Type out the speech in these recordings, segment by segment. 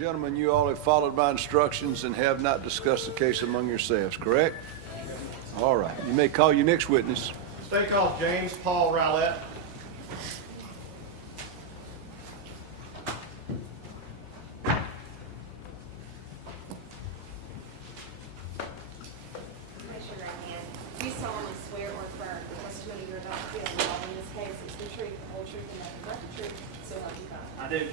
Gentlemen, you all have followed my instructions and have not discussed the case among yourselves, correct? All right. You may call your next witness. Stake off James Paul Rowlett. Raise your right hand. Do you solemnly swear or affirm the testimony you're about to give involved in this case is the truth, the whole truth, and nothing but the truth, so help you God? I do.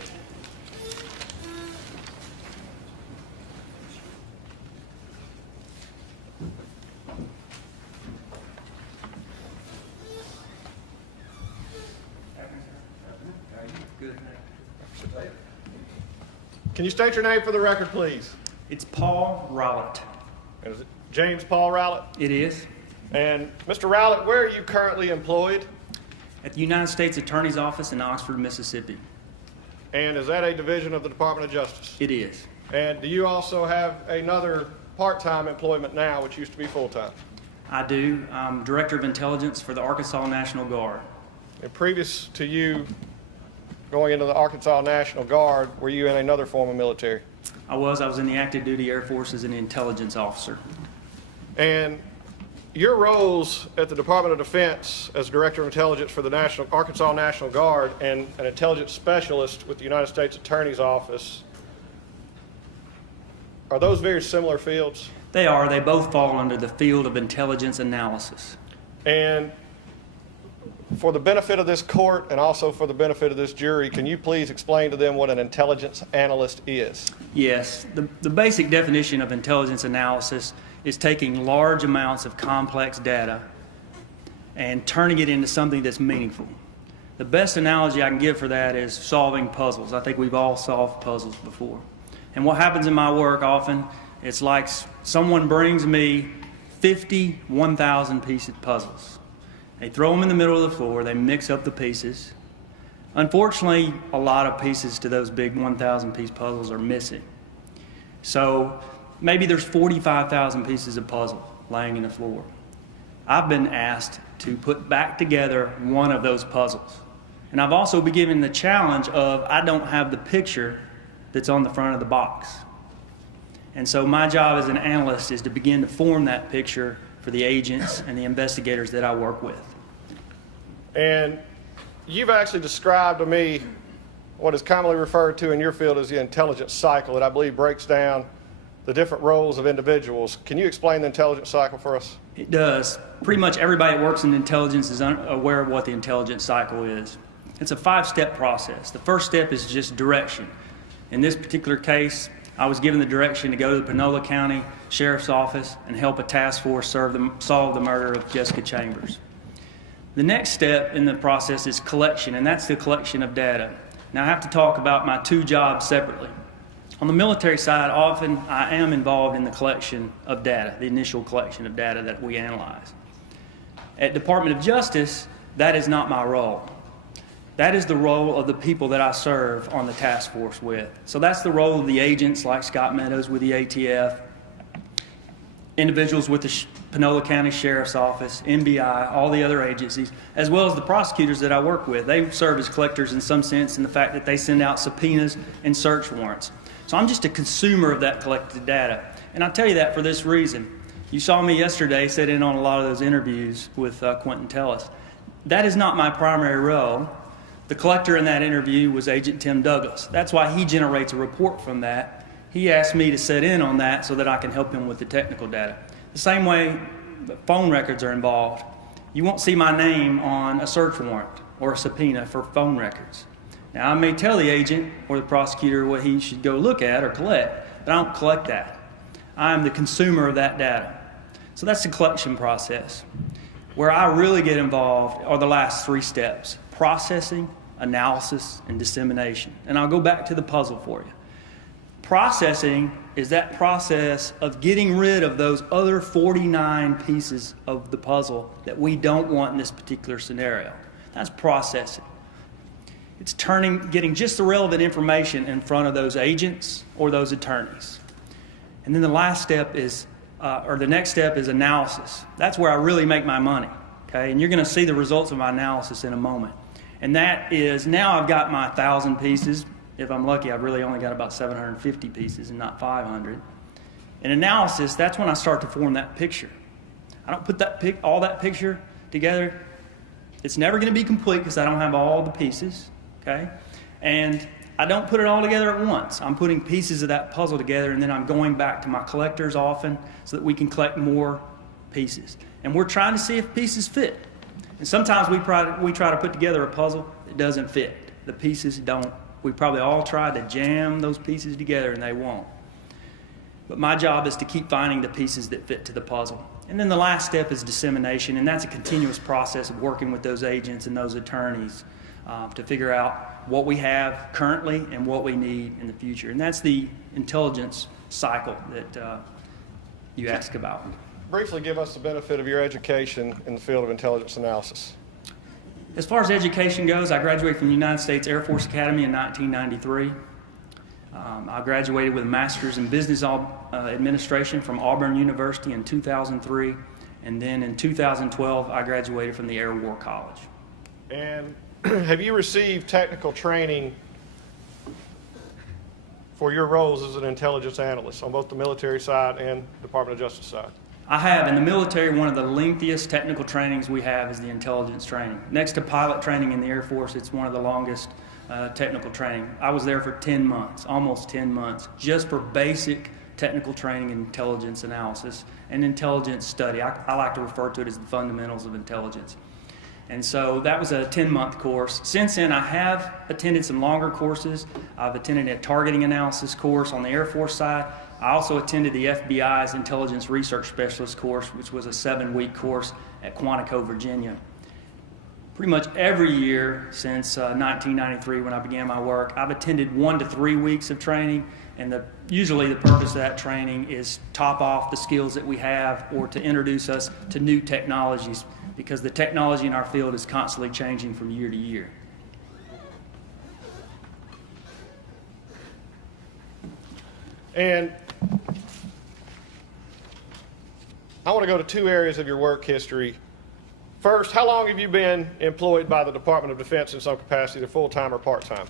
Can you state your name for the record, please? It's Paul Rowlett. Is it James Paul Rowlett? It is. And Mr. Rowlett, where are you currently employed? At the United States Attorney's Office in Oxford, Mississippi. And is that a division of the Department of Justice? It is. And do you also have another part-time employment now, which used to be full-time? I do. I'm Director of Intelligence for the Arkansas National Guard. And previous to you going into the Arkansas National Guard, were you in another form of military? I was in the active duty Air Force as an intelligence officer. And your roles at the Department of Defense as Director of Intelligence for the Arkansas National Guard and an intelligence specialist with the United States Attorney's Office, are those very similar fields? They are. They both fall under the field of intelligence analysis. And for the benefit of this court and also for the benefit of this jury, can you please explain to them what an intelligence analyst is? Yes. The basic definition of intelligence analysis is taking large amounts of complex data and turning it into something that's meaningful. The best analogy I can give for that is solving puzzles. I think we've all solved puzzles before. And what happens in my work often, it's like someone brings me 50 1,000-piece puzzles. They throw them in the middle of the floor, they mix up the pieces. Unfortunately, a lot of pieces to those big 1,000-piece puzzles are missing. So maybe there's 45,000 pieces of puzzle laying in the floor. I've been asked to put back together one of those puzzles. And I've also been given the challenge of I don't have the picture that's on the front of the box. And so my job as an analyst is to begin to form that picture for the agents and the investigators that I work with. And you've actually described to me what is commonly referred to in your field as the intelligence cycle that I believe breaks down the different roles of individuals. Can you explain the intelligence cycle for us? It does. Pretty much everybody that works in intelligence is aware of what the intelligence cycle is. It's a 5-step process. The first step is just direction. In this particular case, I was given the direction to go to the Panola County Sheriff's Office and help a task force solve the murder of Jessica Chambers. The next step in the process is collection, and that's the collection of data. Now I have to talk about my two jobs separately. On the military side, often I am involved in the collection of data, the initial collection of data that we analyze. At Department of Justice, that is not my role. That is the role of the people that I serve on the task force with. So that's the role of the agents like Scott Meadows with the ATF, individuals with the Panola County Sheriff's Office, NBI, all the other agencies, as well as the prosecutors that I work with. They serve as collectors in some sense in the fact that they send out subpoenas and search warrants. So I'm just a consumer of that collected data. And I tell you that for this reason. You saw me yesterday sit in on a lot of those interviews with Quentin Tellis. That is not my primary role. The collector in that interview was Agent Tim Douglas. That's why he generates a report from that. He asked me to sit in on that so that I can help him with the technical data. The same way phone records are involved. You won't see my name on a search warrant or a subpoena for phone records. Now, I may tell the agent or the prosecutor what he should go look at or collect, but I don't collect that. I'm the consumer of that data. So that's the collection process. Where I really get involved are the last 3 steps: processing, analysis, and dissemination. And I'll go back to the puzzle for you. Processing is that process of getting rid of those other 49 pieces of the puzzle that we don't want in this particular scenario. That's processing. It's getting just the relevant information in front of those agents or those attorneys. And then the last step is, or the next step is analysis. That's where I really make my money, okay? And you're gonna see the results of my analysis in a moment. And that is, now I've got my 1,000 pieces, If I'm lucky, I've really only got about 750 pieces and not 500. In analysis, that's when I start to form that picture. I don't put all that picture together. It's never going to be complete because I don't have all the pieces, okay? And I don't put it all together at once. I'm putting pieces of that puzzle together, and then I'm going back to my collectors often so that we can collect more pieces. And we're trying to see if pieces fit. And sometimes we try to put together a puzzle that doesn't fit. The pieces don't. We probably all tried to jam those pieces together, and they won't. But my job is to keep finding the pieces that fit to the puzzle. And then the last step is dissemination, and that's a continuous process of working with those agents and those attorneys to figure out what we have currently and what we need in the future. And that's the intelligence cycle that you ask about. Briefly give us the benefit of your education in the field of intelligence analysis. As far as education goes, I graduated from the United States Air Force Academy in 1993. I graduated with a master's in business administration from Auburn University in 2003. And then in 2012, I graduated from the Air War College. And have you received technical training for your roles as an intelligence analyst on both the military side and Department of Justice side? I have. In the military, one of the lengthiest technical trainings we have is the intelligence training. Next to pilot training in the Air Force, it's one of the longest technical training. I was there for 10 months, almost 10 months, just for basic technical training in intelligence analysis and intelligence study. I like to refer to it as the fundamentals of intelligence. And so that was a 10-month course. Since then, I have attended some longer courses. I've attended a targeting analysis course on the Air Force side. I also attended the FBI's Intelligence Research Specialist course, which was a 7-week course at Quantico, Virginia. Pretty much every year since 1993 when I began my work, I've attended 1 to 3 weeks of training, and usually the purpose of that training is top off the skills that we have or to introduce us to new technologies, because the technology in our field is constantly changing from year to year. And I want to go to 2 areas of your work history. First, how long have you been employed by the Department of Defense in some capacity, either full-time or part-time?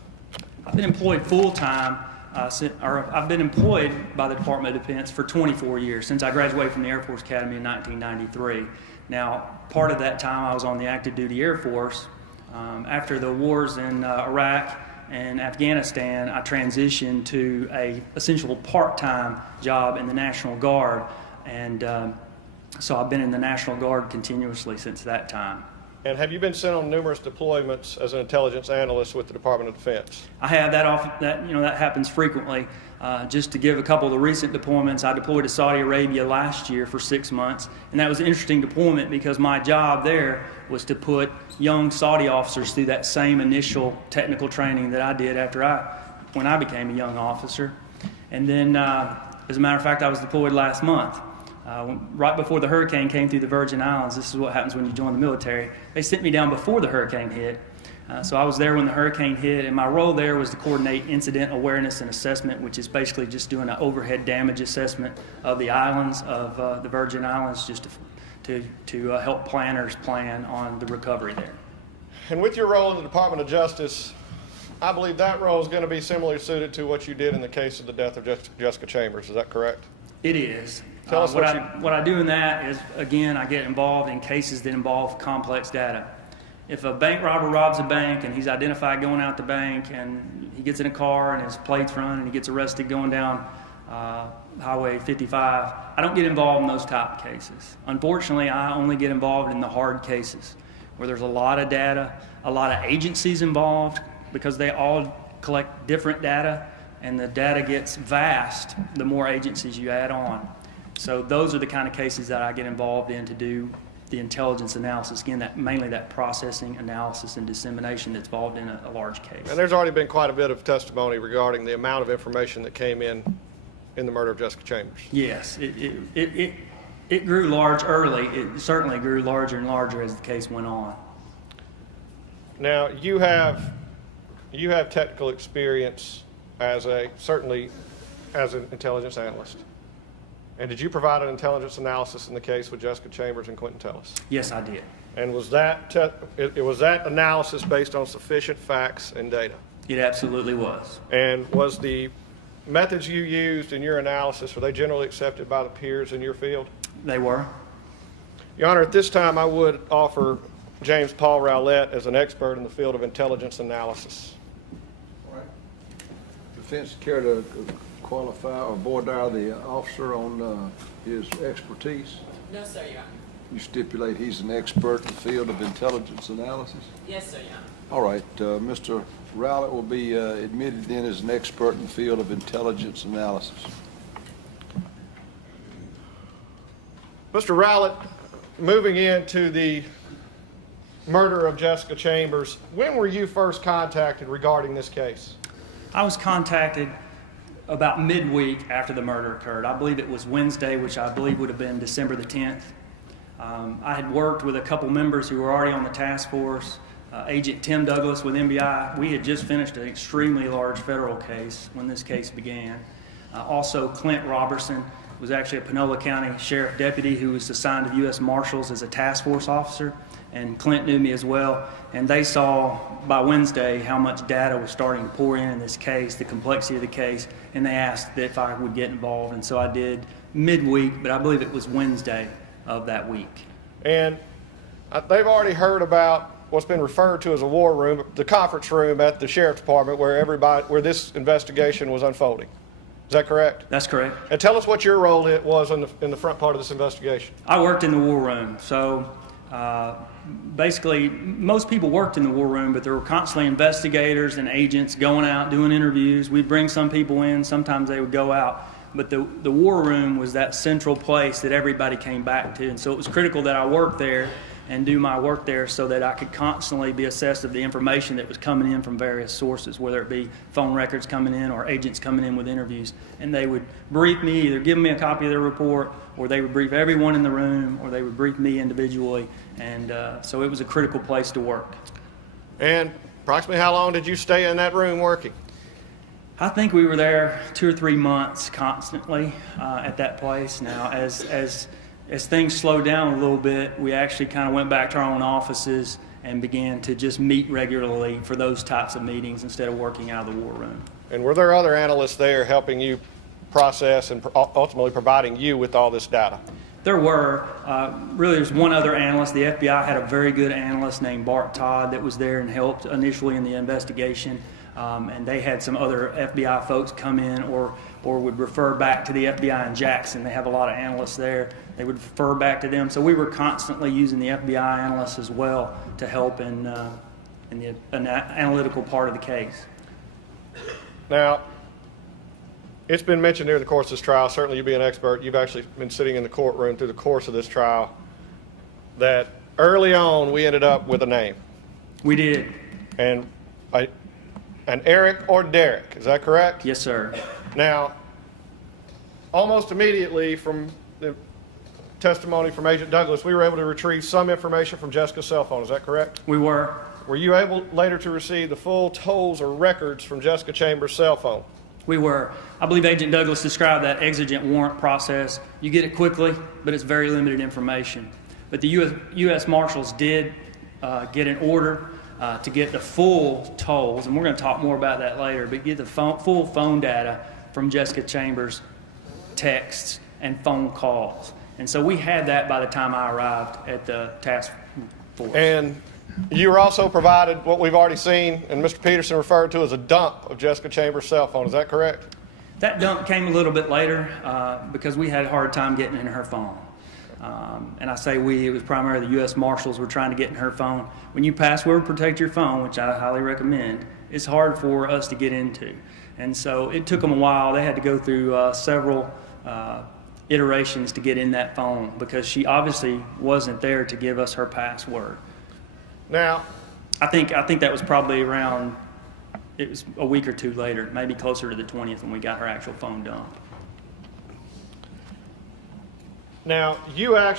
I've been employed full-time, I've been employed by the Department of Defense for 24 years, since I graduated from the Air Force Academy in 1993. Now, part of that time I was on the active duty Air Force. After the wars in Iraq and Afghanistan, I transitioned to a essential part-time job in the National Guard, and so I've been in the National Guard continuously since that time. And have you been sent on numerous deployments as an intelligence analyst with the Department of Defense? I have. That happens frequently. Just to give a couple of the recent deployments, I deployed to Saudi Arabia last year for 6 months, and that was an interesting deployment because my job there was to put young Saudi officers through that same initial technical training that I did when I became a young officer. And then, as a matter of fact, I was deployed last month. Right before the hurricane came through the Virgin Islands. This is what happens when you join the military. They sent me down before the hurricane hit. So I was there when the hurricane hit, and my role there was to coordinate incident awareness and assessment, which is basically just doing an overhead damage assessment of the islands, of the Virgin Islands, just to help planners plan on the recovery there. And with your role in the Department of Justice, I believe that role is going to be similarly suited to what you did in the case of the death of Jessica Chambers. Is that correct? It is. Tell us what I do in that is, again, I get involved in cases that involve complex data. If a bank robber robs a bank and he's identified going out the bank and he gets in a car and his plates run and he gets arrested going down Highway 55, I don't get involved in those type of cases. Unfortunately, I only get involved in the hard cases where there's a lot of data, a lot of agencies involved because they all collect different data, and the data gets vast the more agencies you add on. So those are the kind of cases that I get involved in to do the intelligence analysis. Again, mainly that processing, analysis, and dissemination that's involved in a large case. And there's already been quite a bit of testimony regarding the amount of information that came in the murder of Jessica Chambers. Yes, it grew large early. It certainly grew larger and larger as the case went on. Now, you have technical experience certainly as an intelligence analyst. And did you provide an intelligence analysis in the case with Jessica Chambers and Quentin Tellis? Yes, I did. And was that analysis based on sufficient facts and data? It absolutely was. And was the methods you used in your analysis, were they generally accepted by the peers in your field? They were. Your Honor, at this time I would offer James Paul Rowlett as an expert in the field of intelligence analysis. All right. Defense care to qualify or voir dire the officer on his expertise? No, sir, Your Honor. You stipulate he's an expert in the field of intelligence analysis? Yes, sir, Your Honor. All right, Mr. Rowlett will be admitted then as an expert in the field of intelligence analysis. Mr. Rowlett, moving into the murder of Jessica Chambers, when were you first contacted regarding this case? I was contacted about midweek after the murder occurred. I believe it was Wednesday, which I believe would have been December the 10th. I had worked with a couple members who were already on the task force. Agent Tim Douglas with NBI. We had just finished an extremely large federal case when this case began. Also, Clint Robertson was actually a Panola County Sheriff Deputy who was assigned to U.S. Marshals as a task force officer, and Clint knew me as well. And they saw by Wednesday how much data was starting to pour in this case, the complexity of the case, and they asked if I would get involved. And so I did midweek, but I believe it was Wednesday of that week. And they've already heard about what's been referred to as a war room, the conference room at the Sheriff's Department where this investigation was unfolding. Is that correct? That's correct. And tell us what your role was in the front part of this investigation. I worked in the war room. So basically, most people worked in the war room, but there were constantly investigators and agents going out, doing interviews. We'd bring some people in. Sometimes they would go out. But the war room was that central place that everybody came back to. And so it was critical that I work there and do my work there so that I could constantly be assessed of the information that was coming in from various sources, whether it be phone records coming in or agents coming in with interviews. And they would brief me, either give me a copy of their report, or they would brief everyone in the room, or they would brief me individually. And so it was a critical place to work. And approximately how long did you stay in that room working? I think we were there 2 or 3 months constantly at that place. Now, as things slowed down a little bit, we actually kind of went back to our own offices and began to just meet regularly for those types of meetings instead of working out of the war room. And were there other analysts there helping you process and ultimately providing you with all this data? There were. Really, there's one other analyst. The FBI had a very good analyst named Bart Todd that was there and helped initially in the investigation. And they had some other FBI folks come in or would refer back to the FBI in Jackson. They have a lot of analysts there. They would refer back to them. So we were constantly using the FBI analysts as well to help in the analytical part of the case. Now, it's been mentioned during the course of this trial, certainly you being an expert, you've actually been sitting in the courtroom through the course of this trial, that early on we ended up with a name. We did. And Eric or Derek, is that correct? Yes, sir. Now, almost immediately from the testimony from Agent Douglas, we were able to retrieve some information from Jessica's cell phone, is that correct? We were. Were you able later to receive the full tolls or records from Jessica Chambers' cell phone? We were. I believe Agent Douglas described that exigent warrant process. You get it quickly, but it's very limited information. But the U.S. Marshals did get an order to get the full tolls, and we're going to talk more about that later, but get the full phone data from Jessica Chambers' texts and phone calls. And so we had that by the time I arrived at the task force. And you were also provided what we've already seen, and Mr. Peterson referred to as a dump of Jessica Chambers' cell phone. Is that correct? That dump came a little bit later because we had a hard time getting in her phone. And I say we, it was primarily the U.S. Marshals were trying to get in her phone. When you password protect your phone, which I highly recommend, it's hard for us to get into. And so it took them a while. They had to go through several iterations to get in that phone because she obviously wasn't there to give us her password. Now, I think that was probably around, it was a week or two later, maybe closer to the 20th when we got her actual phone dumped. Now, you have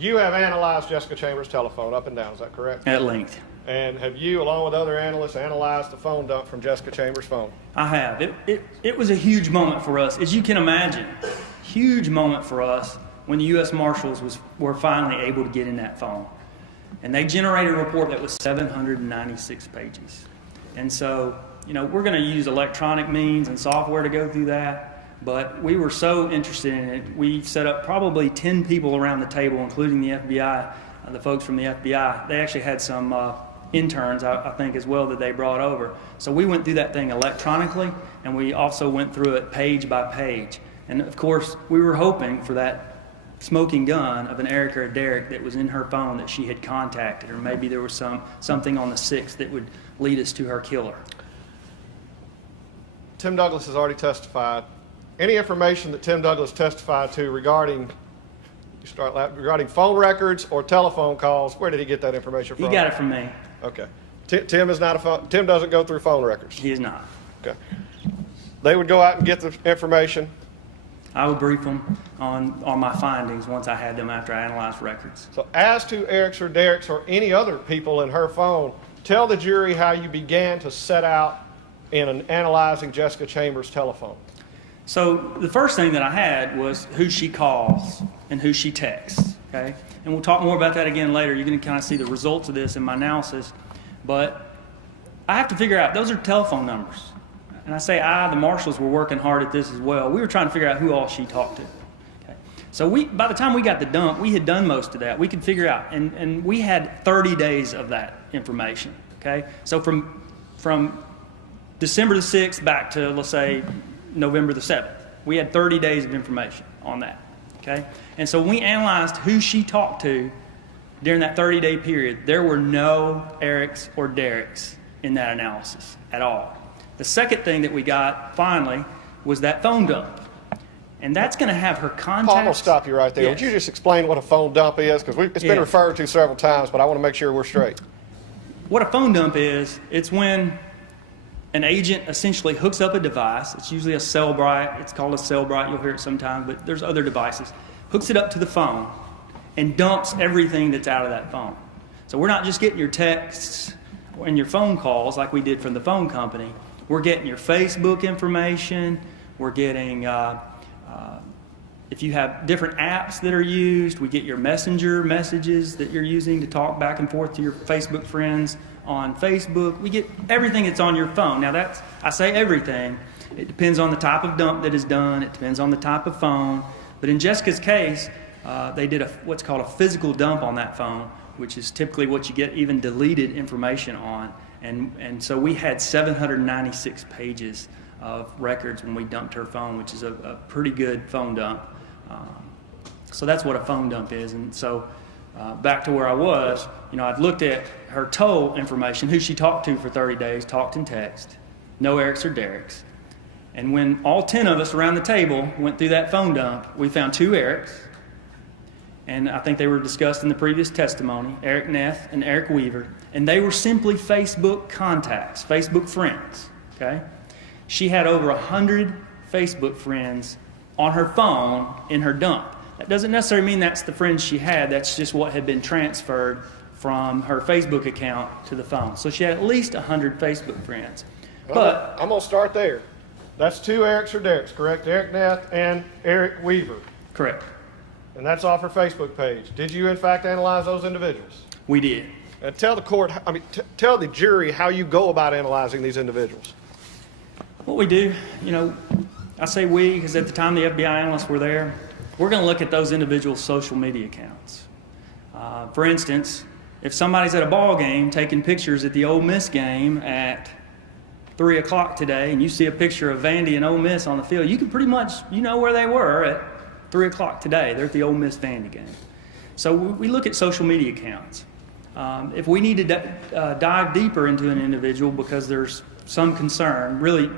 analyzed Jessica Chambers' telephone up and down, is that correct? At length. And have you, along with other analysts, analyzed the phone dump from Jessica Chambers' phone? I have. It was a huge moment for us, as you can imagine. Huge moment for us when the U.S. Marshals were finally able to get in that phone. And they generated a report that was 796 pages. And so, we're going to use electronic means and software to go through that, but we were so interested in it, we set up probably 10 people around the table, including the FBI, the folks from the FBI. They actually had some interns, I think, as well, that they brought over. So we went through that thing electronically, and we also went through it page by page. And of course, we were hoping for that smoking gun of an Eric or a Derek that was in her phone that she had contacted, or maybe there was something on the 6th that would lead us to her killer. Tim Douglas has already testified. Any information that Tim Douglas testified to regarding phone records or telephone calls, where did he get that information from? He got it from me. Okay. Tim doesn't go through phone records. He is not. Okay. They would go out and get the information. I would brief them on my findings once I had them after I analyzed records. So as to Eric's or Derek's or any other people in her phone, tell the jury how you began to set out in analyzing Jessica Chambers' telephone. So the first thing that I had was who she calls and who she texts, okay? And we'll talk more about that again later. You're going to kind of see the results of this in my analysis. But I have to figure out, those are telephone numbers. And I say the marshals were working hard at this as well. We were trying to figure out who all she talked to. Okay? So by the time we got the dump, we had done most of that. We could figure out, and we had 30 days of that information, okay? So from December the 6th back to, let's say, November the 7th, we had 30 days of information on that, okay? And so when we analyzed who she talked to during that 30-day period, there were no Erics or Dereks in that analysis at all. The second thing that we got, finally, was that phone dump. And that's going to have her contacts. Paul, I'm going to stop you right there. Yes. Would you just explain what a phone dump is? Because it's been referred to several times, but I want to make sure we're straight. What a phone dump is, it's when an agent essentially hooks up a device. It's usually a Cellbrite. It's called a Cellbrite. You'll hear it sometimes, but there's other devices. Hooks it up to the phone and dumps everything that's out of that phone. So we're not just getting your texts and your phone calls like we did from the phone company. We're getting your Facebook information. We're getting, if you have different apps that are used, we get your messenger messages that you're using to talk back and forth to your Facebook friends on Facebook. We get everything that's on your phone. Now I say everything. It depends on the type of dump that is done. It depends on the type of phone. But in Jessica's case, they did what's called a physical dump on that phone, which is typically what you get even deleted information on. And so we had 796 pages of records when we dumped her phone, which is a pretty good phone dump. So that's what a phone dump is. And so back to where I was, I've looked at her toll information, who she talked to for 30 days, talked and text, no Erics or Dereks. And when all 10 of us around the table went through that phone dump, we found 2 Erics. And I think they were discussed in the previous testimony, Eric Neff and Eric Weaver. And they were simply Facebook contacts, Facebook friends, okay? She had over 100 Facebook friends on her phone in her dump. That doesn't necessarily mean that's the friends she had. That's just what had been transferred from her Facebook account to the phone. So she had at least 100 Facebook friends. But I'm going to start there. That's 2 Erics or Dereks, correct? Eric Neff and Eric Weaver. correct, And that's off her Facebook page. Did you, in fact, analyze those individuals? we did. And tell the court, tell the jury how you go about analyzing these individuals. What we do, I say we because at the time the FBI analysts were there, we're going to look at those individuals' social media accounts. For instance, if somebody's at a ball game taking pictures at the Ole Miss game at 3 o'clock today and you see a picture of Vandy and Ole Miss on the field, you can pretty much, where they were at 3 o'clock today. They're at the Ole Miss Vandy game. So we look at social media accounts. If we need to dive deeper into an individual because there's some concern, really,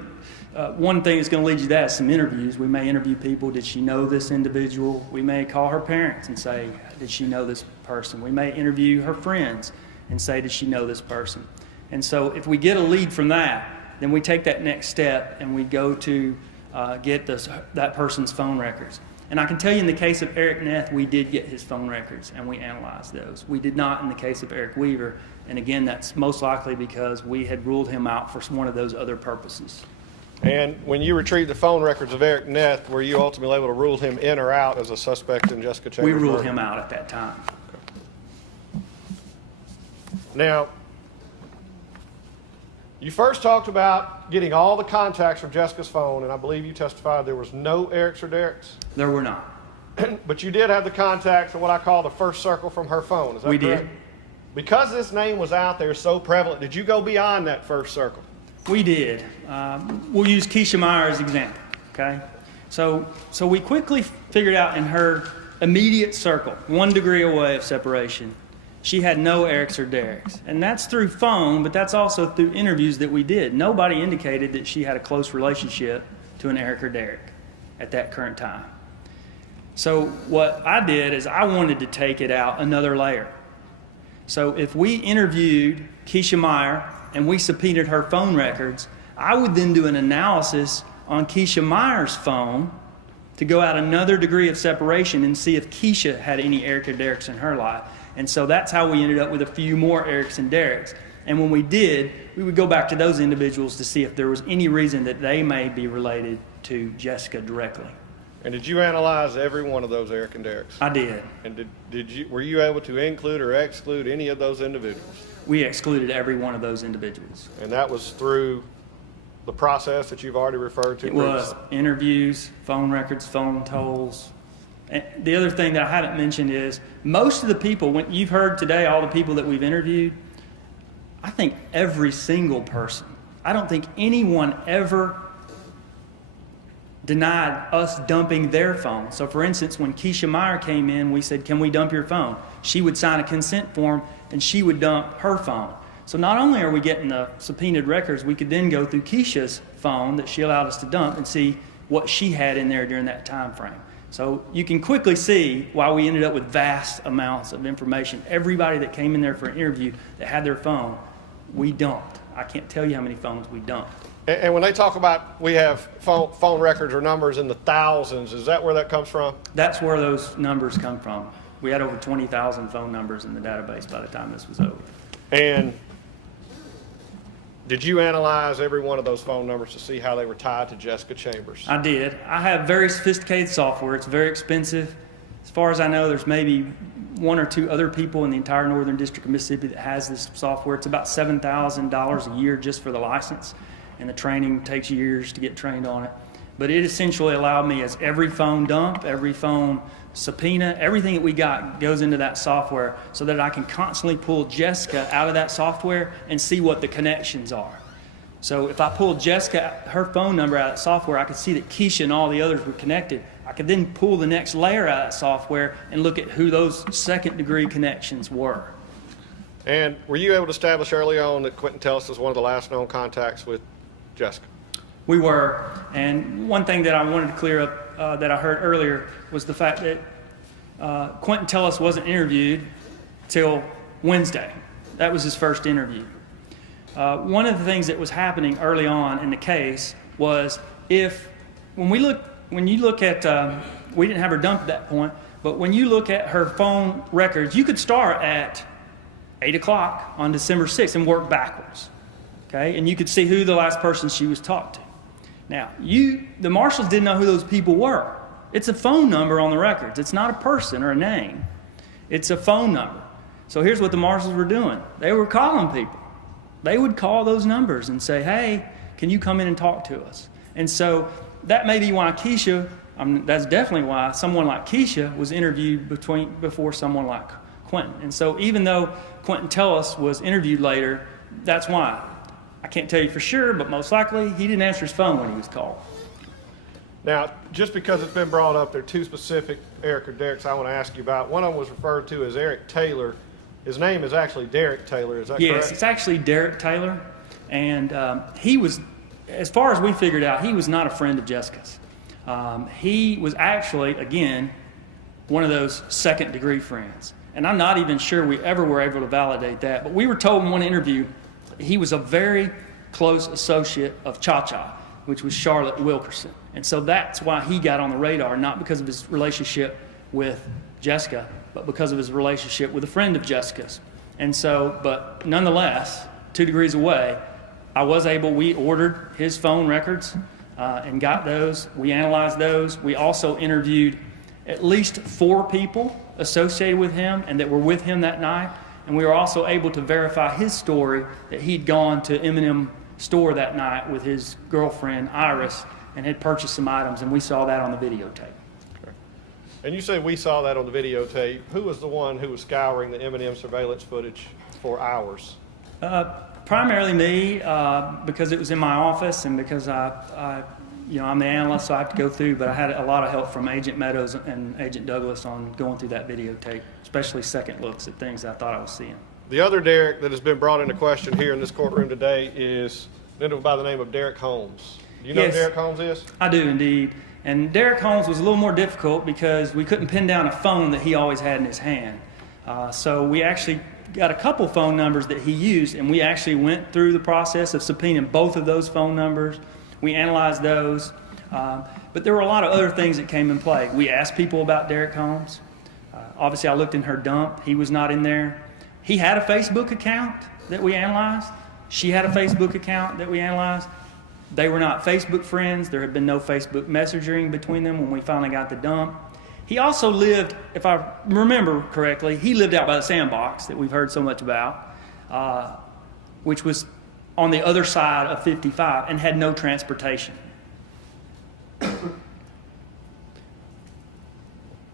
one thing that's going to lead you to that is some interviews. We may interview people. Did she know this individual? We may call her parents and say, did she know this person? We may interview her friends and say, did she know this person? And so if we get a lead from that, then we take that next step and we go to get that person's phone records. And I can tell you in the case of Eric Neff, we did get his phone records and we analyzed those. We did not in the case of Eric Weaver. And again, that's most likely because we had ruled him out for one of those other purposes. And when you retrieved the phone records of Eric Neff, were you ultimately able to rule him in or out as a suspect in Jessica Chambers' We ruled murder? him out at that time. Now, You first talked about getting all the contacts from Jessica's phone, and I believe you testified there was no Erics or Derricks. There were not. But you did have the contacts in what I call the first circle from her phone. Is that We correct? did. Because this name was out there so prevalent, did you go beyond that first circle? We did. We'll use Keisha Meyer as an example, okay? So we quickly figured out in her immediate circle, 1 degree away of separation, she had no Erics or Derricks. And that's through phone, but that's also through interviews that we did. Nobody indicated that she had a close relationship to an Eric or Derrick at that current time. So what I did is I wanted to take it out another layer. So if we interviewed Keisha Meyer and we subpoenaed her phone records, I would then do an analysis on Keisha Meyer's phone to go out another degree of separation and see if Keisha had any Eric or Derricks in her life. And so that's how we ended up with a few more Erics and Derricks. And when we did, we would go back to those individuals to see if there was any reason that they may be related to Jessica directly. And did you analyze every one of those Eric and Derricks? I did. And were you able to include or exclude any of those individuals? We excluded every one of those individuals. And that was through the process that you've already referred to? It was interviews, phone records, phone tolls. And the other thing that I haven't mentioned is most of the people, when you've heard today all the people that we've interviewed, I think every single person, I don't think anyone ever denied us dumping their phone. So for instance, when Keisha Meyer came in, we said, can we dump your phone? She would sign a consent form and she would dump her phone. So not only are we getting the subpoenaed records, we could then go through Keisha's phone that she allowed us to dump and see what she had in there during that time frame. So you can quickly see why we ended up with vast amounts of information. Everybody that came in there for an interview that had their phone, we dumped. I can't tell you how many phones we dumped. And when they talk about we have phone records or numbers in the thousands, is that where that comes from? That's where those numbers come from. We had over 20,000 phone numbers in the database by the time this was over. And did you analyze every one of those phone numbers to see how they were tied to Jessica Chambers? I did. I have very sophisticated software. It's very expensive. As far as I know, there's maybe 1 or 2 other people in the entire Northern District of Mississippi that has this software. It's about $7,000 a year just for the license, and the training takes years to get trained on it. But it essentially allowed me, as every phone dump, every phone subpoena, everything that we got goes into that software so that I can constantly pull Jessica out of that software and see what the connections are. So if I pulled Jessica, her phone number out of that software, I could see that Keisha and all the others were connected. I could then pull the next layer out of that software and look at who those second-degree connections were. And were you able to establish early on that Quentin Tellis was one of the last known contacts with Jessica? We were, and one thing that I wanted to clear up that I heard earlier was the fact that Quentin Tellis wasn't interviewed till Wednesday. That was his first interview. One of the things that was happening early on in the case was when you look at, we didn't have her dumped at that point, but when you look at her phone records, you could start at 8 o'clock on December 6th and work backwards. Okay, and you could see who the last person she was talked to. Now, the marshals didn't know who those people were. It's a phone number on the records. It's not a person or a name. It's a phone number. So here's what the marshals were doing. They were calling people. They would call those numbers and say, hey, can you come in and talk to us? And so that may be why Keisha, that's definitely why someone like Keisha was interviewed before someone like Quentin. And so even though Quentin Tellis was interviewed later, that's why. I can't tell you for sure, but most likely he didn't answer his phone when he was called. Now, just because it's been brought up, there are 2 specific Eric or Derricks I want to ask you about. One of them was referred to as Eric Taylor. His name is actually Derek Taylor, is that correct? Yes, it's actually Derek Taylor. And he was, as far as we figured out, he was not a friend of Jessica's. He was actually, again, one of those second-degree friends. And I'm not even sure we ever were able to validate that. But we were told in one interview he was a very close associate of Cha-Cha, which was Charlotte Wilkerson. And so that's why he got on the radar, not because of his relationship with Jessica, but because of his relationship with a friend of Jessica's. And so, but nonetheless, 2 degrees away, we ordered his phone records and got those. We analyzed those. We also interviewed at least 4 people associated with him and that were with him that night. And we were also able to verify his story that he'd gone to M&M store that night with his girlfriend, Iris, and had purchased some items, and we saw that on the videotape. And you say we saw that on the videotape. Who was the one who was scouring the M&M surveillance footage for hours? Primarily me, because it was in my office and because I'm the analyst, so I have to go through, but I had a lot of help from Agent Meadows and Agent Douglas on going through that videotape, especially second looks at things I thought I was seeing. The other Derek that has been brought into question here in this courtroom today is by the name of Derek Holmes. Do you know Yes. who Derek Holmes is? I do indeed. And Derek Holmes was a little more difficult because we couldn't pin down a phone that he always had in his hand. So we actually got a couple phone numbers that he used, and we actually went through the process of subpoenaing both of those phone numbers. We analyzed those. But there were a lot of other things that came in play. We asked people about Derek Holmes. Obviously, I looked in her dump. He was not in there. He had a Facebook account that we analyzed. She had a Facebook account that we analyzed. They were not Facebook friends. There had been no Facebook messaging between them when we finally got the dump. He also lived, if I remember correctly, he lived out by the sandbox that we've heard so much about, which was on the other side of 55 and had no transportation.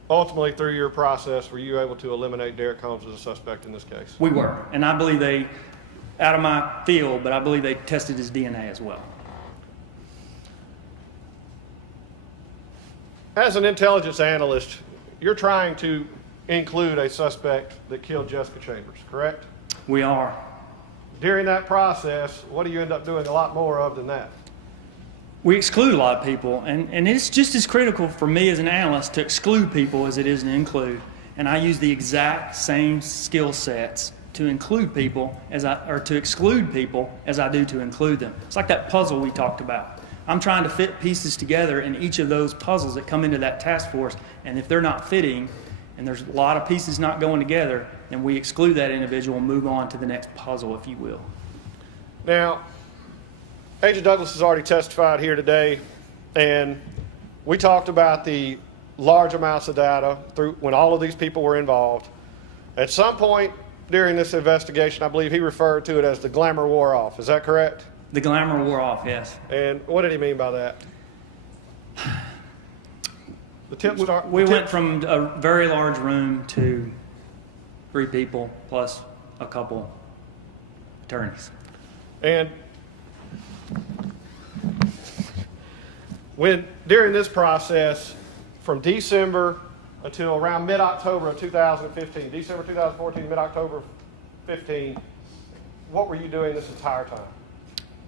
Ultimately, through your process, were you able to eliminate Derek Holmes as a suspect in this case? We were, and I believe they, out of my field, but I believe they tested his DNA as well. As an intelligence analyst, you're trying to include a suspect that killed Jessica Chambers, correct? We are. During that process, what do you end up doing a lot more of than that? We exclude a lot of people, and it's just as critical for me as an analyst to exclude people as it is to include. And I use the exact same skill sets to include people to exclude people as I do to include them. It's like that puzzle we talked about. I'm trying to fit pieces together in each of those puzzles that come into that task force, and if they're not fitting, and there's a lot of pieces not going together, then we exclude that individual and move on to the next puzzle, if you will. Now, Agent Douglas has already testified here today, and we talked about the large amounts of data through when all of these people were involved. At some point during this investigation, I believe he referred to it as the glamour wore off. Is that correct? The glamour wore off, yes. And what did he mean by that? We went from a very large room to 3 people plus a couple attorneys. And during this process, from December until around mid-October of 2015, December 2014, mid-October 15, what were you doing this entire time?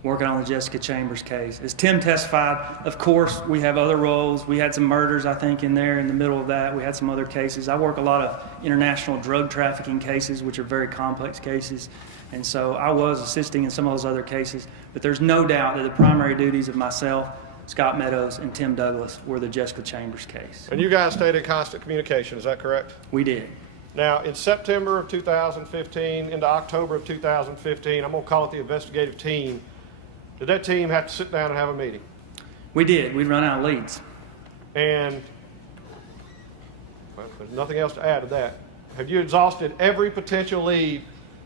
Working on the Jessica Chambers case. As Tim testified, of course, we have other roles. We had some murders, I think, in there in the middle of that. We had some other cases. I work a lot of international drug trafficking cases, which are very complex cases. And so I was assisting in some of those other cases. But there's no doubt that the primary duties of myself, Scott Meadows, and Tim Douglas were the Jessica Chambers case. And you guys stayed in constant communication, is that correct? We did. Now, in September of 2015 into October of 2015, I'm going to call it the investigative team, did that team have to sit down and have a meeting? We did. We'd run out of leads. And well, there's nothing else to add to that. Have you exhausted every potential lead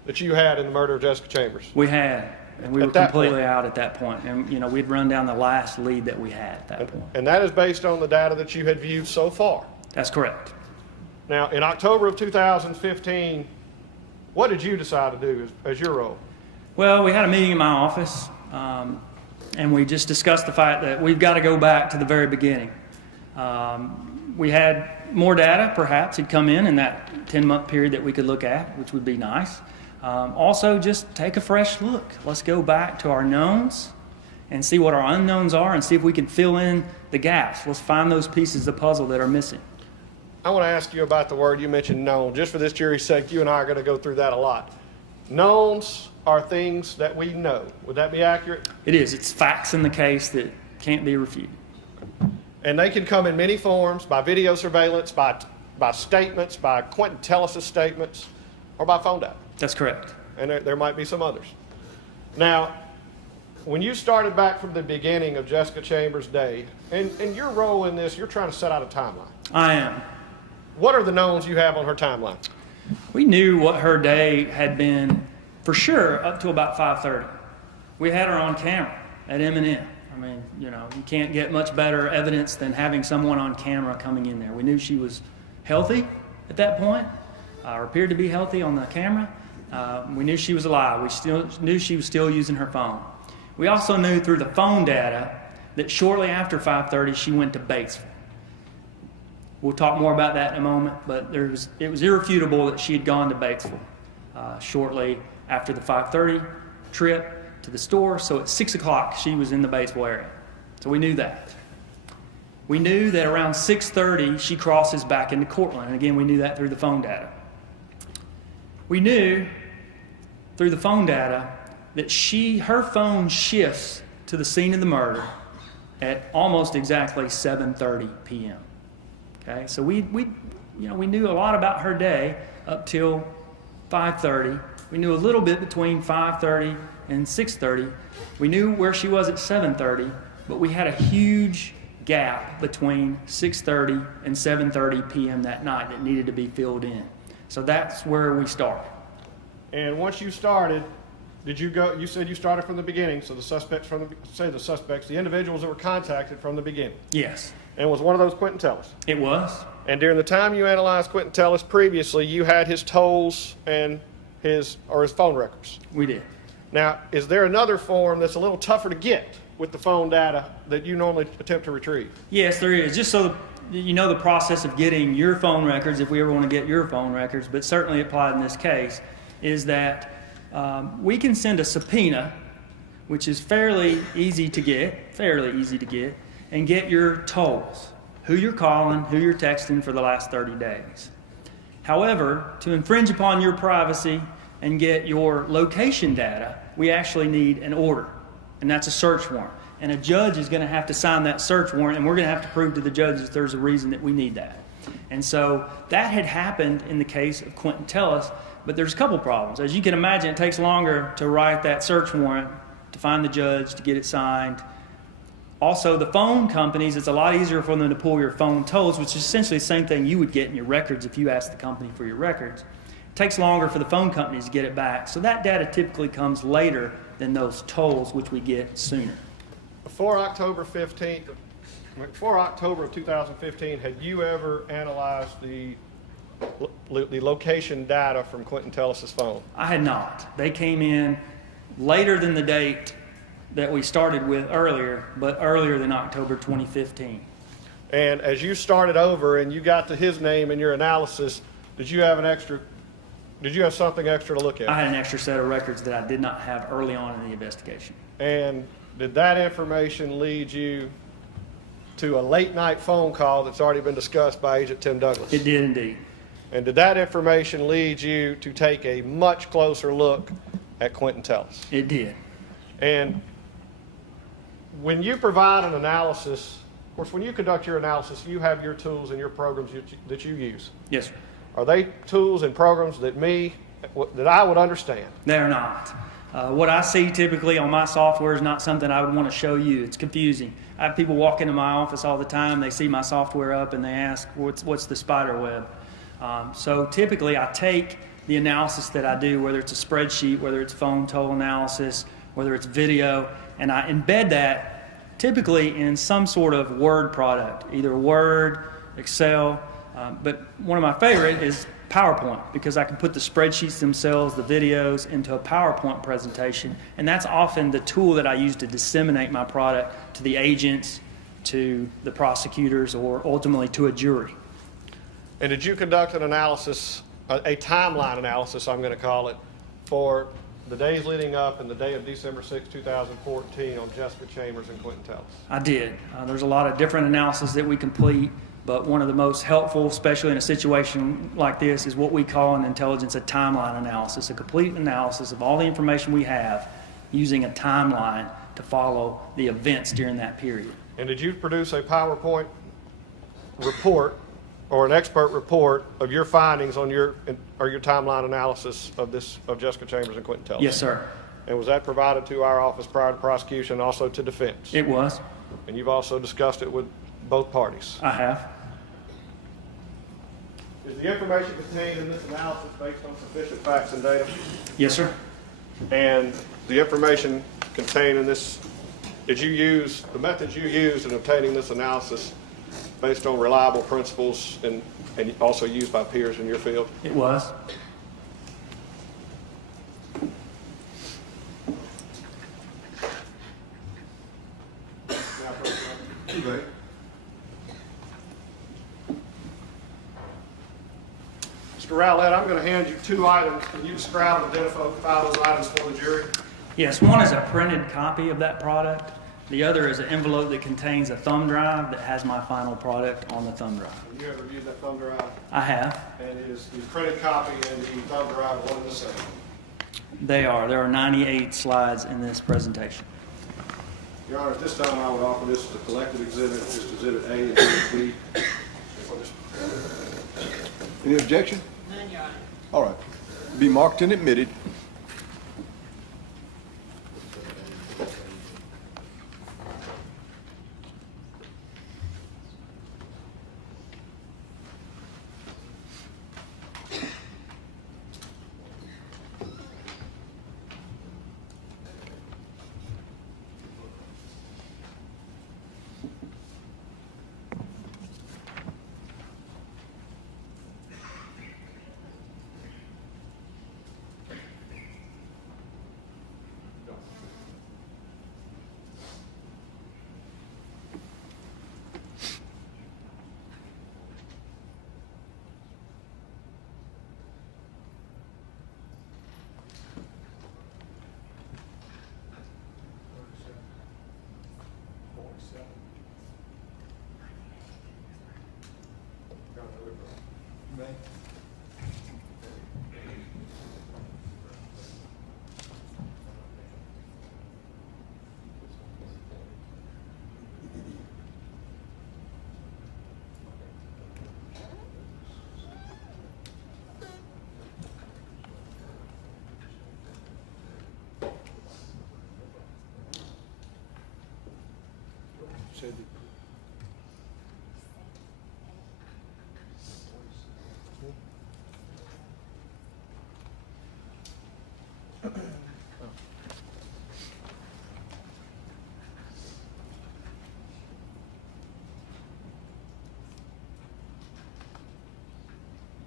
that you had in the murder of Jessica Chambers? We had. And we At were that completely point. out at that point. And, we'd run down the last lead that we had at that point. And that is based on the data that you had viewed so far. That's correct. Now, in October of 2015, what did you decide to do as your role? Well, we had a meeting in my office, and we just discussed the fact that we've got to go back to the very beginning. We had more data, perhaps, had come in that 10-month period that we could look at, which would be nice. Also, just take a fresh look. Let's go back to our knowns and see what our unknowns are and see if we can fill in the gaps. Let's find those pieces of the puzzle that are missing. I want to ask you about the word you mentioned, known. Just for this jury's sake, you and I are going to go through that a lot. Knowns are things that we know. Would that be accurate? It is. It's facts in the case that can't be refuted. And they can come in many forms, by video surveillance, by statements, by Quentin Tellis' statements, or by phone data. That's correct. And there might be some others. Now, when you started back from the beginning of Jessica Chambers' day, and your role in this, you're trying to set out a timeline. I am. What are the knowns you have on her timeline? We knew what her day had been for sure up to about 5:30. We had her on camera at M&M. I mean, you know, you can't get much better evidence than having someone on camera coming in there. We knew she was healthy at that point, or appeared to be healthy on the camera. We knew she was alive. We still knew she was still using her phone. We also knew through the phone data that shortly after 5:30 she went to Batesville. We'll talk more about that in a moment, but it was irrefutable that she had gone to Batesville shortly after the 5:30 trip to the store. So at 6 o'clock she was in the Batesville area. So we knew that. We knew that around 6:30 she crosses back into Cortland. And again, we knew that through the phone data. We knew through the phone data that her phone shifts to the scene of the murder at almost exactly 7:30 p.m. Okay, so we knew a lot about her day up till 5:30. We knew a little bit between 5:30 and 6:30. We knew where she was at 7:30, but we had a huge gap between 6:30 and 7:30 p.m. that night that needed to be filled in. So that's where we started. And once you started, you said you started from the beginning, so the individuals that were contacted from the beginning. Yes. And was one of those Quentin Tellis? It was. And during the time you analyzed Quentin Tellis previously, you had his tolls and his phone records. We did. Now, is there another form that's a little tougher to get with the phone data that you normally attempt to retrieve? Yes, there is. Just so you know the process of getting your phone records, if we ever want to get your phone records, but certainly applied in this case, is that we can send a subpoena, which is fairly easy to get, and get your tolls, who you're calling, who you're texting for the last 30 days. However, to infringe upon your privacy and get your location data, we actually need an order, and that's a search warrant. And a judge is going to have to sign that search warrant, and we're going to have to prove to the judge that there's a reason that we need that. And so that had happened in the case of Quentin Tellis, but there's a couple problems. As you can imagine, it takes longer to write that search warrant, to find the judge, to get it signed. Also, the phone companies, it's a lot easier for them to pull your phone tolls, which is essentially the same thing you would get in your records if you asked the company for your records. It takes longer for the phone companies to get it back. So that data typically comes later than those tolls, which we get sooner. Before October of 2015, had you ever analyzed the location data from Quentin Tellis' phone? I had not. They came in later than the date that we started with earlier, but earlier than October 2015. And as you started over and you got to his name in your analysis, did you have something extra to look at? I had an extra set of records that I did not have early on in the investigation. And did that information lead you to a late night phone call that's already been discussed by Agent Tim Douglas? It did indeed. And did that information lead you to take a much closer look at Quentin Tellis? It did. And when you provide an analysis, of course, when you conduct your analysis, you have your tools and your programs that you use. Yes, sir. Are they tools and programs that I would understand? They're not. What I see typically on my software is not something I would want to show you. It's confusing. I have people walk into my office all the time. They see my software up and they ask, what's the spider web? So typically I take the analysis that I do, whether it's a spreadsheet, whether it's phone toll analysis, whether it's video, and I embed that typically in some sort of Word product, either Word, Excel, but one of my favorite is PowerPoint, because I can put the spreadsheets themselves, the videos, into a PowerPoint presentation, and that's often the tool that I use to disseminate my product to the agents, to the prosecutors, or ultimately to a jury. And did you conduct an analysis, a timeline analysis, I'm going to call it, for the days leading up and the day of December 6, 2014 on Jessica Chambers and Quentin Tellis? I did. There's a lot of different analysis that we complete, but one of the most helpful, especially in a situation like this, is what we call in intelligence a timeline analysis, a complete analysis of all the information we have using a timeline to follow the events during that period. And did you produce a PowerPoint report or an expert report of your findings on your timeline analysis of Jessica Chambers and Quentin Tellis? Yes, sir. And was that provided to our office prior to prosecution and also to defense? It was. And you've also discussed it with both parties? I have. Is the information contained in this analysis based on sufficient facts and data? Yes, sir. And the information contained in this, did you use, the methods you used in obtaining this analysis based on reliable principles and also used by peers in your field? It was. Mr. Rowlett, I'm going to hand you 2 items. Can you describe and identify those items for the jury? Yes, one is a printed copy of that product. The other is an envelope that contains a thumb drive that has my final product on the thumb drive. Have you ever viewed that thumb drive? I have. And is the printed copy and the thumb drive one and the same? They are. There are 98 slides in this presentation. Your Honor, at this time I would offer this as a collective exhibit, just exhibit A and exhibit B. Any objection? None, Your Honor. All right. Be marked and admitted.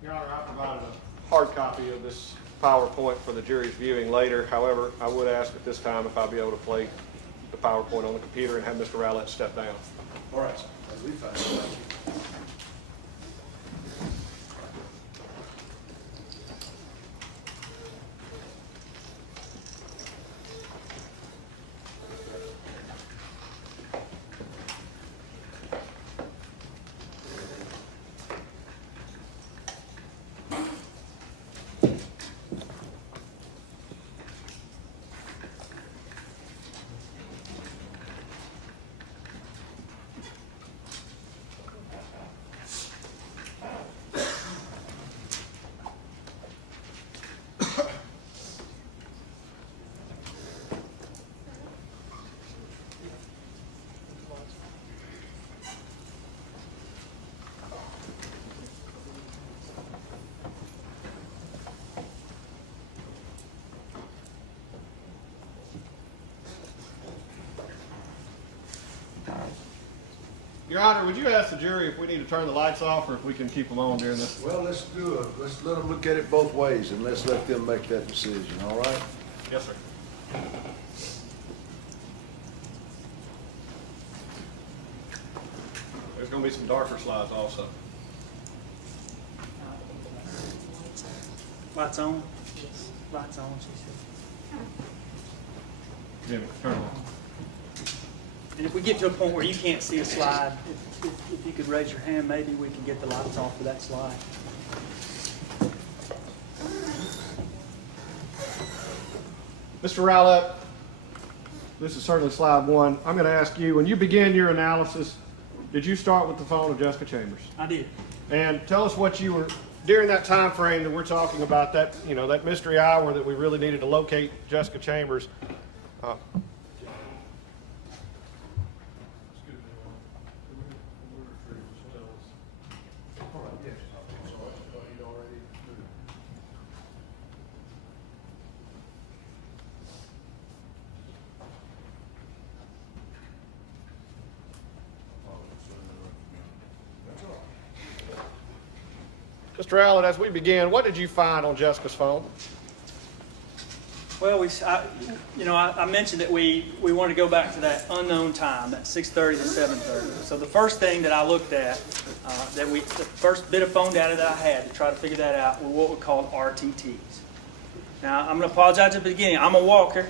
Your Honor, I provided a hard copy of this PowerPoint for the jury's viewing later. However, I would ask at this time if I'd be able to play the PowerPoint on the computer and have Mr. Rowlett step down. All right, sir. That'll be fine. Thank you. Your Honor, would you ask the jury if we need to turn the lights off or if we can keep them on during this? Well, let's let them look at it both ways, and let's let them make that decision, all right? Yes, sir. There's going to be some darker slides also. Lights on? Lights on, she said. Jimmy, turn them on. And if we get to a point where you can't see a slide, if you could raise your hand, maybe we can get the lights off for that slide. Mr. Rowlett, this is certainly slide 1. I'm going to ask you, when you began your analysis, did you start with the phone of Jessica Chambers? I did. And tell us what you were, during that time frame that we're talking about, that, you know, that mystery hour that we really needed to locate Jessica Chambers. Mr. Rowlett, as we begin, what did you find on Jessica's phone? Well, I mentioned that we want to go back to that unknown time, that 6:30 to 7:30. So the first thing that I looked at, the first bit of phone data that I had to try to figure that out were what we called RTTs. Now, I'm going to apologize at the beginning. I'm a walker.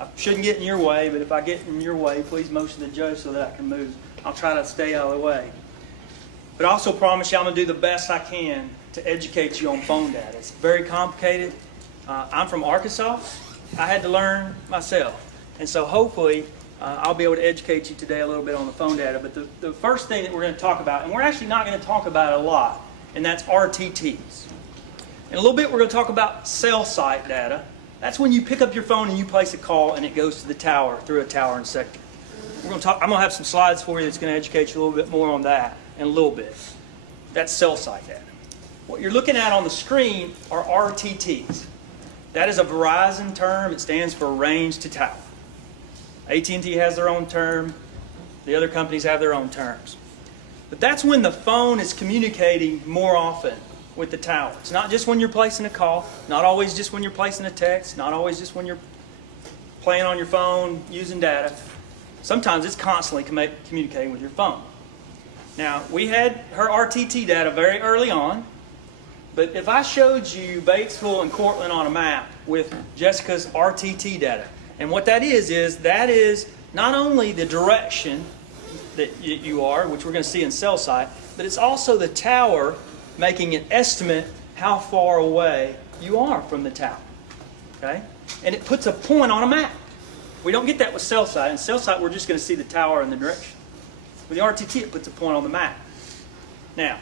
I shouldn't get in your way, but if I get in your way, please motion the judge so that I can move. I'll try to stay out of the way. But I also promise you I'm going to do the best I can to educate you on phone data. It's very complicated. I'm from Arkansas. I had to learn myself. And so hopefully I'll be able to educate you today a little bit on the phone data. But the first thing that we're going to talk about, and we're actually not going to talk about it a lot, and that's RTTs. In a little bit we're going to talk about cell site data. That's when you pick up your phone and you place a call and it goes to the tower through a tower and sector. I'm going to have some slides for you that's going to educate you a little bit more on that in a little bit. That's cell site data. What you're looking at on the screen are RTTs. That is a Verizon term. It stands for range to tower. AT&T has their own term. The other companies have their own terms. But that's when the phone is communicating more often with the tower. It's not just when you're placing a call, not always just when you're placing a text, not always just when you're playing on your phone, using data. Sometimes it's constantly communicating with your phone. Now, we had her RTT data very early on, but if I showed you Batesville and Cortland on a map with Jessica's RTT data, and what that is not only the direction that you are, which we're going to see in cell site, but it's also the tower making an estimate how far away you are from the tower. Okay? And it puts a point on a map. We don't get that with cell site. In cell site, we're just going to see the tower and the direction. With the RTT, it puts a point on the map. Now,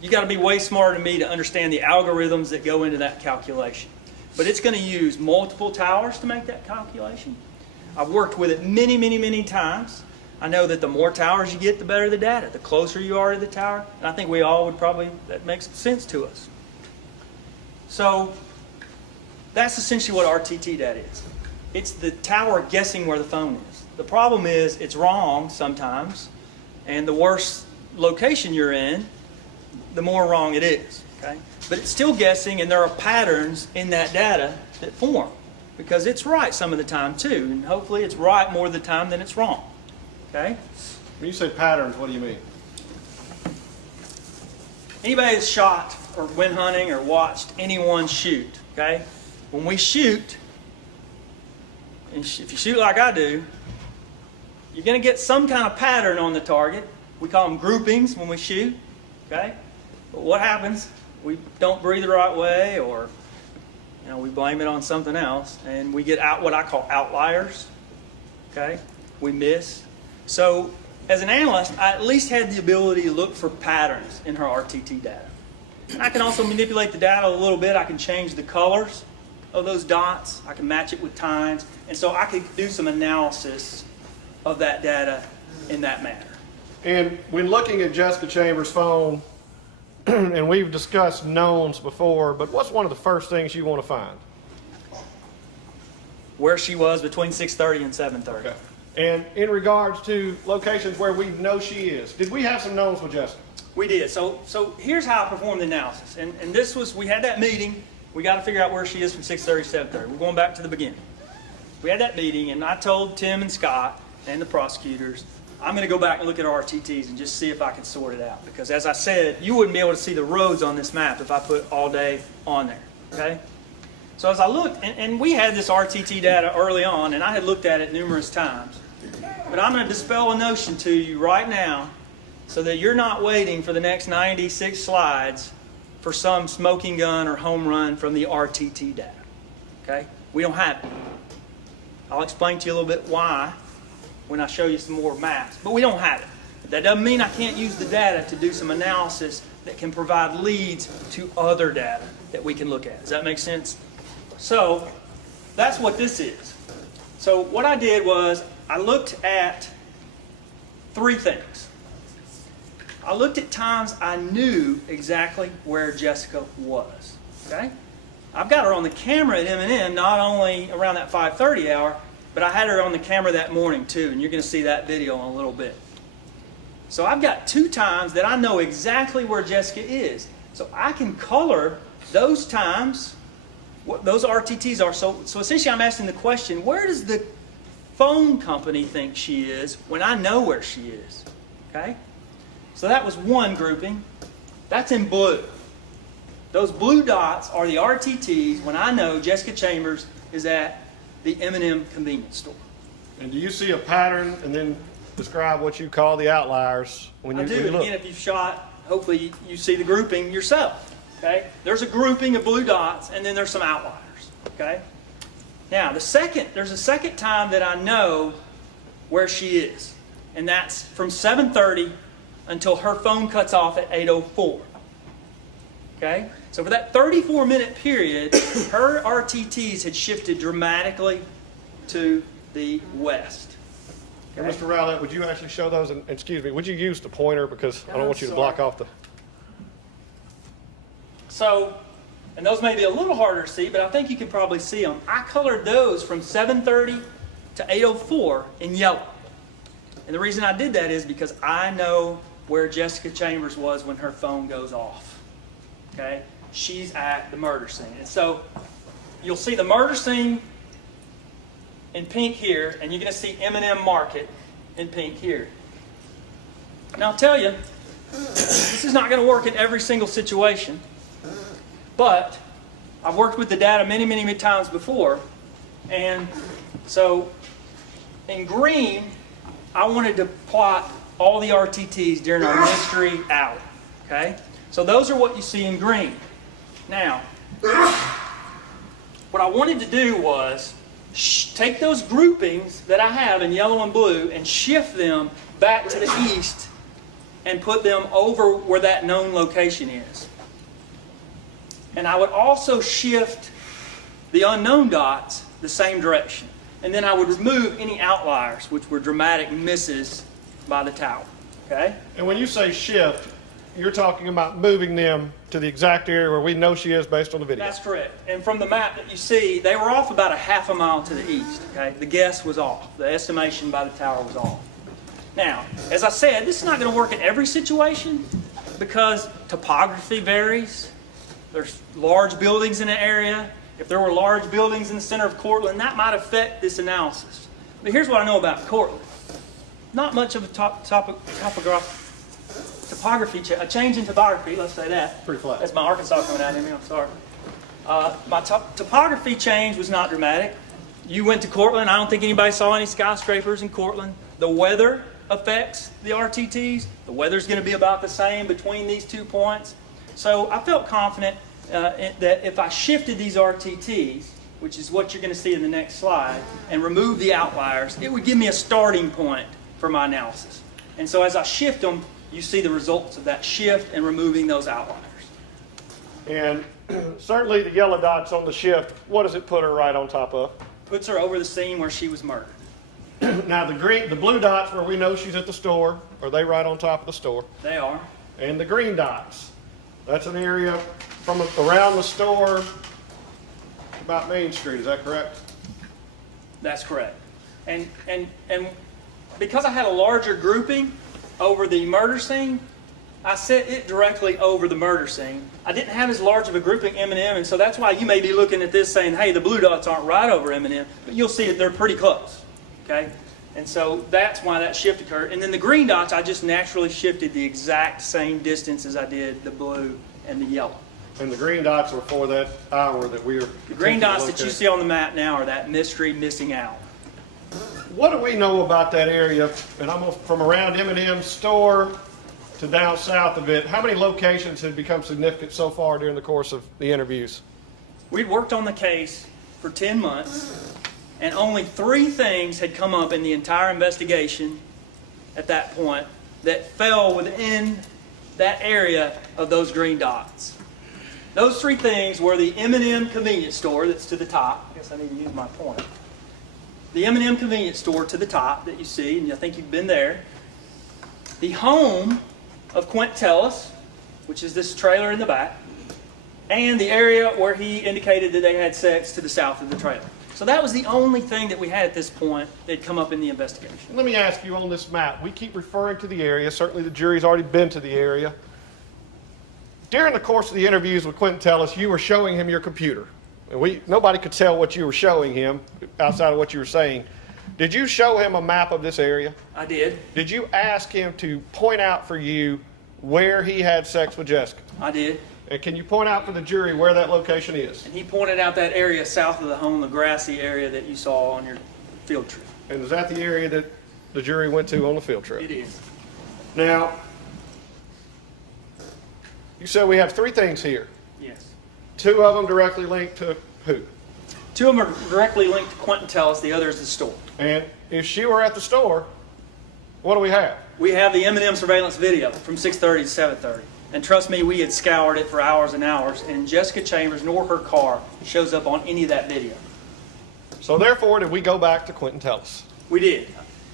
you got to be way smarter than me to understand the algorithms that go into that calculation. But it's going to use multiple towers to make that calculation. I've worked with it many, many, many times. I know that the more towers you get, the better the data. The closer you are to the tower, and I think we all would probably, that makes sense to us. So that's essentially what RTT data is. It's the tower guessing where the phone is. The problem is it's wrong sometimes, and the worse location you're in, the more wrong it is. Okay? But it's still guessing, and there are patterns in that data that form, because it's right some of the time too, and hopefully it's right more of the time than it's wrong. Okay? When you say patterns, what do you mean? Anybody that's shot or went hunting or watched anyone shoot, okay? When we shoot, and if you shoot like I do, you're going to get some kind of pattern on the target. We call them groupings when we shoot, okay? But what happens? We don't breathe the right way, or we blame it on something else, and we get out what I call outliers, okay? We miss. So as an analyst, I at least had the ability to look for patterns in her RTT data. And I can also manipulate the data a little bit. I can change the colors of those dots. I can match it with times. And so I could do some analysis of that data in that manner. And when looking at Jessica Chambers' phone, and we've discussed knowns before, but what's one of the first things you want to find? Where she was between 6:30 and 7:30. Okay. And in regards to locations where we know she is, did we have some knowns with Jessica? We did. So here's how I performed the analysis. And this was, we had that meeting. We got to figure out where she is from 6:30 to 7:30. We're going back to the beginning. We had that meeting, and I told Tim and Scott and the prosecutors, I'm going to go back and look at our RTTs and just see if I can sort it out. Because as I said, you wouldn't be able to see the roads on this map if I put all day on there. Okay? So as I looked, and we had this RTT data early on, and I had looked at it numerous times. But I'm going to dispel a notion to you right now so that you're not waiting for the next 96 slides for some smoking gun or home run from the RTT data. Okay? We don't have it. I'll explain to you a little bit why when I show you some more maps. But we don't have it. That doesn't mean I can't use the data to do some analysis that can provide leads to other data that we can look at. Does that make sense? So that's what this is. So what I did was I looked at three things. I looked at times I knew exactly where Jessica was. Okay? I've got her on the camera at M&M, not only around that 5:30 hour, but I had her on the camera that morning too, and you're going to see that video in a little bit. So I've got 2 times that I know exactly where Jessica is. So I can color those times, what those RTTs are. So essentially I'm asking the question, where does the phone company think she is when I know where she is? Okay? So that was one grouping. That's in blue. Those blue dots are the RTTs when I know Jessica Chambers is at the M&M convenience store. And do you see a pattern, and then describe what you call the outliers when you, I do. when you look? Again, if you've shot, hopefully you see the grouping yourself. Okay? There's a grouping of blue dots, and then there's some outliers. Okay? Now, there's a second time that I know where she is, and that's from 7:30 until her phone cuts off at 8:04. Okay? So for that 34-minute period, her RTTs had shifted dramatically to the west. And Mr. Rowlett, would you actually show those? And excuse me, would you use the pointer, because I don't want you to block off the... So, and those may be a little harder to see, but I think you can probably see them. I colored those from 7:30 to 8:04 in yellow. And the reason I did that is because I know where Jessica Chambers was when her phone goes off. Okay? She's at the murder scene. And so, you'll see the murder scene in pink here, and you're going to see M&M Market in pink here. Now I'll tell you, this is not going to work in every single situation, but I've worked with the data many, many, many times before, and so in green, I wanted to plot all the RTTs during our mystery hour. Okay? So those are what you see in green. Now, what I wanted to do was take those groupings that I have in yellow and blue and shift them back to the east and put them over where that known location is. And I would also shift the unknown dots the same direction. And then I would remove any outliers, which were dramatic misses by the tower. Okay? And when you say shift, you're talking about moving them to the exact area where we know she is based on the video. That's correct. And from the map that you see, they were off about a half a mile to the east. Okay? The guess was off. The estimation by the tower was off. Now, as I said, this is not going to work in every situation because topography varies. There's large buildings in an area. If there were large buildings in the center of Cortland, that might affect this analysis. But here's what I know about Cortland. Not much of a topography, a change in topography, let's say that. Pretty flat. That's my Arkansas coming out of me, I'm sorry. My topography change was not dramatic. You went to Cortland, I don't think anybody saw any skyscrapers in Cortland. The weather affects the RTTs. The weather's going to be about the same between these 2 points. So I felt confident that if I shifted these RTTs, which is what you're going to see in the next slide, and remove the outliers, it would give me a starting point for my analysis. And so as I shift them, you see the results of that shift and removing those outliers. And certainly the yellow dots on the shift, what does it put her right on top of? Puts her over the scene where she was murdered. Now the blue dots where we know she's at the store, are they right on top of the store? They are. And the green dots, that's an area from around the store about Main Street, is that correct? That's correct. And because I had a larger grouping over the murder scene, I set it directly over the murder scene. I didn't have as large of a grouping M&M, and so that's why you may be looking at this saying, hey, the blue dots aren't right over M&M, but you'll see that they're pretty close. Okay? And so that's why that shift occurred. And then the green dots, I just naturally shifted the exact same distance as I did the blue and the yellow. And the green dots are for that hour that we are... The green dots that you see on the map now are that mystery missing hour. What do we know about that area? And I'm from around M&M's store to down south of it. How many locations have become significant so far during the course of the interviews? We'd worked on the case for 10 months, and only 3 things had come up in the entire investigation at that point that fell within that area of those green dots. Those 3 things were the M&M convenience store that's to the top. I guess I need to use my pointer. The M&M convenience store to the top that you see, and I think you've been there. The home of Quint Tellis, which is this trailer in the back, and the area where he indicated that they had sex to the south of the trailer. So that was the only thing that we had at this point that had come up in the investigation. Let me ask you on this map. We keep referring to the area. Certainly the jury's already been to the area. During the course of the interviews with Quentin Tellis, you were showing him your computer. And nobody could tell what you were showing him outside of what you were saying. Did you show him a map of this area? I did. Did you ask him to point out for you where he had sex with Jessica? I did. And can you point out for the jury where that location is? And he pointed out that area south of the home, the grassy area that you saw on your field trip. And is that the area that the jury went to on the field trip? It is. Now, you said we have 3 things here. Yes. 2 of them directly linked to who? 2 of them are directly linked to Quentin Tellis, the other is the store. And if she were at the store, what do we have? We have the M&M surveillance video from 6:30 to 7:30. And trust me, we had scoured it for hours and hours, and Jessica Chambers nor her car shows up on any of that video. So therefore, did we go back to Quentin Tellis? We did.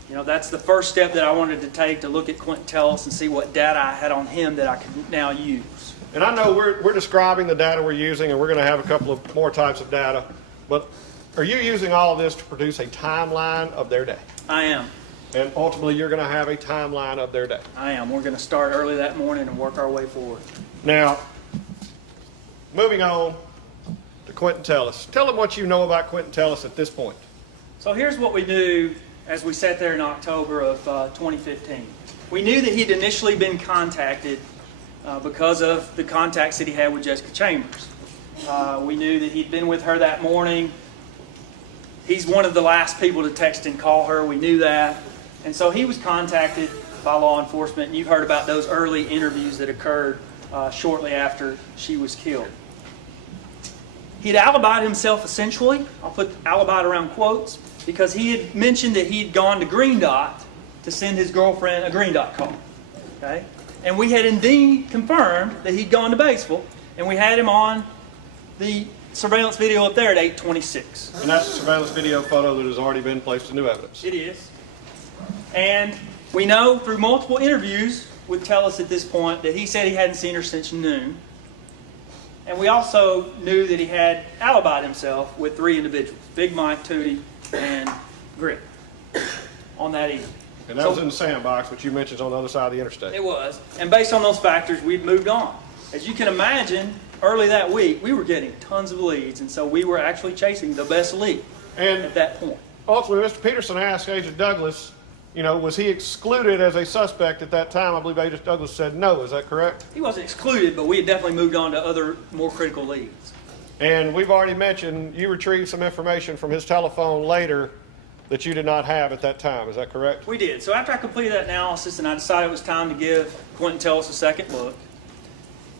You know, that's the first step that I wanted to take, to look at Quentin Tellis and see what data I had on him that I could now use. And I know we're describing the data we're using, and we're going to have a couple of more types of data, but are you using all of this to produce a timeline of their day? I am. And ultimately, you're going to have a timeline of their day. I am. We're going to start early that morning and work our way forward. Now, moving on to Quentin Tellis. Tell them what you know about Quentin Tellis at this point. So here's what we knew as we sat there in October of 2015. We knew that he'd initially been contacted because of the contacts that he had with Jessica Chambers. We knew that he'd been with her that morning. He's one of the last people to text and call her. We knew that. And so he was contacted by law enforcement, and you've heard about those early interviews that occurred shortly after she was killed. He'd alibied himself essentially. I'll put alibied around quotes, because he had mentioned that he'd gone to Green Dot to send his girlfriend a Green Dot call. Okay? And we had indeed confirmed that he'd gone to Batesville, and we had him on the surveillance video up there at 8:26. And that's a surveillance video photo that has already been placed in new evidence. It is. And we know through multiple interviews with Tellis at this point that he said he hadn't seen her since noon. And we also knew that he had alibied himself with 3 individuals, Big Mike, Tootie, and Grit, on that evening. And that was in the sandbox, which you mentioned on the other side of the interstate. It was. And based on those factors, we'd moved on. As you can imagine, early that week, we were getting tons of leads, and so we were actually chasing the best lead at that point. Ultimately, Mr. Peterson asked Agent Douglas, was he excluded as a suspect at that time? I believe Agent Douglas said no. Is that correct? He wasn't excluded, but we had definitely moved on to other more critical leads. And we've already mentioned you retrieved some information from his telephone later that you did not have at that time. Is that correct? We did. So after I completed that analysis and I decided it was time to give Quentin Tellis a second look,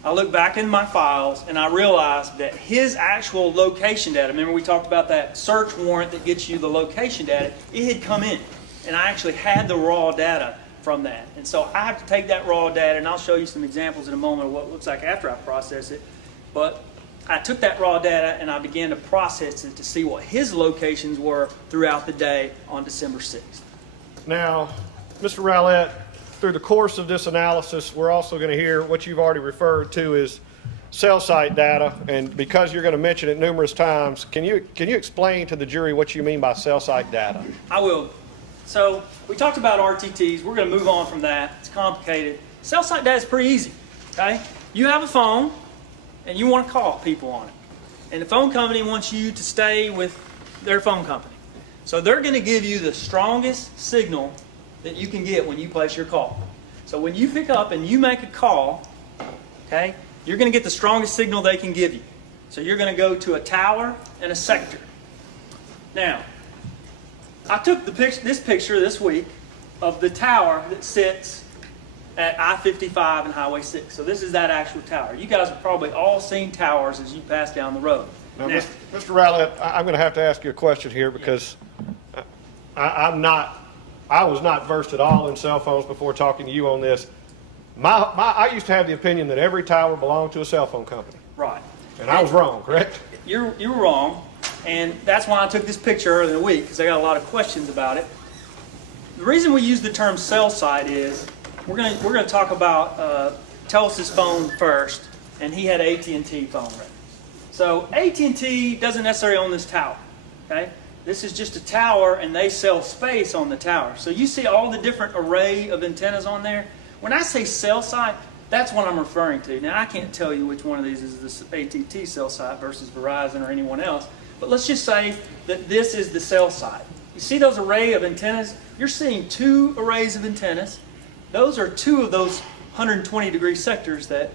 I looked back in my files and I realized that his actual location data, remember we talked about that search warrant that gets you the location data, it had come in. And I actually had the raw data from that. And so I have to take that raw data, and I'll show you some examples in a moment of what it looks like after I process it. But I took that raw data and I began to process it to see what his locations were throughout the day on December 6th. Now, Mr. Rowlett, through the course of this analysis, we're also going to hear what you've already referred to as cell site data. And because you're going to mention it numerous times, can you explain to the jury what you mean by cell site data? I will. So we talked about RTTs. We're going to move on from that. It's complicated. Cell site data is pretty easy. Okay? You have a phone, and you want to call people on it. And the phone company wants you to stay with their phone company. So they're going to give you the strongest signal that you can get when you place your call. So when you pick up and you make a call, okay, you're going to get the strongest signal they can give you. So you're going to go to a tower and a sector. Now, I took this picture this week of the tower that sits at I-55 and Highway 6. So this is that actual tower. You guys have probably all seen towers as you pass down the road. Now, Mr. Rowlett, I'm going to have to ask you a question here because I was not versed at all in cell phones before talking to you on this. I used to have the opinion that every tower belonged to a cell phone company. Right. And I was wrong, correct? You were wrong. And that's why I took this picture earlier in the week, because I got a lot of questions about it. The reason we use the term cell site is we're going to talk about Tellis' phone first, and he had an AT&T phone ready. So AT&T doesn't necessarily own this tower. Okay? This is just a tower, and they sell space on the tower. So you see all the different array of antennas on there. When I say cell site, that's what I'm referring to. Now, I can't tell you which one of these is the AT&T cell site versus Verizon or anyone else, but let's just say that this is the cell site. You see those array of antennas? You're seeing 2 arrays of antennas. Those are 2 of those 120-degree sectors that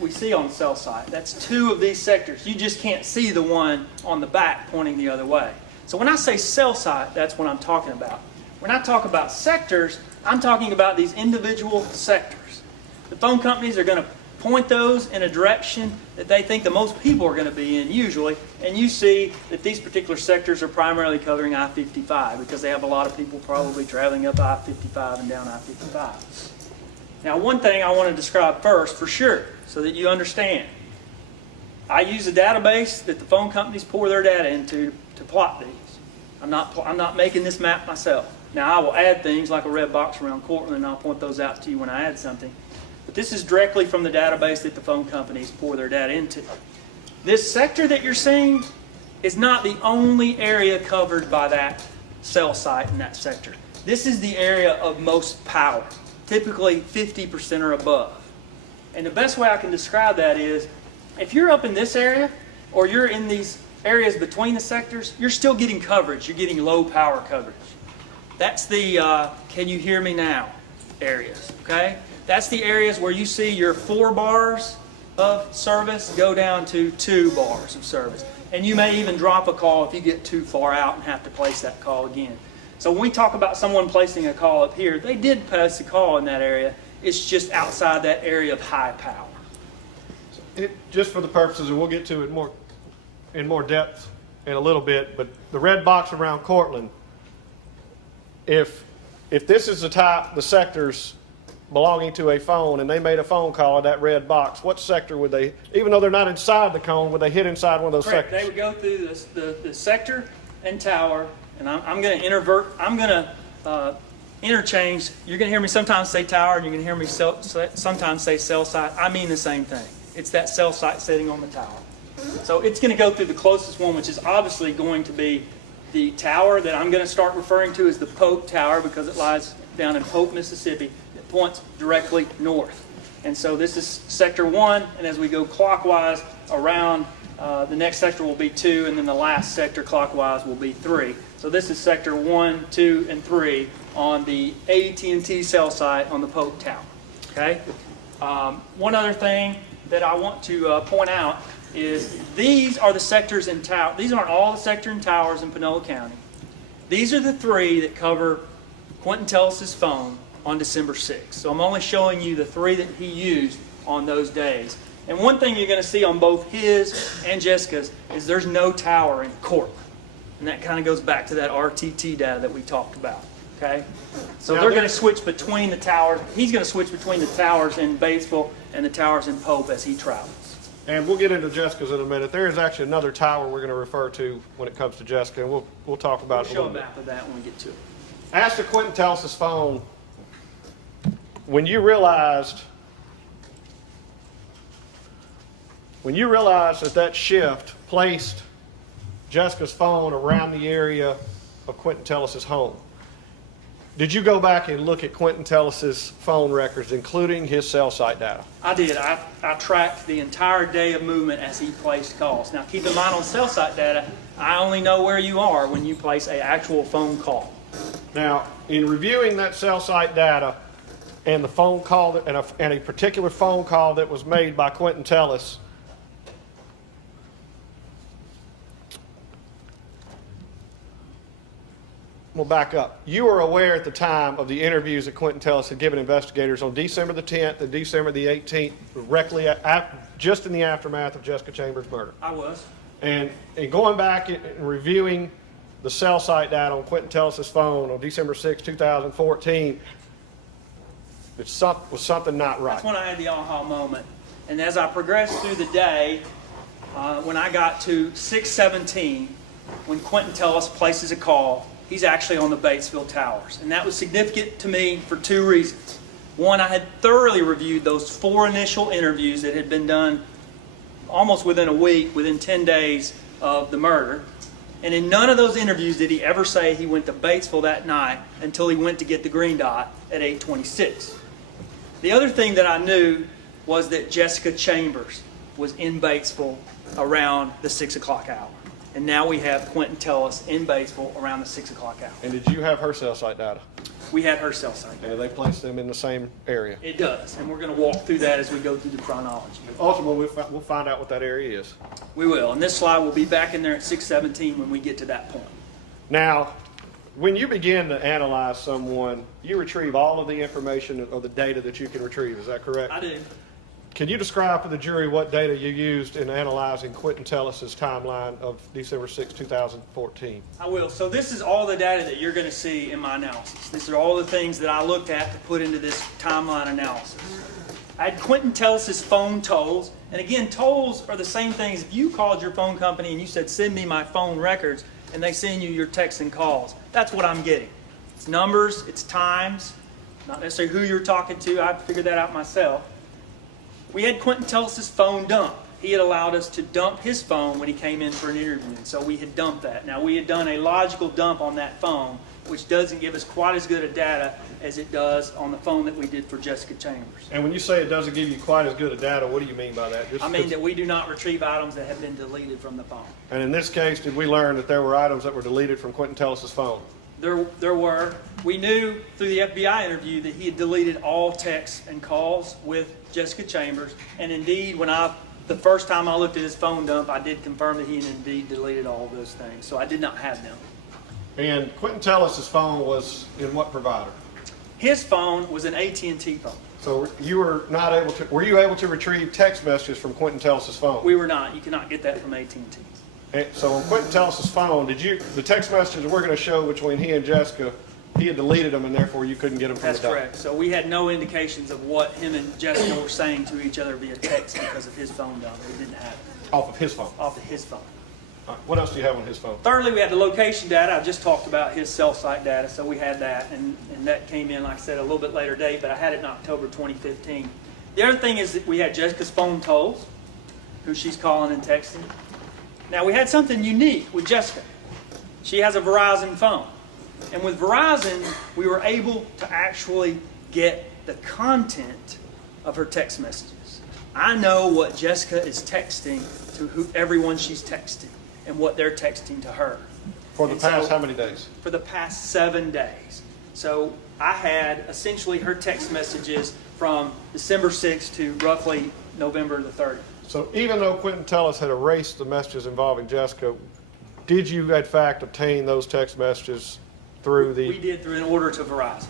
we see on the cell site. That's 2 of these sectors. You just can't see the one on the back pointing the other way. So when I say cell site, that's what I'm talking about. When I talk about sectors, I'm talking about these individual sectors. The phone companies are going to point those in a direction that they think the most people are going to be in usually, and you see that these particular sectors are primarily covering I-55 because they have a lot of people probably traveling up I-55 and down I-55. Now, one thing I want to describe first for sure so that you understand. I use a database that the phone companies pour their data into to plot these. I'm not making this map myself. Now, I will add things like a red box around Cortland, and I'll point those out to you when I add something. But this is directly from the database that the phone companies pour their data into. This sector that you're seeing is not the only area covered by that cell site in that sector. This is the area of most power, typically 50% or above. And the best way I can describe that is, if you're up in this area, or you're in these areas between the sectors, you're still getting coverage. You're getting low power coverage. That's the can you hear me now areas, okay? That's the areas where you see your 4 bars of service go down to 2 bars of service. And you may even drop a call if you get too far out and have to place that call again. So when we talk about someone placing a call up here, they did place a call in that area. It's just outside that area of high power. Just for the purposes, and we'll get to it in more depth in a little bit, but the red box around Cortland, if this is the sectors belonging to a phone and they made a phone call in that red box, what sector would they, even though they're not inside the cone, would they hit inside one of those Correct. sectors? They would go through the sector and tower, and I'm going to interchange. You're going to hear me sometimes say tower, and you're going to hear me sometimes say cell site. I mean the same thing. It's that cell site sitting on the tower. So it's going to go through the closest one, which is obviously going to be the tower that I'm going to start referring to as the Pope Tower because it lies down in Pope, Mississippi. It points directly north. And so this is sector 1, and as we go clockwise around, the next sector will be 2, and then the last sector clockwise will be 3. So this is sector 1, 2, and 3 on the AT&T cell site on the Pope Tower. Okay? One other thing that I want to point out is these are the sectors and towers. These aren't all the sector and towers in Panola County. These are the 3 that cover Quentin Tellis' phone on December 6th. So I'm only showing you the 3 that he used on those days. And one thing you're going to see on both his and Jessica's is there's no tower in Cortland. And that kind of goes back to that RTT data that we talked about. Okay? So they're going to switch between the towers. He's going to switch between the towers in Batesville and the towers in Pope as he travels. And we'll get into Jessica's in a minute. There is actually another tower we're going to refer to when it comes to Jessica, and we'll talk about it a little bit. We'll show a map of that when we get to it. As to Quentin Tellis' phone, when you realized that shift placed Jessica's phone around the area of Quentin Tellis' home, did you go back and look at Quentin Tellis' phone records, including his cell site data? I did. I tracked the entire day of movement as he placed calls. Now, keep in mind on cell site data, I only know where you are when you place an actual phone call. Now, in reviewing that cell site data and the phone call and a particular phone call that was made by Quentin Tellis, we'll back up. You were aware at the time of the interviews that Quentin Tellis had given investigators on December the 10th and December the 18th, directly just in the aftermath of Jessica Chambers' murder. I was. And going back and reviewing the cell site data on Quentin Tellis' phone on December 6, 2014, was something not right. That's when I had the aha moment. And as I progressed through the day, when I got to 6:17, when Quentin Tellis places a call, he's actually on the Batesville Towers. And that was significant to me for 2 reasons. One, I had thoroughly reviewed those 4 initial interviews that had been done almost within a week, within 10 days of the murder. And in none of those interviews did he ever say he went to Batesville that night until he went to get the green dot at 8:26. The other thing that I knew was that Jessica Chambers was in Batesville around the 6 o'clock hour. And now we have Quentin Tellis in Batesville around the 6 o'clock hour. And did you have her cell site data? We had her cell site. And they placed them in the same area? It does, and we're going to walk through that as we go through the chronology. Ultimately, we'll find out what that area is. We will, and this slide will be back in there at 6:17 when we get to that point. Now, when you begin to analyze someone, you retrieve all of the information or the data that you can retrieve. Is that correct? I do. Can you describe to the jury what data you used in analyzing Quentin Tellis's timeline of December 6, 2014? I will. So this is all the data that you're going to see in my analysis. These are all the things that I looked at to put into this timeline analysis. I had Quentin Tellis's phone tolls, and again, tolls are the same things. If you called your phone company and you said, send me my phone records, and they send you your texts and calls, that's what I'm getting. It's numbers, it's times, not necessarily who you're talking to. I figured that out myself. We had Quentin Tellis's phone dump. He had allowed us to dump his phone when he came in for an interview, and so we had dumped that. Now, we had done a logical dump on that phone, which doesn't give us quite as good a data as it does on the phone that we did for Jessica Chambers. And when you say it doesn't give you quite as good a data, what do you mean by that? I mean that we do not retrieve items that have been deleted from the phone. And in this case, did we learn that there were items that were deleted from Quentin Tellis's phone? There were. We knew through the FBI interview that he had deleted all texts and calls with Jessica Chambers. And indeed, the first time I looked at his phone dump, I did confirm that he had indeed deleted all of those things. So I did not have them. And Quentin Tellis's phone was in what provider? His phone was an AT&T phone. So you were not able to, were you able to retrieve text messages from Quentin Tellis's phone? We were not. You cannot get that from AT&T. And so on Quentin Tellis's phone, the text messages we're going to show between he and Jessica, he had deleted them and therefore you couldn't get them from That's the dump. correct. So we had no indications of what him and Jessica were saying to each other via text because of his phone dump. We didn't have it. Off of his phone? Off of his phone. All right. What else do you have on his phone? Thirdly, we had the location data. I just talked about his cell site data, so we had that, and that came in, like I said, a little bit later date, but I had it in October 2015. The other thing is that we had Jessica's phone tolls, who she's calling and texting. Now, we had something unique with Jessica. She has a Verizon phone, and with Verizon, we were able to actually get the content of her text messages. I know what Jessica is texting to everyone she's texting and what they're texting to her. For the past how many days? For the past 7 days. So I had essentially her text messages from December 6th to roughly November the 30th. So even though Quentin Tellis had erased the messages involving Jessica, did you in fact obtain those text messages through the... We did through an order to Verizon.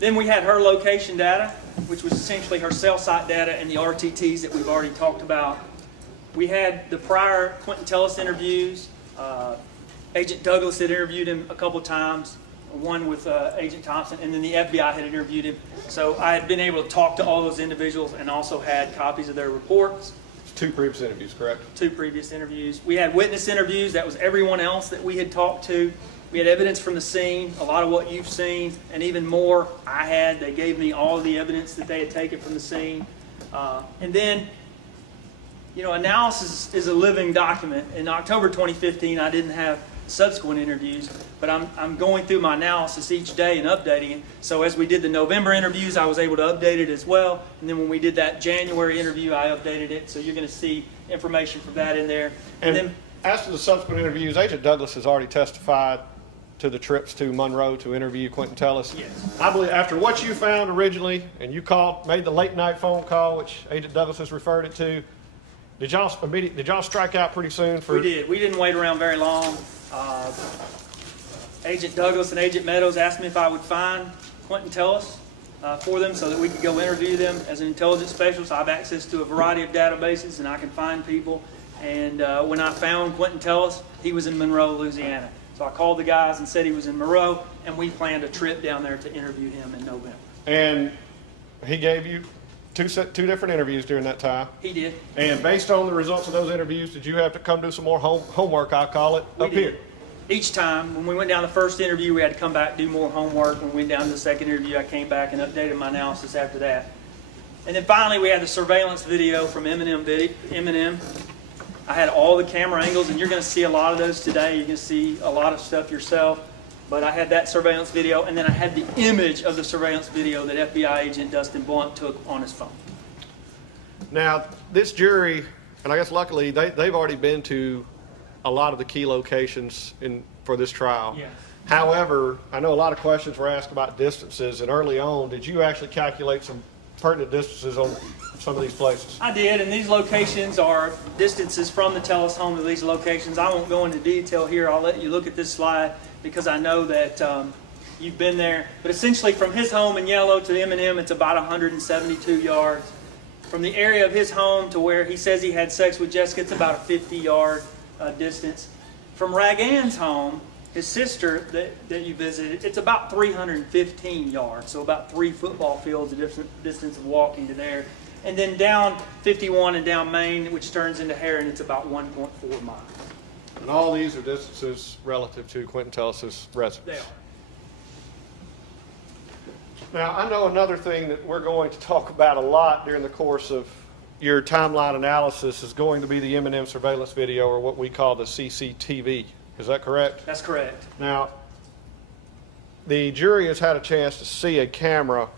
Then we had her location data, which was essentially her cell site data and the RTTs that we've already talked about. We had the prior Quentin Tellis interviews. Agent Douglas had interviewed him a couple times, one with Agent Thompson, and then the FBI had interviewed him. So I had been able to talk to all those individuals and also had copies of their reports. 2 previous interviews, correct? 2 previous interviews. We had witness interviews. That was everyone else that we had talked to. We had evidence from the scene, a lot of what you've seen, and even more I had. They gave me all of the evidence that they had taken from the scene. And then, you know, analysis is a living document. In October 2015, I didn't have subsequent interviews, but I'm going through my analysis each day and updating it. So as we did the November interviews, I was able to update it as well. And then when we did that January interview, I updated it. So you're going to see information from that in there. And then, as to the subsequent interviews, Agent Douglas has already testified to the trips to Monroe to interview Quentin Tellis. Yes. I believe after what you found originally, and you made the late night phone call, which Agent Douglas has referred it to, did y'all strike out pretty soon? We did. We didn't wait around very long. Agent Douglas and Agent Meadows asked me if I would find Quentin Tellis for them so that we could go interview them. As an intelligence specialist, I have access to a variety of databases and I can find people. And when I found Quentin Tellis, he was in Monroe, Louisiana. So I called the guys and said he was in Monroe, and we planned a trip down there to interview him in November. And he gave you two different interviews during that time? He did. And based on the results of those interviews, did you have to come do some more homework, I call it, up here? Each time, when we went down the first interview, we had to come back and do more homework. When we went down to the second interview, I came back and updated my analysis after that. And then finally, we had the surveillance video from Eminem. I had all the camera angles, and you're going to see a lot of those today. You're going to see a lot of stuff yourself. But I had that surveillance video, and then I had the image of the surveillance video that FBI agent Dustin Blunt took on his phone. Now, this jury, and I guess luckily they've already been to a lot of the key locations for this trial. Yeah. However, I know a lot of questions were asked about distances, and early on, did you actually calculate some pertinent distances on some of these places? I did, and these locations are distances from the Tellus home to these locations. I won't go into detail here. I'll let you look at this slide because I know that you've been there. But essentially, from his home in Yellow to the M&M, it's about 172 yards. From the area of his home to where he says he had sex with Jessica, it's about a 50-yard distance. From Rag Ann's home, his sister that you visited, it's about 315 yards, so about 3 football fields, a distance of walking to there. And then down 51 and down Main, which turns into Heron, it's about 1.4 miles. And all these are distances relative to Quentin Tellus's residence. They are. Now, I know another thing that we're going to talk about a lot during the course of your timeline analysis is going to be the M&M surveillance video, or what we call the CCTV. Is that correct? That's correct. Now, the jury has had a chance to see a camera,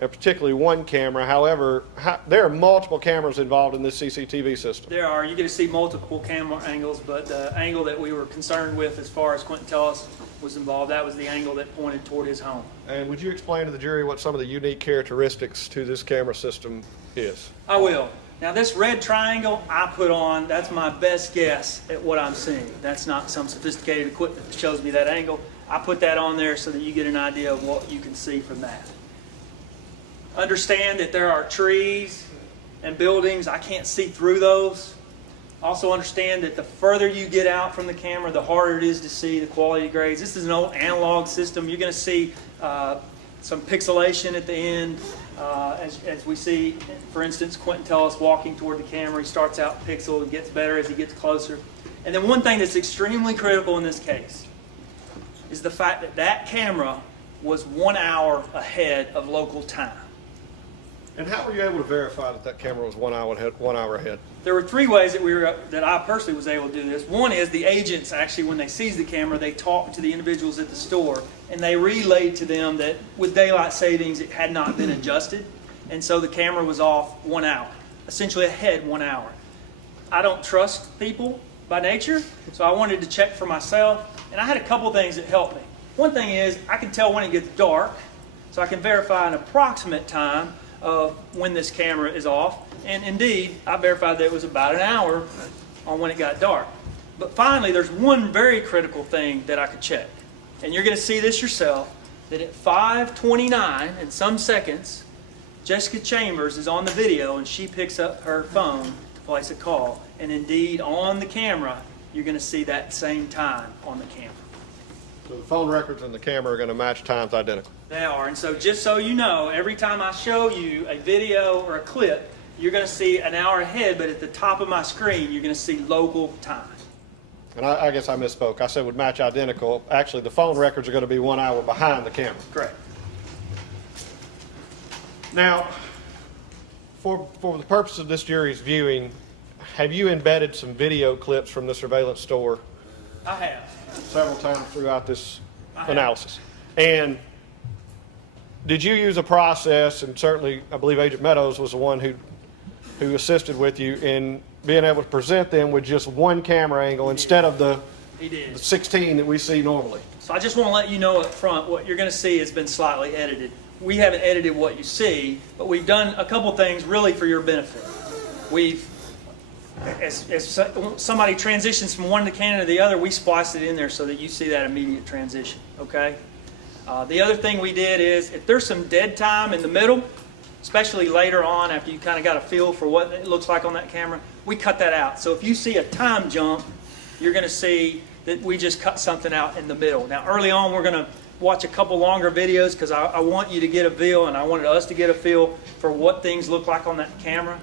and particularly one camera. However, there are multiple cameras involved in this CCTV system. There are. You get to see multiple camera angles, but the angle that we were concerned with as far as Quentin Tellus was involved, that was the angle that pointed toward his home. And would you explain to the jury what some of the unique characteristics to this camera system is? I will. Now, this red triangle I put on, that's my best guess at what I'm seeing. That's not some sophisticated equipment that shows me that angle. I put that on there so that you get an idea of what you can see from that. Understand that there are trees and buildings. I can't see through those. Also understand that the further you get out from the camera, the harder it is to see the quality grades. This is an old analog system. You're going to see some pixelation at the end. As we see, for instance, Quentin Tellus walking toward the camera. He starts out pixel and gets better as he gets closer. And then one thing that's extremely critical in this case is the fact that that camera was 1 hour ahead of local time. And how were you able to verify that that camera was 1 hour ahead? There were 3 ways that I personally was able to do this. One is the agents actually, when they seized the camera, they talked to the individuals at the store, and they relayed to them that with daylight savings, it had not been adjusted, and so the camera was off 1 hour, essentially ahead 1 hour. I don't trust people by nature, so I wanted to check for myself, and I had a couple things that helped me. One thing is I can tell when it gets dark, so I can verify an approximate time of when this camera is off. And indeed, I verified that it was about an hour on when it got dark. But finally, there's one very critical thing that I could check. And you're going to see this yourself, that at 5:29 and some seconds, Jessica Chambers is on the video and she picks up her phone to place a call. And indeed, on the camera, you're going to see that same time on the camera. So the phone records and the camera are going to match times identical. They are. And so just so you know, every time I show you a video or a clip, you're going to see an hour ahead, but at the top of my screen, you're going to see local time. And I guess I misspoke. I said would match identical. Actually, the phone records are going to be 1 hour behind the camera. Correct. Now, for the purpose of this jury's viewing, have you embedded some video clips from the surveillance store I have. several times throughout this I have. analysis? And did you use a process, and certainly I believe Agent Meadows was the one who assisted with you in being able to present them with just one camera angle instead of the He did. 16 that we see normally? So I just want to let you know up front, what you're going to see has been slightly edited. We haven't edited what you see, but we've done a couple things really for your benefit. We've, as somebody transitions from one cannon to the other, we spliced it in there so that you see that immediate transition, okay? The other thing we did is, if there's some dead time in the middle, especially later on after you kind of got a feel for what it looks like on that camera, we cut that out. So if you see a time jump, you're going to see that we just cut something out in the middle. Now early on we're going to watch a couple longer videos because I want you to get a feel, and I wanted us to get a feel for what things look like on that camera.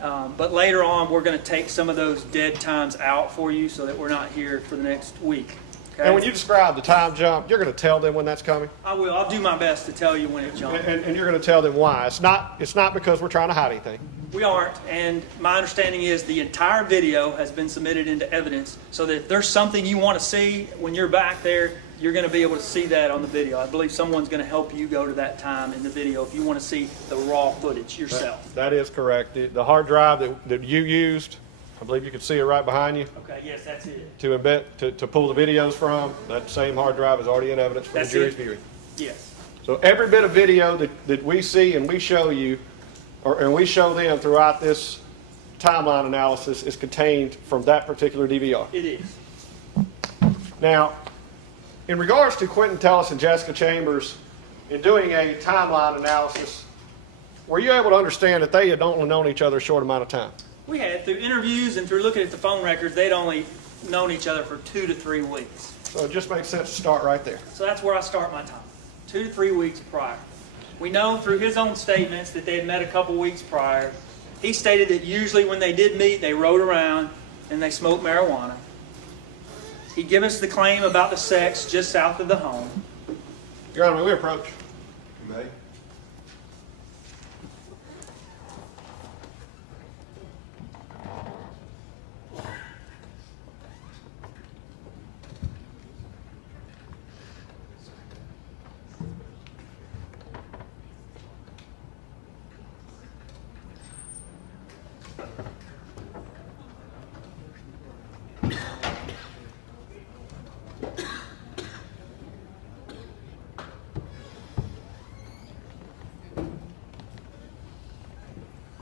But later on we're going to take some of those dead times out for you so that we're not here for the next week. Okay? And when you describe the time jump, you're going to tell them when that's coming, I will. I'll do my best to tell you when it jumps. and you're going to tell them why. It's not because we're trying to hide anything. We aren't, and my understanding is the entire video has been submitted into evidence, so that if there's something you want to see when you're back there, you're going to be able to see that on the video. I believe someone's going to help you go to that time in the video if you want to see the raw footage yourself. That is correct. The hard drive that you used, I believe you can see it right behind you, Okay, yes, that's it. to embed, to pull the videos from. That same hard drive is already in evidence for That's the jury's it. viewing. Yes. So every bit of video that we see and we show you, and we show them throughout this timeline analysis, is contained from that particular DVR. It is. Now, in regards to Quentin Tellis and Jessica Chambers, in doing a timeline analysis, were you able to understand that they had only known each other a short amount of time? We had, through interviews and through looking at the phone records, they'd only known each other for 2 to 3 weeks. So it just makes sense to start right there. So that's where I start my time, 2 to 3 weeks prior. We know through his own statements that they had met a couple weeks prior. He stated that usually when they did meet, they rode around and they smoked marijuana. He gave us the claim about the sex just south of the home. Your Honor, may we approach? You may.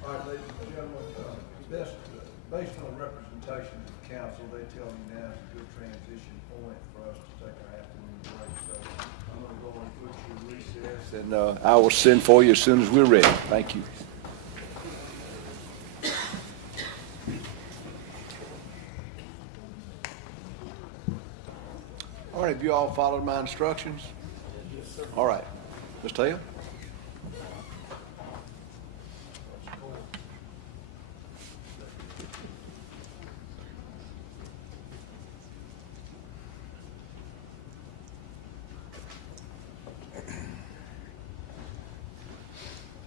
All right, ladies and gentlemen, based on the representation of the council, they tell me now is a good transition point for us to take our afternoon break. So I'm going to go and put you in recess, and I will send for you as soon as we're ready. Thank you. All right, have you all followed my instructions? Yes, sir. All right. Ms. Taylor?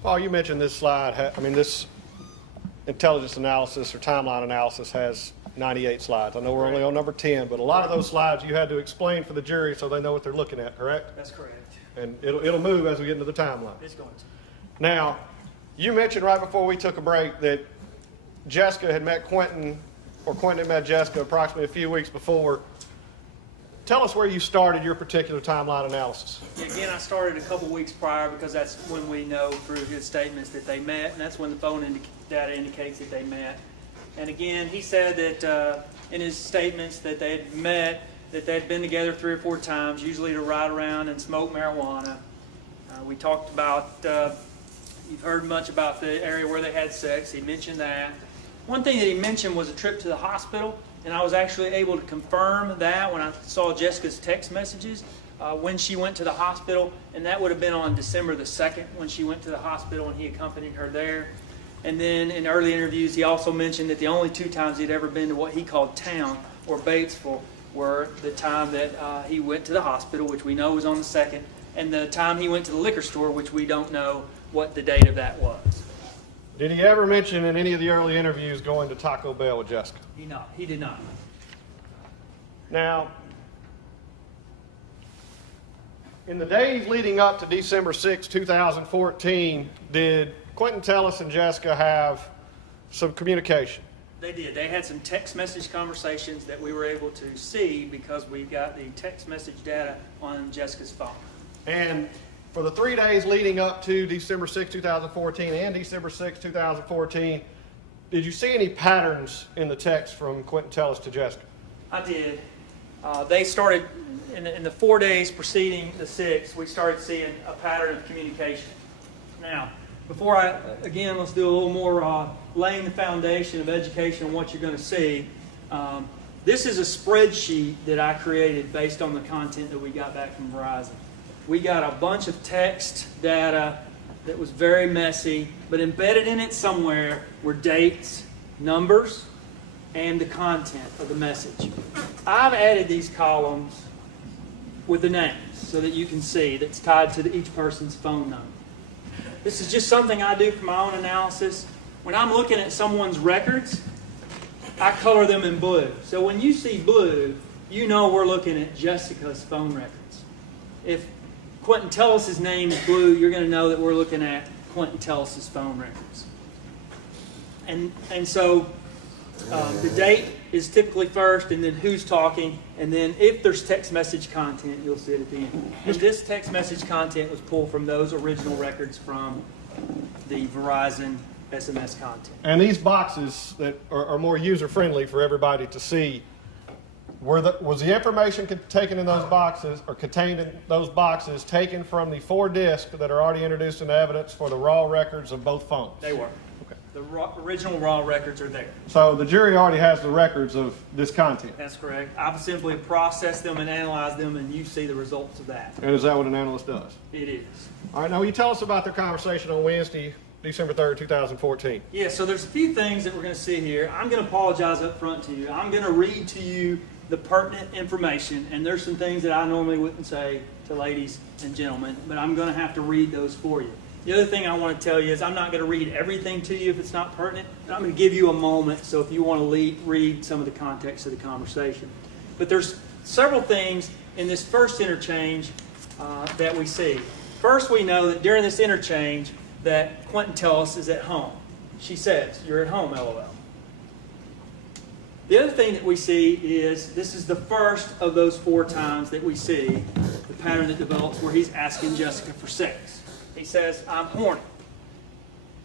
Paul, you mentioned this slide, this intelligence analysis or timeline analysis has 98 slides. I know we're only on number 10, but a lot of those slides you had to explain for the jury so they know what they're looking at, correct? That's correct. And it'll move as we get into the timeline. It's going to. Now, you mentioned right before we took a break that Jessica had met Quentin, or Quentin had met Jessica approximately a few weeks before. Tell us where you started your particular timeline analysis. Again, I started a couple weeks prior because that's when we know through his statements that they met, and that's when the phone data indicates that they met. And again, he said that in his statements that they had met, that they had been together 3 or 4 times, usually to ride around and smoke marijuana. We talked about, you've heard much about the area where they had sex. He mentioned that. One thing that he mentioned was a trip to the hospital, and I was actually able to confirm that when I saw Jessica's text messages when she went to the hospital, and that would have been on December the 2nd when she went to the hospital and he accompanied her there. And then in early interviews, he also mentioned that the only 2 times he'd ever been to what he called town or Batesville were the time that he went to the hospital, which we know was on the 2nd, and the time he went to the liquor store, which we don't know what the date of that was. Did he ever mention in any of the early interviews going to Taco Bell with Jessica? He did not. Now, in the days leading up to December 6, 2014, did Quentin Tellis and Jessica have some communication? They did. They had some text message conversations that we were able to see because we got the text message data on Jessica's phone. And for the 3 days leading up to December 6, 2014 and December 6, 2014, did you see any patterns in the text from Quentin Tellis to Jessica? I did. They started, in the 4 days preceding the 6th, we started seeing a pattern of communication. Now, before let's do a little more laying the foundation of education on what you're going to see. This is a spreadsheet that I created based on the content that we got back from Verizon. We got a bunch of text data that was very messy, but embedded in it somewhere were dates, numbers, and the content of the message. I've added these columns with the names so that you can see that's tied to each person's phone number. This is just something I do for my own analysis. When I'm looking at someone's records, I color them in blue. So when you see blue, you know we're looking at Jessica's phone records. If Quentin Tellis' name is blue, you're going to know that we're looking at Quentin Tellis' phone records. And so the date is typically first, and then who's talking, and then if there's text message content, you'll see it at the end. And this text message content was pulled from those original records from the Verizon SMS content. And these boxes that are more user-friendly for everybody to see, was the information taken in those boxes or contained in those boxes taken from the 4 discs that are already introduced into evidence for the raw records of both phones? They were. Okay. The original raw records are there. So the jury already has the records of this content. That's correct. I've simply processed them and analyzed them, and you see the results of that. And is that what an analyst does? It is. All right, now will you tell us about their conversation on Wednesday, December 3rd, 2014? Yeah, so there's a few things that we're going to see here. I'm going to apologize up front to you. I'm going to read to you the pertinent information, and there's some things that I normally wouldn't say to ladies and gentlemen, but I'm going to have to read those for you. The other thing I want to tell you is I'm not going to read everything to you if it's not pertinent, but I'm going to give you a moment so if you want to read some of the context of the conversation. But there's several things in this first interchange that we see. First, we know that during this interchange that Quentin Tellis is at home. She says, "You're at home, LOL." The other thing that we see is this is the first of those 4 times that we see the pattern that develops where he's asking Jessica for sex. He says, "I'm horny."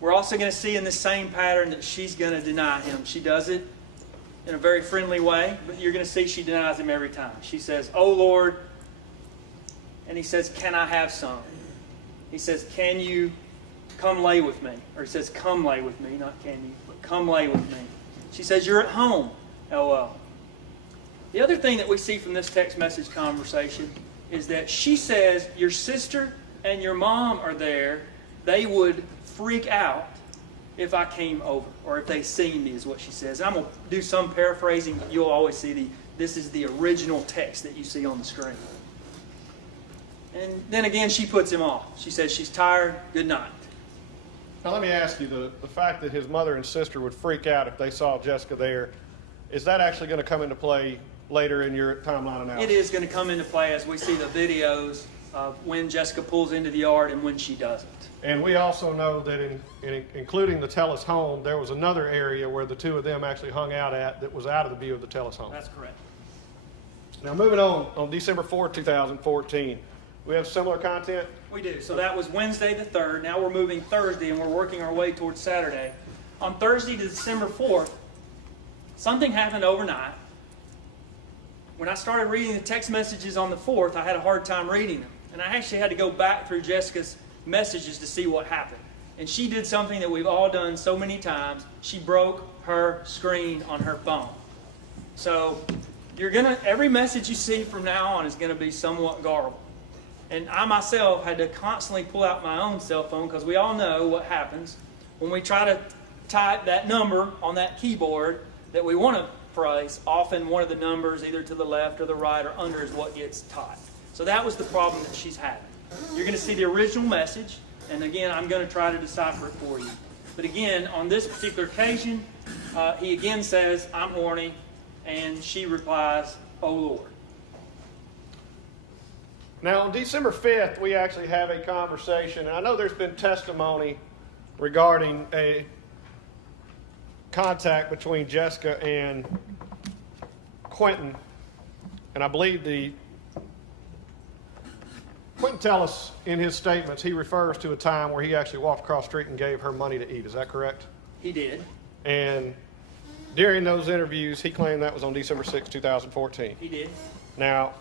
We're also going to see in the same pattern that she's going to deny him. She does it in a very friendly way, but you're going to see she denies him every time. She says, "Oh Lord," and he says, "Can I have some?" He says, "Can you come lay with me?" Or he says, "Come lay with me," not "can you," but "come lay with me." She says, "You're at home, LOL." The other thing that we see from this text message conversation is that she says, "Your sister and your mom are there. They would freak out if I came over, or if they seen me," is what she says. And I'm going to do some paraphrasing, but you'll always see this is the original text that you see on the screen. And then again, she puts him off. She says she's tired, good night. Now let me ask you, the fact that his mother and sister would freak out if they saw Jessica there, is that actually going to come into play later in your timeline analysis? It is going to come into play as we see the videos of when Jessica pulls into the yard and when she doesn't. And we also know that in including the Tellis home, there was another area where the two of them actually hung out at that was out of the view of the Tellis home. That's correct. Now moving on December 4th, 2014, we have similar content? We do. So that was Wednesday the 3rd. Now we're moving Thursday and we're working our way towards Saturday. On Thursday, December 4th, something happened overnight. When I started reading the text messages on the 4th, I had a hard time reading them. And I actually had to go back through Jessica's messages to see what happened. And she did something that we've all done so many times. She broke her screen on her phone. So every message you see from now on is going to be somewhat garbled. And I myself had to constantly pull out my own cell phone because we all know what happens when we try to type that number on that keyboard that we want to place. Often one of the numbers, either to the left or the right or under, is what gets typed. So that was the problem that she's having. You're going to see the original message, and again, I'm going to try to decipher it for you. But again, on this particular occasion, he again says, "I'm horny," and she replies, "Oh Lord." Now, on December 5th, we actually have a conversation, and I know there's been testimony regarding a contact between Jessica and Quentin, and I believe Quentin Tellis, in his statements, he refers to a time where he actually walked across the street and gave her money to eat. Is that correct? He did. And during those interviews, he claimed that was on December 6, 2014. He did. Now,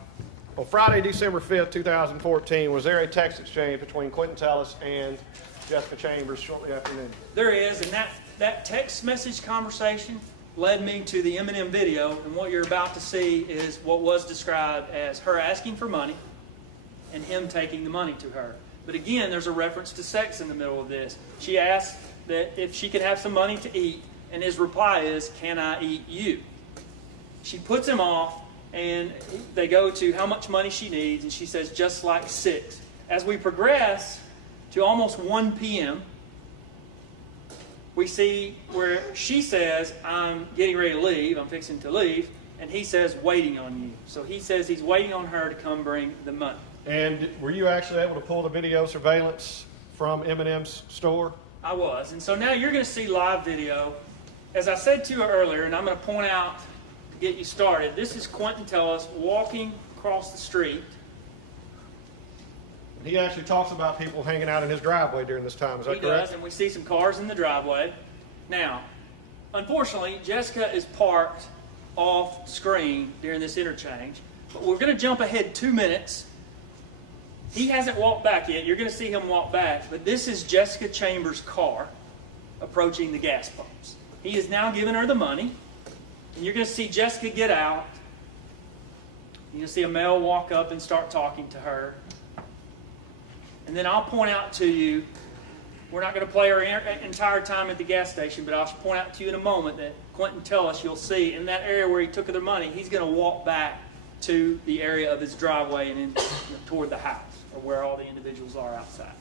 on Friday, December 5th, 2014, was there a text exchange between Quentin Tellis and Jessica Chambers shortly after noon? There is, and that text message conversation led me to the M&M video, and what you're about to see is what was described as her asking for money and him taking the money to her. But again, there's a reference to sex in the middle of this. She asked that if she could have some money to eat, and his reply is, "Can I eat you?" She puts him off, and they go to how much money she needs, and she says just like 6. As we progress to almost 1 p.m., we see where she says, I'm getting ready to leave, I'm fixing to leave, and he says, waiting on you. So he says he's waiting on her to come bring the money. And were you actually able to pull the video surveillance from M&M's store? I was. And so now you're going to see live video. As I said to you earlier, and I'm going to point out to get you started, this is Quentin Tellis walking across the street. He actually talks about people hanging out in his driveway during this time. Is that correct? He does, and we see some cars in the driveway. Now, unfortunately, Jessica is parked off screen during this interchange, but we're going to jump ahead 2 minutes. He hasn't walked back yet. You're going to see him walk back, but this is Jessica Chambers' car approaching the gas pumps. He is now giving her the money, and you're going to see Jessica get out. You're going to see a male walk up and start talking to her. And then I'll point out to you, we're not going to play her entire time at the gas station, but I'll point out to you in a moment that Quentin Tellis, you'll see in that area where he took her the money, he's going to walk back to the area of his driveway and in, toward the house, or where all the individuals are outside.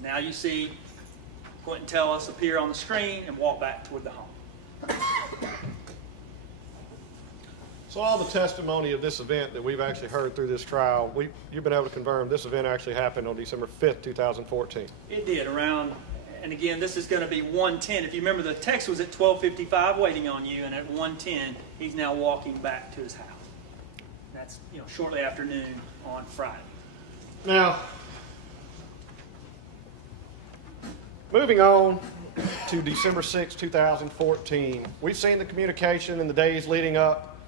Now you see Quentin Tellis appear on the screen and walk back toward the home. So all the testimony of this event that we've actually heard through this trial, you've been able to confirm this event actually happened on December 5th, 2014. It did, around, and again, this is going to be 1:10. If you remember, the text was at 12:55 waiting on you, and at 1:10, he's now walking back to his house. That's, shortly after noon on Friday. Now, moving on to December 6, 2014, we've seen the communication in the days leading up,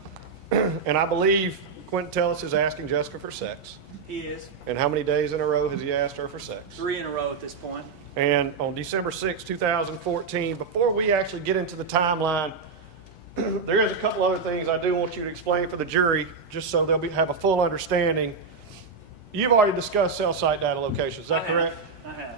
and I believe Quentin Tellis is asking Jessica for sex. He is. And how many days in a row has he asked her for sex? 3 in a row at this point. And on December 6, 2014, before we actually get into the timeline, there is a couple other things I do want you to explain for the jury, just so they'll have a full understanding. You've already discussed cell site data locations, is that correct? I have.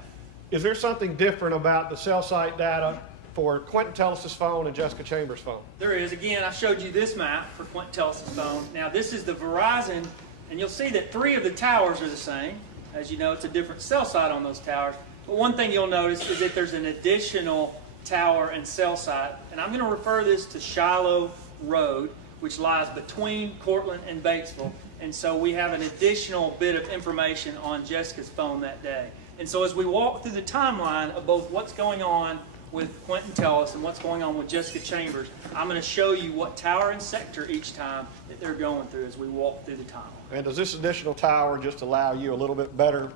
Is there something different about the cell site data for Quentin Tellis' phone and Jessica Chambers' phone? There is. Again, I showed you this map for Quentin Tellis' phone. Now, this is the Verizon, and you'll see that 3 of the towers are the same. As you know, it's a different cell site on those towers. But one thing you'll notice is that there's an additional tower and cell site, and I'm going to refer this to Shiloh Road, which lies between Cortland and Batesville. And so we have an additional bit of information on Jessica's phone that day. And so as we walk through the timeline of both what's going on with Quentin Tellis and what's going on with Jessica Chambers, I'm going to show you what tower and sector each time that they're going through as we walk through the timeline. And does this additional tower just allow you a little bit better?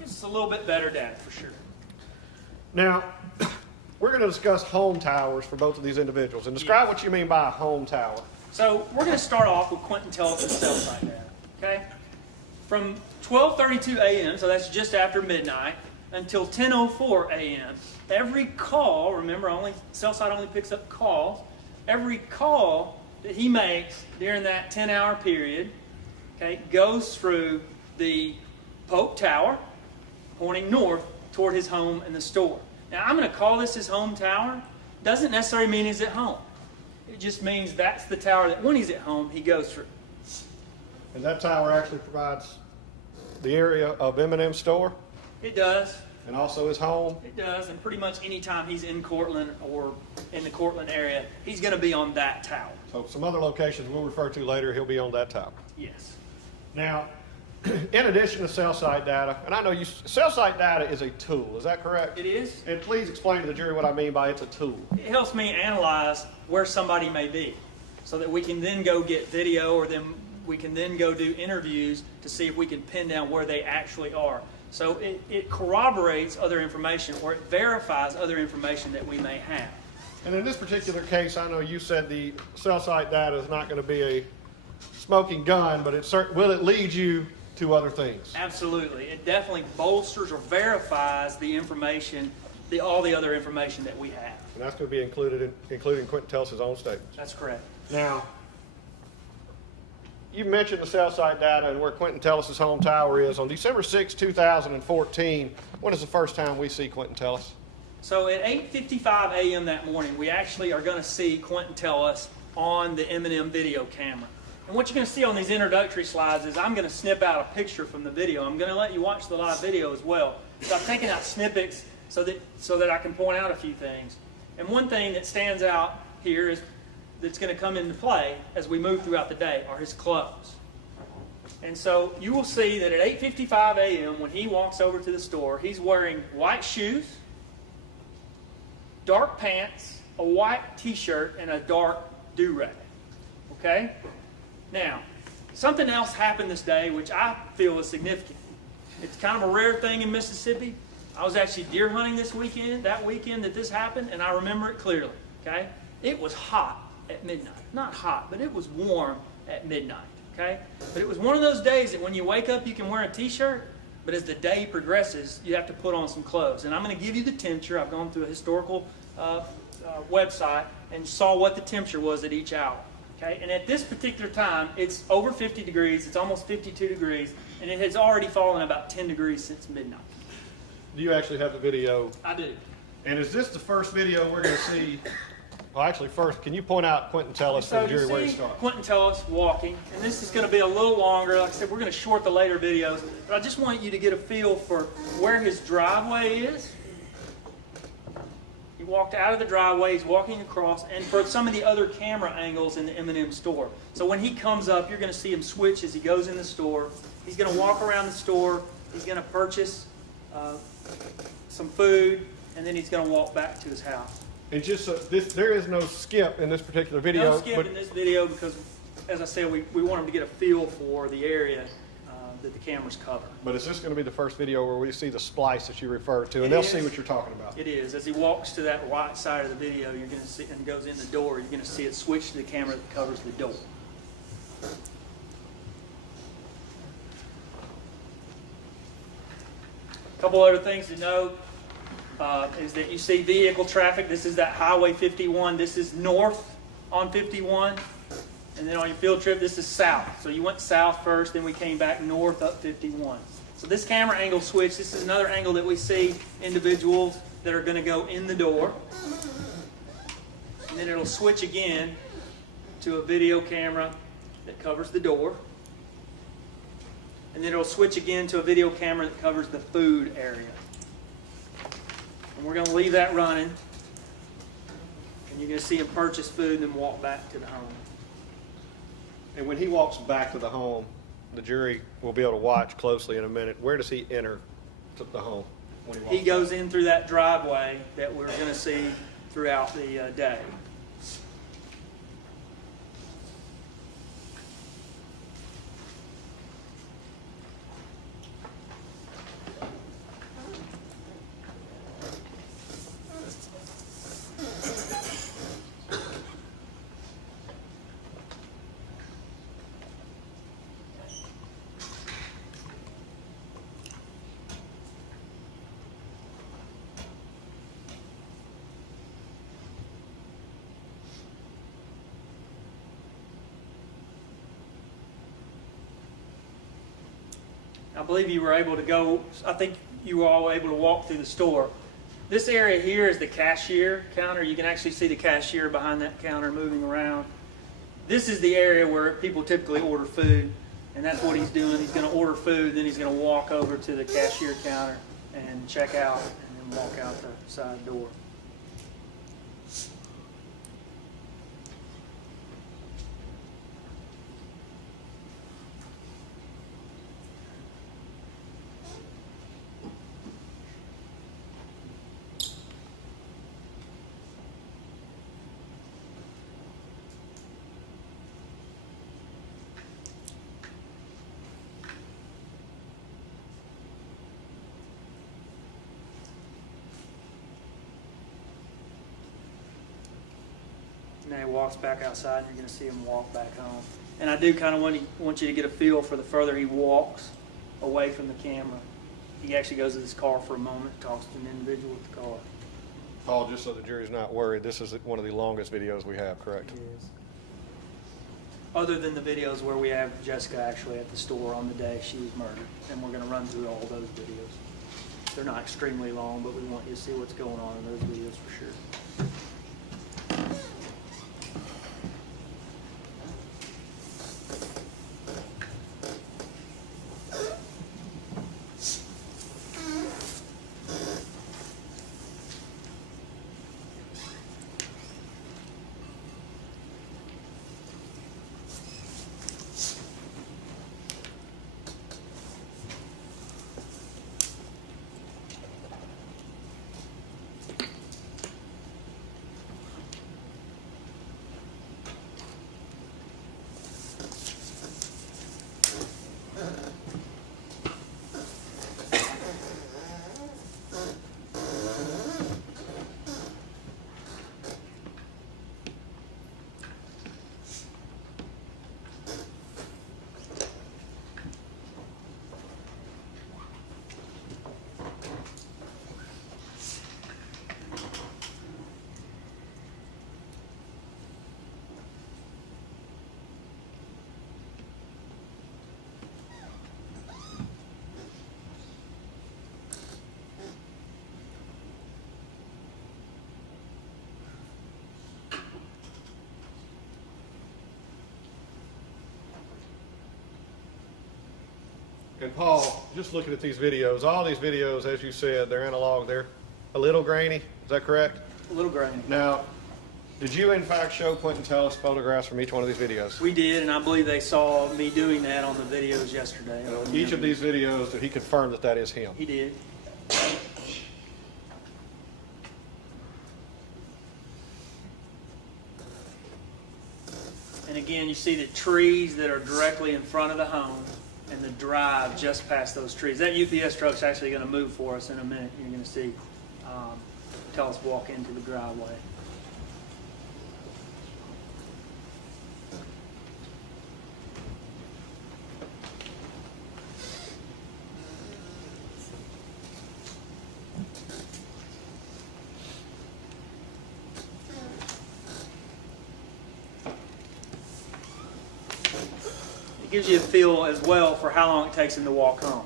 It's a little bit better data for sure. Now, we're going to discuss home towers for both of these individuals. And describe what you mean by a home tower. So we're going to start off with Quentin Tellis' cell site data. Okay? From 12:32 a.m., so that's just after midnight, until 10:04 a.m., every call, remember, cell site only picks up calls, every call that he makes during that 10-hour period, okay, goes through the Polk Tower, pointing north toward his home and the store. Now, I'm going to call this his home tower. Doesn't necessarily mean he's at home. It just means that's the tower that when he's at home, he goes through. And that tower actually provides the area of M&M's store? It does. And also his home? It does, and pretty much any time he's in Cortland or in the Cortland area, he's going to be on that tower. So some other locations we'll refer to later, he'll be on that tower. Yes. Now, in addition to cell site data, and I know cell site data is a tool, is that correct? It is. And please explain to the jury what I mean by it's a tool. It helps me analyze where somebody may be so that we can then go get video or then we can then go do interviews to see if we can pin down where they actually are. So it corroborates other information or it verifies other information that we may have. And in this particular case, I know you said the cell site data is not going to be a smoking gun, but will it lead you to other things? Absolutely. It definitely bolsters or verifies the information, all the other information that we have. And that's going to be including Quentin Tellis' own statements. That's correct. Now, you mentioned the cell site data and where Quentin Tellis' home tower is. On December 6, 2014, when is the first time we see Quentin Tellis? So at 8:55 a.m. that morning, we actually are going to see Quentin Tellis on the M&M video camera. And what you're going to see on these introductory slides is I'm going to snip out a picture from the video. I'm going to let you watch the live video as well. So I'm taking out snippets so that I can point out a few things. And one thing that stands out here is that's going to come into play as we move throughout the day are his clothes. And so you will see that at 8:55 a.m. when he walks over to the store, he's wearing white shoes, dark pants, a white t-shirt, and a dark do-rag. Okay? Now, something else happened this day which I feel is significant. It's kind of a rare thing in Mississippi. I was actually deer hunting this weekend, that weekend that this happened, and I remember it clearly. Okay? It was hot at midnight. Not hot, but it was warm at midnight. Okay? But it was one of those days that when you wake up you can wear a t-shirt, but as the day progresses you have to put on some clothes. And I'm going to give you the temperature. I've gone through a historical website and saw what the temperature was at each hour. Okay? And at this particular time it's over 50 degrees, it's almost 52 degrees, and it has already fallen about 10 degrees since midnight. Do you actually have the video? I do. And is this the first video we're going to see? Well, actually, first, can you point out Quentin Tellis So and you Jerry where he see starts? Quentin Tellis walking, and this is going to be a little longer. Like I said, we're going to short the later videos, but I just want you to get a feel for where his driveway is. He walked out of the driveway, he's walking across, and for some of the other camera angles in the M&M store. So when he comes up, you're going to see him switch as he goes in the store. He's going to walk around the store, he's going to purchase some food, and then he's going to walk back to his house. And just so there is no skip in this particular video. No skip in this video because, as I said, we want him to get a feel for the area that the cameras cover. But is this going to be the first video where we see the splice that you referred to, and they'll see what you're talking about? It is. As he walks to that right side of the video, you're going to see, and goes in the door, you're going to see it switch to the camera that covers the door. A couple other things to note. Is that you see vehicle traffic. This is that Highway 51. This is north on 51. And then on your field trip, this is south. So you went south first, then we came back north up 51. So this camera angle switch, this is another angle that we see individuals that are going to go in the door. And then it'll switch again to a video camera that covers the door. And then it'll switch again to a video camera that covers the food area. And we're going to leave that running. And you're going to see him purchase food and then walk back to the home. And when he walks back to the home, the jury will be able to watch closely in a minute. Where does he enter to the home when he walks He goes in through that driveway that we're going to see throughout the day. I believe you were able to go, I think you were all able to walk through the store. This area here is the cashier counter. You can actually see the cashier behind that counter moving around. This is the area where people typically order food, and that's what he's doing. He's going to order food, then he's going to walk over to the cashier counter and check out, and then walk out the side door. Now he walks back outside, and you're going to see him walk back home. And I do kind of want you to get a feel for the further he walks away from the camera. He actually goes to his car for a moment, talks to an individual with the car. Paul, just so the jury's not worried, this is one of the longest videos we have, correct? It is. other than the videos where we have Jessica actually at the store on the day she was murdered. And we're going to run through all those videos. They're not extremely long, but we want you to see what's going on in those videos for sure. And Paul, just looking at these videos, all these videos, as you said, they're analog. They're a little grainy. Is that correct? A little grainy. Now, did you in fact show Quentin Tellis photographs from each one of these videos? We did, and I believe they saw me doing that on the videos yesterday. Each of these videos, did he confirm that that is him? He did. And again, you see the trees that are directly in front of the home and the drive just past those trees. That UPS truck's actually going to move for us in a minute. You're going to see Tellis walk into the driveway. Gives you a feel as well for how long it takes him to walk home.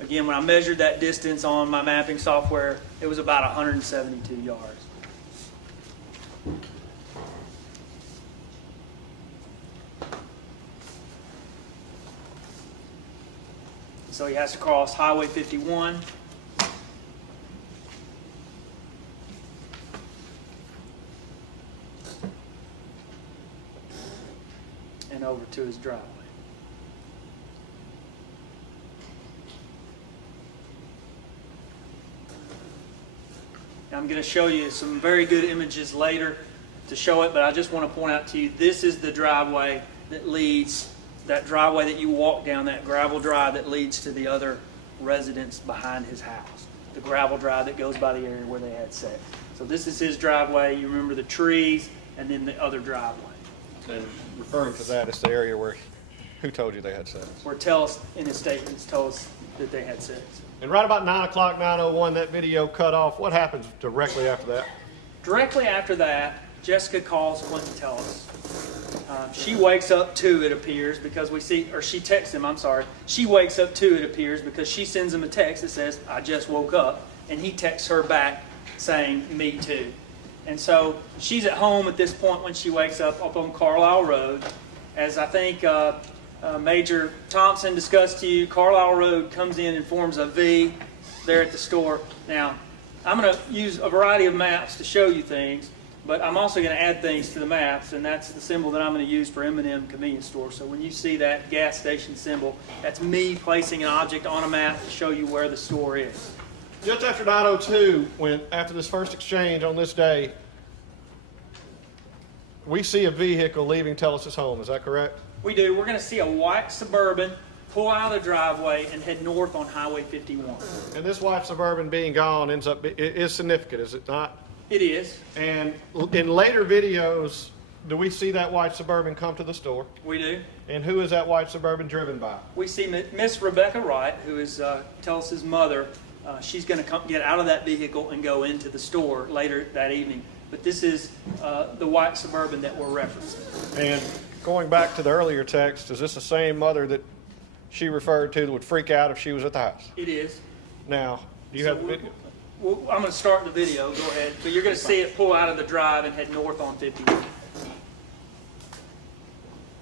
Again, when I measured that distance on my mapping software, it was about 172 yards. So he has to cross Highway 51. And over to his driveway. I'm going to show you some very good images later to show it, but I just want to point out to you, this is the driveway that leads, that driveway that you walk down, that gravel drive that leads to the other residence behind his house. The gravel drive that goes by the area where they had sex. So this is his driveway. You remember the trees and then the other driveway. And referring to that, it's the area where, who told you they had sex? Where Tellis in his statements told us that they had sex. And right about 9 o'clock, 9:01, that video cut off. What happens directly after that? Directly after that, Jessica calls Quentin Tellis. She wakes up too, it appears, because we see, or she texts him, I'm sorry. She wakes up too, it appears, because she sends him a text that says, I just woke up. And he texts her back saying, me too. And so she's at home at this point when she wakes up on Carlisle Road. As I think Major Thompson discussed to you, Carlisle Road comes in and forms a V there at the store. Now, I'm going to use a variety of maps to show you things, but I'm also going to add things to the maps, and that's the symbol that I'm going to use for M&M Convenience Store. So when you see that gas station symbol, that's me placing an object on a map to show you where the store is. Just after 9:02, when after this first exchange on this day, we see a vehicle leaving Tellis' home. Is that correct? We do. We're going to see a white Suburban pull out of the driveway and head north on Highway 51. And this white Suburban being gone is significant, is it not? It is. And in later videos, do we see that white Suburban come to the store? We do. And who is that white Suburban driven by? We see Miss Rebecca Wright, who is Tellis' mother. She's going to get out of that vehicle and go into the store later that evening. but this is the white Suburban that we're referencing. And going back to the earlier text, is this the same mother that she referred to that would freak out if she was at the house? It is. Now, do you So have the video? I'm going to start the video. Go ahead. But you're going to see it pull out of the drive and head north on 51.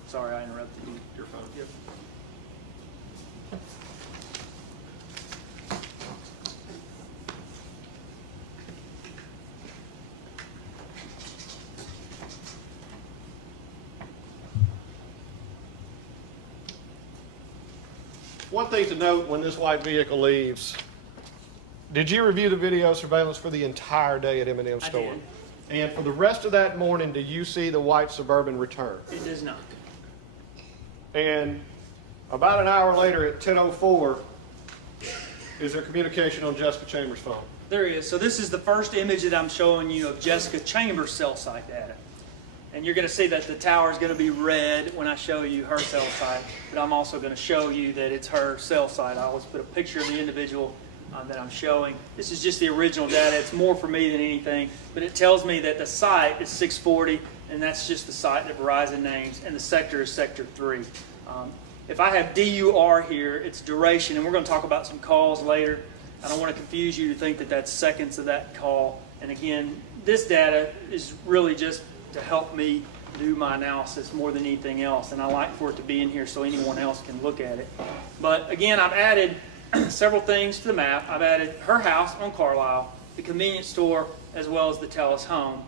Sorry, I interrupted you. Your phone. Yep. One thing to note when this white vehicle leaves, did you review the video surveillance for the entire day at M&M store? did. And for the rest of that morning, do you see the white Suburban return? It does not. And about an hour later at 10:04, is there communication on Jessica Chambers' phone? There is. So this is the first image that I'm showing you of Jessica Chambers' cell site data. And you're going to see that the tower is going to be red when I show you her cell site, but I'm also going to show you that it's her cell site. I always put a picture of the individual that I'm showing. This is just the original data. It's more for me than anything, but it tells me that the site is 640, and that's just the site that Verizon names, and the sector is Sector 3. If I have DUR here, it's duration, and we're going to talk about some calls later. I don't want to confuse you to think that that's seconds of that call. And again, this data is really just to help me do my analysis more than anything else, and I like for it to be in here so anyone else can look at it. But again, I've added several things to the map. I've added her house on Carlisle, the convenience store, as well as the Telus home.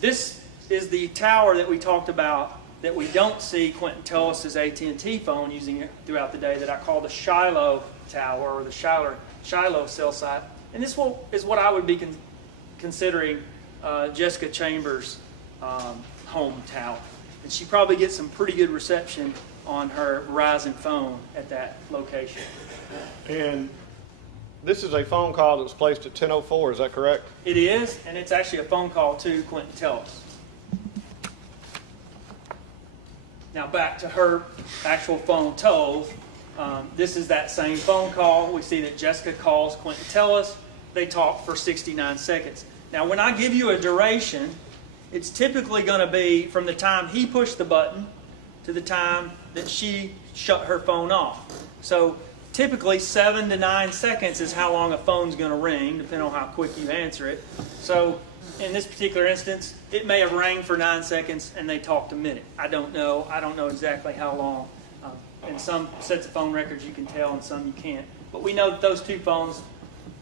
This is the tower that we talked about that we don't see Quentin Telus' AT&T phone using it throughout the day, that I call the Shiloh tower, or the Shiloh cell site. And this is what I would be considering Jessica Chambers' home tower. And she probably gets some pretty good reception on her Verizon phone at that location. And this is a phone call that was placed at 10:04, is that correct? It is, and it's actually a phone call to Quentin Telus. Now back to her actual phone tove. This is that same phone call. We see that Jessica calls Quentin Telus. They talk for 69 seconds. Now when I give you a duration, it's typically going to be from the time he pushed the button to the time that she shut her phone off. So typically 7 to 9 seconds is how long a phone's going to ring, depending on how quick you answer it. So in this particular instance, it may have rang for 9 seconds and they talked a minute. I don't know. I don't know exactly how long. In some sets of phone records you can tell, and some you can't. But we know that those two phones,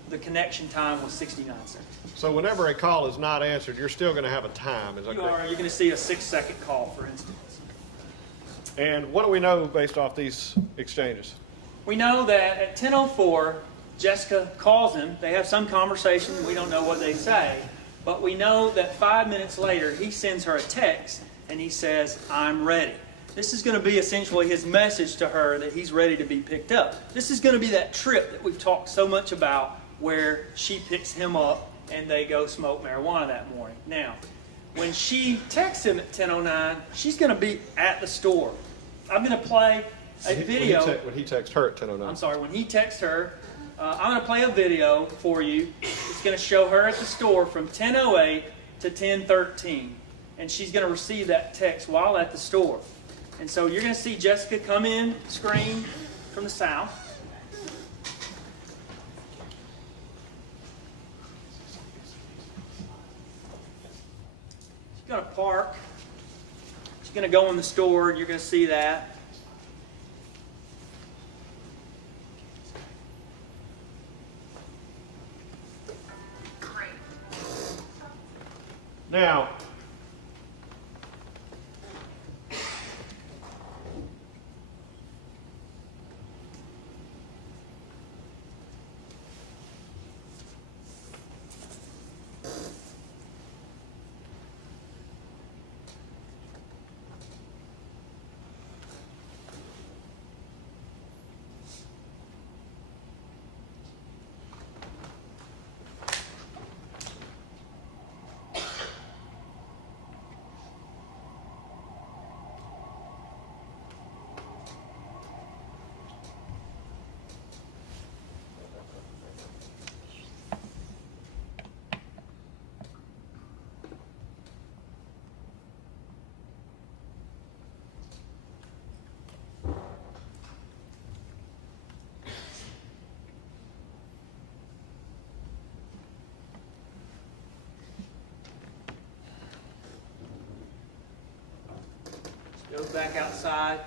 the connection time was 69 seconds. So whenever a call is not answered, you're still going to have a time, is that correct? You're going to see a 6-second call, for instance. And what do we know based off these exchanges? We know that at 10:04, Jessica calls him. They have some conversation. We don't know what they say. But we know that 5 minutes later, he sends her a text, and he says, "I'm ready." This is going to be essentially his message to her that he's ready to be picked up. This is going to be that trip that we've talked so much about where she picks him up and they go smoke marijuana that morning. Now, when she texts him at 10:09, she's going to be at the store. I'm going to play a video. When he texts her at 10:09. I'm sorry, when he texts her, I'm going to play a video for you. It's going to show her at the store from 10:08 to 10:13. And she's going to receive that text while at the store. And so you're going to see Jessica come in, screen from the south. She's going to park. She's going to go in the store, and you're going to see that. Now, Goes back outside.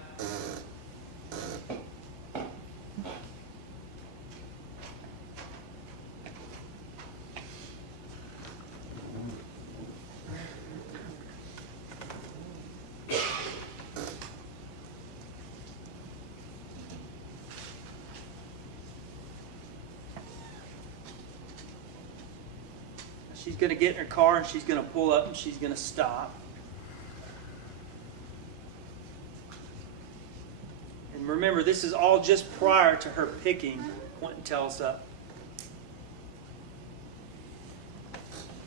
She's going to get in her car and she's going to pull up and she's going to stop. And remember, this is all just prior to her picking Quentin Tellis up.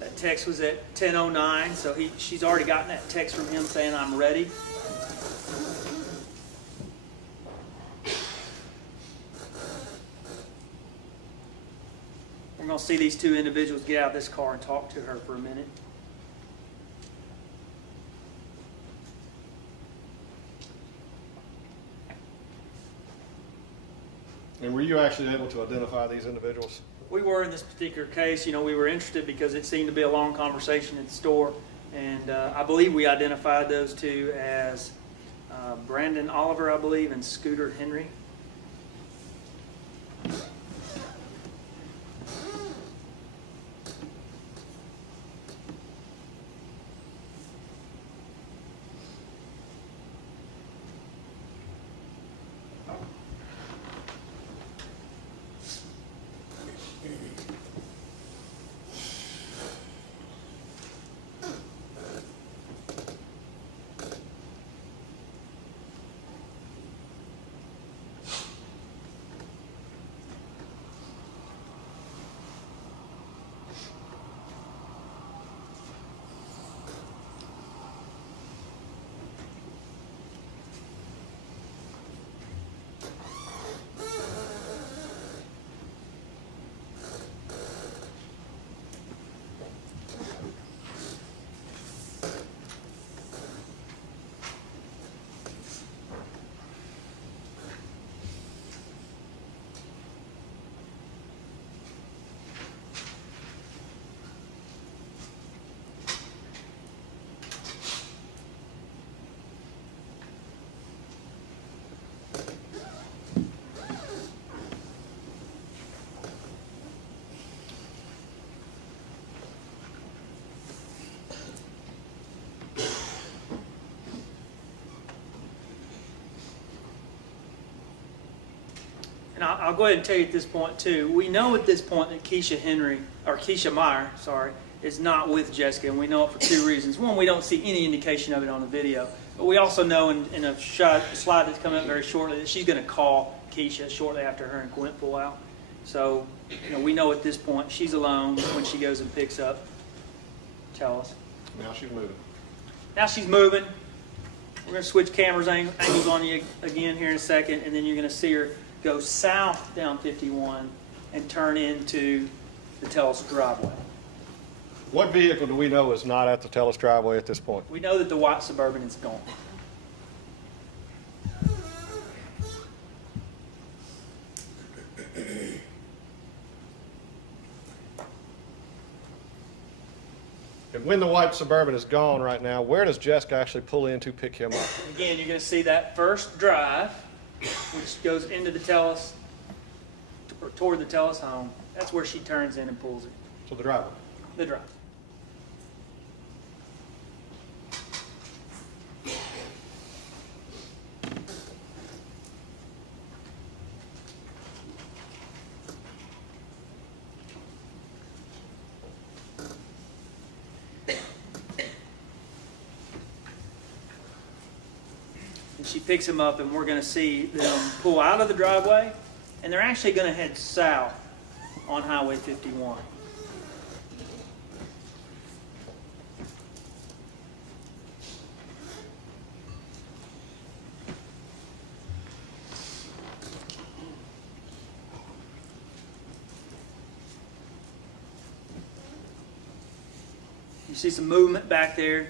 That text was at 10:09, so she's already gotten that text from him saying, "I'm ready." We're going to see these two individuals get out of this car and talk to her for a minute. And were you actually able to identify these individuals? We were in this particular case. We were interested because it seemed to be a long conversation at the store. And I believe we identified those two as Brandon Oliver, I believe, and Scooter Henry. And I'll go ahead and tell you at this point too. We know at this point that Keisha Meyer, is not with Jessica, and we know it for two reasons. One, we don't see any indication of it on the video, but we also know in a slide that's coming up very shortly that she's going to call Keisha shortly after her and Quint pull out. So, we know at this point she's alone when she goes and picks up Tellis. Now she's moving. Now she's moving. We're going to switch cameras angles on you again here in a second, and then you're going to see her go south down 51 and turn into the Tellis driveway. What vehicle do we know is not at the Tellis driveway at this point? We know that the white Suburban is gone. And when the white Suburban is gone right now, where does Jessica actually pull in to pick him up? Again, you're going to see that first drive, which goes into the Tellis, or toward the Tellis home. That's where she turns in and pulls it. So the driveway. The drive. And she picks him up, and we're going to see them pull out of the driveway, and they're actually going to head south on Highway 51. You see some movement back there.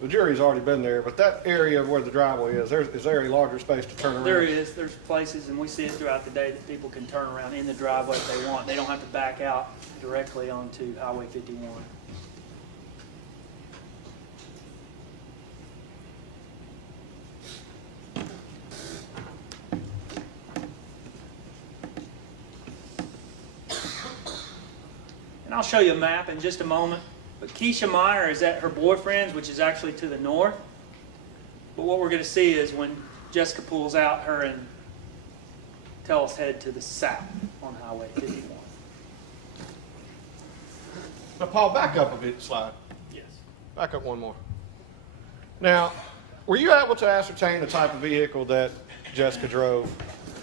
The jury's already been there, but that area where the driveway is there a larger space to turn around? There is. There's places, and we see it throughout the day, that people can turn around in the driveway if they want. They don't have to back out directly onto Highway 51. and I'll show you a map in just a moment, but Keisha Meyer is at her boyfriend's, which is actually to the north. But what we're going to see is when Jessica pulls out, her and Tellus head to the south on Highway 51. Now, Paul, back up a bit, slide. Yes. Back up one more. Now, were you able to ascertain the type of vehicle that Jessica drove?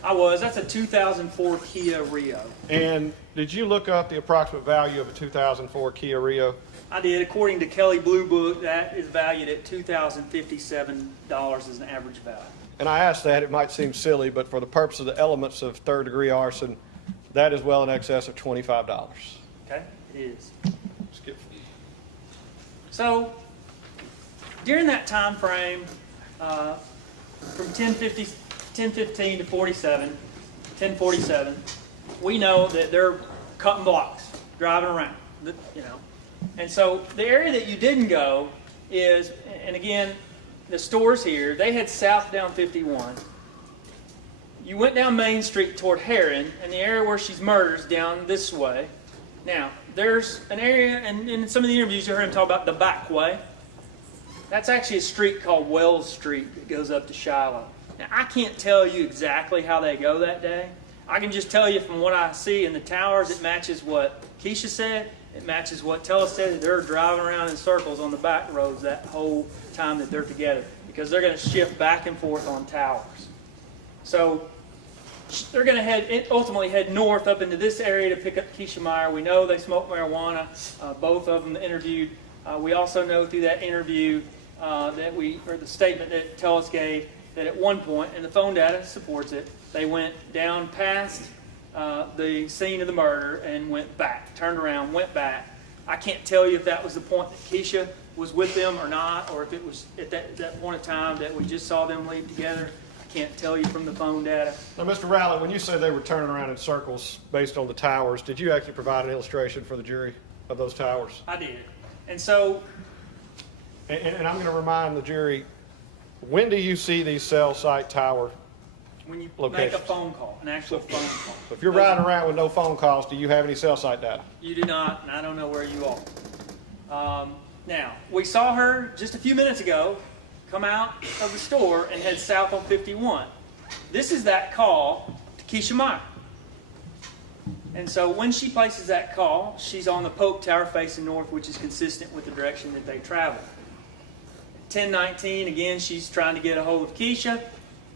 I was. That's a 2004 Kia Rio. And did you look up the approximate value of a 2004 Kia Rio? I did. According to Kelley Blue Book, that is valued at $2,057 as an average value. And I asked that, it might seem silly, but for the purpose of the elements of third-degree arson, that is well in excess of $25. Okay? It is. Skip. So, during that time frame, from 10:15 to 10:47, we know that they're cutting blocks, driving around, you know. And so the area that you didn't go is, and again, the stores here, they head south down 51. You went down Main Street toward Heron, and the area where she's murdered is down this way. Now, there's an area, and in some of the interviews you heard him talk about the back way. That's actually a street called Wells Street that goes up to Shiloh. Now, I can't tell you exactly how they go that day. I can just tell you from what I see in the towers, it matches what Keisha said. It matches what Tellus said. They're driving around in circles on the back roads that whole time that they're together because they're going to shift back and forth on towers. So they're going to ultimately head north up into this area to pick up Keisha Meyer. We know they smoke marijuana. Both of them interviewed. We also know through that interview or the statement that Tellus gave, that at one point, and the phone data supports it, they went down past the scene of the murder and went back, turned around, went back. I can't tell you if that was the point that Keisha was with them or not, or if it was at that point of time that we just saw them leave together. I can't tell you from the phone data. Now, Mr. Rowlett, when you say they were turning around in circles based on the towers, did you actually provide an illustration for the jury of those towers? I did. And so... And I'm going to remind the jury, when do you see these cell site tower when you locations? make a phone call, an actual phone call. So if you're riding around with no phone calls, do you have any cell site data? You do not, and I don't know where you are. Now, we saw her just a few minutes ago come out of the store and head south on 51. This is that call to Keisha Meyer. And so when she places that call, she's on the Polk Tower facing north, which is consistent with the direction that they travel. 10:19, again, she's trying to get a hold of Keisha,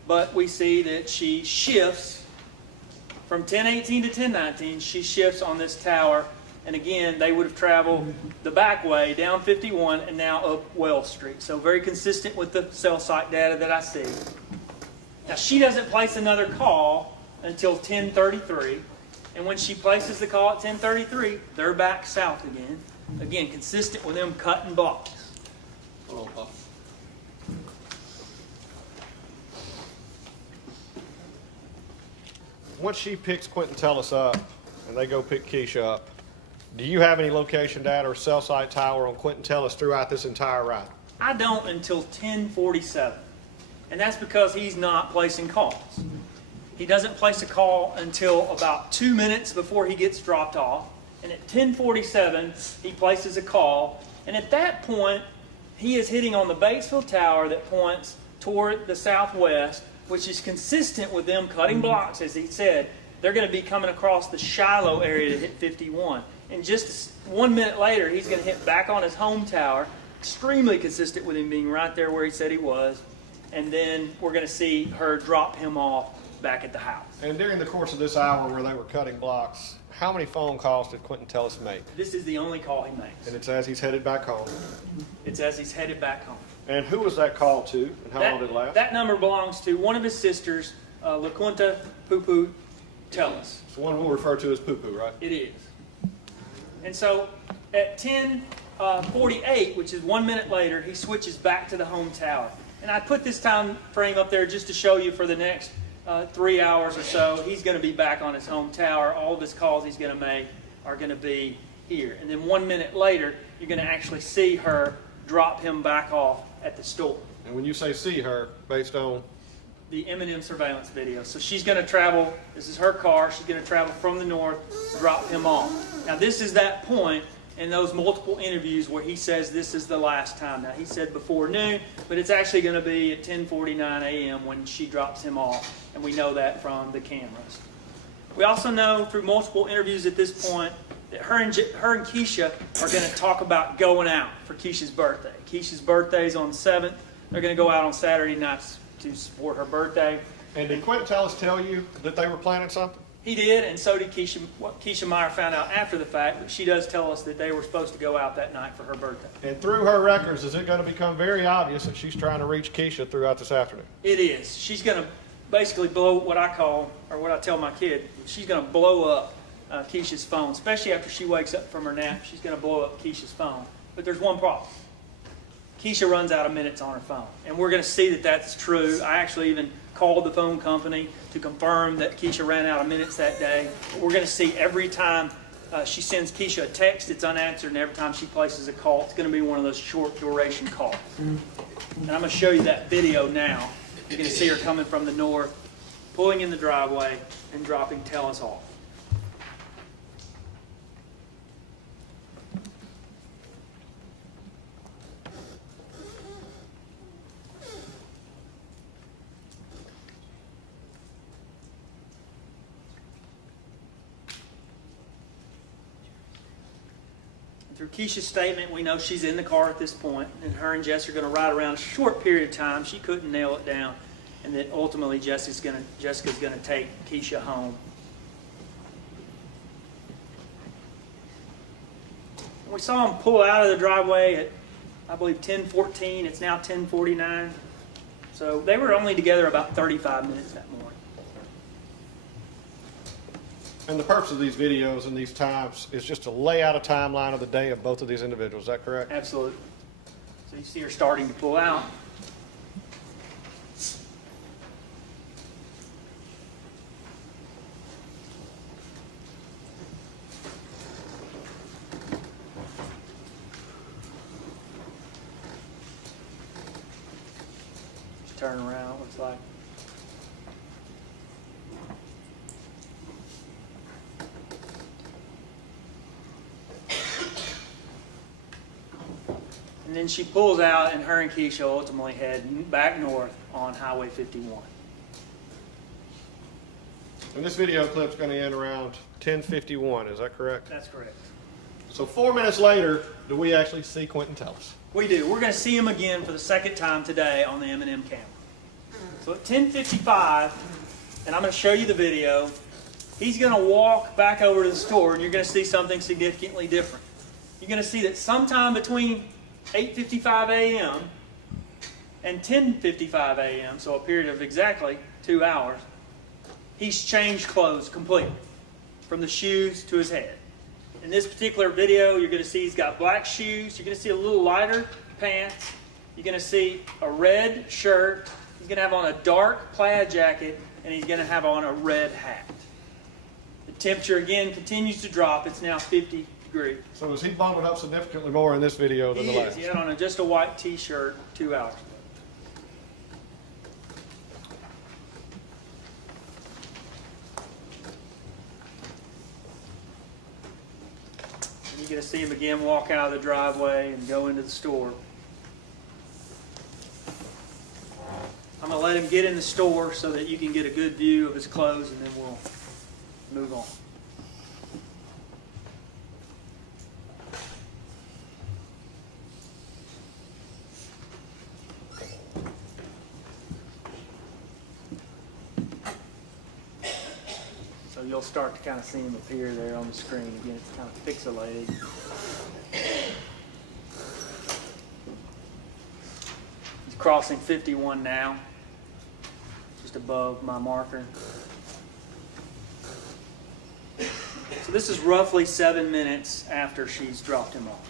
but we see that she shifts from 10:18 to 10:19. She shifts on this tower, and again, they would have traveled the back way down 51 and now up Wells Street. So very consistent with the cell site data that I see. Now, she doesn't place another call until 10:33, and when she places the call at 10:33, they're back south again. Again, consistent with them cutting blocks. Hold on, Pop. Once she picks Quentin Tellus up and they go pick Keisha up, do you have any location data or cell site tower on Quentin Tellus throughout this entire ride? I don't until 10:47, and that's because he's not placing calls. He doesn't place a call until about 2 minutes before he gets dropped off, and at 10:47 he places a call, and at that point he is hitting on the Batesville Tower that points toward the southwest, which is consistent with them cutting blocks. As he said, they're going to be coming across the Shiloh area to hit 51. And just 1 minute later, he's going to hit back on his home tower, extremely consistent with him being right there where he said he was. And then we're going to see her drop him off back at the house. And during the course of this hour where they were cutting blocks, how many phone calls did Quentin Tellus make? This is the only call he makes. And it's as he's headed back home. It's as he's headed back home. And who was that call to, and how long did it last? That number belongs to one of his sisters, LaQuinta Poo Tellus. It's the one we'll refer to as Poo-Poo, right? It is. And so at 10:48, which is 1 minute later, he switches back to the home tower. And I put this time frame up there just to show you for the next 3 hours or so, he's going to be back on his home tower. All of his calls he's going to make are going to be here. And then 1 minute later, you're going to actually see her drop him back off at the store. And when you say see her, based on? the M&M surveillance video. So she's going to travel, this is her car, she's going to travel from the north, drop him off. Now this is that point in those multiple interviews where he says this is the last time. Now he said before noon, but it's actually going to be at 10:49 a.m. when she drops him off, and we know that from the cameras. We also know through multiple interviews at this point that her and Keisha are going to talk about going out for Keisha's birthday. Keisha's birthday is on the 7th. They're going to go out on Saturday nights to support her birthday. And did Quentin tell you that they were planning something? He did, and so did Keisha. What Keisha Meyer found out after the fact, but she does tell us that they were supposed to go out that night for her birthday. And through her records, is it going to become very obvious that she's trying to reach Keisha throughout this afternoon? It is. She's going to basically blow what I call, or what I tell my kid, she's going to blow up Keisha's phone, especially after she wakes up from her nap. She's going to blow up Keisha's phone. But there's one problem. Keisha runs out of minutes on her phone, and we're going to see that that's true. I actually even called the phone company to confirm that Keisha ran out of minutes that day. We're going to see every time she sends Keisha a text, it's unanswered, and every time she places a call, it's going to be one of those short duration calls. And I'm going to show you that video now. You're going to see her coming from the north, pulling in the driveway, and dropping Tellus off. Through Keisha's statement, we know she's in the car at this point, and her and Jess are going to ride around a short period of time. She couldn't nail it down, and that ultimately Jessica's going to take Keisha home. We saw them pull out of the driveway at, I believe, 10:14. It's now 10:49. So they were only together about 35 minutes that morning. And the purpose of these videos and these times is just to lay out a timeline of the day of both of these individuals. Is that correct? Absolutely. So you see her starting to pull out. She's turning around, looks like. And then she pulls out, and her and Keisha ultimately head back north on Highway 51. And this video clip's going to end around 10:51. Is that correct? That's correct. So 4 minutes later, do we actually see Quentin Tellus? We do. We're going to see him again for the second time today on the M&M camera. So at 10:55, and I'm going to show you the video, he's going to walk back over to the store, and you're going to see something significantly different. You're going to see that sometime between 8:55 a.m. and 10:55 a.m., so a period of exactly 2 hours, he's changed clothes completely, from the shoes to his head. In this particular video, you're going to see he's got black shoes, you're going to see a little lighter pants, you're going to see a red shirt, he's going to have on a dark plaid jacket, and he's going to have on a red hat. The temperature again continues to drop. It's now 50 degrees. So is he bundled up significantly more in this video than the last? He had on just a white t-shirt 2 hours ago. And you're going to see him again walk out of the driveway and go into the store. I'm going to let him get in the store so that you can get a good view of his clothes, and then we'll move on. So you'll start to kind of see him appear there on the screen. Again, it's kind of pixelated. He's crossing 51 now, just above my marker. So this is roughly 7 minutes after she's dropped him off.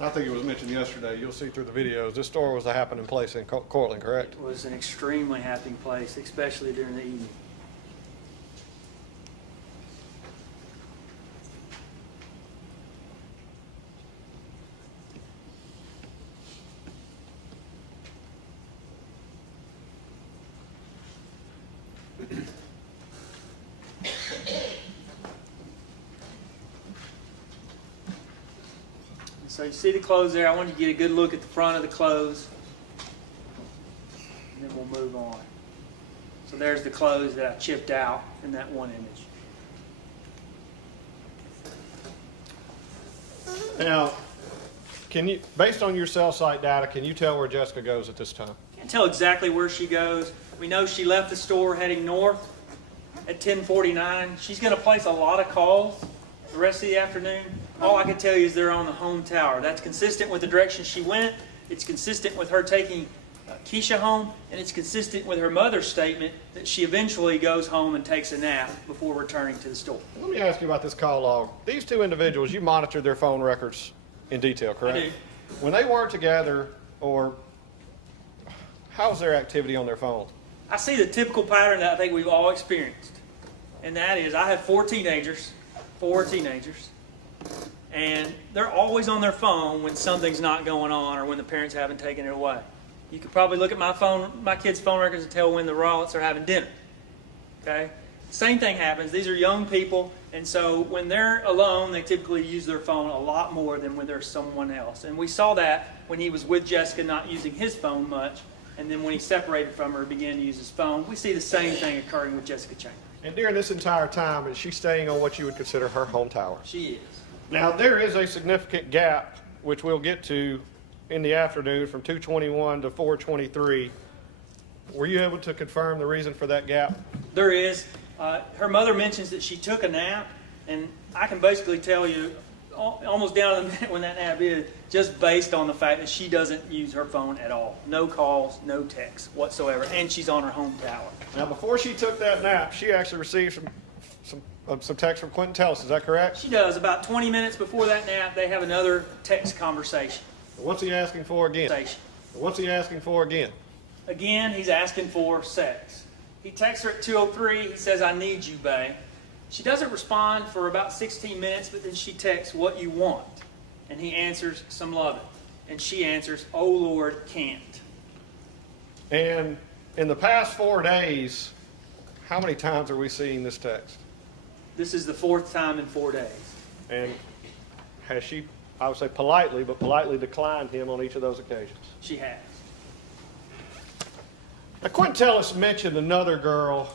I think it was mentioned yesterday, you'll see through the videos, this store was a happening place in Cortland, correct? It was an extremely happy place, especially during the evening. So you see the clothes there. I want you to get a good look at the front of the clothes, and then we'll move on. So there's the clothes that I chipped out in that one image. Now, can you, based on your cell site data, can you tell where Jessica goes at this time? Can't tell exactly where she goes. We know she left the store heading north at 10:49. She's going to place a lot of calls the rest of the afternoon. All I can tell you is they're on the home tower. That's consistent with the direction she went. It's consistent with her taking Keisha home, and it's consistent with her mother's statement that she eventually goes home and takes a nap before returning to the store. Let me ask you about this call log. These two individuals, you monitored their phone records in detail, correct? I do. When they weren't together, or how's their activity on their phone? I see the typical pattern that I think we've all experienced, and that is I have four teenagers, and they're always on their phone when something's not going on or when the parents haven't taken it away. You could probably look at my kids' phone records and tell when the Rowletts are having dinner. Okay? Same thing happens. These are young people, and so when they're alone, they typically use their phone a lot more than when there's someone else. And we saw that when he was with Jessica, not using his phone much, and then when he separated from her, began to use his phone. We see the same thing occurring with Jessica Chambers. And during this entire time, is she staying on what you would consider her home tower? She is. Now, there is a significant gap, which we'll get to in the afternoon from 2:21 to 4:23. Were you able to confirm the reason for that gap? There is. Her mother mentions that she took a nap, and I can basically tell you almost down to the minute when that nap is, just based on the fact that she doesn't use her phone at all. No calls, no texts whatsoever, and she's on her home tower. Now, before she took that nap, she actually received some text from Quentin Tellis. Is that correct? She does. About 20 minutes before that nap, they have another text conversation. What's he asking for again? What's he asking for again? Again, he's asking for sex. He texts her at 2:03. He says, "I need you, bae." She doesn't respond for about 16 minutes, but then she texts, "What you want?" And he answers, "Some lovin'." And she answers, "Oh Lord, can't." And in the past 4 days, how many times are we seeing this text? This is the fourth time in 4 days. And has she, I would say politely, but politely declined him on each of those occasions? She has. Now, Quentin Tellis mentioned another girl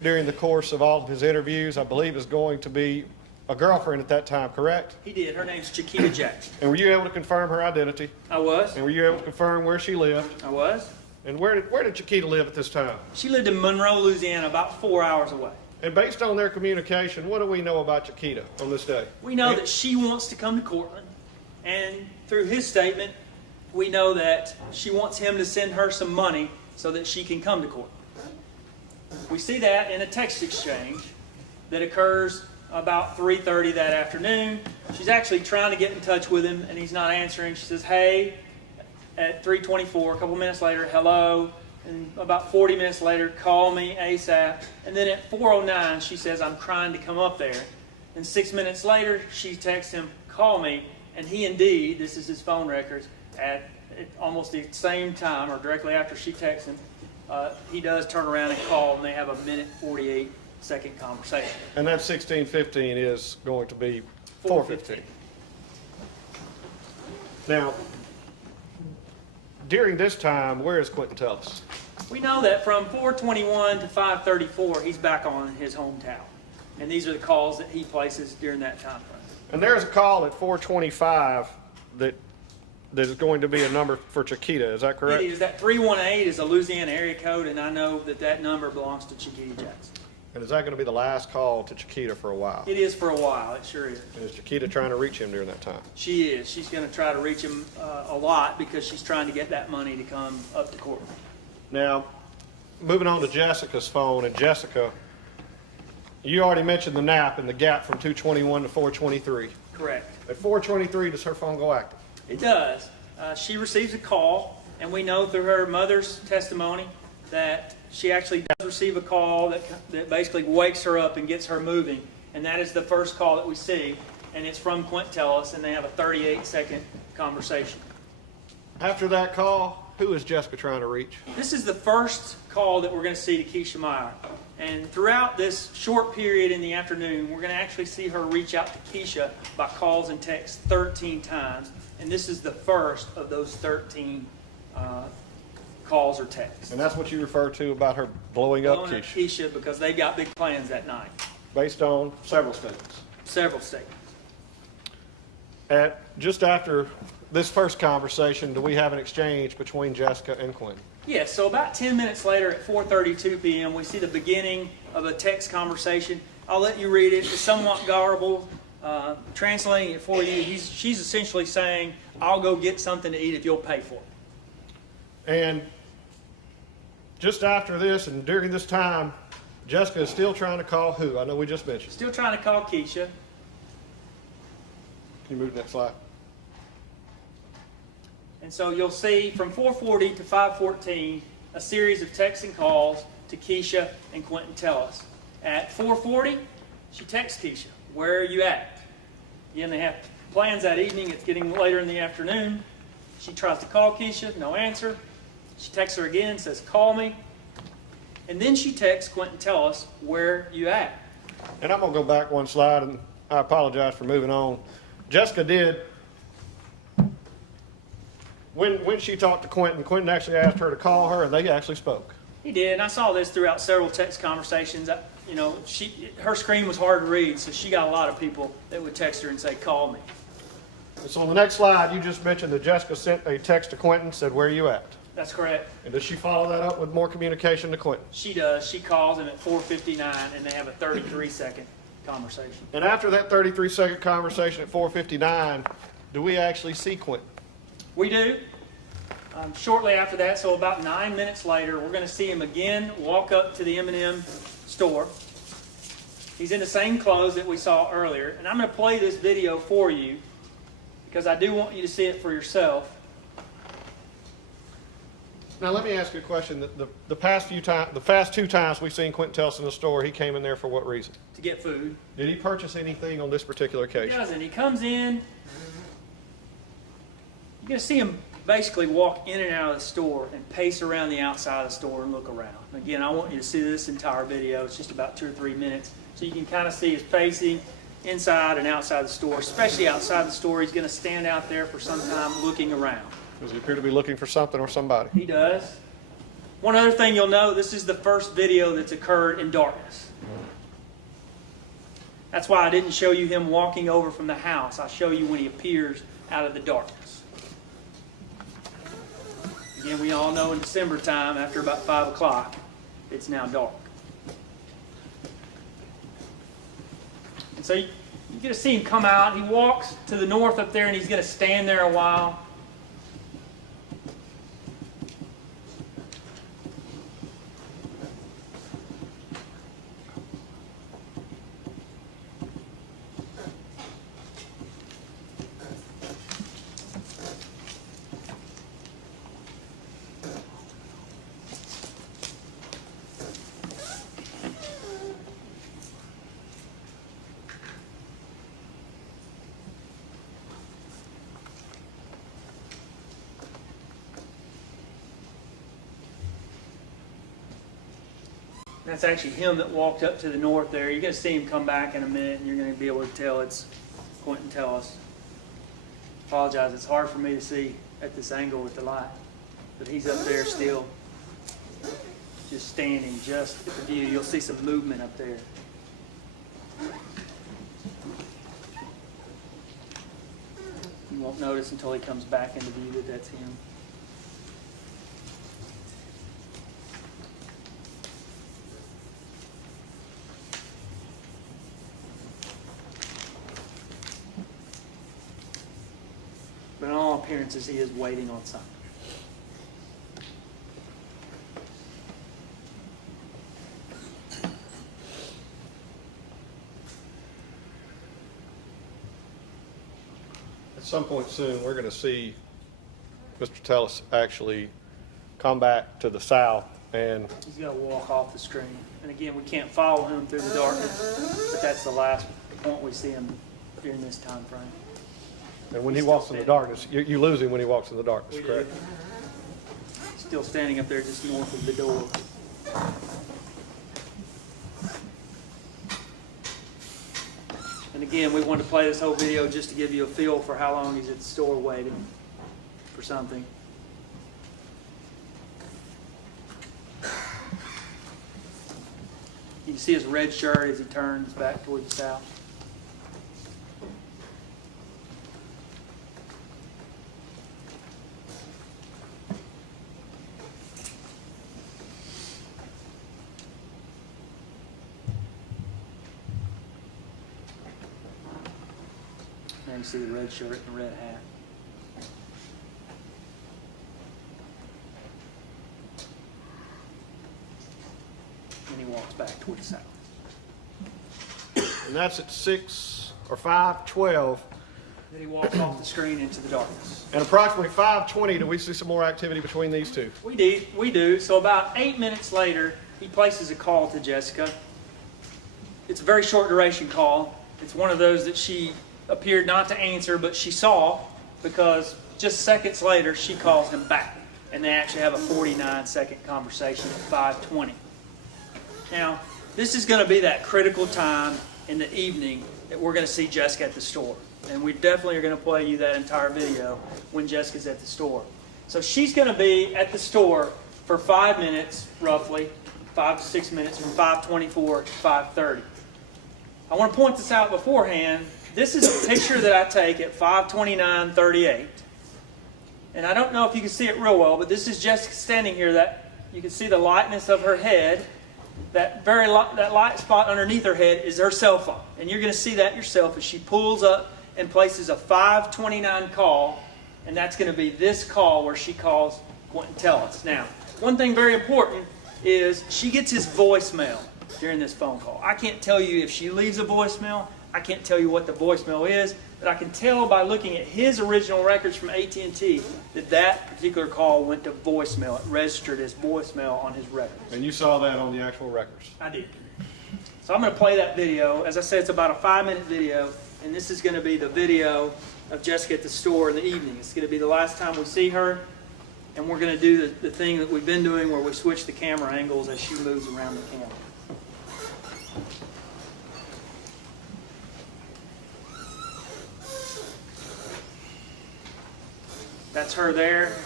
during the course of all of his interviews. I believe is going to be a girlfriend at that time, correct? He did. Her name's Chiquita Jackson. And were you able to confirm her identity? I was. And were you able to confirm where she lived? I was. And where did Chiquita live at this time? She lived in Monroe, Louisiana, about 4 hours away. And based on their communication, what do we know about Chiquita on this day? We know that she wants to come to Cortland, and through his statement, we know that she wants him to send her some money so that she can come to Cortland. We see that in a text exchange that occurs about 3:30 that afternoon. She's actually trying to get in touch with him, and he's not answering. She says, "Hey," at 3:24, a couple minutes later, "Hello." And about 40 minutes later, "Call me ASAP." And then at 4:09, she says, "I'm trying to come up there." And 6 minutes later, she texts him, "Call me." And he indeed, this is his phone records, at almost the same time or directly after she texts him, he does turn around and call, and they have a 1:48-second conversation. And that 16:15 is going to be 4:15. Now, during this time, where is Quentin Tellis? We know that from 4:21 to 5:34, he's back on his home tower. And these are the calls that he places during that time frame. And there's a call at 4:25 that is going to be a number for Chiquita. Is that correct? It is. That 318 is a Louisiana area code, and I know that that number belongs to Chiquita Jackson. And is that going to be the last call to Chiquita for a while? It is for a while. It sure is. And is Chiquita trying to reach him during that time? She is. She's going to try to reach him a lot because she's trying to get that money to come up to Cortland. Now, moving on to Jessica's phone, and Jessica, you already mentioned the nap and the gap from 2:21 to 4:23. Correct. At 4:23, does her phone go active? It does. She receives a call, and we know through her mother's testimony that she actually does receive a call that basically wakes her up and gets her moving. And that is the first call that we see, and it's from Quentin Tellis, and they have a 38-second conversation. After that call, who is Jessica trying to reach? This is the first call that we're going to see to Keisha Meyer. And throughout this short period in the afternoon, we're going to actually see her reach out to Keisha by calls and texts 13 times. And this is the first of those 13 calls or texts. And that's what you refer to about her blowing up Blowing up Keisha, Keisha because they got big plans that night. based on several statements. Several statements. Just after this first conversation, do we have an exchange between Jessica and Quentin? Yes, so about 10 minutes later at 4:32 p.m., we see the beginning of a text conversation. I'll let you read it. It's somewhat garbled. Translating it for you, she's essentially saying, I'll go get something to eat if you'll pay for it. And just after this and during this time, Jessica is still trying to call who? I know we just mentioned. Still trying to call Keisha. Can you move to the next slide? And so you'll see from 4:40 to 5:14 a series of texts and calls to Keisha and Quentin Tellis. At 4:40, she texts Keisha, where are you at? Again, they have plans that evening. It's getting later in the afternoon. She tries to call Keisha, no answer. She texts her again, says, call me. And then she texts Quentin Tellis, where you at? And I'm going to go back one slide, and I apologize for moving on. Jessica did, when she talked to Quentin, Quentin actually asked her to call her, and they actually spoke. He did, and I saw this throughout several text conversations. You know, her screen was hard to read, so she got a lot of people that would text her and say, call me. And so on the next slide, you just mentioned that Jessica sent a text to Quentin, said, where are you at? That's correct. And does she follow that up with more communication to Quentin? She does. She calls him at 4:59, and they have a 33-second conversation. And after that 33-second conversation at 4:59, do we actually see Quentin? We do. Shortly after that, so about 9 minutes later, we're going to see him again walk up to the M&M store. He's in the same clothes that we saw earlier. And I'm going to play this video for you because I do want you to see it for yourself. Now let me ask you a question. The past two times we've seen Quentin Tellis in the store, he came in there for what reason? To get food. Did he purchase anything on this particular He occasion? doesn't. He comes in. You're going to see him basically walk in and out of the store and pace around the outside of the store and look around. Again, I want you to see this entire video. It's just about 2 or 3 minutes. So you can kind of see his pacing inside and outside the store, especially outside the store. He's going to stand out there for some time looking around. Does he appear to be looking for something or somebody? He does. One other thing you'll note, this is the first video that's occurred in darkness. That's why I didn't show you him walking over from the house. I'll show you when he appears out of the darkness. Again, we all know in December time, after about 5 o'clock, it's now dark. And so you're going to see him come out. He walks to the north up there, and he's going to stand there a while. That's actually him that walked up to the north there. You're going to see him come back in a minute, and you're going to be able to tell it's Quentin Tellis. Apologize, it's hard for me to see at this angle with the light. But he's up there still, just standing just at the view. You'll see some movement up there. You won't notice until he comes back into view that that's him. But in all appearances, he is waiting on something. some point soon, we're going to see Mr. Tellis actually come back to the south, and He's going to walk off the screen. And again, we can't follow him through the darkness, but that's the last point we see him during this time frame. when he He's walks still in the standing. darkness, you lose him when he walks in the darkness, We do. correct? Still standing up there just north of the door. And again, we wanted to play this whole video just to give you a feel for how long he's at the store waiting for something. You can see his red shirt as he turns back toward the south. There you see the red shirt and the red hat. And he walks back toward the south. And that's at 6 or 5:12. Then he walks off the screen into the darkness. And approximately 5:20, do we see some more activity between these two? We do. So about 8 minutes later, he places a call to Jessica. It's a very short duration call. It's one of those that she appeared not to answer, but she saw, because just seconds later, she calls him back. And they actually have a 49-second conversation at 5:20. Now, this is going to be that critical time in the evening that we're going to see Jessica at the store. And we definitely are going to play you that entire video when Jessica's at the store. So she's going to be at the store for 5 minutes, roughly, 5 to 6 minutes, from 5:24 to 5:30. I want to point this out beforehand. This is a picture that I take at 5:29:38. And I don't know if you can see it real well, but this is Jessica standing here. That you can see the lightness of her head. That light spot underneath her head is her cell phone. And you're going to see that yourself as she pulls up and places a 5:29 call. And that's going to be this call where she calls Quentin Tellis. Now, one thing very important is she gets his voicemail during this phone call. I can't tell you if she leaves a voicemail. I can't tell you what the voicemail is, but I can tell by looking at his original records from AT&T that that particular call went to voicemail. It registered as voicemail on his records. And you saw that on the actual records. I did. So I'm going to play that video. As I said, it's about a 5-minute video, and this is going to be the video of Jessica at the store in the evening. It's going to be the last time we see her, and we're going to do the thing that we've been doing where we switch the camera angles as she moves around the camera. That's her there.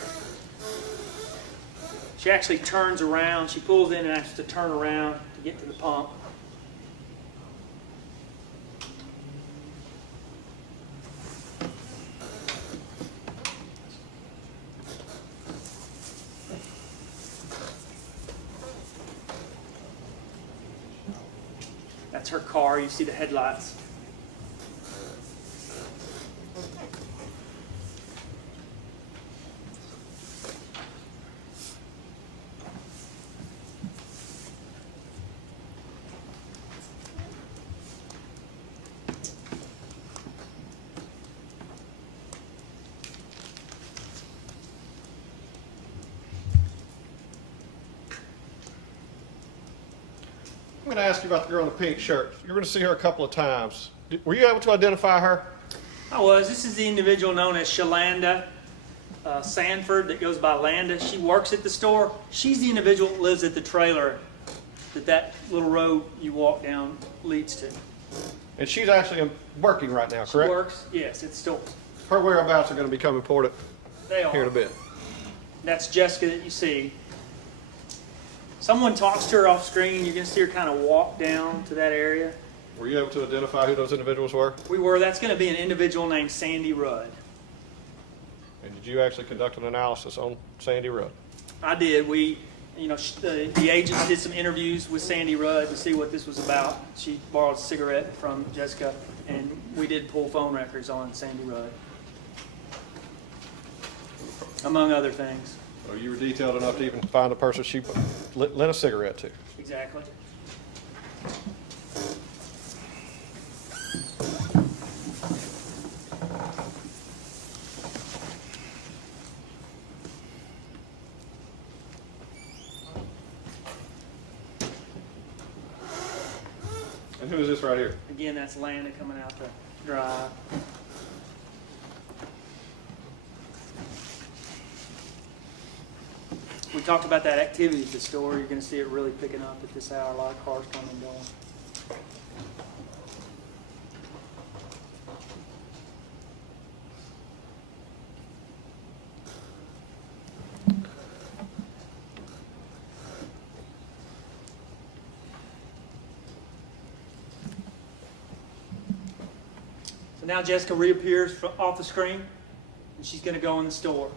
She actually turns around. She pulls in and has to turn around to get to the pump. That's her car. You see the headlights. I'm going to ask you about the girl in the pink shirt. You're going to see her a couple of times. Were you able to identify her? I was. This is the individual known as Shalanda Sanford that goes by Landa. She works at the store. She's the individual that lives at the trailer that little road you walk down leads to. And she's actually working right now, She correct? works, yes, at stores. Her whereabouts are going to become important They are. here in a bit. That's Jessica that you see. Someone talks to her off screen. You're going to see her kind of walk down to that area. Were you able to identify who those individuals were? We were. That's going to be an individual named Sandy Rudd. And did you actually conduct an analysis on Sandy Rudd? I did. The agents did some interviews with Sandy Rudd to see what this was about. She borrowed a cigarette from Jessica, and we did pull phone records on Sandy Rudd, among other things. So you were detailed enough to even find the person she lent a cigarette to? Exactly. And who is this right here? Again, that's Lana coming out the drive. We talked about that activity at the store. You're going to see it really picking up at this hour. A lot of cars coming and going. So now Jessica reappears off the screen, and she's going to go in the store.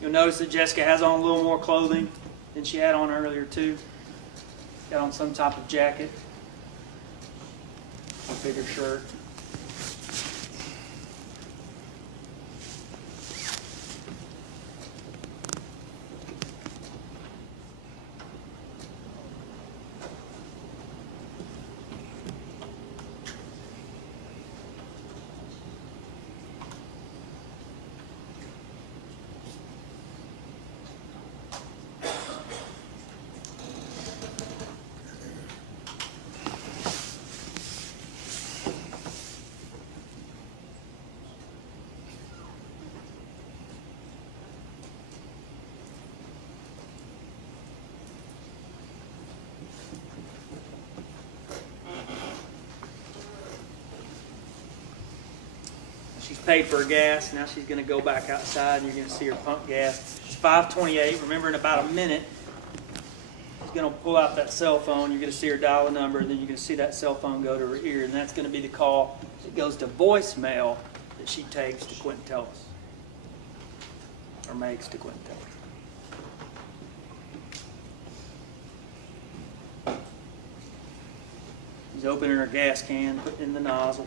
You'll notice that Jessica has on a little more clothing than she had on earlier too. Got on some type of jacket, a bigger shirt. She's paid for her gas. Now she's going to go back outside, and you're going to see her pump gas. It's 5:28. Remember, in about a minute, she's going to pull out that cell phone. You're going to see her dial a number, and then you're going to see that cell phone go to her ear, and that's going to be the call that goes to voicemail that she takes to Quentin Tellis, or makes to Quentin Tellis. She's opening her gas can, putting in the nozzle.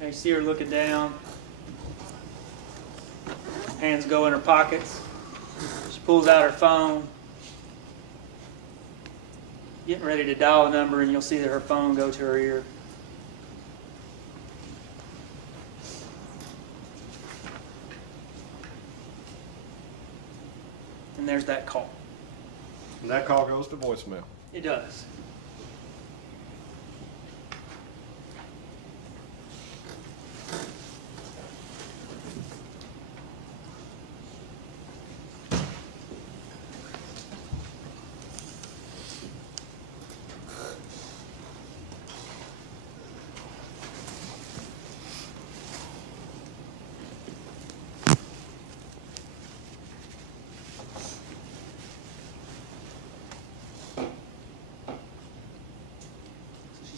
You see her looking down. Hands go in her pockets. She pulls out her phone. Getting ready to dial a number, and you'll see that her phone go to her ear. And there's that call. And that call goes to voicemail. It does.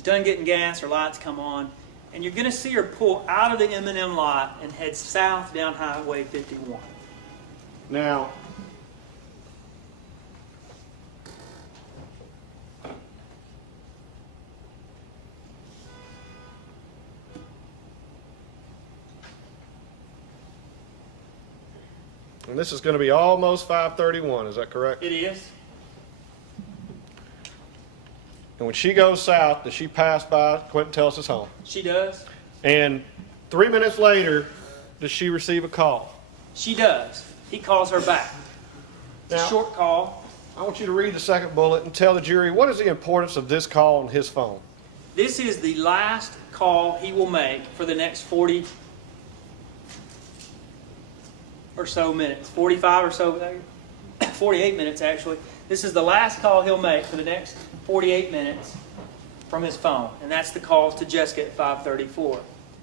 Done getting gas, her lights come on, and you're going to see her pull out of the M&M lot and head south down Highway 51. Now, and this is going to be almost 5:31, is that correct? It is. And when she goes south, does she pass by Quentin Tellis' home? She does. And 3 minutes later, does she receive a call? She does. He calls her back. It's Now, a short call. I want you to read the second bullet and tell the jury what is the importance of this call on his phone. This is the last call he will make for the next 40 or so minutes. 45 or so, 48 minutes actually. This is the last call he'll make for the next 48 minutes from his phone. And that's the calls to Jessica at 5:34.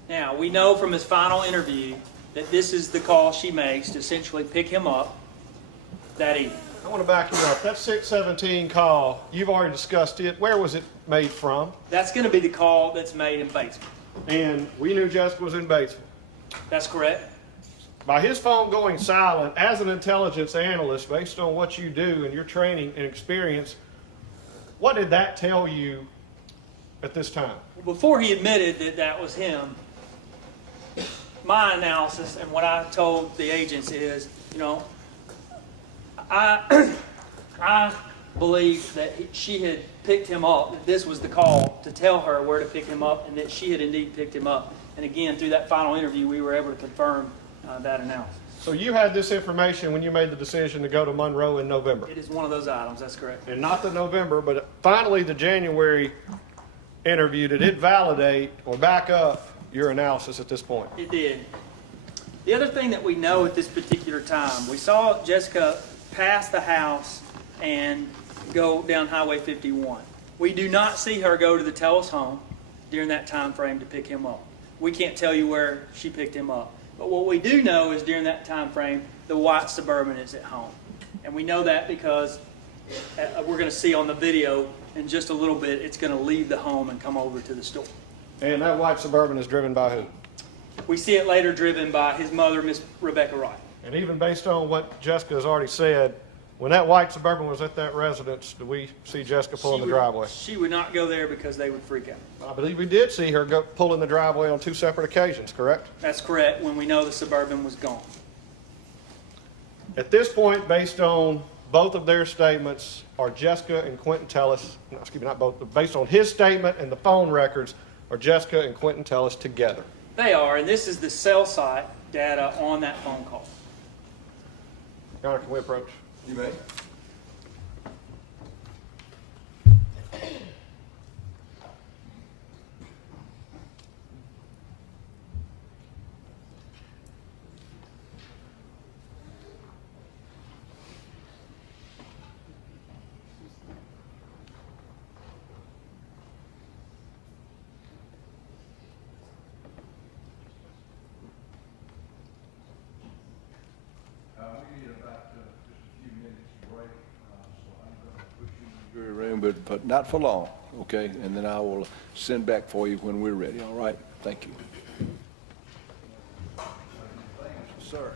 Now, we know from his final interview that this is the call she makes to essentially pick him up that evening. I want to back you up. That 617 call, you've already discussed it. Where was it made from? That's going to be the call that's made in Batesville. And we knew Jessica was in Batesville. That's correct. By his phone going silent, as an intelligence analyst, based on what you do and your training and experience, what did that tell you at this time? Before he admitted that that was him, my analysis and what I told the agents is, you know, I believe that she had picked him up, that this was the call to tell her where to pick him up, and that she had indeed picked him up. And again, through that final interview, we were able to confirm that analysis. So you had this information when you made the decision to go to Monroe in November? It is one of those items, that's correct. And not the November, but finally the January interview, did it validate or back up your analysis at this point? It did. The other thing that we know at this particular time, we saw Jessica pass the house and go down Highway 51. We do not see her go to the Tellis home during that time frame to pick him up. We can't tell you where she picked him up. But what we do know is during that time frame, the white Suburban is at home. And we know that because we're going to see on the video in just a little bit, it's going to leave the home and come over to the store. And that white Suburban is driven by who? We see it later driven by his mother, Miss Rebecca Wright. And even based on what Jessica has already said, when that white Suburban was at that residence, did we see Jessica pull in the driveway? She would not go there because they would freak out. I believe we did see her go pull in the driveway on 2 separate occasions, correct? That's correct, when we know the Suburban was gone. At this point, based on both of their statements, are Jessica and Quentin Tellis, no, excuse me, not both, but based on his statement and the phone records, are Jessica and Quentin Tellis together? They are, and this is the cell site data on that phone call. Your Honor, can we approach? You may. We need about just a few minutes break, so I'm going to put you in the jury room, but not for long, okay? And then I will send back for you when we're ready, all right? Thank you. Sir.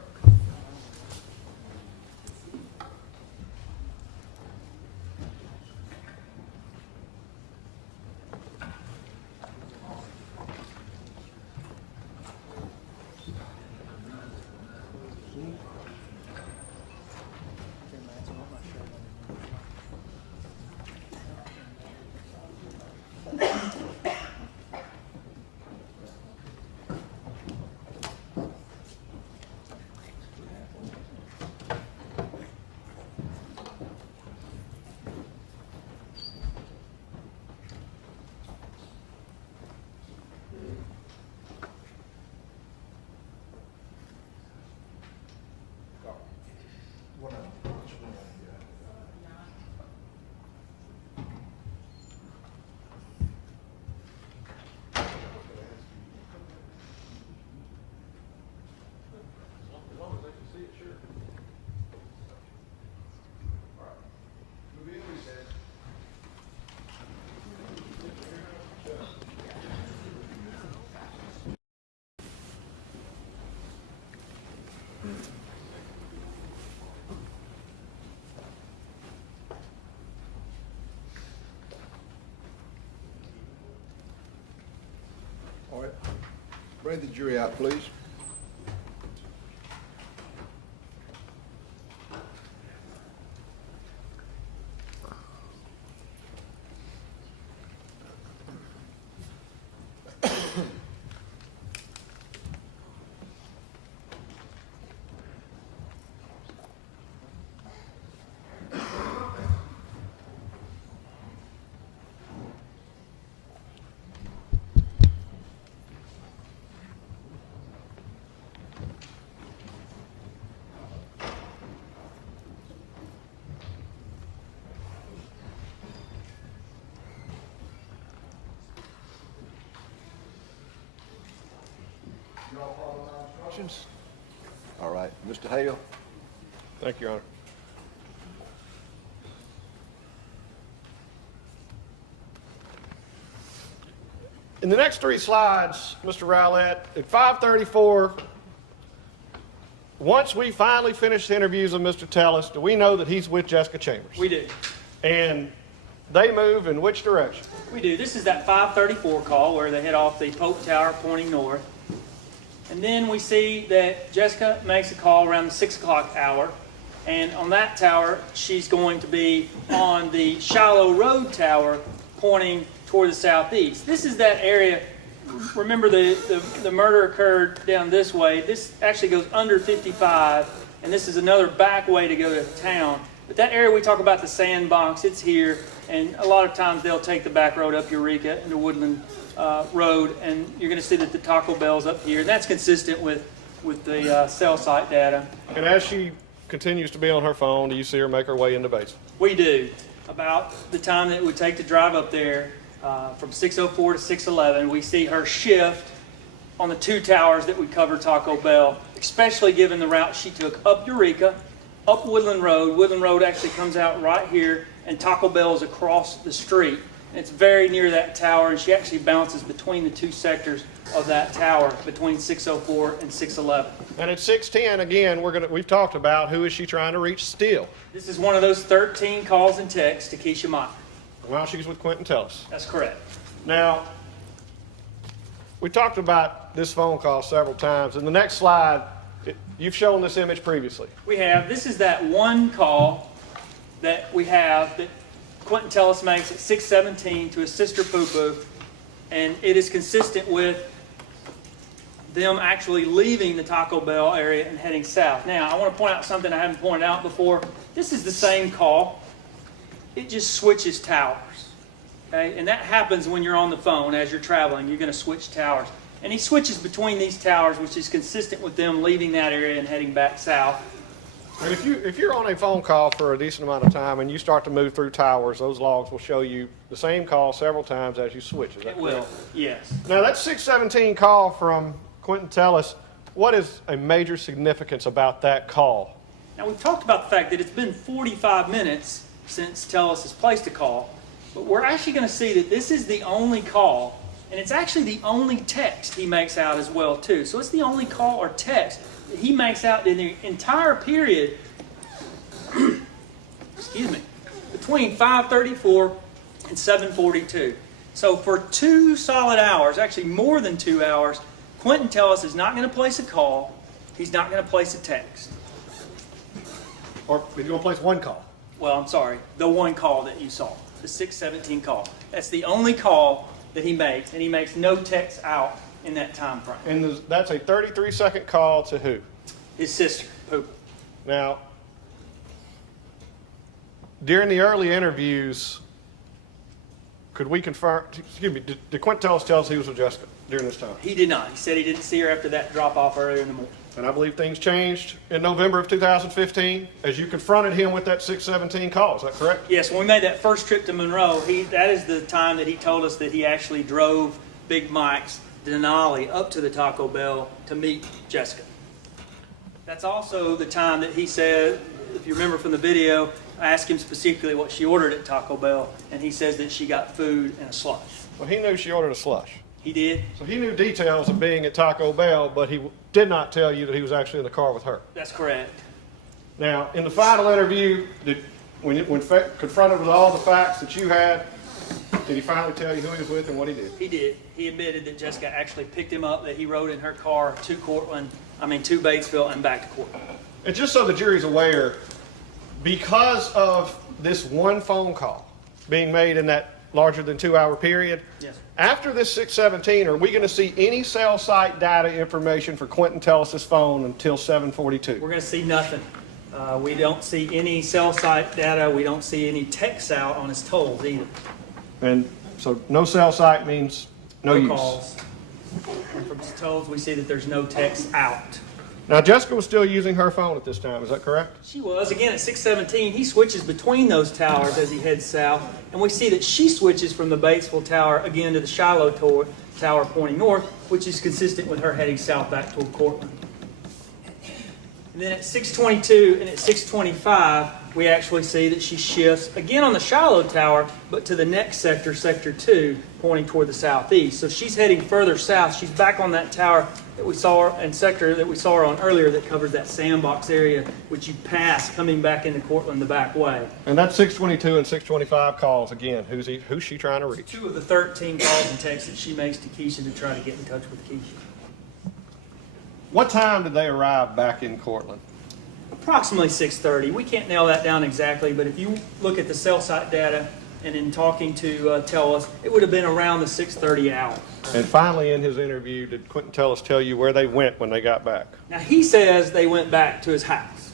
All right. Bring the jury out, please. You all follow my instructions? All right. Mr. Hale? Thank you, Your Honor. In the next 3 slides, Mr. Rowlett, at 5:34, once we finally finish the interviews with Mr. Tellis, do we know that he's with Jessica Chambers? We do. And they move in which direction? We do. This is that 5:34 call where they head off the Pope Tower pointing north. And then we see that Jessica makes a call around the 6 o'clock hour. And on that tower, she's going to be on the Shiloh Road tower pointing toward the southeast. This is that area. Remember, the murder occurred down this way. This actually goes under 55, and this is another back way to go to town. But that area we talk about, the sandbox, it's here. And a lot of times they'll take the back road up Eureka into Woodland Road, and you're going to see that the Taco Bell's up here. And that's consistent with the cell site data. And as she continues to be on her phone, do you see her make her way into Batesville? We do. About the time that it would take to drive up there, from 6:04 to 6:11, we see her shift on the 2 towers that would cover Taco Bell, especially given the route she took up Eureka, up Woodland Road. Woodland Road actually comes out right here, and Taco Bell is across the street. And it's very near that tower, and she actually bounces between the 2 sectors of that tower, between 6:04 and 6:11. And at 6:10, again, we've talked about who is she trying to reach still. This is one of those 13 calls and texts to Keisha Meyer. While she's with Quentin Tellis. That's correct. Now, we talked about this phone call several times. In the next slide, you've shown this image previously. We have. This is that one call that we have that Quentin Tellis makes at 6:17 to his sister Poo Poo, and it is consistent with them actually leaving the Taco Bell area and heading south. Now, I want to point out something I haven't pointed out before. This is the same call. It just switches towers. Okay? And that happens when you're on the phone as you're traveling. You're going to switch towers. And he switches between these towers, which is consistent with them leaving that area and heading back south. And if you're on a phone call for a decent amount of time and you start to move through towers, those logs will show you the same call several times as you switch. Is that It will, correct? yes. Now, that 6:17 call from Quentin Tellis, what is a major significance about that call? Now, we've talked about the fact that it's been 45 minutes since Tellis has placed a call, but we're actually going to see that this is the only call, and it's actually the only text he makes out as well, too. So it's the only call or text that he makes out in the entire period, excuse me, between 5:34 and 7:42. So for 2 solid hours, actually more than 2 hours, Quentin Tellis is not going to place a call. He's not going to place a text. Or if you're going to place one call? Well, I'm sorry, the one call that you saw, the 6:17 call. That's the only call that he makes, and he makes no text out in that time frame. And that's a 33-second call to who? His sister, Pooper. Now, during the early interviews, could we confirm, excuse me, did Quentin Tellis tell us he was with Jessica during this time? He did not. He said he didn't see her after that drop-off earlier in the morning. And I believe things changed in November of 2015 as you confronted him with that 6:17 call. Is that correct? Yes, when we made that first trip to Monroe, that is the time that he told us that he actually drove Big Mike's Denali up to the Taco Bell to meet Jessica. That's also the time that he said, if you remember from the video, I asked him specifically what she ordered at Taco Bell, and he says that she got food and a slush. Well, he knew she ordered a slush. He did? So he knew details of being at Taco Bell, but he did not tell you that he was actually in the car with her. That's correct. Now, in the final interview, when confronted with all the facts that you had, did he finally tell you who he was with and what he did? He did. He admitted that Jessica actually picked him up, that he rode in her car to Batesville and back to Cortland. And just so the jury's aware, because of this one phone call being made in that larger than 2 hour period, Yes. After this 6:17, are we going to see any cell site data information for Quentin Tellis' phone until 7:42? We're going to see nothing. We don't see any cell site data. We don't see any text out on his tolls either. And so no cell site means no use. Calls. And from his tolls, we see that there's no text out. Now, Jessica was still using her phone at this time. Is that correct? She was. Again, at 6:17, he switches between those towers as he heads south. And we see that she switches from the Batesville tower again to the Shiloh tower pointing north, which is consistent with her heading south back toward Cortland. And then at 6:22 and at 6:25, we actually see that she shifts again on the Shiloh Tower, but to the next sector, Sector 2, pointing toward the southeast. So she's heading further south. She's back on that tower that we saw and sector that we saw her on earlier that covers that sandbox area, which you pass coming back into Cortland the back way. And that's 622 and 625 calls again. Who's she trying to reach? 2 of the 13 calls and texts that she makes to Keisha to try to get in touch with Keisha. What time did they arrive back in Cortland? Approximately 6:30. We can't nail that down exactly, but if you look at the cell site data and in talking to Tellus, it would have been around the 6:30 hour. And finally, in his interview, did Quentin Tellus tell you where they went when they got back? Now he says they went back to his house.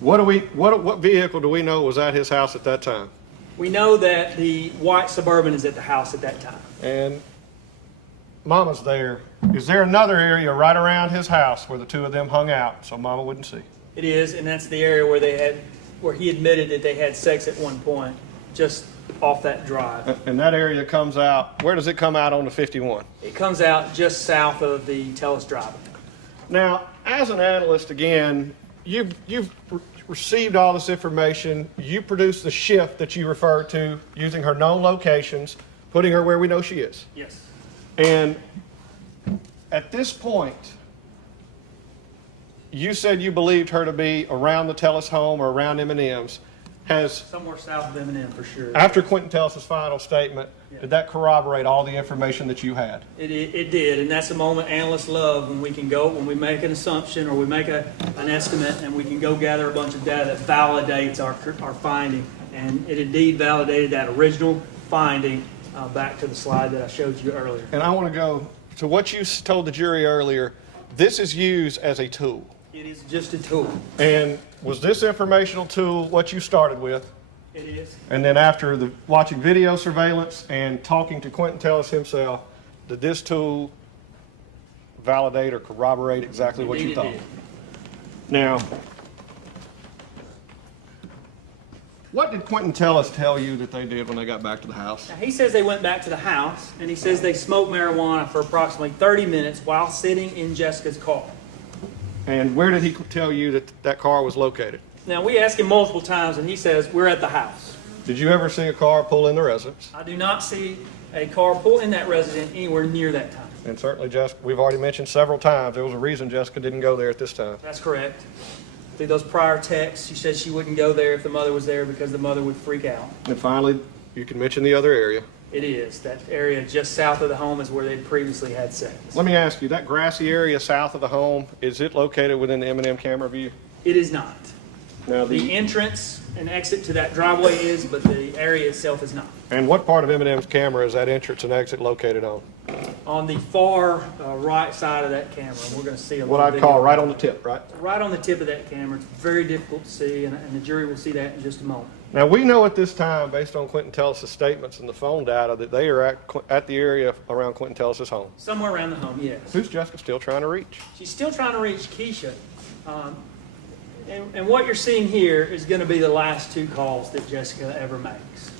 What vehicle do we know was at his house at that time? We know that the white Suburban is at the house at that time. And Mama's there. Is there another area right around his house where the two of them hung out so Mama wouldn't see? It is, and that's the area where he admitted that they had sex at one point, just off that drive. And that area comes out, where does it come out on the 51? It comes out just south of the Tellus Drive. Now, as an analyst, again, you've received all this information. You produced the shift that you referred to using her known locations, putting her where we know she is. Yes. And at this point, you said you believed her to be around the Tellus home or around M&M's. Somewhere south of M&M for sure. After Quentin Tellus's final statement, did that corroborate all the information that you had? It did, and that's a moment analysts love when we make an assumption or we make an estimate and we can go gather a bunch of data that validates our finding. And it indeed validated that original finding back to the slide that I showed you earlier. And I want to go to what you told the jury earlier. This is used as a tool. It is just a tool. And was this informational tool what you started with? It is. And then after watching video surveillance and talking to Quentin Tellus himself, did this tool validate or corroborate exactly what you thought? It did. Now, what did Quentin Tellus tell you that they did when they got back to the house? Now, he says they went back to the house, and he says they smoked marijuana for approximately 30 minutes while sitting in Jessica's car. And where did he tell you that that car was located? Now, we asked him multiple times, and he says, we're at the house. Did you ever see a car pull in the residence? I do not see a car pull in that residence anywhere near that time. And certainly, Jessica, we've already mentioned several times, there was a reason Jessica didn't go there at this time. That's correct. Through those prior texts, she said she wouldn't go there if the mother was there because the mother would freak out. And finally, you can mention the other area. It is. That area just south of the home is where they'd previously had sex. Let me ask you, that grassy area south of the home, is it located within the M&M camera view? It is not. Now The entrance and exit to that driveway is, but the area itself is not. And what part of M&M's camera is that entrance and exit located on? On the far right side of that camera, and we're going to see a What little I'd call video. right on the tip, right? Right on the tip of that camera. It's very difficult to see, and the jury will see that in just a moment. Now, we know at this time, based on Quentin Tellus's statements and the phone data, that they are at the area around Quentin Tellus's home. Somewhere around the home, yes. Who's Jessica still trying to reach? She's still trying to reach Keisha. And what you're seeing here is going to be the last 2 calls that Jessica ever makes.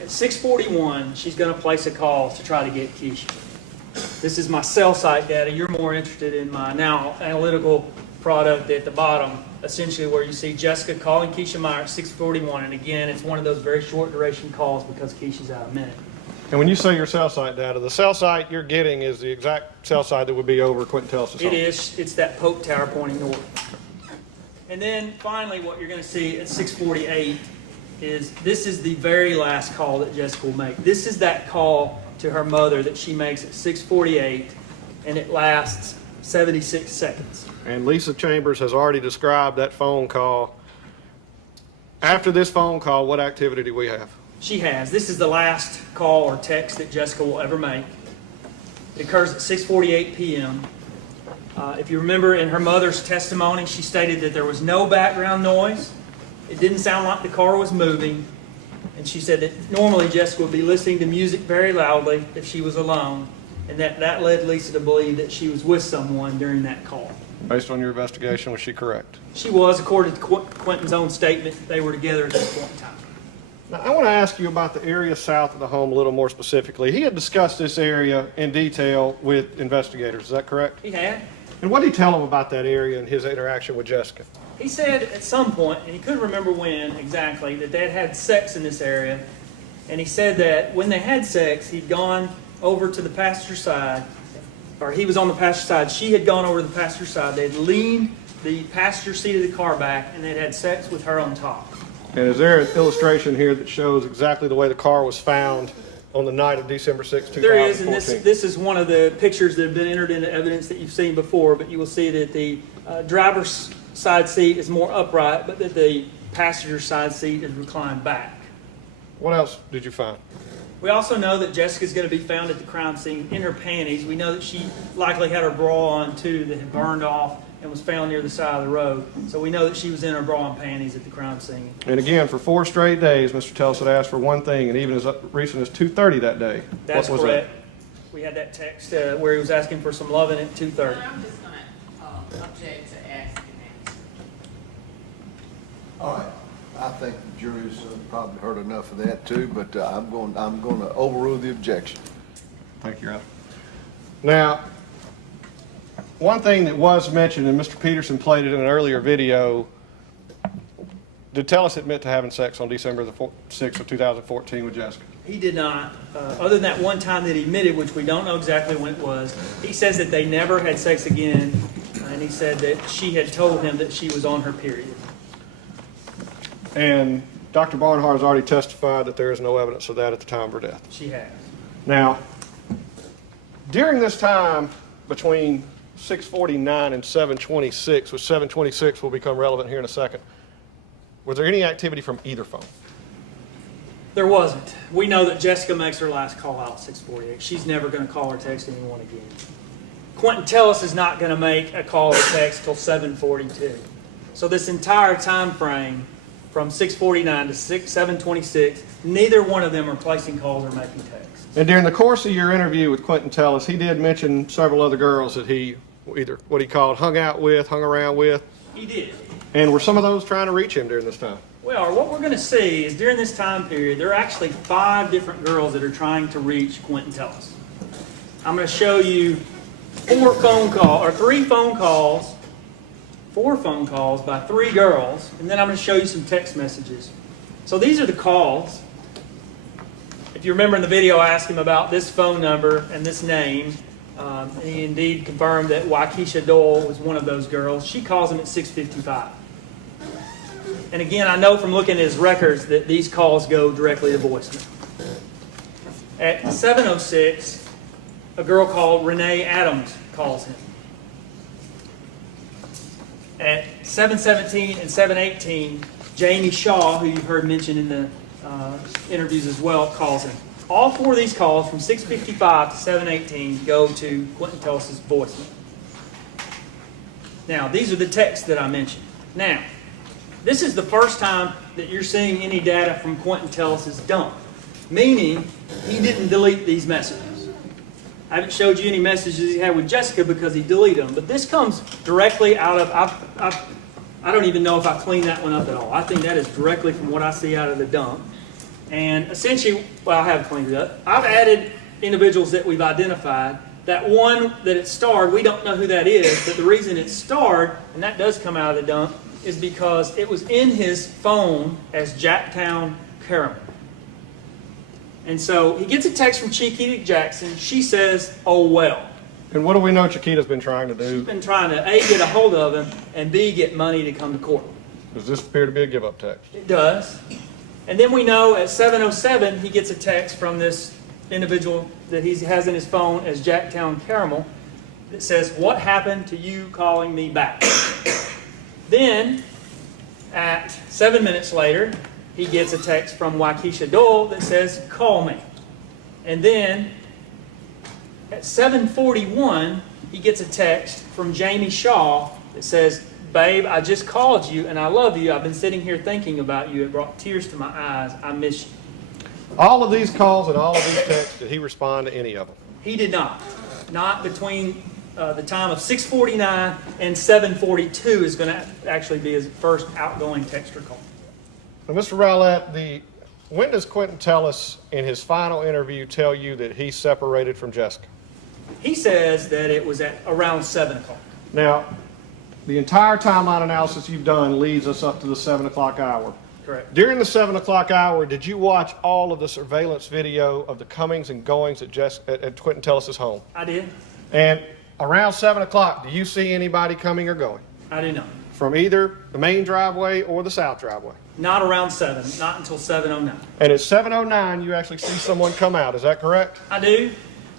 At 6:41, she's going to place a call to try to get Keisha. This is my cell site data. You're more interested in my now analytical product at the bottom, essentially where you see Jessica calling Keisha Meyer at 6:41. And again, it's one of those very short duration calls because Keisha's out a minute. And when you say your cell site data, the cell site you're getting is the exact cell site that would be over Quentin Tellus's home. It is. It's that Pope Tower pointing north. And then finally, what you're going to see at 6:48 is this is the very last call that Jessica will make. This is that call to her mother that she makes at 6:48, and it lasts 76 seconds. And Lisa Chambers has already described that phone call. After this phone call, what activity do we have? She has. This is the last call or text that Jessica will ever make. It occurs at 6:48 p.m. If you remember in her mother's testimony, she stated that there was no background noise. It didn't sound like the car was moving. And she said that normally Jessica would be listening to music very loudly if she was alone. And that led Lisa to believe that she was with someone during that call. Based on your investigation, was she correct? She was, according to Quentin's own statement, they were together at this point in time. Now, I want to ask you about the area south of the home a little more specifically. He had discussed this area in detail with investigators. Is that correct? He had. And what did he tell them about that area and his interaction with Jessica? He said at some point, and he couldn't remember when exactly, that they had had sex in this area. And he said that when they had sex, he'd gone over to the passenger side, or he was on the passenger side, she had gone over to the passenger side, they'd leaned the passenger seat of the car back, and they'd had sex with her on top. And is there an illustration here that shows exactly the way the car was found on the night of December 6, 2014? There is, and this is one of the pictures that have been entered into evidence that you've seen before, but you will see that the driver's side seat is more upright, but that the passenger side seat is reclined back. What else did you find? We also know that Jessica's going to be found at the crime scene in her panties. We know that she likely had her bra on too that had burned off and was found near the side of the road. So we know that she was in her bra and panties at the crime scene. And again, for 4 straight days, Mr. Tellis had asked for one thing, and even as recent as 2:30 that day. That's what was correct. That? We had that text where he was asking for some loving at 2:30. I'm just going to object to asking that. All right, I think the jury's probably heard enough of that too, but I'm going to overrule the objection. Thank you, Your Honor. Now, one thing that was mentioned, and Mr. Peterson played it in an earlier video, did Tellis admit to having sex on December the 6th of 2014 with Jessica? He did not, other than that one time that he admitted, which we don't know exactly when it was. He says that they never had sex again, and he said that she had told him that she was on her period. And Dr. Barnhart has already testified that there is no evidence of that at the time of her death. She has. Now, during this time between 6:49 and 7:26, which 7:26 will become relevant here in a second, was there any activity from either phone? There wasn't. We know that Jessica makes her last call out at 6:48. She's never going to call or text anyone again. Quentin Tellis is not going to make a call or text till 7:42. So this entire time frame from 6:49 to 7:26, neither one of them are placing calls or making texts. And during the course of your interview with Quentin Tellis, he did mention several other girls that he either what he called hung out with, hung around with. He did. And were some of those trying to reach him during this time? Well, what we're going to see is during this time period, there are actually 5 different girls that are trying to reach Quentin Tellis. I'm going to show you 4 phone calls by 3 girls, and then I'm going to show you some text messages. So these are the calls. If you remember in the video, I asked him about this phone number and this name. And he indeed confirmed that Waukesha Doyle was one of those girls. She calls him at 6:55. And again, I know from looking at his records that these calls go directly to voicemail. At 7:06, a girl called Renee Adams calls him. At 7:17 and 7:18, Jamie Shaw, who you've heard mentioned in the interviews as well, calls him. All 4 of these calls from 6:55 to 7:18 go to Quentin Tellis' voicemail. Now, these are the texts that I mentioned. Now, this is the first time that you're seeing any data from Quentin Tellis' dump, meaning he didn't delete these messages. I haven't showed you any messages he had with Jessica because he deleted them, but this comes directly out of, I don't even know if I cleaned that one up at all. I think that is directly from what I see out of the dump. And essentially, well, I have cleaned it up. I've added individuals that we've identified. That one that it starred, we don't know who that is, but the reason it's starred, and that does come out of the dump, is because it was in his phone as Jacktown Caramel. And so he gets a text from Chiquita Jackson. She says, "Oh well." And what do we know Chiquita's been trying to do? She's been trying to A, get a hold of him, and B, get money to come to court. Does this appear to be a give-up text? It does. And then we know at 7:07 he gets a text from this individual that he has in his phone as Jacktown Caramel that says, "What happened to you calling me back?" Then at 7 minutes later he gets a text from Waukesha Doyle that says, "Call me." And then at 7:41 he gets a text from Jamie Shaw that says, "Babe, I just called you and I love you. I've been sitting here thinking about you. It brought tears to my eyes. I miss you." All of these calls and all of these texts, did he respond to any of them? He did not. Not between the time of 6:49 and 7:42 is going to actually be his first outgoing text or call. Now, Mr. Rowlett, when does Quentin Tellis in his final interview tell you that he separated from Jessica? He says that it was at around 7 o'clock. Now, the entire timeline analysis you've done leads us up to the 7 o'clock hour. Correct. During the 7 o'clock hour, did you watch all of the surveillance video of the comings and goings at Quentin Tellis's home? I did. And around 7 o'clock, do you see anybody coming or going? I did not. From either the main driveway or the south driveway? Not around 7, not until 7:09. And at 7:09, you actually see someone come out, is that correct? I do.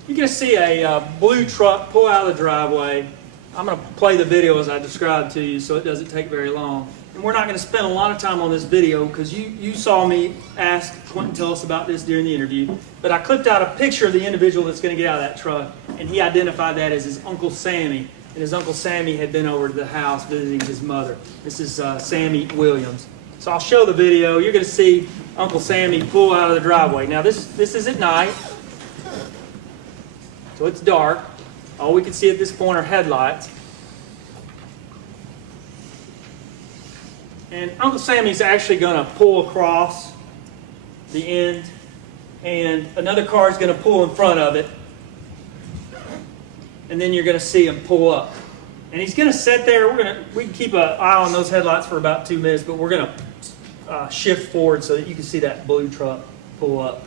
You're going to see a blue truck pull out of the driveway. I'm going to play the video as I described to you so it doesn't take very long. And we're not going to spend a lot of time on this video because you saw me ask Quentin Tellis about this during the interview. But I clipped out a picture of the individual that's going to get out of that truck, and he identified that as his Uncle Sammy. And his Uncle Sammy had been over to the house visiting his mother. This is Sammy Williams. So I'll show the video. You're going to see Uncle Sammy pull out of the driveway. Now this is at night, so it's dark. All we can see at this point are headlights. And Uncle Sammy's actually going to pull across the end, and another car is going to pull in front of it. And then you're going to see him pull up. And he's going to sit there. We can keep an eye on those headlights for about 2 minutes, but we're going to shift forward so that you can see that blue truck pull up.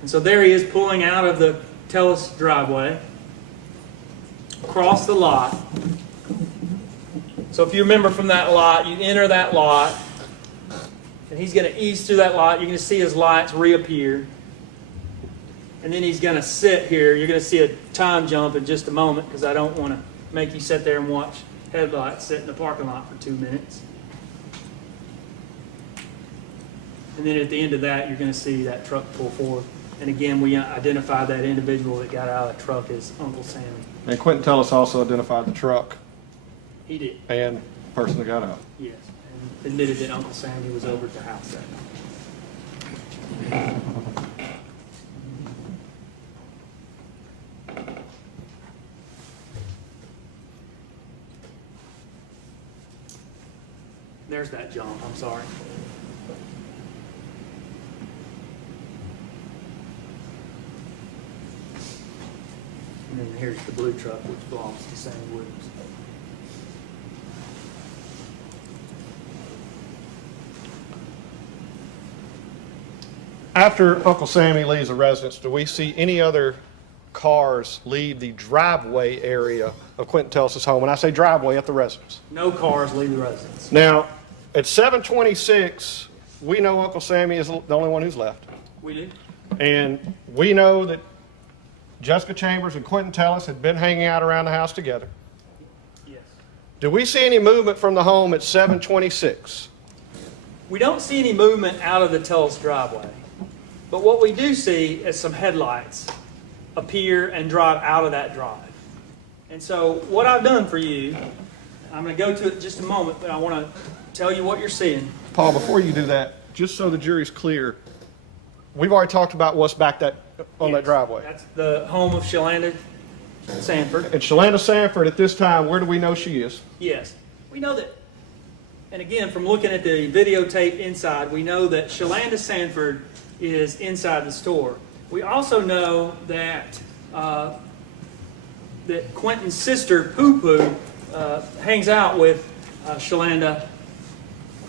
And so there he is pulling out of the Tellis driveway, across the lot. So if you remember from that lot, you enter that lot, and he's going to ease through that lot. You're going to see his lights reappear. And then he's going to sit here. You're going to see a time jump in just a moment because I don't want to make you sit there and watch headlights sit in the parking lot for 2 minutes. And then at the end of that, you're going to see that truck pull forward. And again, we identified that individual that got out of the truck as Uncle Sammy. And Quentin Tellis also identified the truck He did. and the person that got out. Yes. And admitted that Uncle Sammy was over at the house that night. There's that jump, I'm sorry. And then here's the blue truck, which belongs to Sammy Williams. After Uncle Sammy leaves the residence, do we see any other cars leave the driveway area of Quentin Tellis' home? When I say driveway, at the residence. No cars leave the residence. Now, at 7:26, we know Uncle Sammy is the only one who's left. We do? And we know that Jessica Chambers and Quentin Tellis had been hanging out around the house together. Yes. Do we see any movement from the home at 7:26? We don't see any movement out of the Tellis driveway. But what we do see is some headlights appear and drive out of that drive. And so what I've done for you, I'm going to go to it in just a moment, but I want to tell you what you're seeing. Paul, before you do that, just so the jury's clear, we've already talked about what's back on that driveway. That's the home of Shalanda Sanford. And Shalanda Sanford, at this time, where do we know she is? Yes. We know that, and again, from looking at the videotape inside, we know that Shalanda Sanford is inside the store. We also know that that Quentin's sister, Poo Poo, hangs out with Shalanda,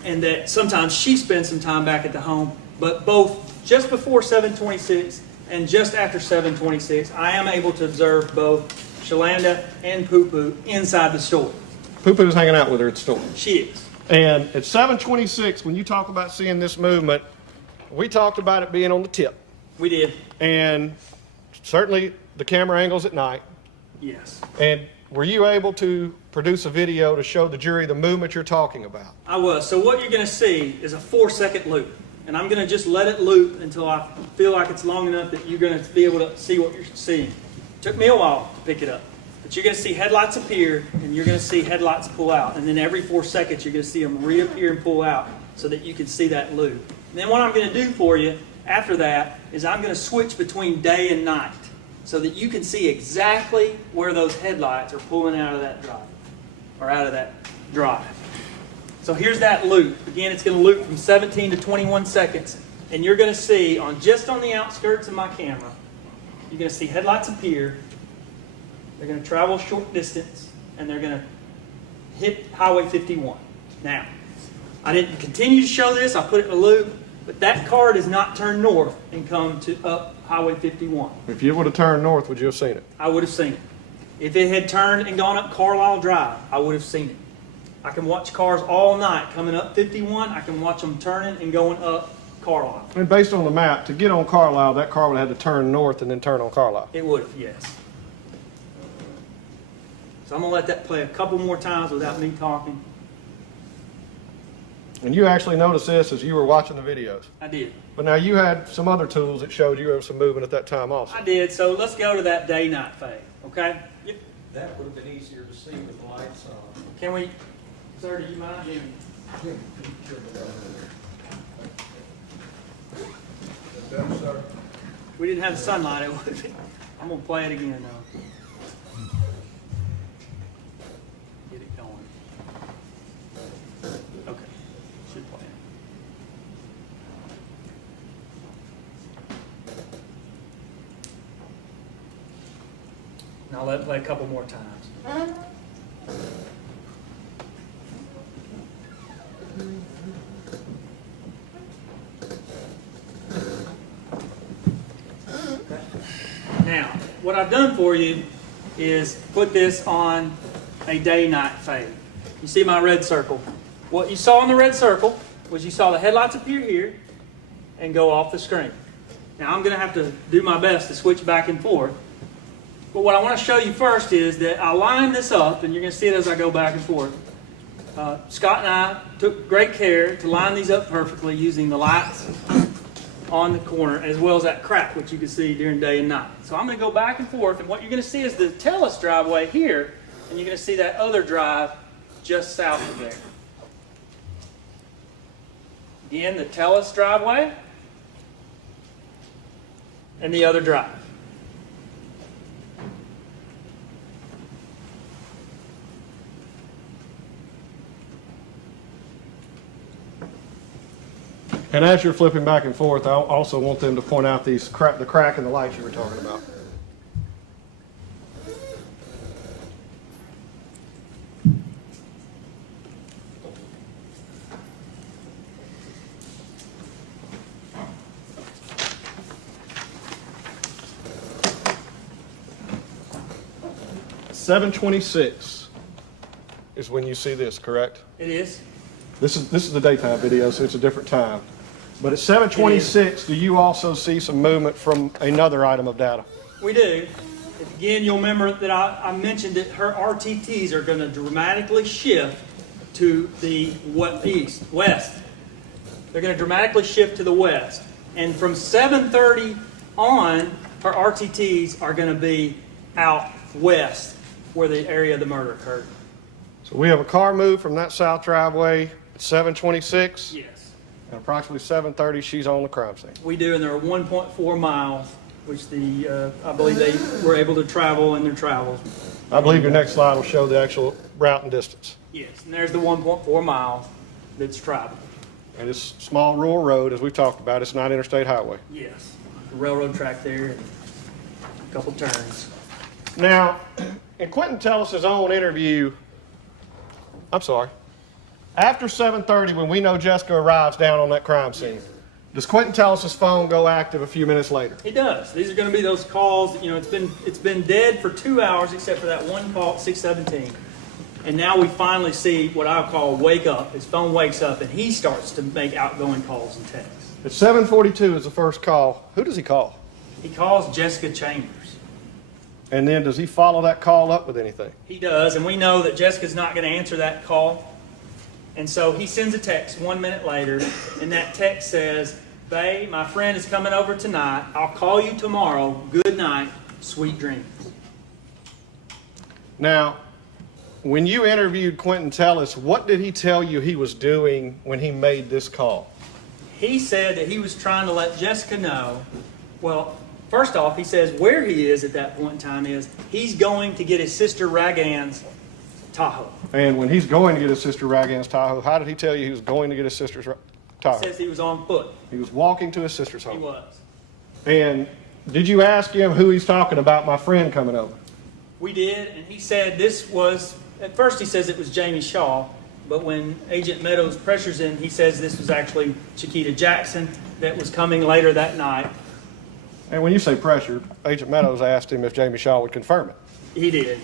and that sometimes she spends some time back at the home. But both just before 7:26 and just after 7:26, I am able to observe both Shalanda and Poo Poo inside the store. Poo Poo's hanging out with her at the store. She is. And at 7:26, when you talk about seeing this movement, we talked about it being on the tip. We did. And certainly the camera angles at night. Yes. And were you able to produce a video to show the jury the movement you're talking about? I was. So what you're going to see is a 4-second loop. And I'm going to just let it loop until I feel like it's long enough that you're going to be able to see what you're seeing. It took me a while to pick it up. But you're going to see headlights appear, and you're going to see headlights pull out. And then every 4 seconds, you're going to see them reappear and pull out so that you can see that loop. And then what I'm going to do for you after that is I'm going to switch between day and night so that you can see exactly where those headlights are pulling out of that drive, or out of that drive. So here's that loop. Again, it's going to loop from 17 to 21 seconds. And you're going to see, just on the outskirts of my camera, you're going to see headlights appear. They're going to travel a short distance. and they're going to hit Highway 51. Now, I didn't continue to show this. I put it in a loop, but that car does not turn north and come to up Highway 51. If you would have turned north, would you have seen it? I would have seen it. If it had turned and gone up Carlisle Drive, I would have seen it. I can watch cars all night coming up 51. I can watch them turning and going up Carlisle. And based on the map, to get on Carlisle, that car would have had to turn north and then turn on Carlisle. It would have, yes. So I'm going to let that play a couple more times without me talking. And you actually noticed this as you were watching the videos. I did. But now you had some other tools that showed you there was some movement at that time also. I did. So let's go to that day-night phase, okay? That would have been easier to see with the lights on. Can we, sir, do you mind? Better, sir? If we didn't have the sunlight, it would have been. I'm going to play it again, though. Get it going. Okay. Should play it. Now let it play a couple more times. Okay. Now, what I've done for you is put this on a day-night fade. You see my red circle. What you saw in the red circle was you saw the headlights appear here and go off the screen. Now I'm going to have to do my best to switch back and forth. But what I want to show you first is that I lined this up, and you're going to see it as I go back and forth. Scott and I took great care to line these up perfectly using the lights on the corner as well as that crack, which you can see during day and night. So I'm going to go back and forth, and what you're going to see is the Tellus driveway here, and you're going to see that other drive just south of there. Again, the Tellus driveway and the other drive. And as you're flipping back and forth, I also want them to point out the crack in the lights you were talking about. $7:26 is when you see this, correct? It is. This is the daytime video, so it's a different time. But at 7:26, do you also see some movement from another item of data? We do. Again, you'll remember that I mentioned that her RTTs are going to dramatically shift to the west. They're going to dramatically shift to the west. And from 7:30 on, her RTTs are going to be out west where the area of the murder occurred. So we have a car move from that south driveway at 7:26. Yes. And approximately 7:30, she's on the crime scene. We do, and they're 1.4 miles, which I believe they were able to travel in their travels. I believe your next slide will show the actual route and distance. Yes, and there's the 1.4 miles that's traveled. And it's small rural road, as we've talked about. It's not interstate highway. Yes, the railroad track there, and a couple turns. Now, in Quentin Tellis' own interview, after 7:30, when we know Jessica arrives down on that crime scene, does Quentin Tellis' phone go active a few minutes later? It does. These are going to be those calls. You know, it's been dead for 2 hours except for that one call at 6:17, and now we finally see what I call wake up. His phone wakes up and he starts to make outgoing calls and texts. At 7:42 is the first call. Who does he call? He calls Jessica Chambers. And then does he follow that call up with anything? He does, and we know that Jessica's not going to answer that call. And so he sends a text 1 minute later, and that text says, "Bae, my friend is coming over tonight. I'll call you tomorrow. Good night. Sweet dreams." Now, when you interviewed Quentin Tellis, what did he tell you he was doing when he made this call? He said that he was trying to let Jessica know, well, first off, he says where he is at that point in time is he's going to get his sister Ragan's Tahoe. And when he's going to get his sister Ragan's Tahoe, how did he tell you he was going to get his sister's Tahoe? He says he was on foot. He was walking to his sister's home. He was. And did you ask him who he's talking about, my friend coming over? We did, and he said this was at first he says it was Jamie Shaw, but when Agent Meadows pressures him, he says this was actually Chiquita Jackson that was coming later that night. And when you say pressured, Agent Meadows asked him if Jamie Shaw would confirm it. He did.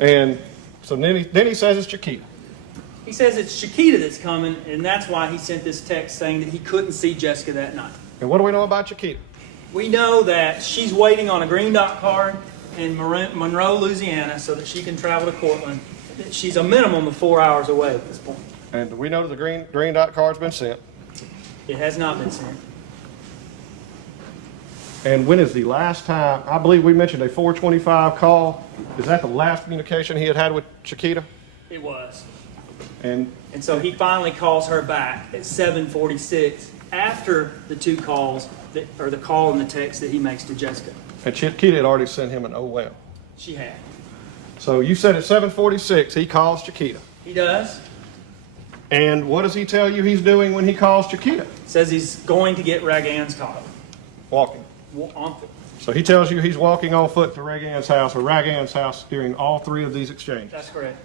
And so then he says it's Chiquita. He says it's Chiquita that's coming, and that's why he sent this text saying that he couldn't see Jessica that night. And what do we know about Chiquita? We know that she's waiting on a green dot card in Monroe, Louisiana, so that she can travel to Cortland. She's a minimum of 4 hours away at this point. And do we know that the green dot card's been sent? It has not been sent. And when is the last time, I believe we mentioned a 425 call. Is that the last communication he had with Chiquita? It was. And so he finally calls her back at 7:46 after the two calls, or the call and the text that he makes to Jessica. And Chiquita had already sent him an oh well. She had. So you said at 7:46 he calls Chiquita. He does. And what does he tell you he's doing when he calls Chiquita? Says he's going to get Rag Ann's car. Walking. On foot. So he tells you he's walking on foot to Rag Ann's house, or Rag Ann's house, during all three of these exchanges. That's correct.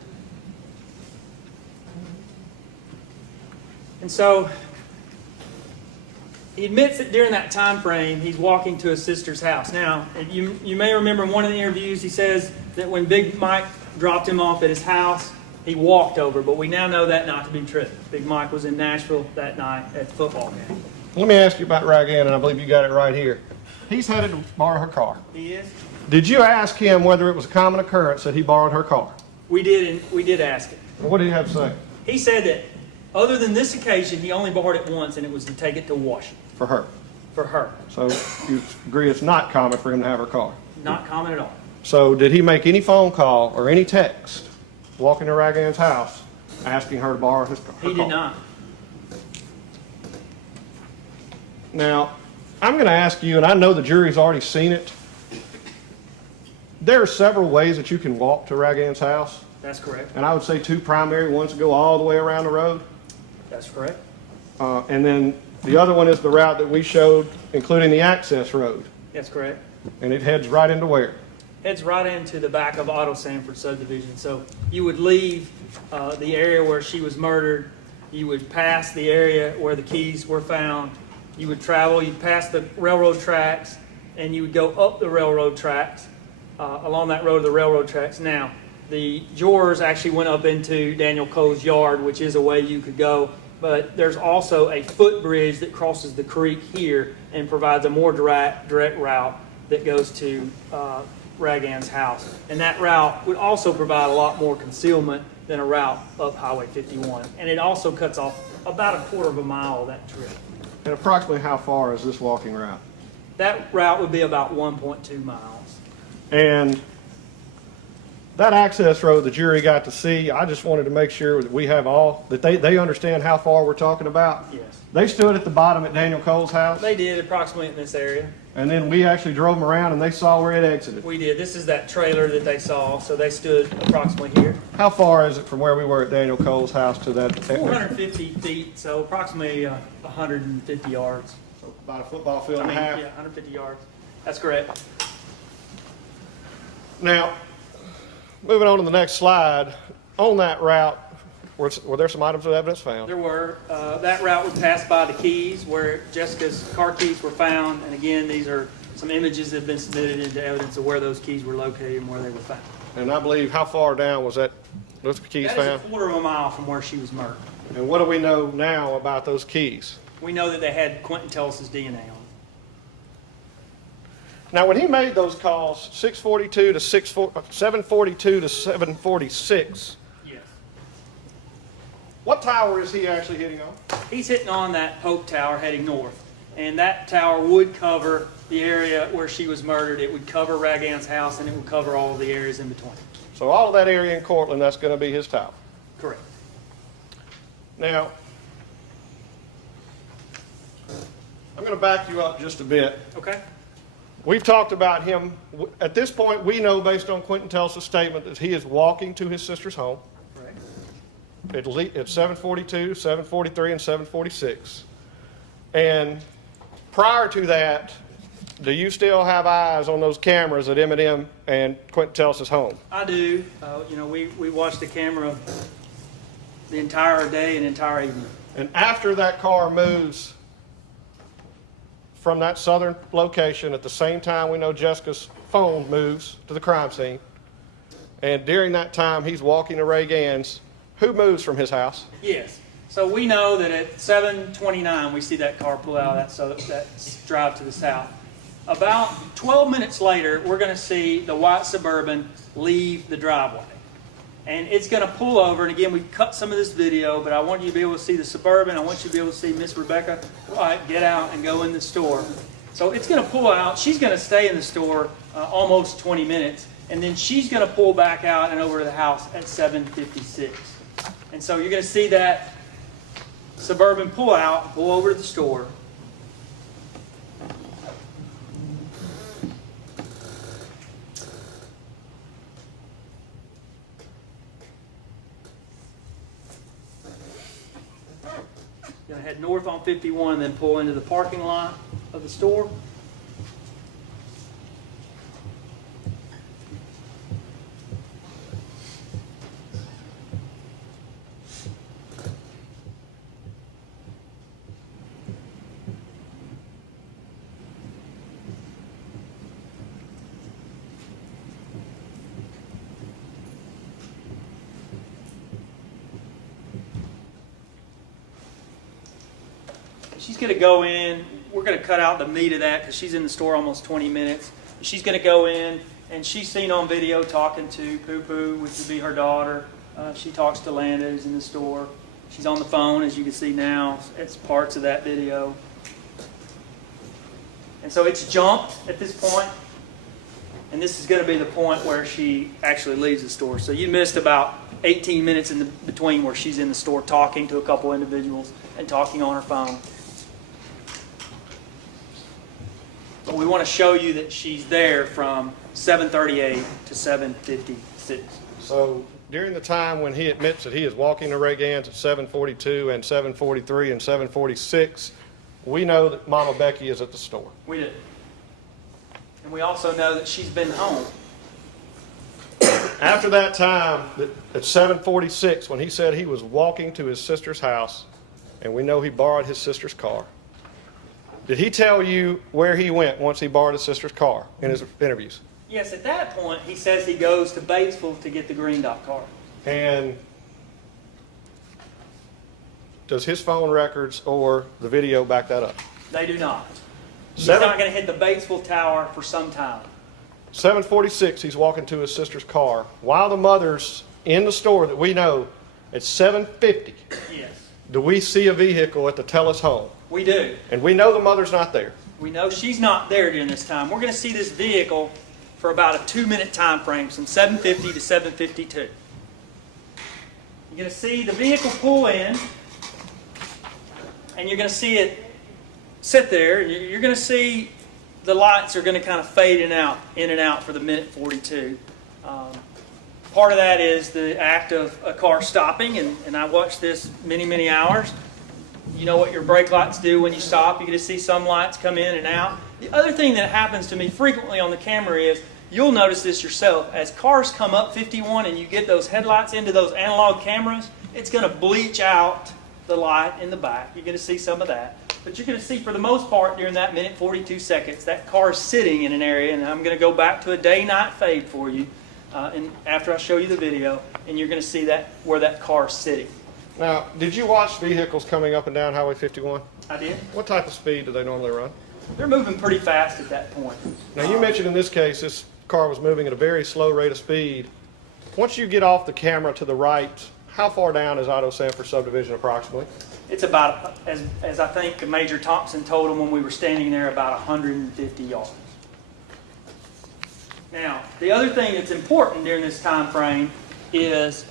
And so he admits that during that time frame, he's walking to his sister's house. Now, you may remember in one of the interviews, he says that when Big Mike dropped him off at his house, he walked over. But we now know that not to be true. Big Mike was in Nashville that night at the football game. Let me ask you about Rag Ann, and I believe you got it right here. He's headed to borrow her car. He is? Did you ask him whether it was a common occurrence that he borrowed her car? We did ask him. What did he have to say? He said that other than this occasion, he only borrowed it once, and it was to take it to Washington. For her. For her. So you agree it's not common for him to have her car? Not common at all. So did he make any phone call or any text walking to Rag Ann's house asking her to borrow his car? He did not. Now, I'm going to ask you, and I know the jury's already seen it. There are several ways that you can walk to Rag Ann's house. That's correct. And I would say two primary ones go all the way around the road. That's correct. And then the other one is the route that we showed, including the access road. That's correct. And it heads right into where? Heads right into the back of Otto Sanford subdivision. So you would leave the area where she was murdered. You would pass the area where the keys were found. You would travel, you'd pass the railroad tracks, and you would go up the railroad tracks, along that road to the railroad tracks. Now, the jurors actually went up into Daniel Coe's yard, which is a way you could go, but there's also a footbridge that crosses the creek here and provides a more direct route that goes to Rag Ann's house. And that route would also provide a lot more concealment than a route up Highway 51. And it also cuts off about a quarter of a mile of that trip. And approximately how far is this walking route? That route would be about 1.2 miles. And that access road the jury got to see, I just wanted to make sure that we have that they understand how far we're talking about. Yes. They stood at the bottom at Daniel Cole's house. They did, approximately in this area. And then we actually drove them around and they saw where it exited. We did. This is that trailer that they saw, so they stood approximately here. How far is it from where we were at Daniel Cole's house to that? 450 feet, so approximately 150 yards. So about a football field and a half. Yeah, 150 yards. That's correct. Now, moving on to the next slide, on that route, were there some items of evidence found? There were. That route would pass by the keys where Jessica's car keys were found. And again, these are some images that have been submitted into evidence of where those keys were located and where they were found. And I believe, how far down was those keys That found? is a quarter of a mile from where she was murdered. And what do we know now about those keys? We know that they had Quentin Tellis' DNA on them. Now, when he made those calls, 742 to 746, Yes. what tower is he actually hitting on? He's hitting on that Pope Tower heading north. And that tower would cover the area where she was murdered. It would cover Rag Ann's house, and it would cover all of the areas in between. So all of that area in Cortland, that's going to be his tower. Correct. Now, I'm going to back you up just a bit. Okay. We've talked about him. At this point, we know, based on Quentin Tellis' statement, that he is walking to his sister's home. Correct. At 742, 743, and 746. And prior to that, do you still have eyes on those cameras at M&M and Quentin Tellis' home? I do. You know, we watched the camera the entire day and entire evening. And after that car moves from that southern location, at the same time we know Jessica's phone moves to the crime scene, and during that time he's walking to Ray Gann's, who moves from his house? Yes. So we know that at 7:29 we see that car pull out of that drive to the south. About 12 minutes later, we're going to see the white Suburban leave the driveway. And it's going to pull over, and again, we've cut some of this video, but I want you to be able to see the Suburban. I want you to be able to see Miss Rebecca Wright get out and go in the store. So it's going to pull out. She's going to stay in the store almost 20 minutes, and then she's going to pull back out and over to the house at 7:56. And so you're going to see that Suburban pull out, pull over to the store. Going to head north on 51, then pull into the parking lot of the store. She's going to go in. We're going to cut out the meat of that because she's in the store almost 20 minutes. She's going to go in, and she's seen on video talking to Poo Poo, which would be her daughter. She talks to Landa, who's in the store. She's on the phone, as you can see now. It's parts of that video. And so it's jumped at this point, and this is going to be the point where she actually leaves the store. So you missed about 18 minutes in between where she's in the store talking to a couple individuals and talking on her phone. But we want to show you that she's there from 7:38 to 7:56. So during the time when he admits that he is walking to Ray Gann's at 7:42 and 7:43 and 7:46, we know that Mama Becky is at the store. We do. And we also know that she's been home. After that time, at 7:46, when he said he was walking to his sister's house, and we know he borrowed his sister's car, did he tell you where he went once he borrowed his sister's car in his interviews? Yes, at that point, he says he goes to Batesville to get the green dot car. And does his phone records or the video back that up? They do not. He's not going to hit the Batesville Tower for some time. 7:46, he's walking to his sister's car, while the mother's in the store that we know at 7:50. Yes. Do we see a vehicle at the Tellis home? We do. And we know the mother's not there. We know she's not there during this time. We're going to see this vehicle for about a 2-minute time frame, from 7:50 to 7:52. You're going to see the vehicle pull in, and you're going to see it sit there, and you're going to see the lights are going to kind of fade in and out for the minute 42. Part of that is the act of a car stopping, and I watched this many hours. You know what your brake lights do when you stop. You're going to see some lights come in and out. The other thing that happens to me frequently on the camera is, you'll notice this yourself, as cars come up 51 and you get those headlights into those analog cameras, it's going to bleach out the light in the back. You're going to see some of that. But you're going to see, for the most part, during that minute 42 seconds, that car is sitting in an area, and I'm going to go back to a day-night fade for you and after I show you the video, and you're going to see that where that car is sitting. Now, did you watch vehicles coming up and down Highway 51? I did. What type of speed do they normally run? They're moving pretty fast at that point. Now, you mentioned in this case this car was moving at a very slow rate of speed. Once you get off the camera to the right, how far down is Otto Sanford subdivision approximately? It's about, as I think Major Thompson told him when we were standing there, about 150 yards. Now, the other thing that's important during this time frame is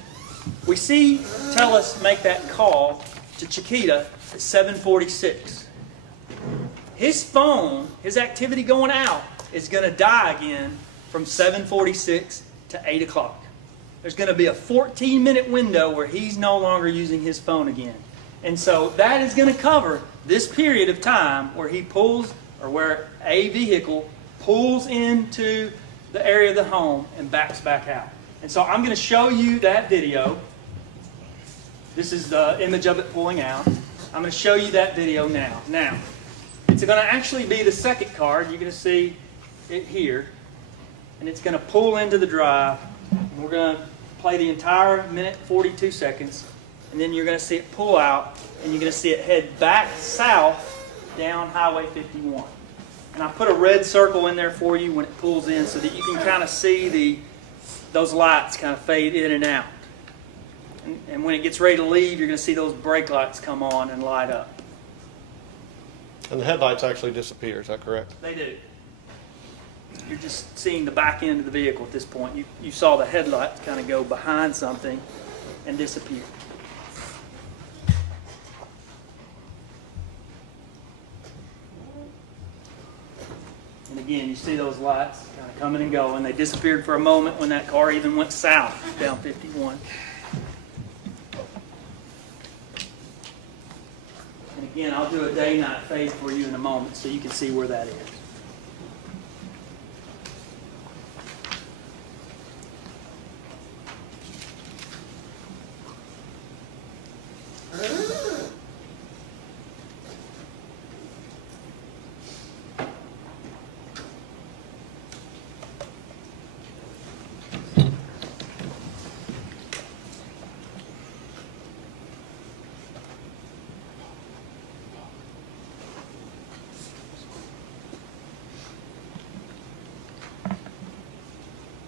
we see Tellis make that call to Chiquita at 7:46. His phone, his activity going out, is going to die again from 7:46 to 8 o'clock. There's going to be a 14-minute window where he's no longer using his phone again. And so that is going to cover this period of time where he pulls or where a vehicle pulls into the area of the home and backs back out. And so I'm going to show you that video. This is the image of it pulling out. I'm going to show you that video now. Now, it's going to actually be the second card. You're going to see it here. And it's going to pull into the drive. And we're going to play the entire minute 42 seconds. And then you're going to see it pull out. And you're going to see it head back south down Highway 51. And I put a red circle in there for you when it pulls in so that you can kind of see those lights kind of fade in and out. And when it gets ready to leave, you're going to see those brake lights come on and light up. And the headlights actually disappear, is that correct? They do. You're just seeing the back end of the vehicle at this point. You saw the headlights kind of go behind something and disappear. And again, you see those lights kind of coming and going. They disappeared for a moment when that car even went south down 51. And again, I'll do a day-night fade for you in a moment so you can see where that is.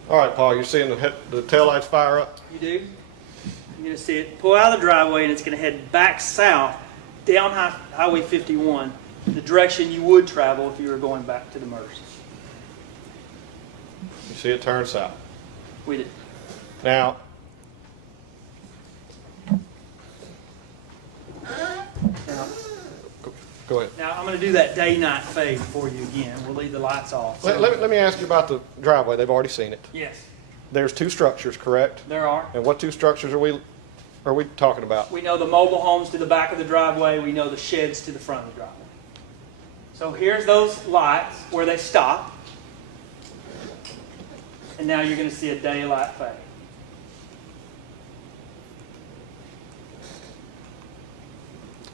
All right, Paul, you're seeing the taillights fire up? You do? You're going to see it pull out of the driveway, and it's going to head back south down Highway 51, the direction you would travel if you were going back to the Mercy. You see it turn south. We did. Now, go ahead. Now, I'm going to do that day-night fade for you again. We'll leave the lights off. So, Let me ask you about the driveway. They've already seen it. yes, There's two structures, correct? there are. And what two structures are we talking about? We know the mobile homes to the back of the driveway. We know the sheds to the front of the driveway. So here's those lights where they stop. And now you're going to see a daylight fade.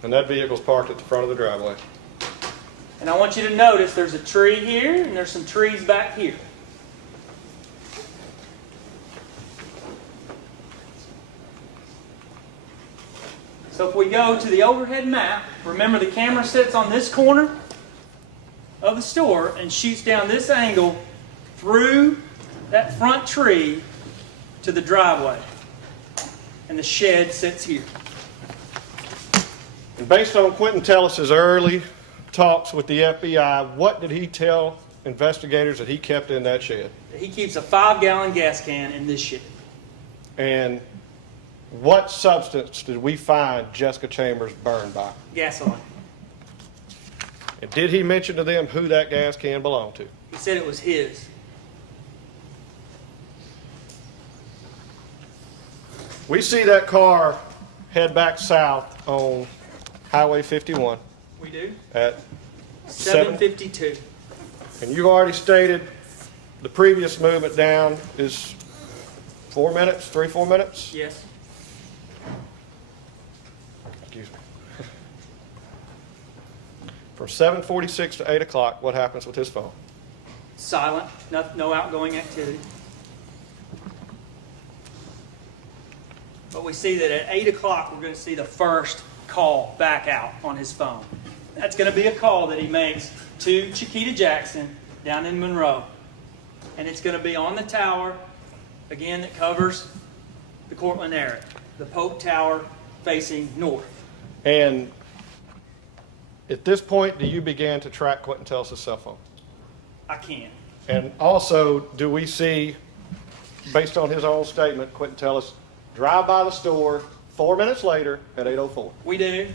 And that vehicle's parked at the front of the driveway. And I want you to notice there's a tree here and there's some trees back here. So if we go to the overhead map, remember the camera sits on this corner of the store and shoots down this angle through that front tree to the driveway. And the shed sits here. And based on Quentin Tellis's early talks with the FBI, what did he tell investigators that he kept in that shed? He keeps a 5-gallon gas can in this shed. And what substance did we find Jessica Chambers burned by? Gasoline. And did he mention to them who that gas can belonged to? He said it was his. We see that car head back south on Highway 51 We do? at 7. 7:52. And you've already stated the previous movement down is 4 minutes, 4 minutes? Yes. Excuse me. From 7:46 to 8 o'clock, what happens with his phone? Silent. No outgoing activity. But we see that at 8 o'clock, we're going to see the first call back out on his phone. That's going to be a call that he makes to Chiquita Jackson down in Monroe. And it's going to be on the tower, again, that covers the Cortland area. The Pope Tower facing north. And at this point, do you begin to track Quentin Tellis' cell phone? I can't. And also, do we see, based on his own statement, Quentin Tellis drive by the store 4 minutes later at 8:04? We do.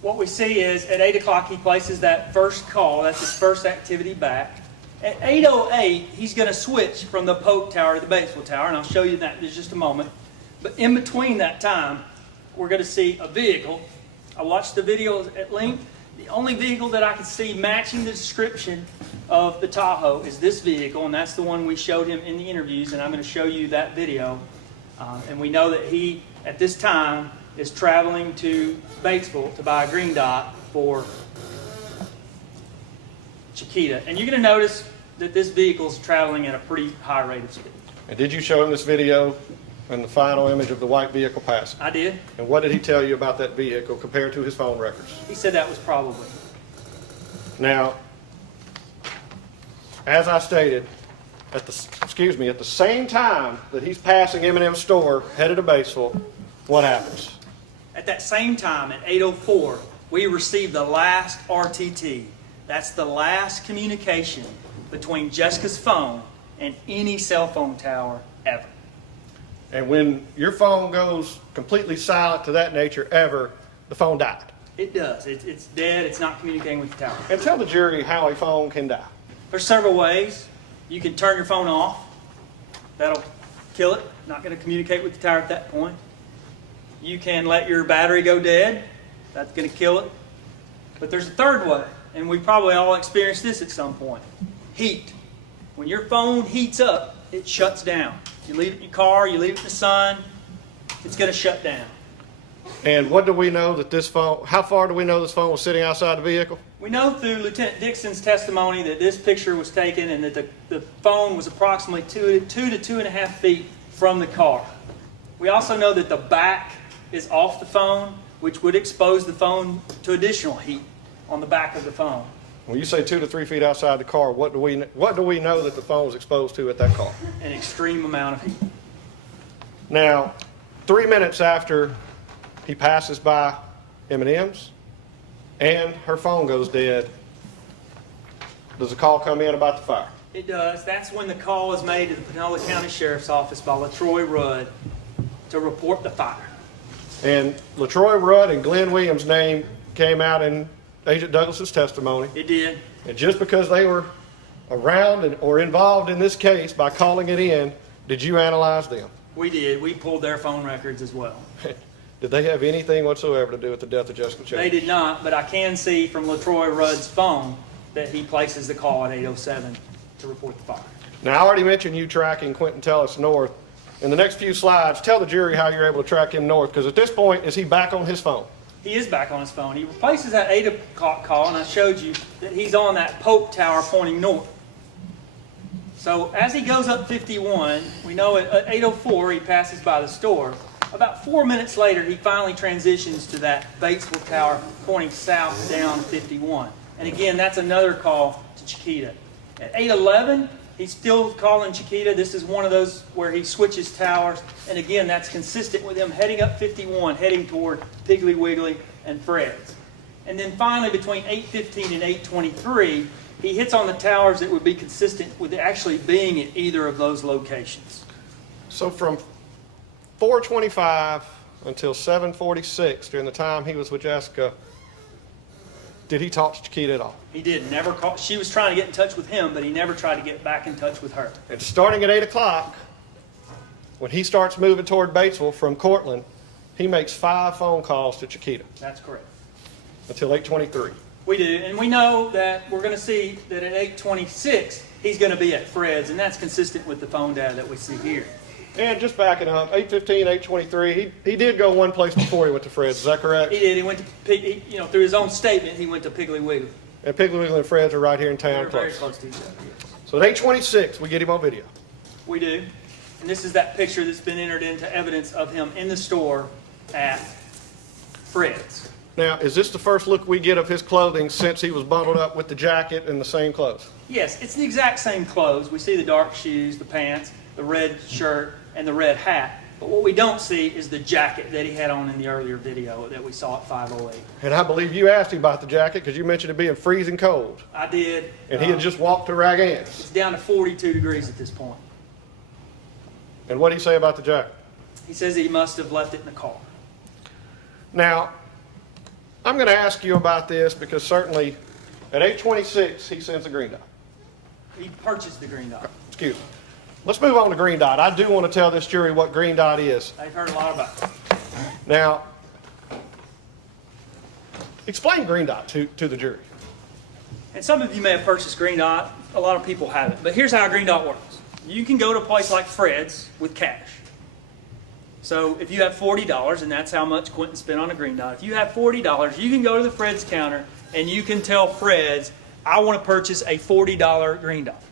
What we see is at 8 o'clock he places that first call. That's his first activity back. At 8:08 he's going to switch from the Pope Tower to the Batesville Tower, and I'll show you that in just a moment. But in between that time, we're going to see a vehicle. I watched the video at length. The only vehicle that I could see matching the description of the Tahoe is this vehicle, and that's the one we showed him in the interviews, and I'm going to show you that video. And we know that he, at this time, is traveling to Batesville to buy a green dot for Chiquita. And you're going to notice that this vehicle is traveling at a pretty high rate of speed. And did you show him this video and the final image of the white vehicle passing? I did. And what did he tell you about that vehicle compared to his phone records? He said that was probably. Now, as I stated, at the same time that he's passing M&M's store headed to Batesville, what happens? At that same time, at 8:04, we received the last RTT. That's the last communication between Jessica's phone and any cell phone tower ever. And when your phone goes completely silent to that nature ever, the phone died. It does. It's dead. It's not communicating with the tower. And tell the jury how a phone can die. There's several ways. You can turn your phone off. That'll kill it. Not going to communicate with the tower at that point. You can let your battery go dead. That's going to kill it. But there's a third way, and we probably all experienced this at some point. Heat. When your phone heats up, it shuts down. You leave it in your car, you leave it in the sun, it's going to shut down. And what do we know that this phone, how far do we know this phone was sitting outside the vehicle? We know through Lieutenant Dixon's testimony that this picture was taken and that the phone was approximately 2 to 2.5 feet from the car. We also know that the back is off the phone, which would expose the phone to additional heat on the back of the phone. When you say 2 to 3 feet outside the car, what do we know that the phone was exposed to at that car? An extreme amount of heat. Now, 3 minutes after he passes by M&M's and her phone goes dead, does a call come in about the fire? It does. That's when the call is made to the Panola County Sheriff's Office by LaTroy Rudd to report the fire. And LaTroy Rudd and Glenn Williams' name came out in Agent Douglas's testimony. It did. And just because they were around or involved in this case by calling it in, did you analyze them? We did. We pulled their phone records as well. Did they have anything whatsoever to do with the death of Jessica Chambers? They did not, but I can see from LaTroy Rudd's phone that he places the call at 8:07 to report the fire. Now, I already mentioned you tracking Quentin Tellis north. In the next few slides, tell the jury how you're able to track him north, because at this point, is he back on his phone? He is back on his phone. He replaces that 8 o'clock call, and I showed you that he's on that Pope Tower pointing north. So as he goes up 51, we know at 8:04 he passes by the store. About 4 minutes later, he finally transitions to that Batesville Tower pointing south down 51. And again, that's another call to Chiquita. At 8:11, he's still calling Chiquita. This is one of those where he switches towers. And again, that's consistent with him heading up 51, heading toward Piggly Wiggly and Fred's. And then finally, between 8:15 and 8:23, he hits on the towers that would be consistent with actually being at either of those locations. So from 4:25 until 7:46, during the time he was with Jessica, did he talk to Chiquita at all? He did. Never call. She was trying to get in touch with him, but he never tried to get back in touch with her. And starting at 8 o'clock, when he starts moving toward Batesville from Cortland, he makes 5 phone calls to Chiquita That's correct. until 8:23. We do, and we know that we're going to see that at 8:26, he's going to be at Fred's, and that's consistent with the phone data that we see here. And just backing up, 8:15, 8:23, he did go one place before he went to Fred's, is that correct? He did. He went to, through his own statement, he went to Piggly Wiggly. And Piggly Wiggly and Fred's are right here in town, They're very close. close to each other. Yes. So at 8:26, we get him on video. We do. And this is that picture that's been entered into evidence of him in the store at Fred's. Now, is this the first look we get of his clothing since he was bundled up with the jacket and the same clothes? Yes, it's the exact same clothes. We see the dark shoes, the pants, the red shirt, and the red hat. But what we don't see is the jacket that he had on in the earlier video that we saw at 5:08. And I believe you asked him about the jacket because you mentioned it being freezing cold. I did. And he had just walked to Ragans. It's down to 42 degrees at this point. And what did he say about the jacket? He says he must have left it in the car. Now, I'm going to ask you about this because certainly at 8:26, he sends a green dot. He purchased the green dot. Excuse me. Let's move on to green dot. I do want to tell this jury what green dot is. They've heard a lot about it. Now, explain Green Dot to the jury. And some of you may have purchased Green Dot. A lot of people haven't. But here's how Green Dot works. You can go to a place like Fred's with cash. So if you have $40, and that's how much Quentin spent on a Green Dot, if you have $40, you can go to the Fred's counter and you can tell Fred's, I want to purchase a $40 Green Dot.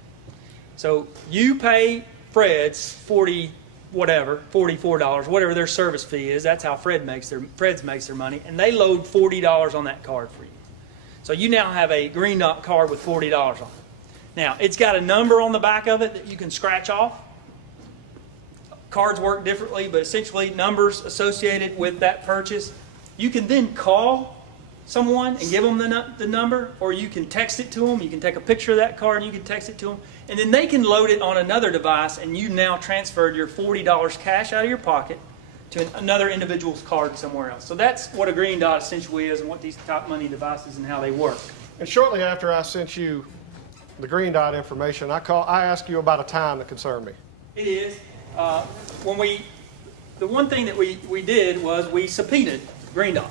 So you pay Fred's $44, whatever their service fee is. That's how Fred's makes their money, and they load $40 on that card for you. So you now have a Green Dot card with $40 on it. Now, it's got a number on the back of it that you can scratch off. Cards work differently, but essentially numbers associated with that purchase. You can then call someone and give them the number, or you can text it to them. You can take a picture of that card and you can text it to them. And then they can load it on another device, and you now transferred your $40 cash out of your pocket to another individual's card somewhere else. So that's what a Green Dot essentially is, and what these top money devices and how they work. And shortly after I sent you the Green Dot information, I asked you about a time that concerned me. It is. The one thing that we did was we subpoenaed Green Dot,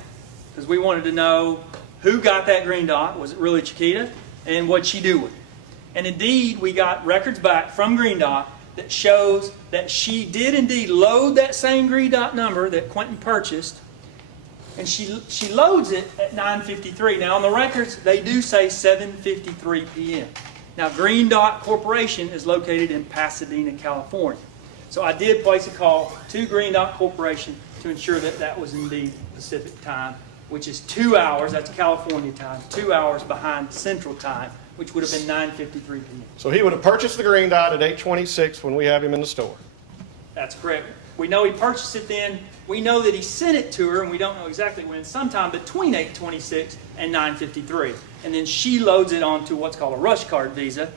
because we wanted to know who got that Green Dot. Was it really Chiquita? And what'd she do with it? And indeed, we got records back from Green Dot that shows that she did indeed load that same Green Dot number that Quentin purchased, and she loads it at 9:53. Now on the records, they do say 7:53 p.m. Now Green Dot Corporation is located in Pasadena, California. So I did place a call to Green Dot Corporation to ensure that that was indeed Pacific time, which is 2 hours, that's California time, 2 hours behind Central time, which would have been 9:53 p.m. So he would have purchased the Green Dot at 8:26 when we have him in the store. That's correct. We know he purchased it then. We know that he sent it to her, and we don't know exactly when, sometime between 8:26 and 9:53. And then she loads it onto what's called a rush card visa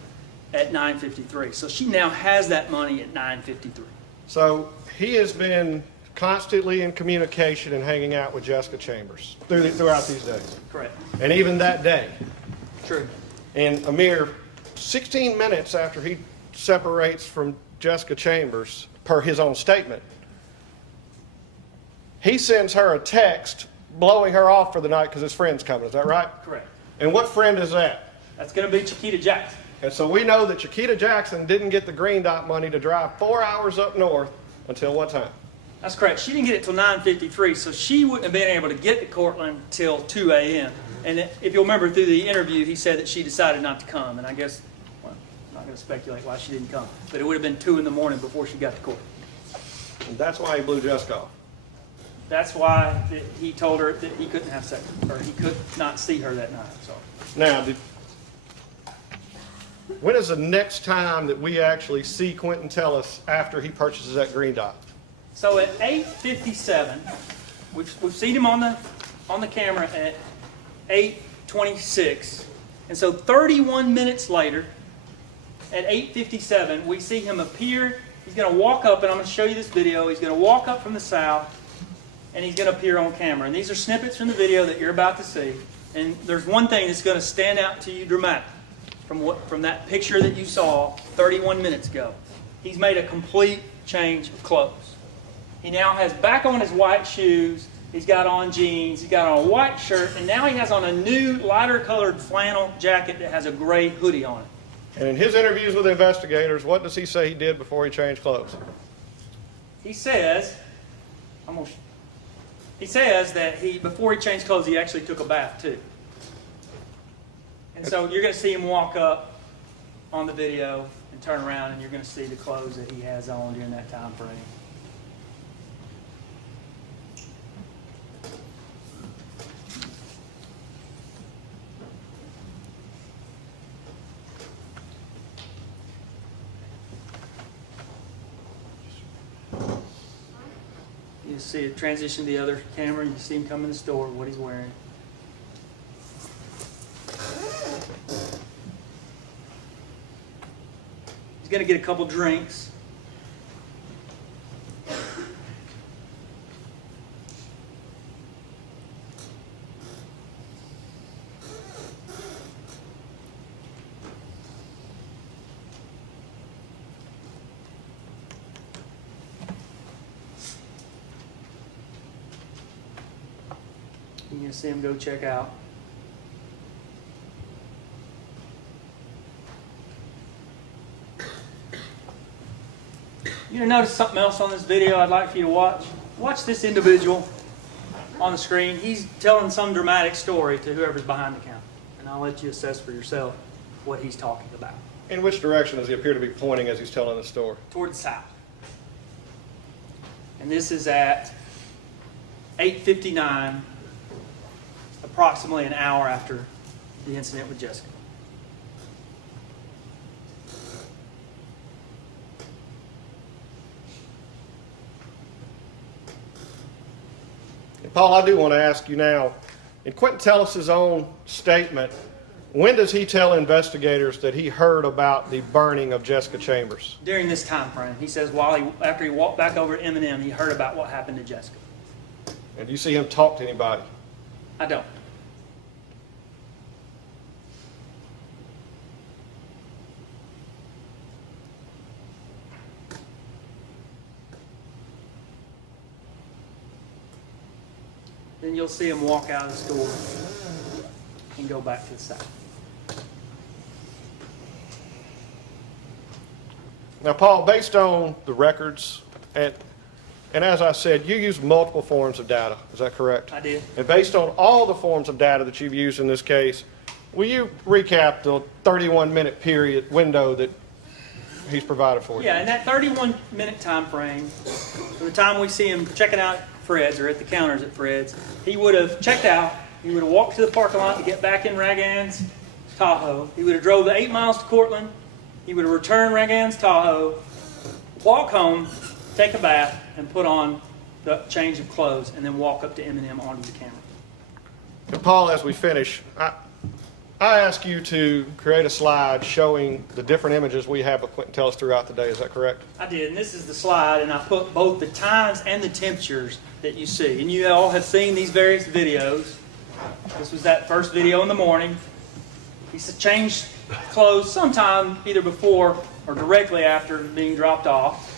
at 9:53. So she now has that money at 9:53. So he has been constantly in communication and hanging out with Jessica Chambers throughout these days. Correct. And even that day. True. And a mere 16 minutes after he separates from Jessica Chambers, per his own statement, he sends her a text blowing her off for the night because his friend's coming. Is that right? Correct. And what friend is that? That's going to be Chiquita Jackson. And so we know that Chiquita Jackson didn't get the Green Dot money to drive 4 hours up north until what time? That's correct. She didn't get it till 9:53, so she wouldn't have been able to get to Cortland till 2 a.m. And if you'll remember through the interview, he said that she decided not to come. And I guess, well, I'm not going to speculate why she didn't come. But it would have been 2 in the morning before she got to Cortland. And that's why he blew Jessica off. That's why he told her that he couldn't have sex, or he could not see her that night. So Now, when is the next time that we actually see Quentin tell us after he purchases that Green Dot? So at 8:57, we've seen him on the camera at 8:26, and so 31 minutes later, at 8:57, we see him appear. He's going to walk up, and I'm going to show you this video. He's going to walk up from the south, and he's going to appear on camera. And these are snippets from the video that you're about to see. And there's one thing that's going to stand out to you dramatically from that picture that you saw 31 minutes ago. He's made a complete change of clothes. He now has back on his white shoes. He's got on jeans. He's got on a white shirt. And now he has on a new lighter colored flannel jacket that has a gray hoodie on it. And in his interviews with investigators, what does he say he did before he changed clothes? He says, that before he changed clothes, he actually took a bath too. And so you're going to see him walk up on the video and turn around, and you're going to see the clothes that he has on during that time frame. You see it transition to the other camera, and you see him come in the store, what he's wearing. He's going to get a couple drinks. You're going to see him go check out. You're going to notice something else on this video I'd like for you to watch. Watch this individual on the screen. He's telling some dramatic story to whoever's behind the counter. And I'll let you assess for yourself what he's talking about. In which direction does he appear to be pointing as he's telling the story? Toward the south. And this is at 8:59, approximately an hour after the incident with Jessica. And Paul, I do want to ask you now, in Quentin Tellis' own statement, when does he tell investigators that he heard about the burning of Jessica Chambers? During this time frame, he says after he walked back over to M&M, he heard about what happened to Jessica. And do you see him talk to anybody? I don't. Then you'll see him walk out of the store and go back to the south. Now, Paul, based on the records, and as I said, you use multiple forms of data. Is that correct? I did. And based on all the forms of data that you've used in this case, will you recap the 31-minute period window that he's provided for you? Yeah, in that 31-minute time frame, from the time we see him checking out Fred's or at the counters at Fred's, he would have checked out, he would have walked to the parking lot to get back in Ragann's Tahoe, he would have drove the 8 miles to Cortland, he would have returned Ragann's Tahoe, walk home, take a bath, and put on the change of clothes, and then walk up to M&M onto the camera. And Paul, as we finish, I ask you to create a slide showing the different images we have of Quentin Tellis throughout the day. Is that correct? I did, and this is the slide, and I put both the times and the temperatures that you see. And you all have seen these various videos. This was that first video in the morning. He changed clothes sometime either before or directly after being dropped off.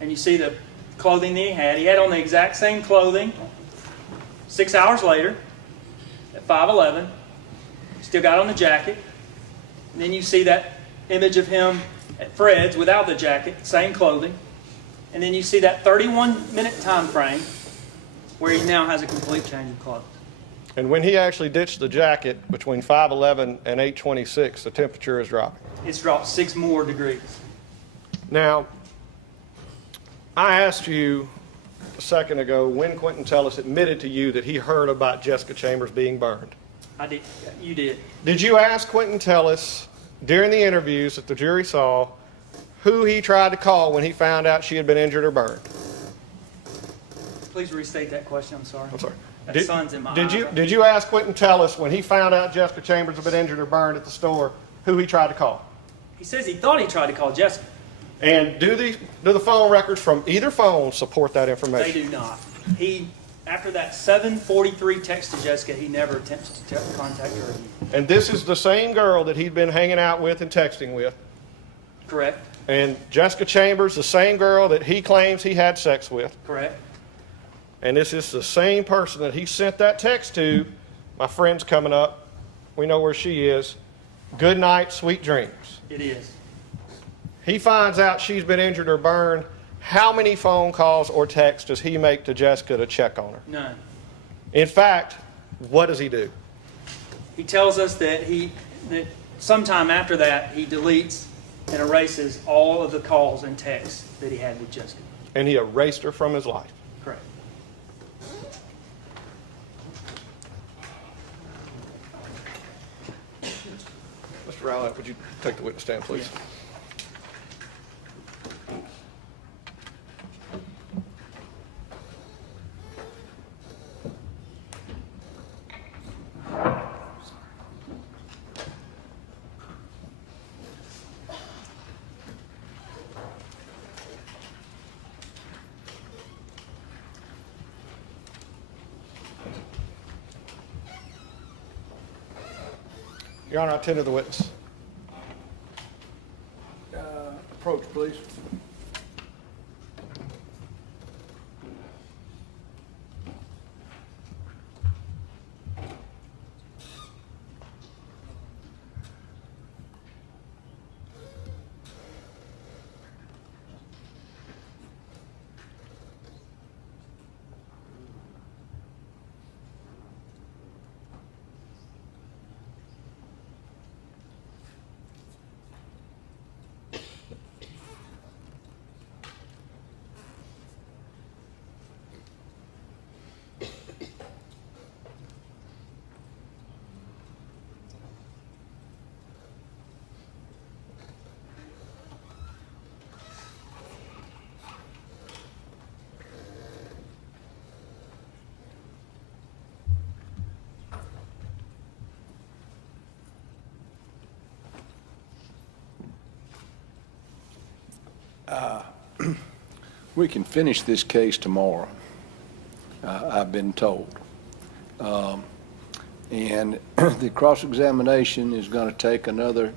And you see the clothing that he had. He had on the exact same clothing 6 hours later at 5:11. Still got on the jacket. And then you see that image of him at Fred's without the jacket, same clothing. And then you see that 31-minute time frame where he now has a complete change of clothes. And when he actually ditched the jacket between 5:11 and 8:26, the temperature is dropping. It's dropped 6 more degrees. Now, I asked you a second ago when Quentin Tellis admitted to you that he heard about Jessica Chambers being burned. I did. You did. Did you ask Quentin Tellis during the interviews that the jury saw who he tried to call when he found out she had been injured or burned? Please restate that question. I'm sorry. I'm sorry. That sun's in my eyes. Did you ask Quentin Tellis when he found out Jessica Chambers had been injured or burned at the store who he tried to call? He says he thought he tried to call Jessica. And do the phone records from either phone support that information? They do not. After that 7:43 text to Jessica, he never attempted to contact her again. And this is the same girl that he'd been hanging out with and texting with. Correct. And Jessica Chambers, the same girl that he claims he had sex with. Correct. And this is the same person that he sent that text to. My friend's coming up. We know where she is. Good night, sweet dreams. It is. He finds out she's been injured or burned. How many phone calls or texts does he make to Jessica to check on her? None. In fact, what does he do? He tells us that sometime after that, he deletes and erases all of the calls and texts that he had with Jessica. And he erased her from his life. Correct. Mr. Rowlett, would you take the witness stand, please? Yeah. Your Honor, I tender the witness. Approach, please. We can finish this case tomorrow, I've been told. And the cross-examination is going to take another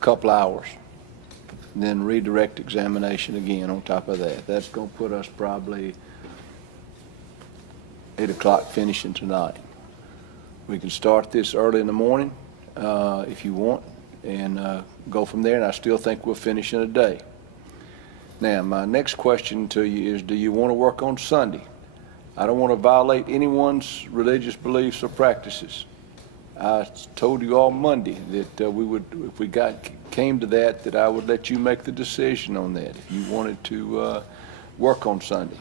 couple hours. Then redirect examination again on top of that. That's going to put us probably 8 o'clock finishing tonight. We can start this early in the morning if you want and go from there, and I still think we'll finish in a day. Now, my next question to you is, do you want to work on Sunday? I don't want to violate anyone's religious beliefs or practices. I told you all Monday that we would, if we came to that I would let you make the decision on that if you wanted to work on Sunday.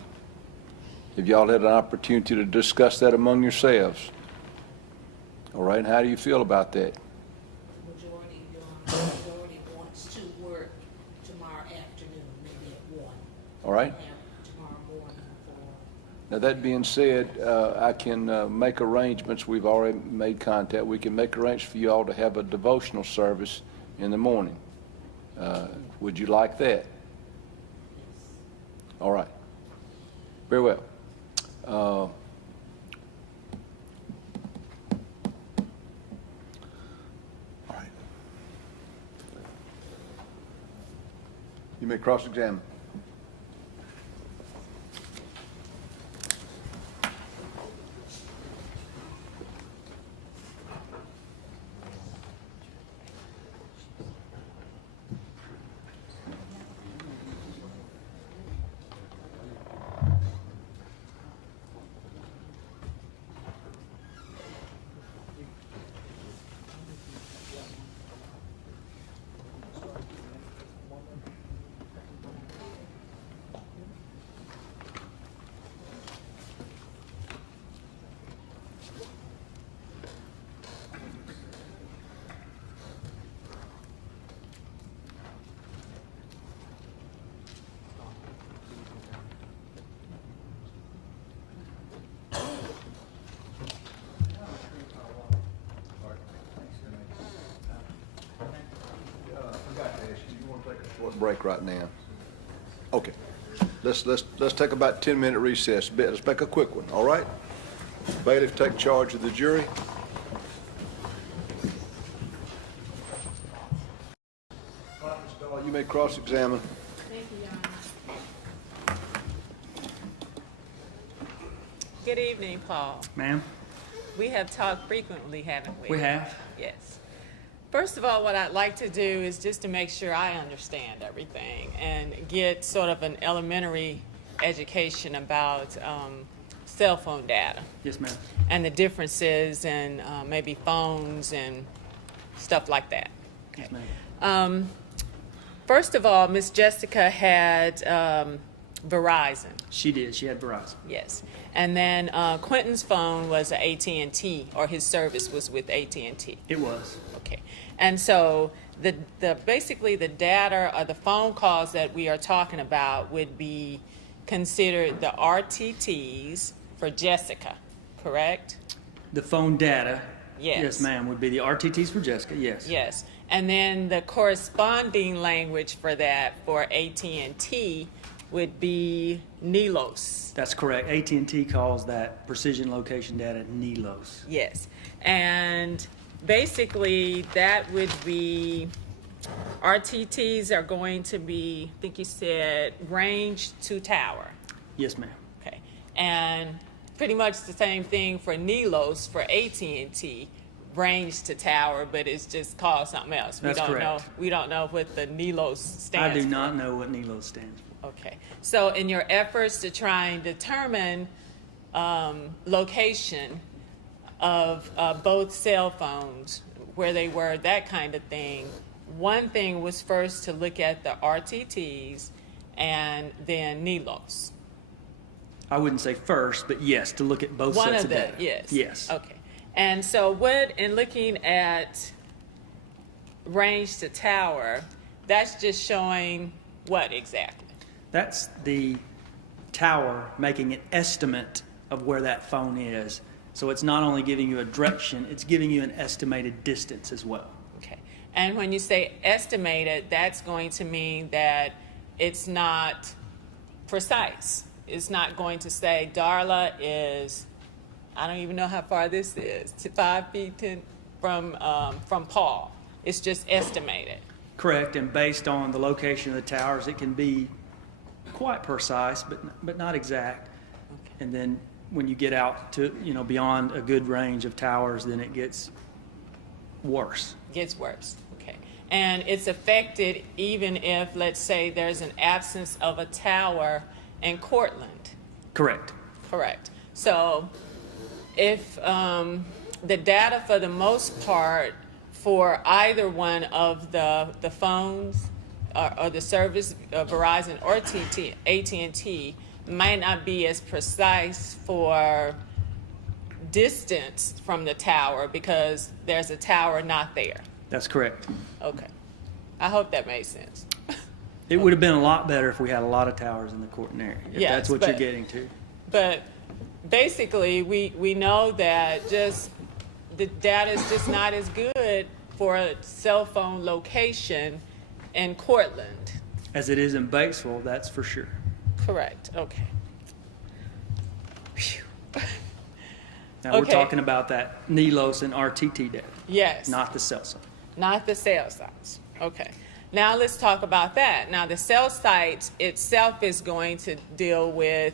If y'all had an opportunity to discuss that among yourselves. All right, and how do you feel about that? Majority wants to work tomorrow afternoon, maybe at 1. All right. And have tomorrow morning for. Now, that being said, I can make arrangements. We've already made contact. We can make arrangements for you all to have a devotional service in the morning. Would you like that? All right. Very well. All right. You may cross-examine. Break right now. Okay, let's take about 10-minute recess. Let's make a quick one. All right. Bailiff, take charge of the jury. All right, Ms. Dahl, you may cross-examine. Thank you, Your Honor. Good evening, Paul. Ma'am, We have talked frequently, haven't we? we have. Yes. First of all, what I'd like to do is just to make sure I understand everything and get sort of an elementary education about cell phone data Yes, ma'am. and the differences in maybe phones and stuff like that. Yes, ma'am. First of all, Miss Jessica had Verizon. She did. She had Verizon. Yes. And then Quentin's phone was a AT&T, or his service was with AT&T. It was. Okay. And so the basically the data or the phone calls that we are talking about would be considered the RTTs for Jessica, correct? The phone data. Yes. Yes, ma'am. Would be the RTTs for Jessica. Yes. Yes. And then the corresponding language for that for AT&T would be NILOS. That's correct. AT&T calls that precision location data NILOS. Yes. And basically that would be, RTTs are going to be, I think you said, range to tower. Yes, ma'am. Okay. And pretty much the same thing for NILOS for AT&T, range to tower, but it's just called something else. That's correct. We don't know what the NILOS stands for. I do not know what NILOS stands for. Okay. So in your efforts to try and determine location of both cell phones, where they were, that kind of thing, one thing was first to look at the RTTs and then NILOS. I wouldn't say first, but yes, to look at both One sets of of the, data. yes. Yes. Okay. And so what, in looking at range to tower, that's just showing what exactly? That's the tower making an estimate of where that phone is. So it's not only giving you a direction, it's giving you an estimated distance as well. Okay. And when you say estimated, that's going to mean that it's not precise. It's not going to say Darla is, I don't even know how far this is, to 5 feet 10 from Paul. It's just estimated. Correct, and based on the location of the towers, it can be quite precise, but not exact. And then when you get out to, beyond a good range of towers, then it gets worse. Gets worse, okay. And it's affected even if, let's say, there's an absence of a tower in Cortland. Correct. Correct. So if the data for the most part for either one of the phones or the service, Verizon or AT&T, might not be as precise for distance from the tower because there's a tower not there. That's correct. Okay. I hope that made sense. It would have been a lot better if we had a lot of towers in the Cortland area, if Yes, that's what but- you're getting to. But basically, we know that just the data is just not as good for a cell phone location in Cortland. As it is in Batesville, that's for sure. Correct. Okay. Phew. Now, we're Okay. talking about that NELOS and RTT data, Yes. not the cell site. Not the cell sites. Okay. Now let's talk about that. Now the cell site itself is going to deal with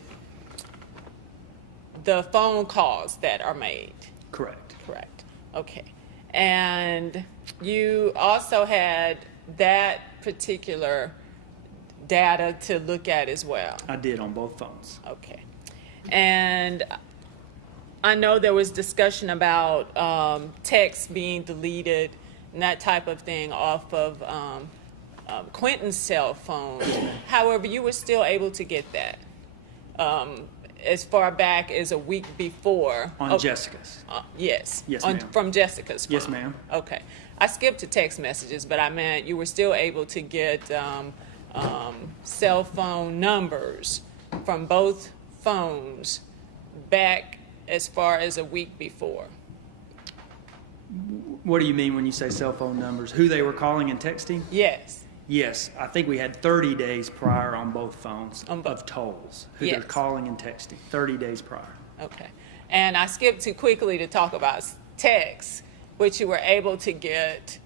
the phone calls that are made. Correct. Correct. Okay. And you also had that particular data to look at as well. I did on both phones. Okay. And I know there was discussion about text being deleted and that type of thing off of Quentin's cell phone. However, you were still able to get that as far back as a week before. On Jessica's. Yes. Yes, On- ma'am. From Jessica's phone. Yes, ma'am. Okay. I skipped to text messages, but I meant you were still able to get cell phone numbers from both phones back as far as a week before. What do you mean when you say cell phone numbers? Who they were calling and texting? Yes. Yes, I think we had 30 days prior on both phones On both. of tolls, who Yes. they're calling and texting, 30 days prior. Okay. And I skipped too quickly to talk about text, which you were able to get.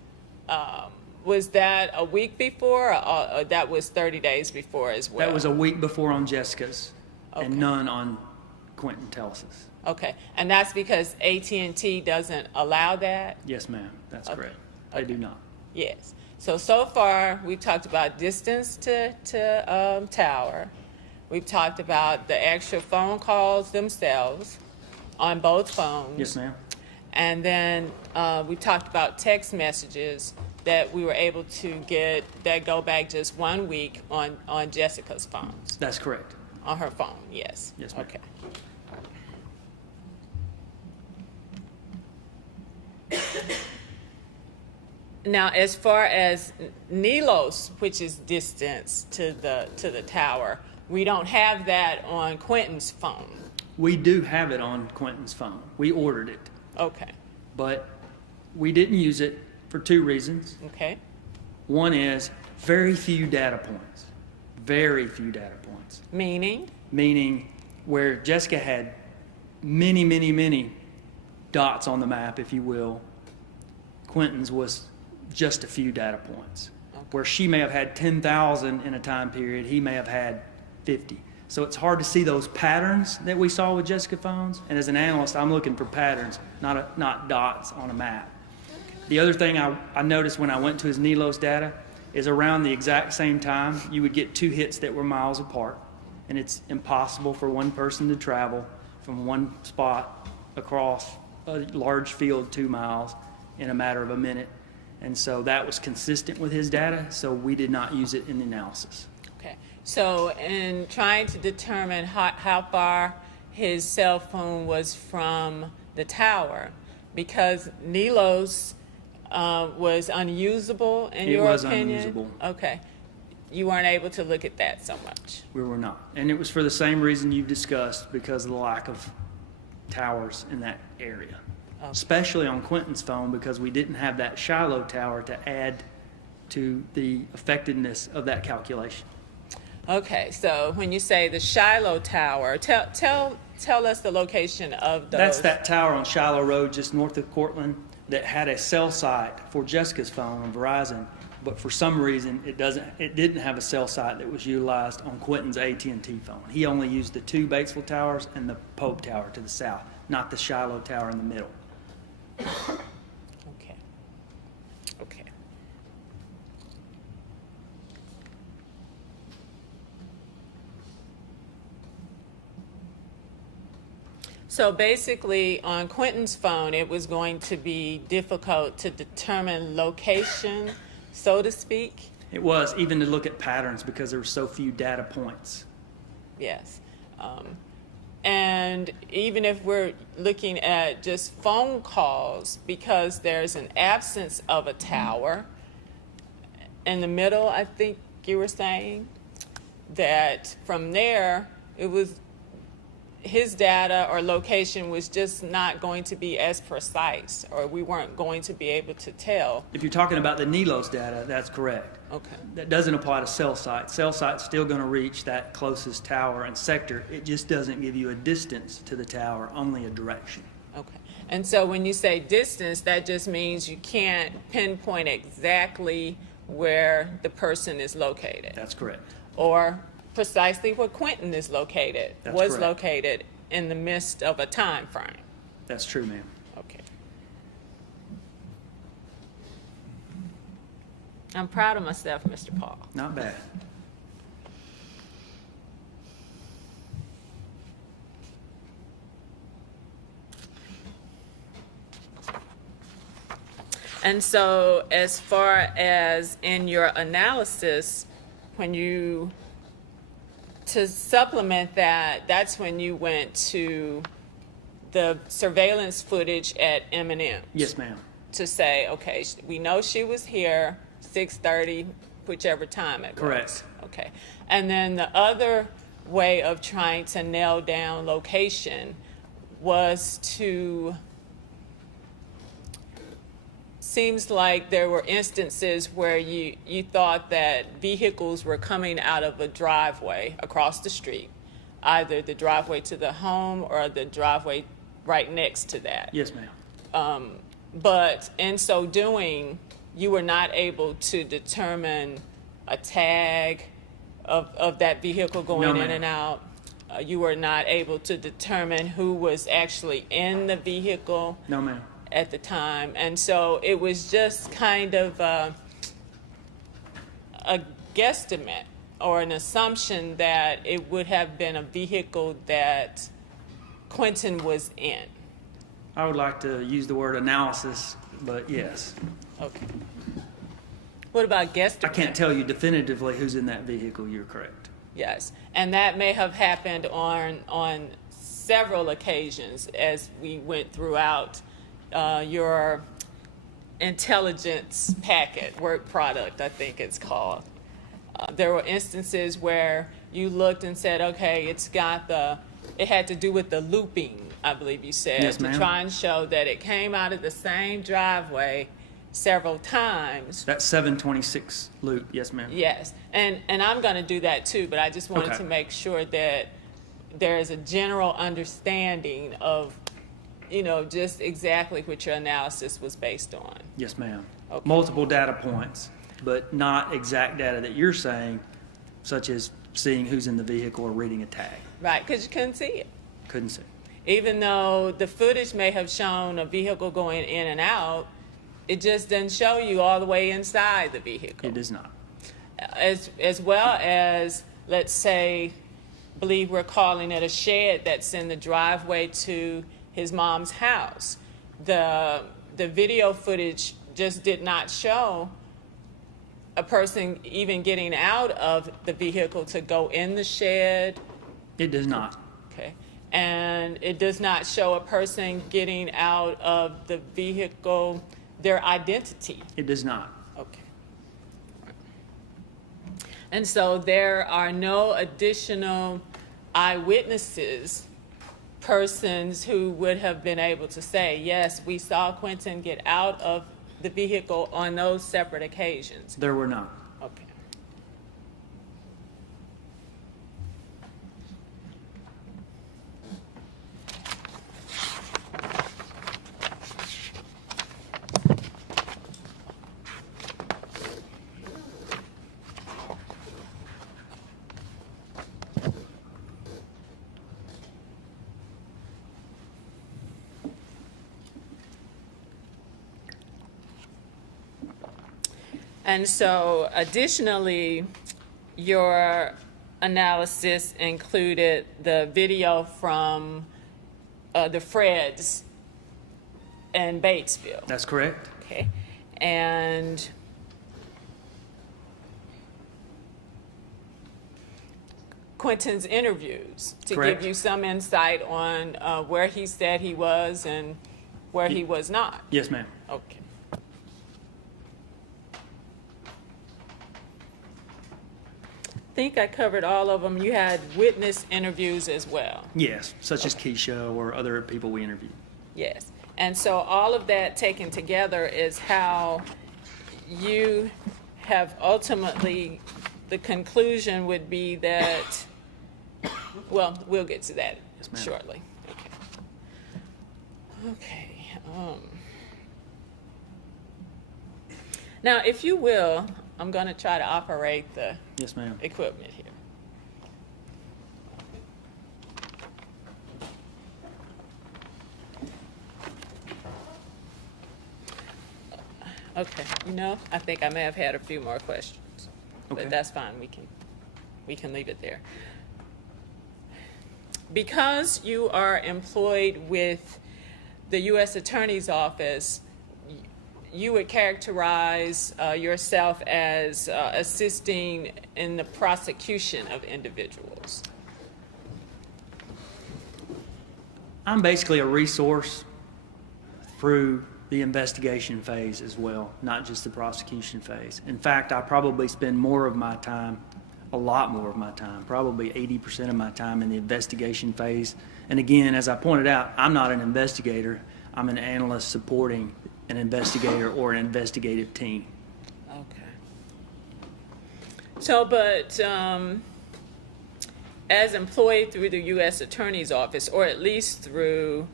Was that a week before, or that was 30 days before as well? That was a week before on Jessica's Okay. and none on Quentin Tels's. Okay. And that's because AT&T doesn't allow that? Yes, ma'am, that's Okay. correct. They do not. Yes. So far, we've talked about distance to tower. We've talked about the actual phone calls themselves on both phones. Yes, ma'am. And then we talked about text messages that we were able to get that go back just 1 week on Jessica's phones, That's correct. on her phone, yes. Yes, ma'am. Okay. Now, as far as NELOS, which is distance to the tower, we don't have that on Quentin's phone. We do have it on Quentin's phone. We ordered it, Okay, but we didn't use it for 2 reasons. okay, One is very few data points. Very few data points. meaning, Meaning where Jessica had many, many, many dots on the map, if you will, Quentin's was just a few data points. Where she may have had 10,000 in a time period, he may have had 50. So it's hard to see those patterns that we saw with Jessica phones. And as an analyst, I'm looking for patterns, not dots on a map. The other thing I noticed when I went to his NELOS data is around the exact same time, you would get 2 hits that were miles apart. And it's impossible for one person to travel from one spot across a large field 2 miles in a matter of a minute. And so that was consistent with his data, so we did not use it in the analysis. okay. So in trying to determine how far his cell phone was from the tower, because NELOS was unusable in your was opinion? unusable. Okay. You weren't able to look at that so much. We were not. And it was for the same reason you've discussed, because of the lack of towers in that area. Okay. Especially on Quentin's phone, because we didn't have that Shiloh tower to add to the effectiveness of that calculation. Okay, so when you say the Shiloh Tower, tell us the location of those. That's that tower on Shiloh Road, just north of Cortland, that had a cell site for Jessica's phone on Verizon, but for some reason it didn't have a cell site that was utilized on Quentin's AT&T phone. He only used the 2 Batesville towers and the Pope Tower to the south, not the Shiloh Tower in the middle. Okay. Okay. So basically, on Quentin's phone, it was going to be difficult to determine location, so to speak. It was, even to look at patterns because there were so few data points. Yes. And even if we're looking at just phone calls, because there's an absence of a tower in the middle, I think you were saying, that from there, it was his data or location was just not going to be as precise, or we weren't going to be able to tell. If you're talking about the NELOS data, that's correct. Okay. That doesn't apply to cell sites. Cell site's still going to reach that closest tower and sector. It just doesn't give you a distance to the tower, only a direction. Okay. And so when you say distance, that just means you can't pinpoint exactly where the person is located. That's correct. Or precisely where Quentin is located, That's was correct. located in the midst of a time frame. That's true, ma'am. Okay. I'm proud of myself, Mr. Paul. Not bad. And so as far as in your analysis, when you, to supplement that, that's when you went to the surveillance footage at M&M. Yes, ma'am. To say, okay, we know she was here, 6:30, whichever time it was. Correct. Okay. And then the other way of trying to nail down location was to, seems like there were instances where you thought that vehicles were coming out of a driveway across the street, either the driveway to the home or the driveway right next to that. Yes, ma'am. But in so doing, you were not able to determine a tag of that vehicle going No, in ma'am. and out. You were not able to determine who was actually in the vehicle No, ma'am. at the time. And so it was just kind of a guesstimate or an assumption that it would have been a vehicle that Quentin was in. I would like to use the word analysis, but yes. Okay. What about guesstimate? I can't tell you definitively who's in that vehicle. You're correct. Yes, and that may have happened on several occasions as we went throughout your intelligence packet, work product, I think it's called. There were instances where you looked and said, okay, it had to do with the looping, I believe you said, Yes, to ma'am. try and show that it came out of the same driveway several times. That 726 loop. Yes, ma'am. Yes, and I'm going to do that too, but I just wanted Okay. to make sure that there is a general understanding of, just exactly what your analysis was based on. Yes, ma'am. Okay. Multiple data points, but not exact data that you're saying, such as seeing who's in the vehicle or reading a tag. Right, because you couldn't see it. Couldn't see. Even though the footage may have shown a vehicle going in and out, it just doesn't show you all the way inside the vehicle. It does not. As well as, let's say, believe we're calling it a shed that's in the driveway to his mom's house. The video footage just did not show a person even getting out of the vehicle to go in the shed. It does not. Okay. And it does not show a person getting out of the vehicle, their identity. It does not. Okay. And so there are no additional eyewitnesses, persons who would have been able to say, yes, we saw Quentin get out of the vehicle on those separate occasions. There were not. Okay. And so additionally, your analysis included the video from the Freds in Batesville. That's correct. Okay. And Quentin's interviews to Correct. give you some insight on where he said he was and where he was not. Yes, ma'am. Okay. I think I covered all of them. You had witness interviews as well. Yes, such as Keisha or other people we interviewed. Yes. And so all of that taken together is how you have ultimately, the conclusion would be that, well, we'll get to that Yes, ma'am. shortly. Okay. Now, if you will, I'm going to try to operate the Yes, ma'am. equipment here. Okay, I think I may have had a few more questions, Okay. but that's fine. We can leave it there. Because you are employed with the U.S. Attorney's Office, you would characterize yourself as assisting in the prosecution of individuals. I'm basically a resource through the investigation phase as well, not just the prosecution phase. In fact, I probably spend more of my time, a lot more of my time, probably 80% of my time in the investigation phase. And again, as I pointed out, I'm not an investigator. I'm an analyst supporting an investigator or an investigative team. Okay. So, but as employed through the U.S. Attorney's Office, or at least through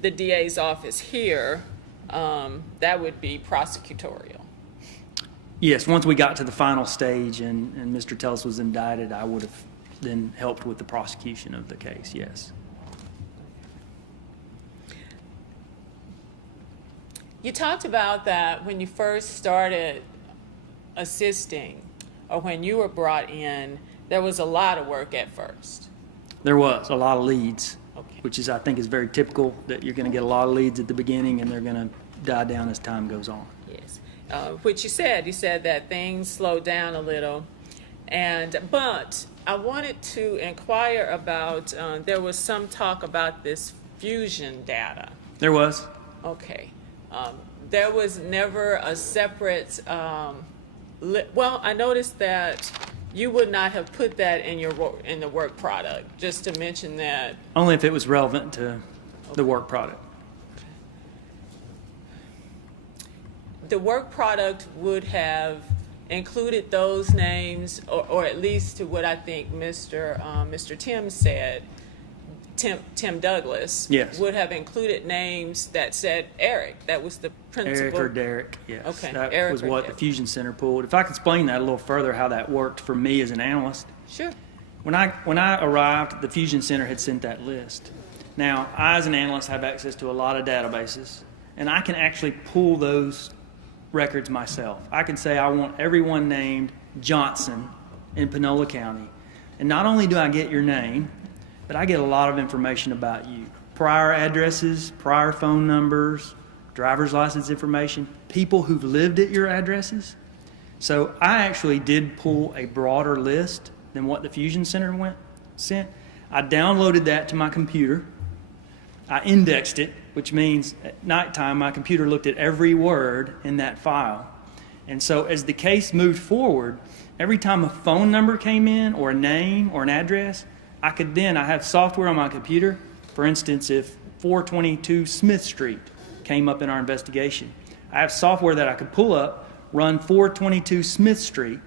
the DA's office here, that would be prosecutorial. Yes, once we got to the final stage and Mr. Tellis was indicted, I would have then helped with the prosecution of the case, yes. You talked about that when you first started assisting, or when you were brought in, there was a lot of work at first. There was a lot of leads, Okay. which is, I think, is very typical, that you're going to get a lot of leads at the beginning and they're going to die down as time goes on. Yes. Which you said that things slowed down a little. But I wanted to inquire about, there was some talk about this fusion data. There was. Okay. There was never a separate, well, I noticed that you would not have put that in in the work product, just to mention that. Only if it was relevant to the work product. The work product would have included those names, or at least to what I think Mr. Tim said, Tim Douglas, Yes. would have included names that said Eric. That was the principal. Eric or Derek, yes. Okay, That Eric was or what Derek. the Fusion Center pulled. If I could explain that a little further, how that worked for me as an analyst. Sure. When I arrived, the Fusion Center had sent that list. Now, I as an analyst have access to a lot of databases, and I can actually pull those records myself. I can say I want everyone named Johnson in Panola County. And not only do I get your name, but I get a lot of information about you. Prior addresses, prior phone numbers, driver's license information, people who've lived at your addresses. So I actually did pull a broader list than what the Fusion Center sent. I downloaded that to my computer. I indexed it, which means at nighttime my computer looked at every word in that file. And so as the case moved forward, every time a phone number came in or a name or an address, I have software on my computer. For instance, if 422 Smith Street came up in our investigation, I have software that I could pull up, run 422 Smith Street,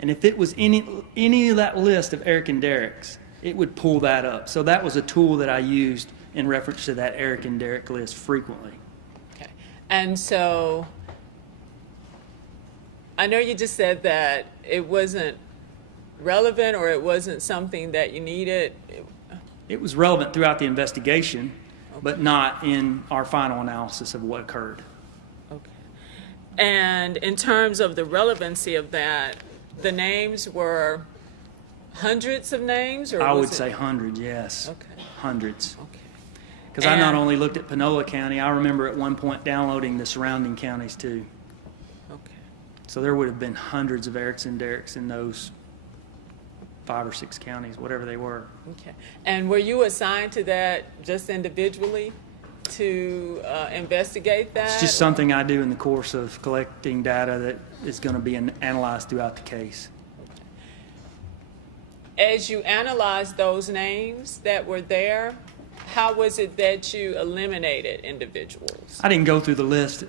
and if it was any of that list of Eric and Derek's, it would pull that up. So that was a tool that I used in reference to that Eric and Derek list frequently. Okay. And so I know you just said that it wasn't relevant, or it wasn't something that you needed. It was relevant throughout the investigation, but not in our final analysis of what occurred. Okay. And in terms of the relevancy of that, the names were hundreds of names, or I was would it- say hundreds, yes. Okay. Hundreds. Okay. Because I not And- only looked at Panola County, I remember at one point downloading the surrounding counties too. Okay. So there would have been hundreds of Erickson Derricks in those 5 or 6 counties, whatever they were. Okay. And were you assigned to that just individually to investigate that? It's just something I do in the course of collecting data that is going to be analyzed throughout the case. As you analyzed those names that were there, how was it that you eliminated individuals? I didn't go through the list.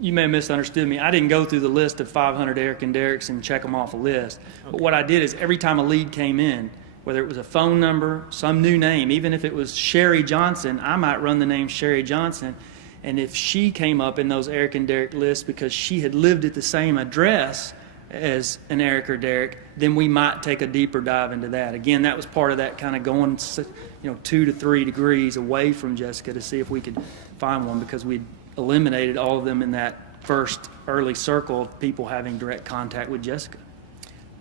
You may have misunderstood me. I didn't go through the list of 500 Erickson Derricks and check them off a list. But what I did is every time a lead came in, whether it was a phone number, some new name, even if it was Sherry Johnson, I might run the name Sherry Johnson. And if she came up in those Erickson Derrick lists because she had lived at the same address as an Eric or Derrick, then we might take a deeper dive into that. Again, that was part of that kind of going 2 to 3 degrees away from Jessica to see if we could find one, because we'd eliminated all of them in that first early circle of people having direct contact with Jessica.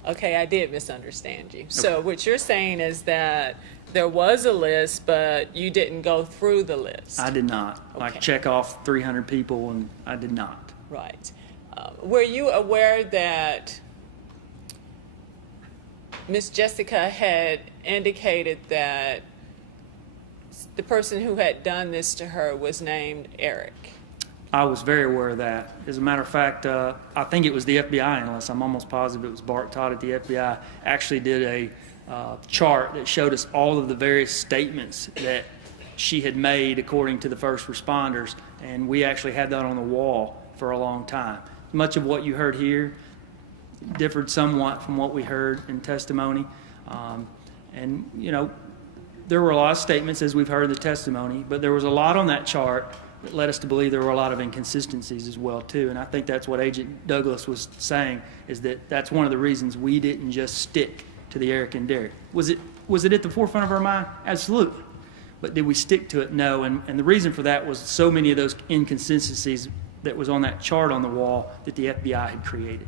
Okay, I did misunderstand you. So what you're saying is that there was a list, but you didn't go through the list. I did not. Like Okay. check off 300 people, and I did not. Right. Were you aware that Miss Jessica had indicated that the person who had done this to her was named Eric? I was very aware of that. As a matter of fact, I think it was the FBI analyst. I'm almost positive it was Bart Todd at the FBI. Actually did a chart that showed us all of the various statements that she had made according to the first responders, and we actually had that on the wall for a long time. Much of what you heard here differed somewhat from what we heard in testimony. And, there were a lot of statements, as we've heard in the testimony, but there was a lot on that chart that led us to believe there were a lot of inconsistencies as well, too. And I think that's what Agent Douglas was saying, is that that's one of the reasons we didn't just stick to the Eric and Derrick. Was it at the forefront of our mind? Absolutely. But did we stick to it? No. And the reason for that was so many of those inconsistencies that was on that chart on the wall that the FBI had created.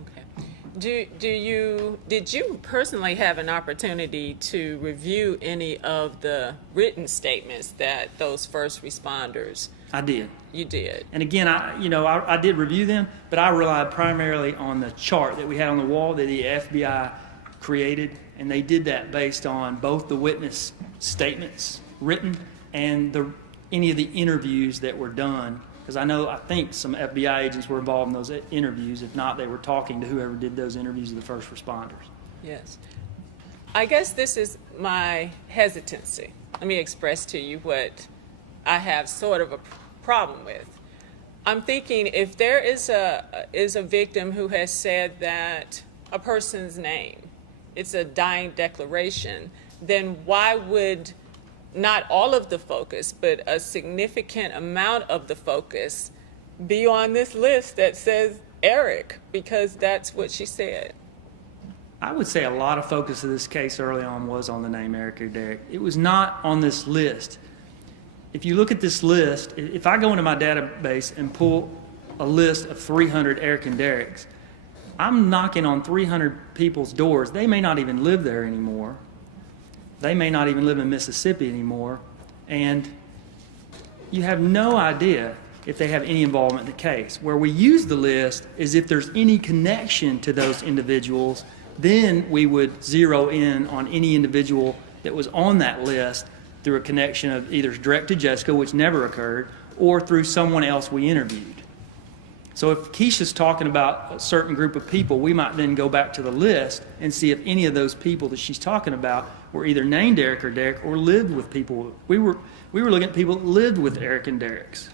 Okay. Did you personally have an opportunity to review any of the written statements that those first responders? I did. You did. And again, I did review them, but I relied primarily on the chart that we had on the wall that the FBI created, and they did that based on both the witness statements written and any of the interviews that were done. Because I think some FBI agents were involved in those interviews. If not, they were talking to whoever did those interviews of the first responders. Yes. I guess this is my hesitancy. Let me express to you what I have sort of a problem with. I'm thinking if there is a victim who has said that a person's name, it's a dying declaration, then why would not all of the focus, but a significant amount of the focus be on this list that says Eric, because that's what she said? I would say a lot of focus of this case early on was on the name Eric or Derrick. It was not on this list. If you look at this list, if I go into my database and pull a list of 300 Eric and Derricks, I'm knocking on 300 people's doors. They may not even live there anymore. They may not even live in Mississippi anymore. And you have no idea if they have any involvement in the case. Where we use the list is if there's any connection to those individuals, then we would zero in on any individual that was on that list through a connection of either direct to Jessica, which never occurred, or through someone else we interviewed. So if Keisha's talking about a certain group of people, we might then go back to the list and see if any of those people that she's talking about were either named Eric or Derrick or lived with people. We were looking at people that lived with Eric and Derricks.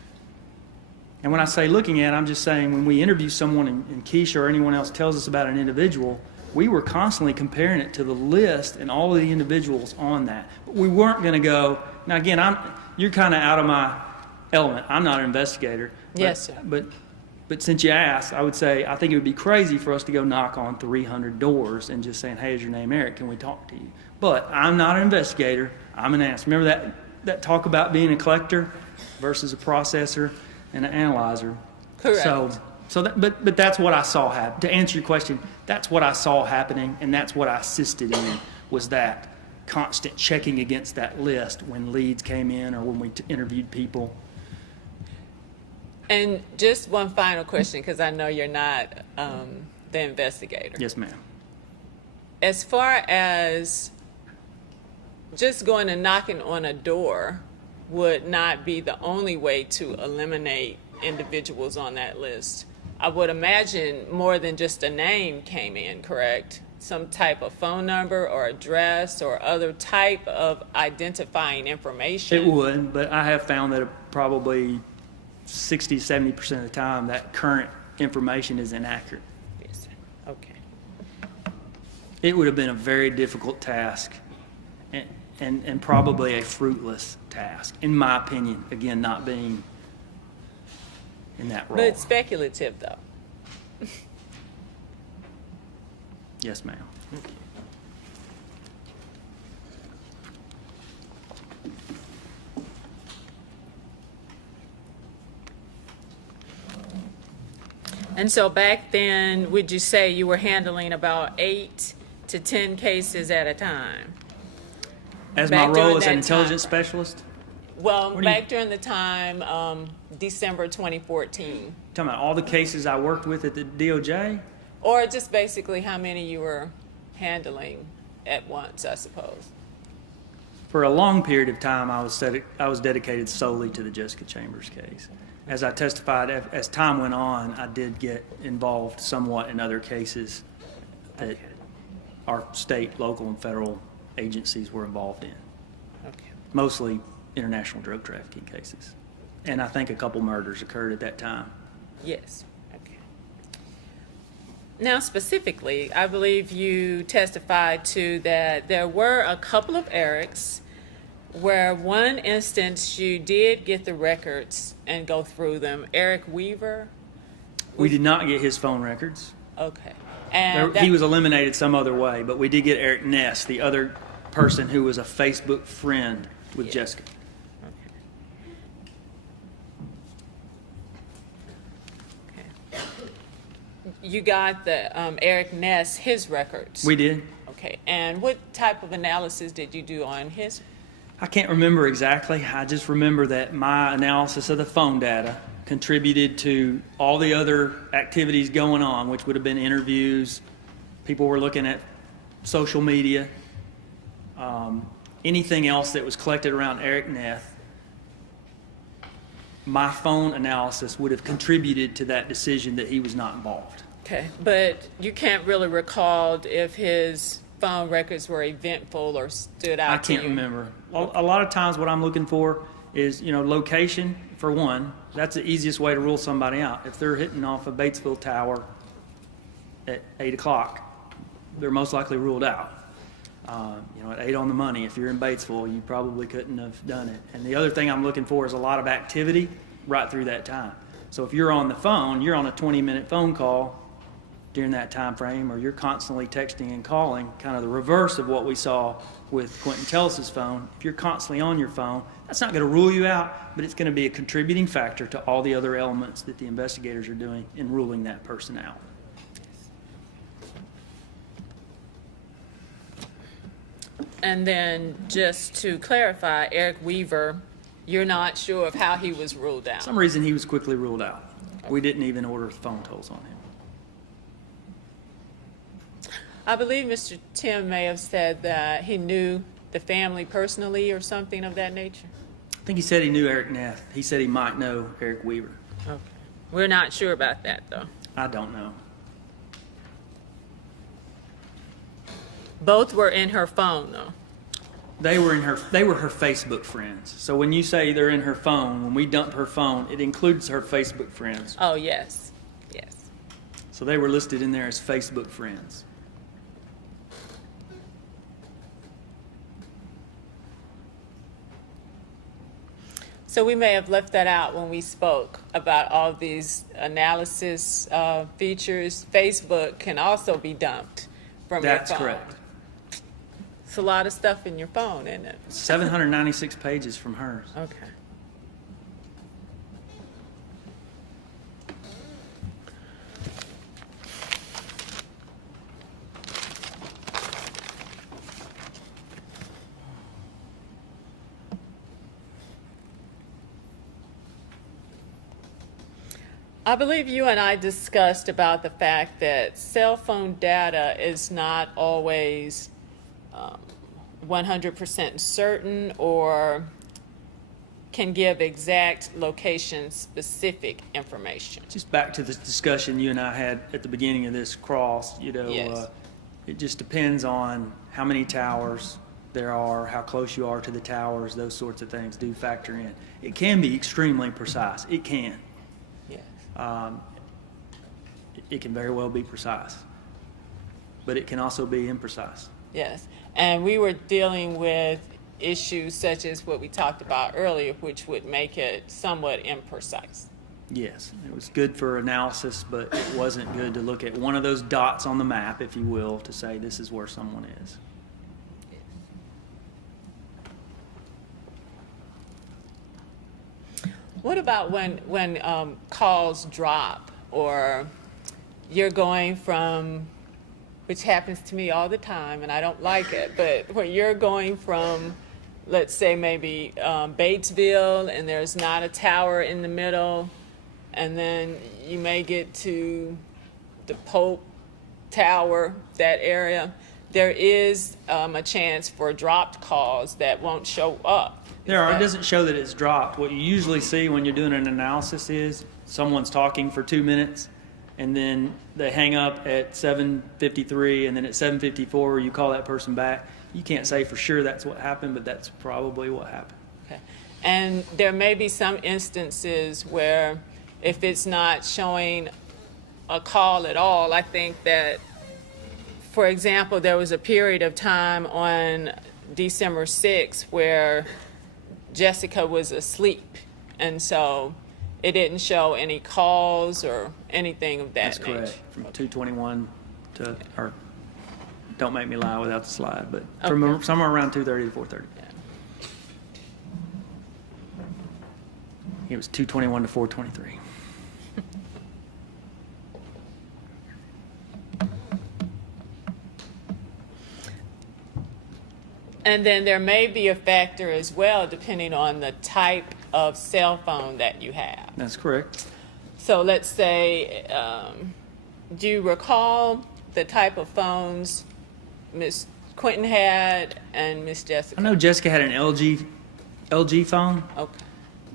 And when I say looking at, I'm just saying when we interview someone and Keisha or anyone else tells us about an individual, we were constantly comparing it to the list and all of the individuals on that. But we weren't going to go, now again, you're kind of out of my element. I'm not an investigator. Yes, sir. But since you asked, I would say I think it would be crazy for us to go knock on 300 doors and just saying, hey, is your name Eric? Can we talk to you? But I'm not an investigator. I'm an analyst. Remember that talk about being a collector versus a processor and an analyzer? Correct. But that's what I saw happen. To answer your question, that's what I saw happening, and that's what I assisted in, was that constant checking against that list when leads came in or when we interviewed people. And just one final question, because I know you're not the investigator. Yes, ma'am. As far as just going and knocking on a door would not be the only way to eliminate individuals on that list. I would imagine more than just a name came in, correct? Some type of phone number or address or other type of identifying information. It would, but I have found that probably 60, 70% of the time that current information is inaccurate. Yes, sir. Okay. It would have been a very difficult task and probably a fruitless task, in my opinion, again, not being in that role. But it's speculative, though. Yes, ma'am. And so back then, would you say you were handling about 8 to 10 cases at a time? As my Back during role as an that intelligence time. specialist, Well, What do you- back during the time, December 2014, talking about all the cases I worked with at the DOJ, or just basically how many you were handling at once, I suppose. for a long period of time, I was dedicated solely to the Jessica Chambers case. As I testified, as time went on, I did get involved somewhat in other cases that our state, local, and federal agencies were involved in, Okay. mostly international drug trafficking cases. And I think a couple murders occurred at that time. Yes. Okay. Now, specifically, I believe you testified to that there were a couple of Erics where one instance you did get the records and go through them. Eric Weaver? We did not get his phone records. Okay. And He was eliminated some other way, but we did get Eric Ness, the other person who was a Facebook friend with Yeah. Jessica. Okay. You got the Eric Ness, his records. We did. Okay. And what type of analysis did you do on his? I can't remember exactly. I just remember that my analysis of the phone data contributed to all the other activities going on, which would have been interviews. People were looking at social media. Anything else that was collected around Eric Ness, my phone analysis would have contributed to that decision that he was not involved. Okay. But you can't really recall if his phone records were eventful or stood out I to you. can't remember. A lot of times what I'm looking for is, location, for one. That's the easiest way to rule somebody out. If they're hitting off a Batesville tower at 8 o'clock, they're most likely ruled out. At 8 on the money, if you're in Batesville, you probably couldn't have done it. And the other thing I'm looking for is a lot of activity right through that time. So if you're on the phone, you're on a 20-minute phone call during that time frame, or you're constantly texting and calling, kind of the reverse of what we saw with Quentin Tellis's phone. If you're constantly on your phone, that's not going to rule you out, but it's going to be a contributing factor to all the other elements that the investigators are doing in ruling that person out. And then just to clarify, Eric Weaver, you're not sure of how he was ruled out. For some reason, he was quickly ruled out. We didn't even order phone tolls on him. I believe Mr. Tim may have said that he knew the family personally or something of that nature. I think he said he knew Eric Neff. He said he might know Eric Weaver. Okay. We're not sure about that, though. I don't know. Both were in her phone, though. They were her Facebook friends. So when you say they're in her phone, when we dump her phone, it includes her Facebook friends. Oh, yes. Yes. So they were listed in there as Facebook friends. So we may have left that out when we spoke about all these analysis features. Facebook can also be dumped from your phone. That's correct. It's a lot of stuff in your phone, isn't it? 796 pages from hers. Okay. I believe you and I discussed about the fact that cell phone data is not always 100% certain or can give exact location-specific information. Just back to the discussion you and I had at the beginning of this cross, Yes. It just depends on how many towers there are, how close you are to the towers, those sorts of things do factor in. It can be extremely precise. It can. Yes. It can very well be precise, but it can also be imprecise. Yes. And we were dealing with issues such as what we talked about earlier, which would make it somewhat imprecise. Yes, it was good for analysis, but it wasn't good to look at one of those dots on the map, if you will, to say this is where someone is. What about when calls drop or you're going from, which happens to me all the time and I don't like it, but when you're going from, let's say maybe Batesville and there's not a tower in the middle, and then you may get to the Pope Tower, that area, there is a chance for dropped calls that won't show up. There are. It doesn't show that it's dropped. What you usually see when you're doing an analysis is someone's talking for 2 minutes, and then they hang up at 7:53, and then at 7:54 you call that person back. You can't say for sure that's what happened, but that's probably what happened. Okay. And there may be some instances where if it's not showing a call at all, I think that, for example, there was a period of time on December 6th where Jessica was asleep, and so it didn't show any calls or anything of that nature. That's correct. From 2:21 to, or don't make me lie without the slide, but from Okay. somewhere around 2:30 to 4:30. Yeah. It was 2:21 to 4:23. And then there may be a factor as well, depending on the type of cell phone that you have. That's correct. So let's say, do you recall the type of phones Miss Quentin had and Miss Jessica? I know Jessica had an LG phone. Okay.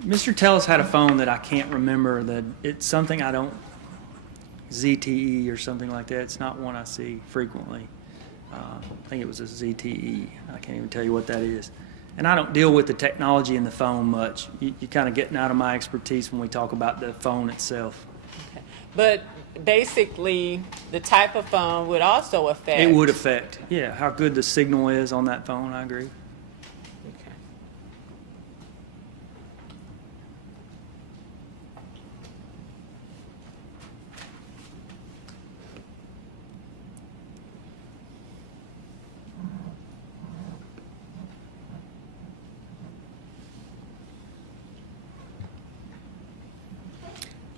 Mr. Tellis had a phone that I can't remember. That it's something I don't, ZTE or something like that. It's not one I see frequently. I think it was a ZTE. I can't even tell you what that is. And I don't deal with the technology in the phone much. You're kind of getting out of my expertise when we talk about the phone itself. Okay. But basically, the type of phone would also affect. It would affect, yeah, how good the signal is on that phone. I agree. Okay.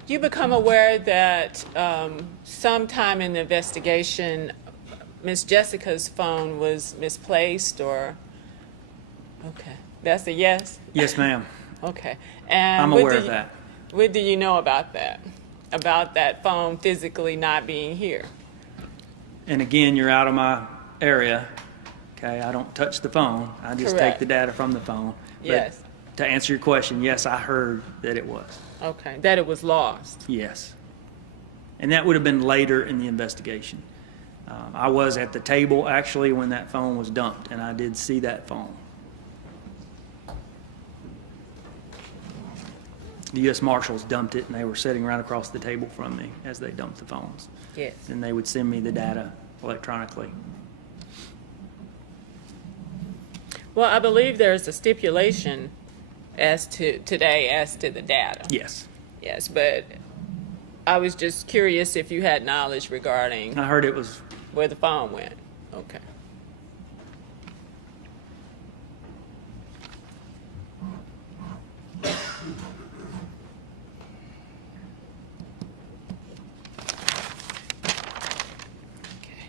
You become aware that sometime in the investigation, Miss Jessica's phone was misplaced, or? Okay, that's a yes? Yes, ma'am. Okay. And I'm what aware do of you- that. What do you know about that? About that phone physically not being here? And again, you're out of my area. Okay, I don't touch the phone. I just take Correct. the data from the phone. But Yes. to answer your question, yes, I heard that it was. Okay, that it was lost. Yes. And that would have been later in the investigation. I was at the table actually when that phone was dumped, and I did see that phone. The U.S. Marshals dumped it, and they were sitting right across the table from me as they dumped the phones. Yes. And they would send me the data electronically. Well, I believe there's a stipulation today as to the data. Yes. Yes, but I was just curious if you had knowledge regarding I heard it was, where the phone went. Okay. Okay.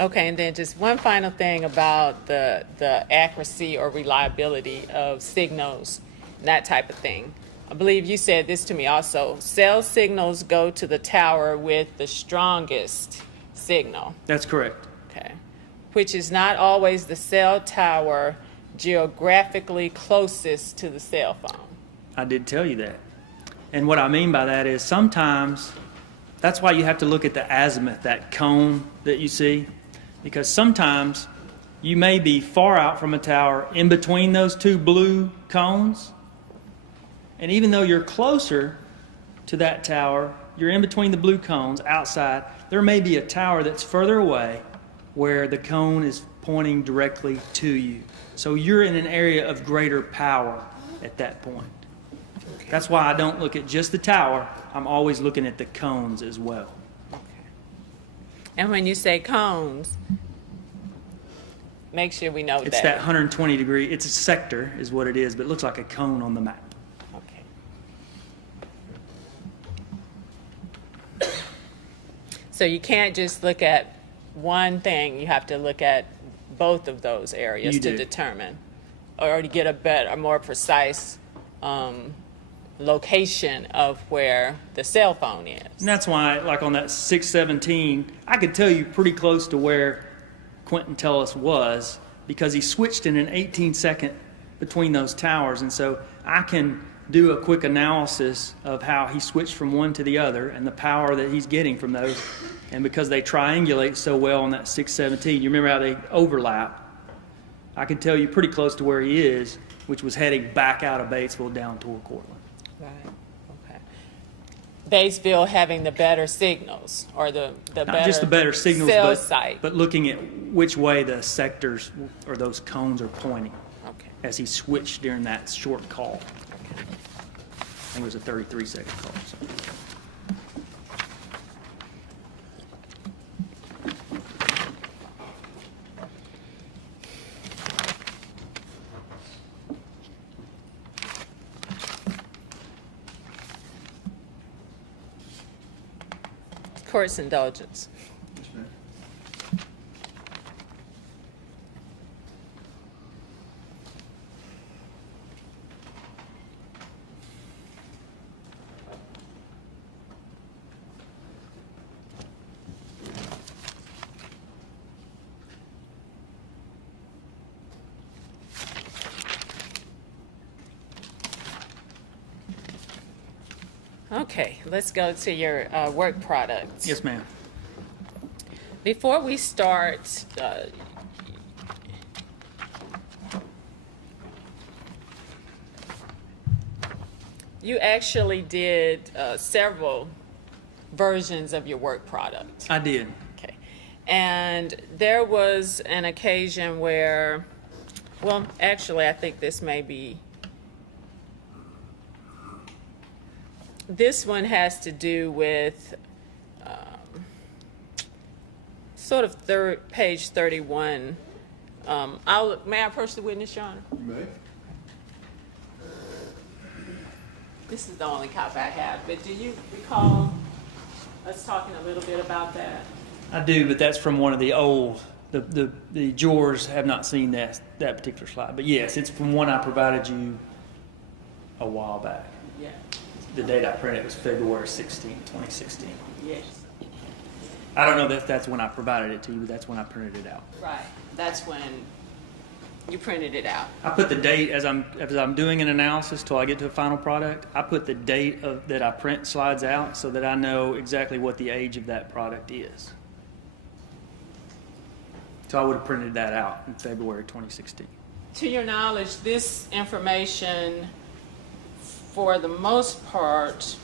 Okay, and then just one final thing about the accuracy or reliability of signals, that type of thing. I believe you said this to me also. Cell signals go to the tower with the strongest signal. That's correct. Okay. Which is not always the cell tower geographically closest to the cell phone. I did tell you that. And what I mean by that is sometimes, that's why you have to look at the azimuth, that cone that you see, because sometimes you may be far out from a tower in between those two blue cones, and even though you're closer to that tower, you're in between the blue cones outside, there may be a tower that's further away where the cone is pointing directly to you. So you're in an area of greater power at that point. That's why I don't look at just the tower. I'm always looking at the cones as well. And when you say cones, make sure we know It's that 120 degree, it's a sector is what it is, but it looks like a cone on the map. Okay. So you can't just look at one thing, you have to look at both of those areas You to do. determine, or to get a better, a more precise location of where the cell phone is. And that's why, like on that 617, I could tell you pretty close to where Quentin Tellis was because he switched in an 18-second between those towers. And so I can do a quick analysis of how he switched from one to the other and the power that he's getting from those. And because they triangulate so well on that 617, you remember how they overlap? I can tell you pretty close to where he is, which was heading back out of Batesville down toward Cortland. Right, okay. Batesville having the better signals, or the better Not just the better signals, cell but, site. but looking at which way the sectors or those cones are pointing Okay. as he switched during that short call. I think it was a 33-second call. So. Court's indulgence. Yes, ma'am. Okay, let's go to your work products. Yes, ma'am. Before we start, you actually did several versions of your work product. I did. Okay. And there was an occasion where, well, actually, I think this may be, this one has to do with sort of page 31. May I approach the witness, Your Honor? You may. This is the only copy I have, but do you recall us talking a little bit about that? I do, but that's from one of the old. The jurors have not seen that particular slide. But yes, it's from one I provided you a while back. Yeah. The date I printed was February 16, 2016. Yes. I don't know if that's when I provided it to you, but that's when I printed it out. Right. That's when you printed it out. I put the date as I'm doing an analysis till I get to a final product. I put the date that I print slides out so that I know exactly what the age of that product is. So I would have printed that out in February 2016. To your knowledge, this information, for the most part,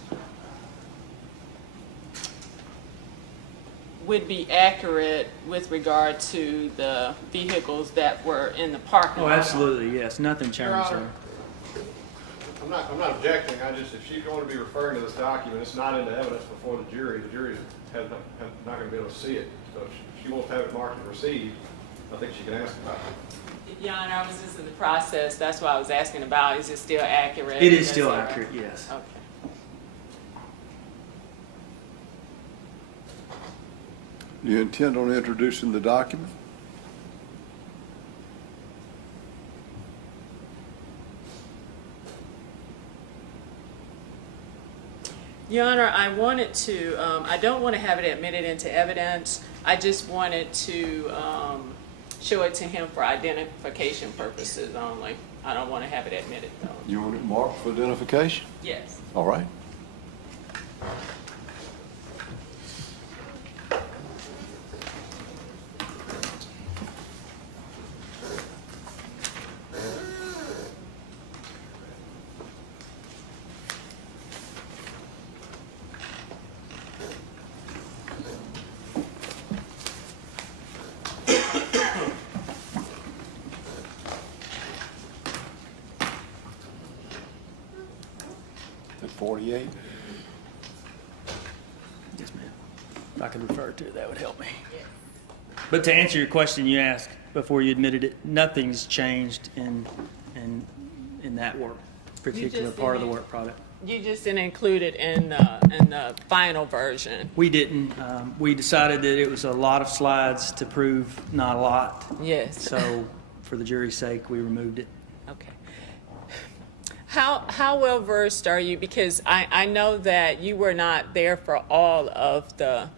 would be accurate with regard to the vehicles that were in the parking Oh, lot. absolutely, yes. Nothing changed there. I'm not objecting, if she's going to be referring to this document, it's not into evidence before the jury has not going to be able to see it. So if she wants to have it marked and received, I think she can ask about it. Your Honor, I was just in the process, that's why I was asking about, is it still accurate? It is still accurate, yes. Okay. Do you intend on introducing the document? Your Honor, I wanted to, I don't want to have it admitted into evidence. I just wanted to show it to him for identification purposes only. I don't want to have it admitted, though. You want it marked for identification? Yes. All right. At 48? Yes, ma'am. If I could refer to it, that would help me. But to answer your question you asked before you admitted it, nothing's changed in that work, particular just part of the didn't- work product. You just didn't include it in the final version. We didn't. We decided that it was a lot of slides to prove not a lot. Yes. So for the jury's sake, we removed it. Okay. How well versed are you? Because I know that you were not there for all of the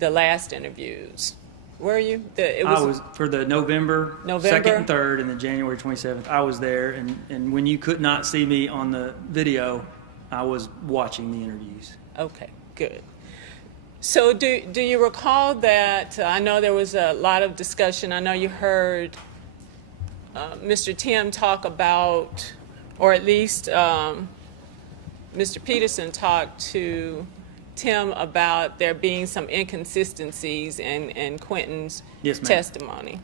last interviews. Were you? I was for the November November? 2nd and 3rd and the January 27th. I was there, and when you could not see me on the video, I was watching the interviews. Okay, good. So do you recall that, I know there was a lot of discussion, I know you heard Mr. Tim talk about, or at least Mr. Peterson talked to Tim about there being some inconsistencies in Quentin's Yes, ma'am. testimony.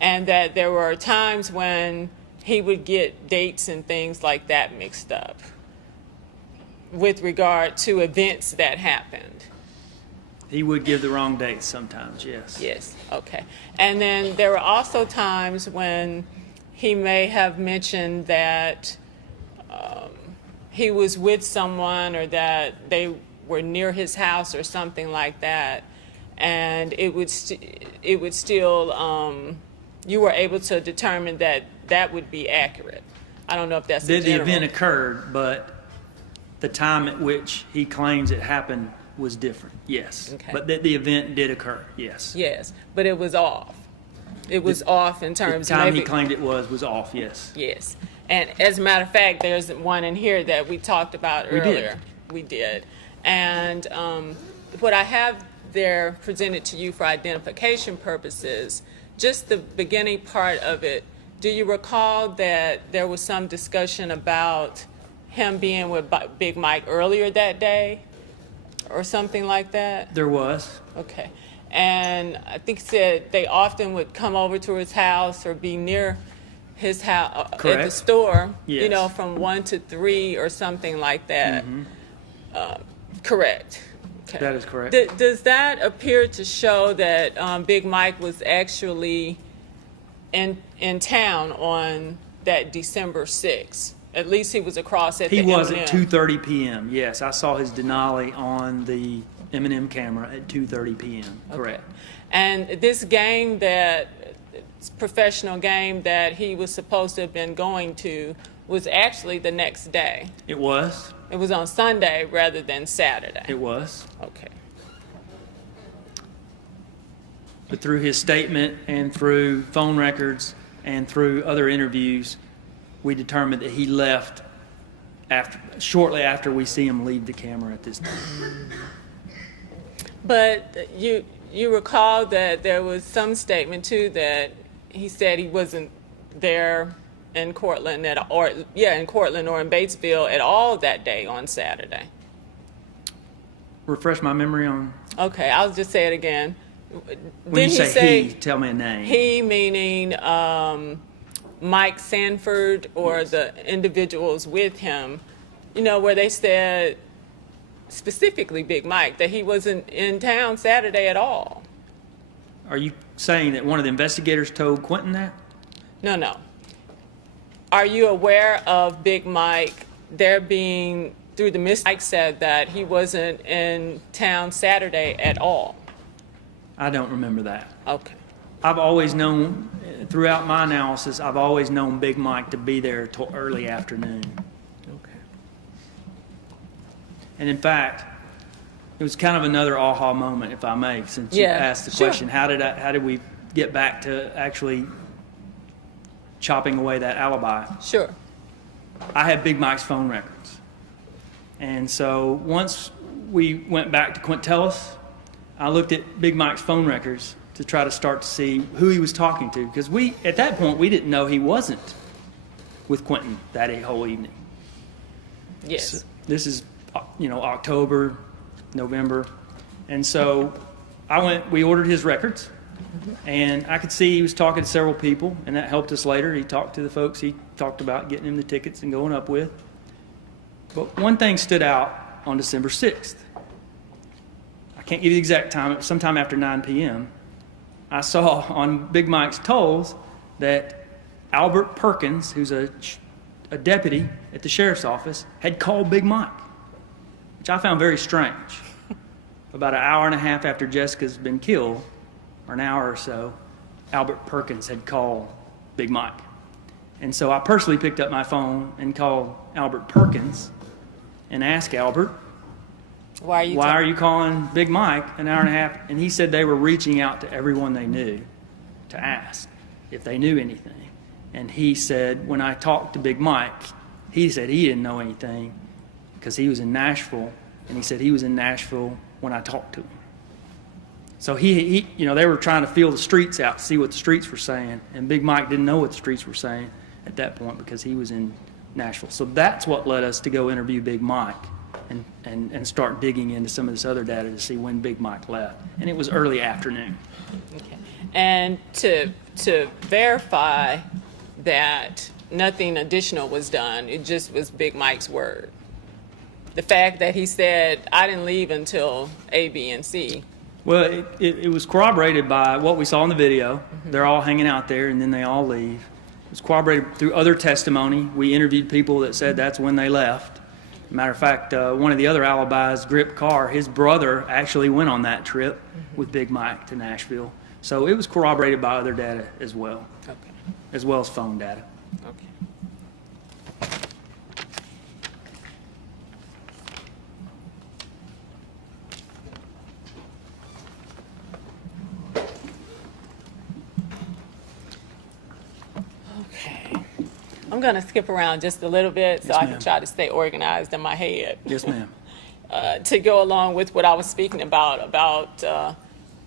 And that there were times when he would get dates and things like that mixed up with regard to events that happened. He would give the wrong dates sometimes, yes. Yes, okay. And then there were also times when he may have mentioned that he was with someone or that they were near his house or something like that, and it would still, you were able to determine that that would be accurate. I don't know if that's The general. event occurred, but the time at which he claims it happened was different, yes. Okay. But the event did occur, yes. Yes, but it was off. It was off in The terms of time maybe. he claimed it was off, yes. Yes, and as a matter of fact, there's one in here that we talked about We did. earlier. We did. And what I have there presented to you for identification purposes, just the beginning part of it, do you recall that there was some discussion about him being with Big Mike earlier that day or something like that? There was. Okay. And I think he said they often would come over to his house or be near his house at the Correct. store, you Yes. know, from 1 to 3 or something like that. Correct. Okay. That is correct. Does that appear to show that Big Mike was actually in town on that December 6th? At least he was across at He the was M&M. at 2:30 p.m., yes. I saw his Denali on the M&M camera at 2:30 p.m., correct. And this game professional game that he was supposed to have been going to was actually the next day. It was. It was on Sunday rather than Saturday. It was. Okay. But through his statement and through phone records and through other interviews, we determined that he left shortly after we see him leave the camera at this time. But you recall that there was some statement too that he said he wasn't there in Cortland in Cortland or in Batesville at all that day on Saturday. Refresh my memory on, Okay, I'll just say it again. when you Didn't say he, tell me a name. He meaning Mike Sanford or the individuals with him, you know, where they said specifically Big Mike that he wasn't in town Saturday at all. Are you saying that one of the investigators told Quentin that? No. Are you aware of Big Mike there being, through the Mike said that he wasn't in town Saturday at all? I don't remember that. Okay. I've always known, throughout my analysis, I've always known Big Mike to be there till early afternoon. Okay. And in fact, it was kind of another aha moment, if I may, since you Yeah, asked the sure. question, how did we get back to actually chopping away that alibi? Sure. I had Big Mike's phone records. And so once we went back to Quintelis, I looked at Big Mike's phone records to try to start to see who he was talking to. Because at that point, we didn't know he wasn't with Quentin that whole evening. Yes. So this is, October, November. And so we ordered his records. And I could see he was talking to several people, and that helped us later. He talked to the folks he talked about getting him the tickets and going up with. But one thing stood out on December 6th. I can't give you the exact time. It was sometime after 9 p.m. I saw on Big Mike's tolls that Albert Perkins, who's a deputy at the sheriff's office, had called Big Mike, which I found very strange. About an hour and a half after Jessica's been killed, or an hour or so, Albert Perkins had called Big Mike. And so I personally picked up my phone and called Albert Perkins and asked Albert, Why are you calling Big Mike an hour and a half? And he said they were reaching out to everyone they knew to ask if they knew anything. And he said, when I talked to Big Mike, he said he didn't know anything because he was in Nashville. And he said he was in Nashville when I talked to him. So they were trying to feel the streets out, see what the streets were saying. And Big Mike didn't know what the streets were saying at that point because he was in Nashville. So that's what led us to go interview Big Mike and start digging into some of this other data to see when Big Mike left. And it was early afternoon. Okay. And to verify that nothing additional was done, it just was Big Mike's word. The fact that he said, I didn't leave until A, B, and C. Well, it was corroborated by what we saw in the video. Mm-hmm. They're all hanging out there, and then they all leave. It was corroborated through other testimony. We interviewed people that said that's when they left. Matter of fact, one of the other alibis, Grip Carr, his brother actually went on that trip with Big Mike to Nashville. So it was corroborated by other data as well, as well as phone data. Okay. I'm going to skip around just a little bit so Yes, I can ma'am. try to stay organized in my head. Yes, ma'am. To go along with what I was speaking about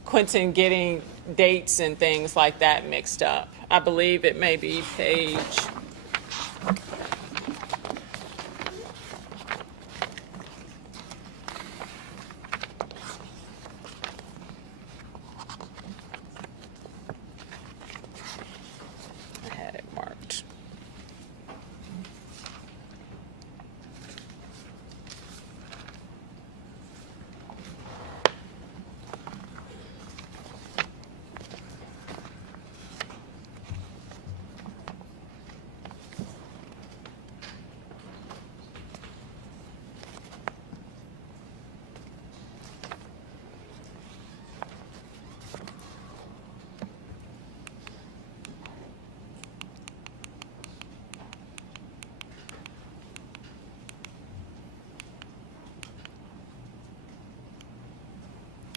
Quentin getting dates and things like that mixed up. I believe it may be page... I had it marked.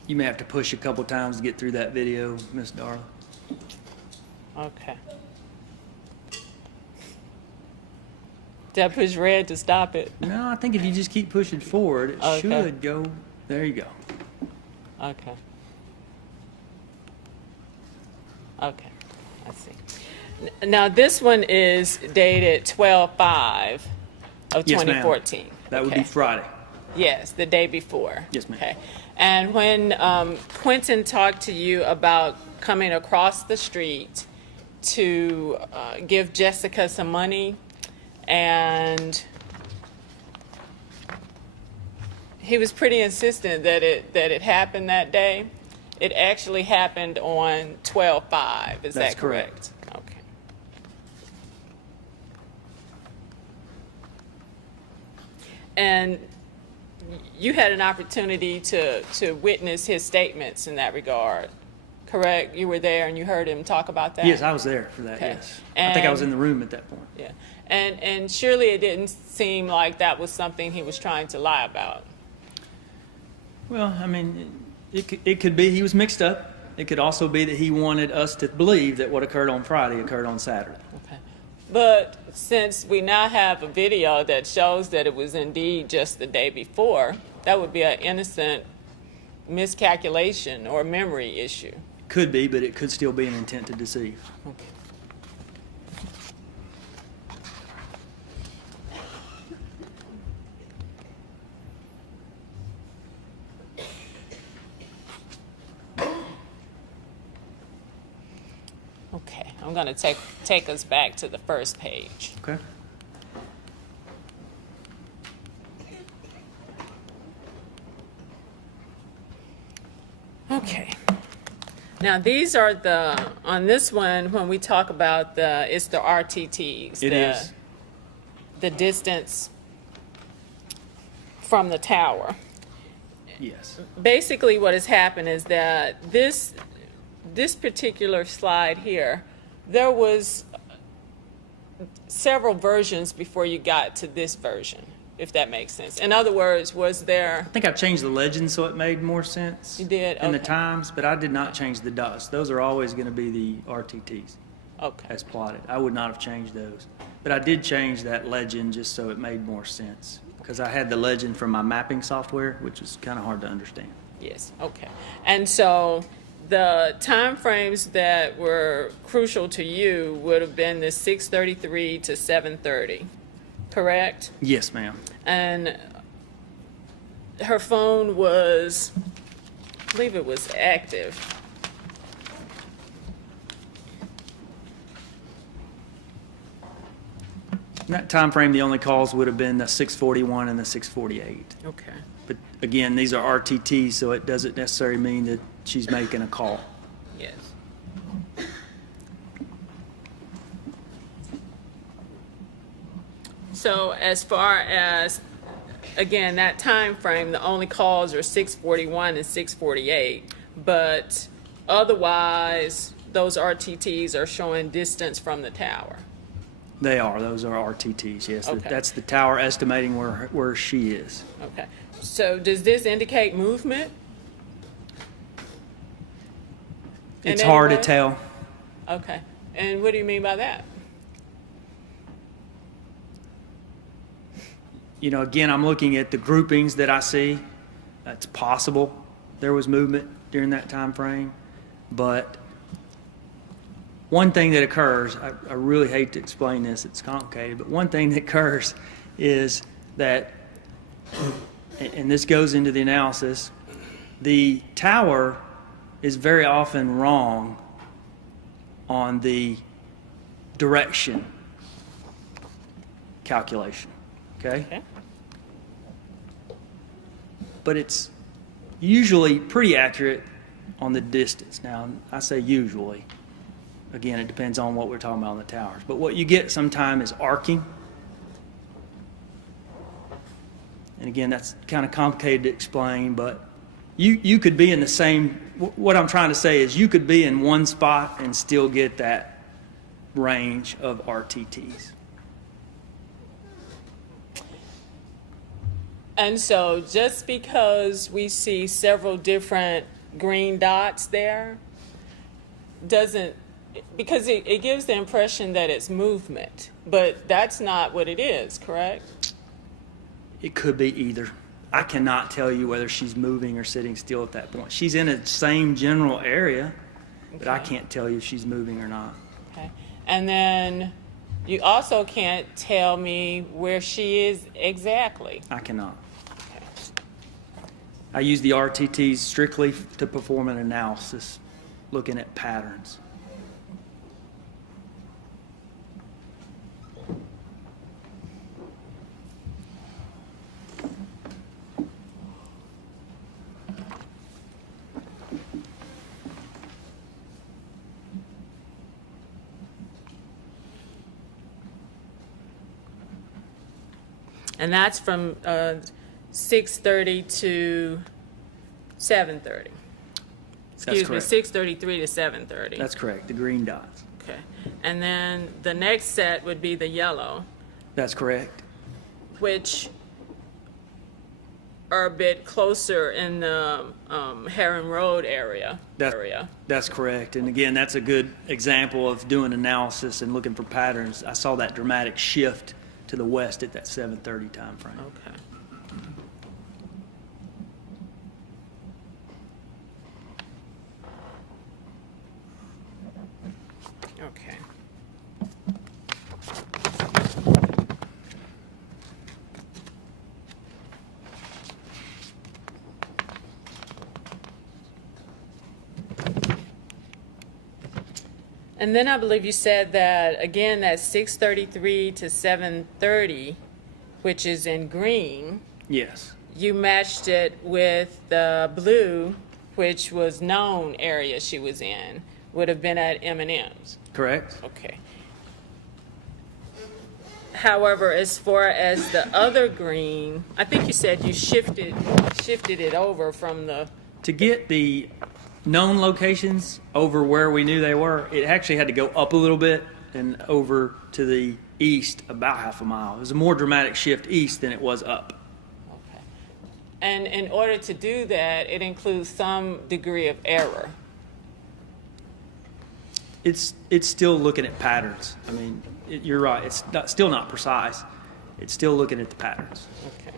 You may have to push a couple times to get through that video, Miss Darla. Okay. Did I push red to stop it? No, I think if you just keep pushing forward, it Okay. should go. There you go. Okay. Okay, I see. Now, this one is dated 12/5 of Yes, ma'am. 2014. That would be Okay. Friday. Yes, the day before. Yes, ma'am. Okay. And when Quentin talked to you about coming across the street to give Jessica some money, and he was pretty insistent that it happened that day. It actually happened on 12/5. Is That's that correct? Okay. And you had an opportunity to witness his statements in that regard. correct? You were there and you heard him talk about that? Yes, I was there for that, Okay. yes. I think I was And- in the room at that point. Yeah. And surely it didn't seem like that was something he was trying to lie about. Well, I mean, it could be he was mixed up. It could also be that he wanted us to believe that what occurred on Friday occurred on Saturday. Okay. But since we now have a video that shows that it was indeed just the day before, that would be an innocent miscalculation or memory issue. Could be, but it could still be an intent to deceive. Okay. Okay, I'm going to take us back to the first page. Okay? Okay. Now these are on this one, when we talk about it's the RTTs. It is. The distance from the tower. Yes. Basically what has happened is that this particular slide here, there was several versions before you got to this version, if that makes sense. In other words, was there... I think I've changed the legend so it made more sense. You did? In the Okay. times, but I did not change the dots. Those are always going to be the RTTs Okay. as plotted. I would not have changed those. But I did change that legend just so it made more sense. Because I had the legend from my mapping software, which was kind of hard to understand. Yes, okay. And so the time frames that were crucial to you would have been the 6:33 to 7:30, correct? Yes, ma'am. And her phone was, I believe it was active. In that time frame, the only calls would have been the 641 and the 648. Okay. But again, these are RTTs, so it doesn't necessarily mean that she's making a call. Yes. So as far as, again, that time frame, the only calls are 641 and 648, but otherwise, those RTTs are showing distance from the tower. They are. Those are RTTs, yes. Okay. That's the tower estimating where she is. Okay. So does this indicate movement? In It's any hard to way? tell. Okay. And what do you mean by that? You know, again, I'm looking at the groupings that I see. It's possible there was movement during that time frame, but one thing that occurs, I really hate to explain this, it's complicated, but one thing that occurs is that, and this goes into the analysis, the tower is very often wrong on the direction calculation, okay? Okay. But it's usually pretty accurate on the distance. Now, I say usually. Again, it depends on what we're talking about on the towers. But what you get sometimes is arcing. And again, that's kind of complicated to explain, but you could be in the same, what I'm trying to say is you could be in one spot and still get that range of RTTs. And so just because we see several different green dots there, doesn't, because it gives the impression that it's movement, but that's not what it is, correct? It could be either. I cannot tell you whether she's moving or sitting still at that point. She's in the same general area, but I Okay. can't tell you if she's moving or not. Okay. And then you also can't tell me where she is exactly. I cannot. Okay. I use the RTTs strictly to perform an analysis, looking at patterns. And that's from 6:30 to 7:30. Excuse me, correct. 633 to 730. That's correct, the green dots. Okay. And then the next set would be the yellow, That's correct. which are a bit closer in the Heron Road area. That's correct. And again, that's a good example of doing analysis and looking for patterns. I saw that dramatic shift to the west at that 7:30 time frame. Okay. Okay. And then I believe you said that, again, that 633 to 730, which is in green, Yes, you matched it with the blue, which was known area she was in, would have been at M&M's. correct. Okay. However, as far as the other green, I think you said you shifted it over from the, To get the known locations over where we knew they were, it actually had to go up a little bit and over to the east about half a mile. It was a more dramatic shift east than it was up. okay. And in order to do that, it includes some degree of error. It's still looking at patterns. I mean, you're right. It's still not precise. It's still looking at the patterns. Okay.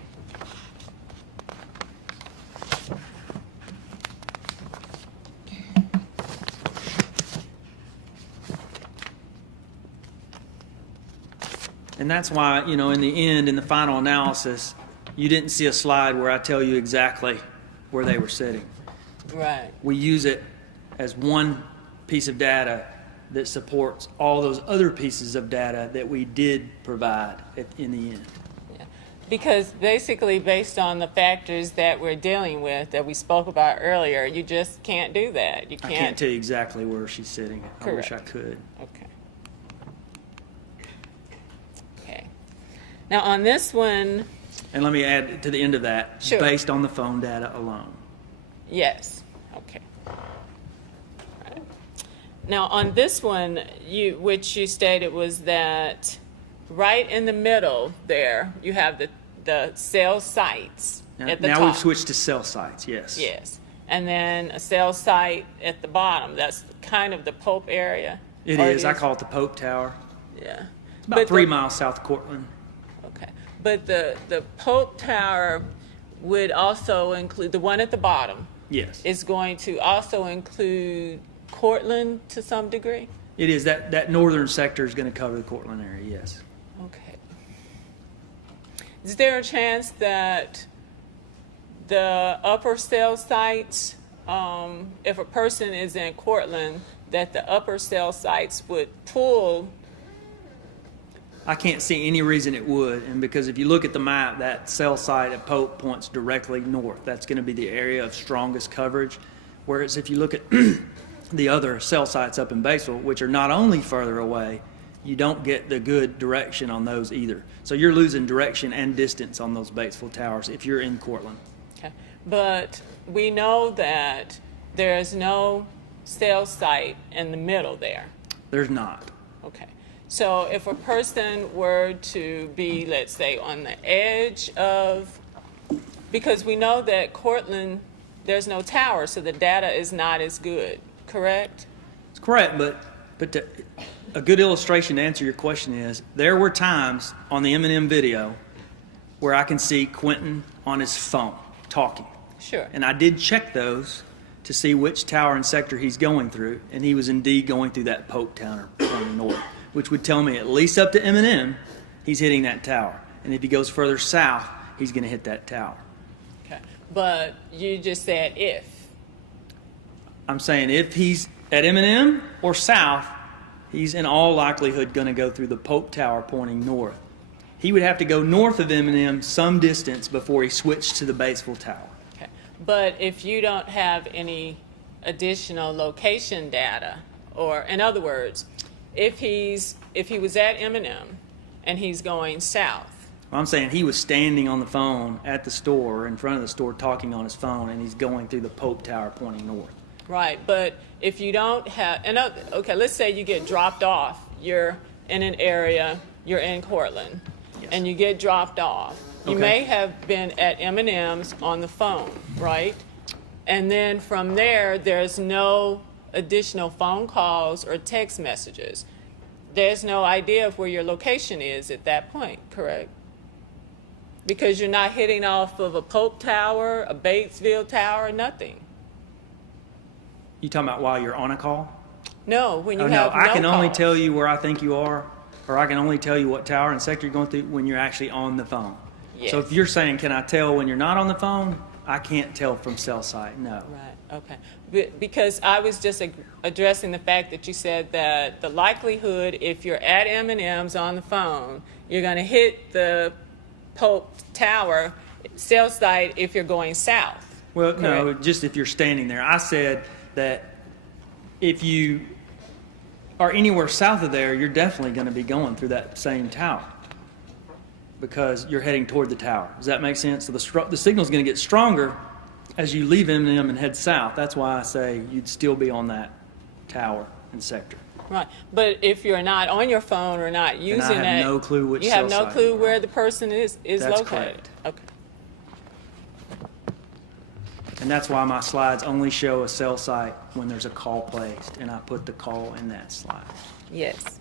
And that's why, you know, in the end, in the final analysis, you didn't see a slide where I tell you exactly where they were sitting. Right. We use it as one piece of data that supports all those other pieces of data that we did provide in the end. Yeah. Because basically, based on the factors that we're dealing with that we spoke about earlier, you just can't do that. You I can't. can't tell you exactly where she's sitting. I wish I Correct. could. Okay. Okay. Now on this one, And let me add to the end of that, Sure. based on the phone data alone. yes. Okay. Right. Now on this one, which you stated was that right in the middle there, you have the cell sites at the Now top. we've switched to cell sites, yes. Yes. And then a cell site at the bottom. That's kind of the Pope area. It Or is. I call it the Pope Tower. Yeah. It's about 3 miles south of Cortland. Okay. But the Pope Tower would also include, the one at the bottom Yes. is going to also include Cortland to some degree? It is. That northern sector is going to cover the Cortland area, yes. Okay. Is there a chance that the upper cell sites, if a person is in Cortland, that the upper cell sites would pull? I can't see any reason it would, and because if you look at the map, that cell site at Pope points directly north. That's going to be the area of strongest coverage. Whereas if you look at the other cell sites up in Batesville, which are not only further away, you don't get the good direction on those either. So you're losing direction and distance on those Batesville towers if you're in Cortland. Okay. But we know that there's no cell site in the middle there. There's not. Okay. So if a person were to be, let's say, on the edge of, because we know that Cortland, there's no tower, so the data is not as good, correct? It's correct, but a good illustration to answer your question is there were times on the M&M video where I can see Quentin on his phone talking. Sure. And I did check those to see which tower and sector he's going through, and he was indeed going through that Pope Tower on the north, which would tell me at least up to M&M, he's hitting that tower. And if he goes further south, he's going to hit that tower. Okay. But you just said if. I'm saying if he's at M&M or south, he's in all likelihood going to go through the Pope Tower pointing north. He would have to go north of M&M some distance before he switched to the Batesville Tower. Okay. But if you don't have any additional location data, or in other words, if he was at M&M and he's going south. I'm saying he was standing on the phone at the store, in front of the store, talking on his phone, and he's going through the Pope Tower pointing north. Right, but if you don't have, okay, let's say you get dropped off. You're in an area, you're in Cortland, Yes. and you get dropped off. You Okay. may have been at M&M's on the phone, right? And then from there, there's no additional phone calls or text messages. There's no idea of where your location is at that point, correct? Because you're not hitting off of a Pope Tower, a Batesville Tower, nothing. You talking about while you're on a call? No, when you Oh, have no, I can only calls. tell you where I think you are, or I can only tell you what tower and sector you're going through when you're actually on the phone. So if Yes. you're saying, can I tell when you're not on the phone? I can't tell from cell site, no. Right, okay. Because I was just addressing the fact that you said that the likelihood, if you're at M&M's on the phone, you're going to hit the Pope Tower cell site if you're going south. Well, no, Correct. just if you're standing there. I said that if you are anywhere south of there, you're definitely going to be going through that same tower because you're heading toward the tower. Does that make sense? So the signal's going to get stronger as you leave M&M and head south. That's why I say you'd still be on that tower and sector. Right, but if you're not on your phone or not using I have it, no clue which you have cell no site clue you're where on. the person is That's located. correct. Okay. And that's why my slides only show a cell site when there's a call placed, and I put the call in that slide. Yes.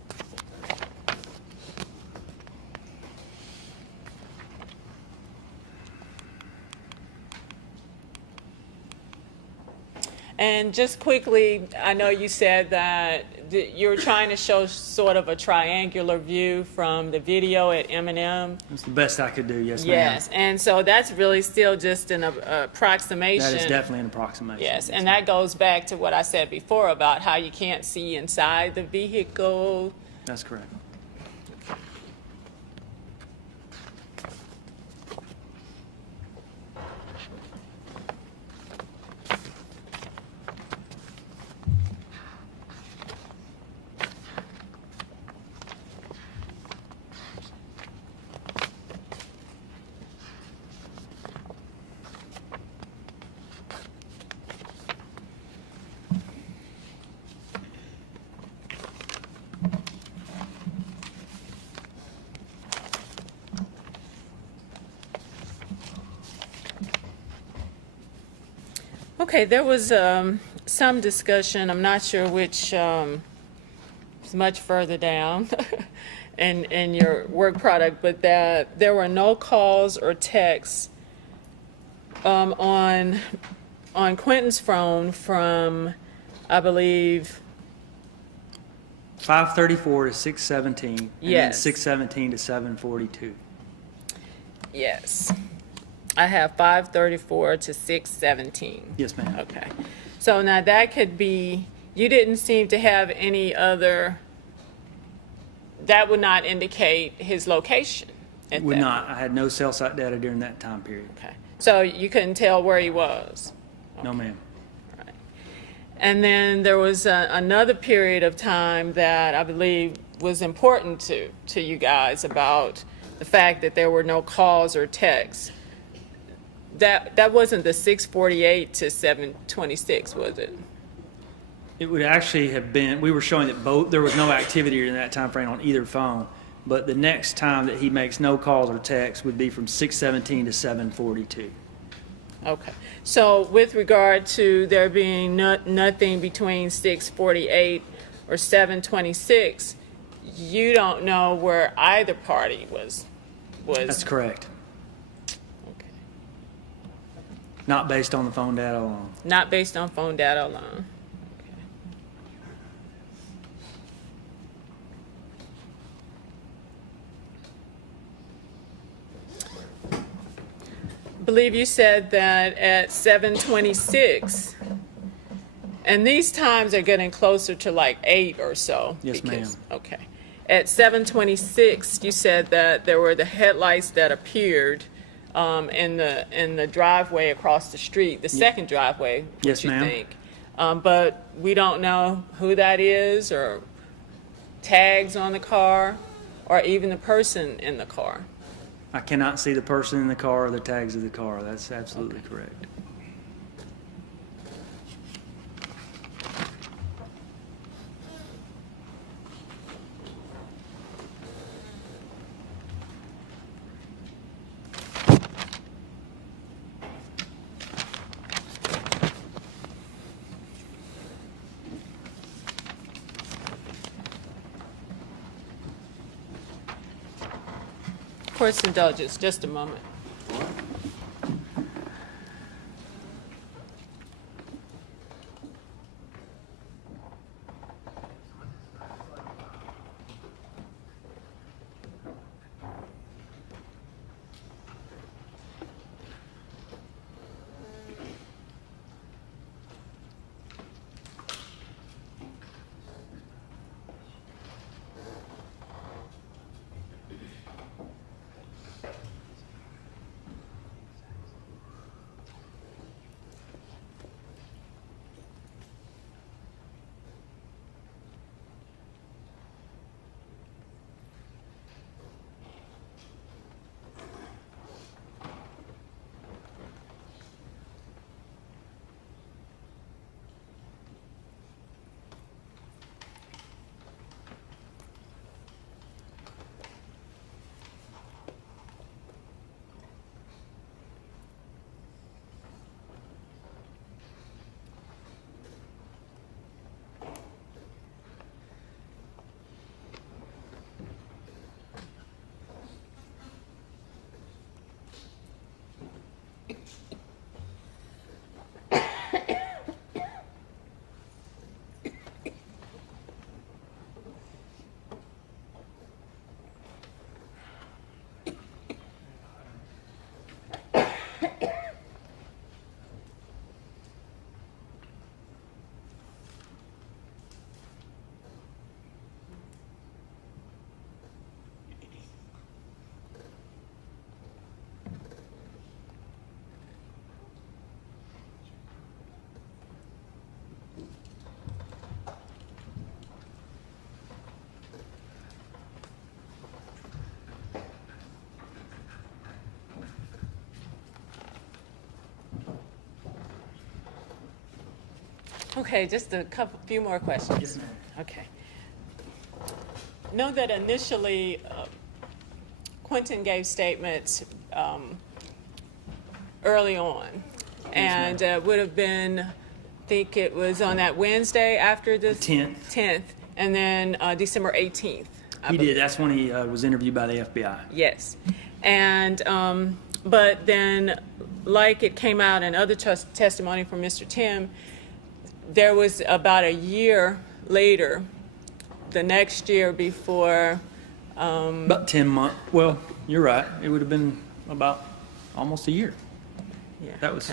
And just quickly, I know you said that you were trying to show sort of a triangular view from the video at M&M. That's the best I could do, yes, ma'am. Yes, and so that's really still just an approximation. That is definitely an approximation. Yes, and that goes back to what I said before about how you can't see inside the vehicle. That's correct. Okay, there was some discussion, I'm not sure which, it's much further down in your work product, but that there were no calls or texts on Quentin's phone from, I believe, 534 to 617. And then Yes. 617 to 742. yes. I have 534 to 617. Yes, ma'am. Okay. So now that could be, you didn't seem to have any other, that would not indicate his location at Would that not. I had no cell site data during that time period. Okay. So you couldn't tell where he was? No, ma'am. Right. And then there was another period of time that I believe was important to you guys about the fact that there were no calls or texts. That wasn't the 648 to 726, was it? It would actually have been, we were showing that there was no activity during that time frame on either phone, but the next time that he makes no calls or texts would be from 617 to 742. Okay. So with regard to there being nothing between 648 or 726, you don't know where either party was. That's correct. Okay. Not based on the phone data alone. Not based on phone data alone. Okay. I believe you said that at 726, and these times are getting closer to like 8 or so. Yes, ma'am. Okay. At 726, you said that there were the headlights that appeared in the driveway across the street, the second driveway, Yes, you ma'am. think. But we don't know who that is or tags on the car or even the person in the car. I cannot see the person in the car or the tags of the car. That's absolutely correct. Court's indulgence, just a moment. Okay, just a few more questions. Yes, ma'am. Okay. Know that initially Quentin gave statements early on, and would have been, I think it was on that Wednesday after the 10th, and then December 18th. He did. That's when he was interviewed by the FBI. Yes. And, but then, like it came out in other testimony from Mr. Tim, there was about a year later, the next year before. About 10 months. Well, you're right. It would have been about almost a year. Yeah. That was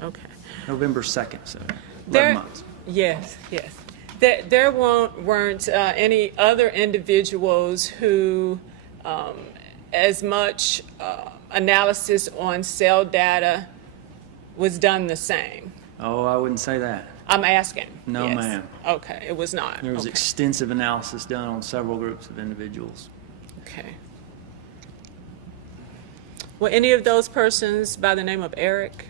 Okay. November 2nd, so 11 There- months. Yes, yes. There weren't any other individuals who, as much analysis on cell data was done the same. Oh, I wouldn't say that. I'm asking. No, Yes. ma'am. Okay, it was not. There was Okay. extensive analysis done on several groups of individuals. Okay. Were any of those persons by the name of Eric?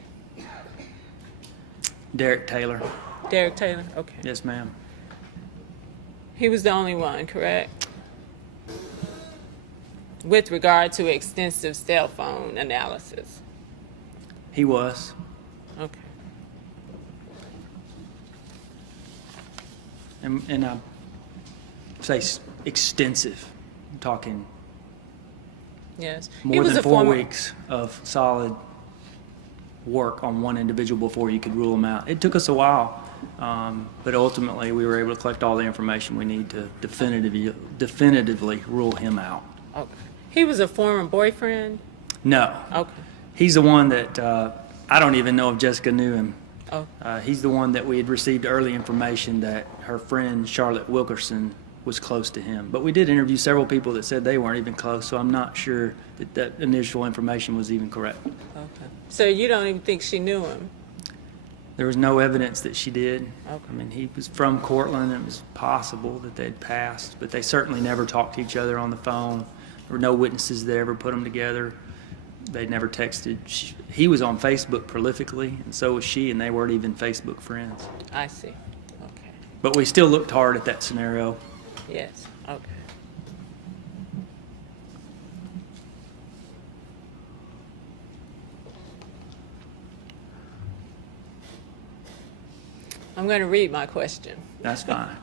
Derek Taylor. Derek Taylor? Okay. Yes, ma'am. He was the only one, correct? With regard to extensive cell phone analysis. He was. Okay. And I say extensive. I'm talking Yes. more than 4 weeks of solid work on one individual before you could rule him out. It took us a while, but ultimately we were able to collect all the information we need to definitively rule him out. Okay. He was a former boyfriend? No. Okay. He's the one that I don't even know if Jessica knew him. Oh. He's the one that we had received early information that her friend Charlotte Wilkerson was close to him. But we did interview several people that said they weren't even close, so I'm not sure that that initial information was even correct. Okay. So you don't even think she knew him? There was no evidence that she did. Okay. I mean, he was from Cortland, and it was possible that they'd passed, but they certainly never talked to each other on the phone. There were no witnesses that ever put them together. They never texted. He was on Facebook prolifically, and so was she, and they weren't even Facebook friends. I see. Okay. But we still looked hard at that scenario. Yes. Okay. I'm going to read my question. That's fine.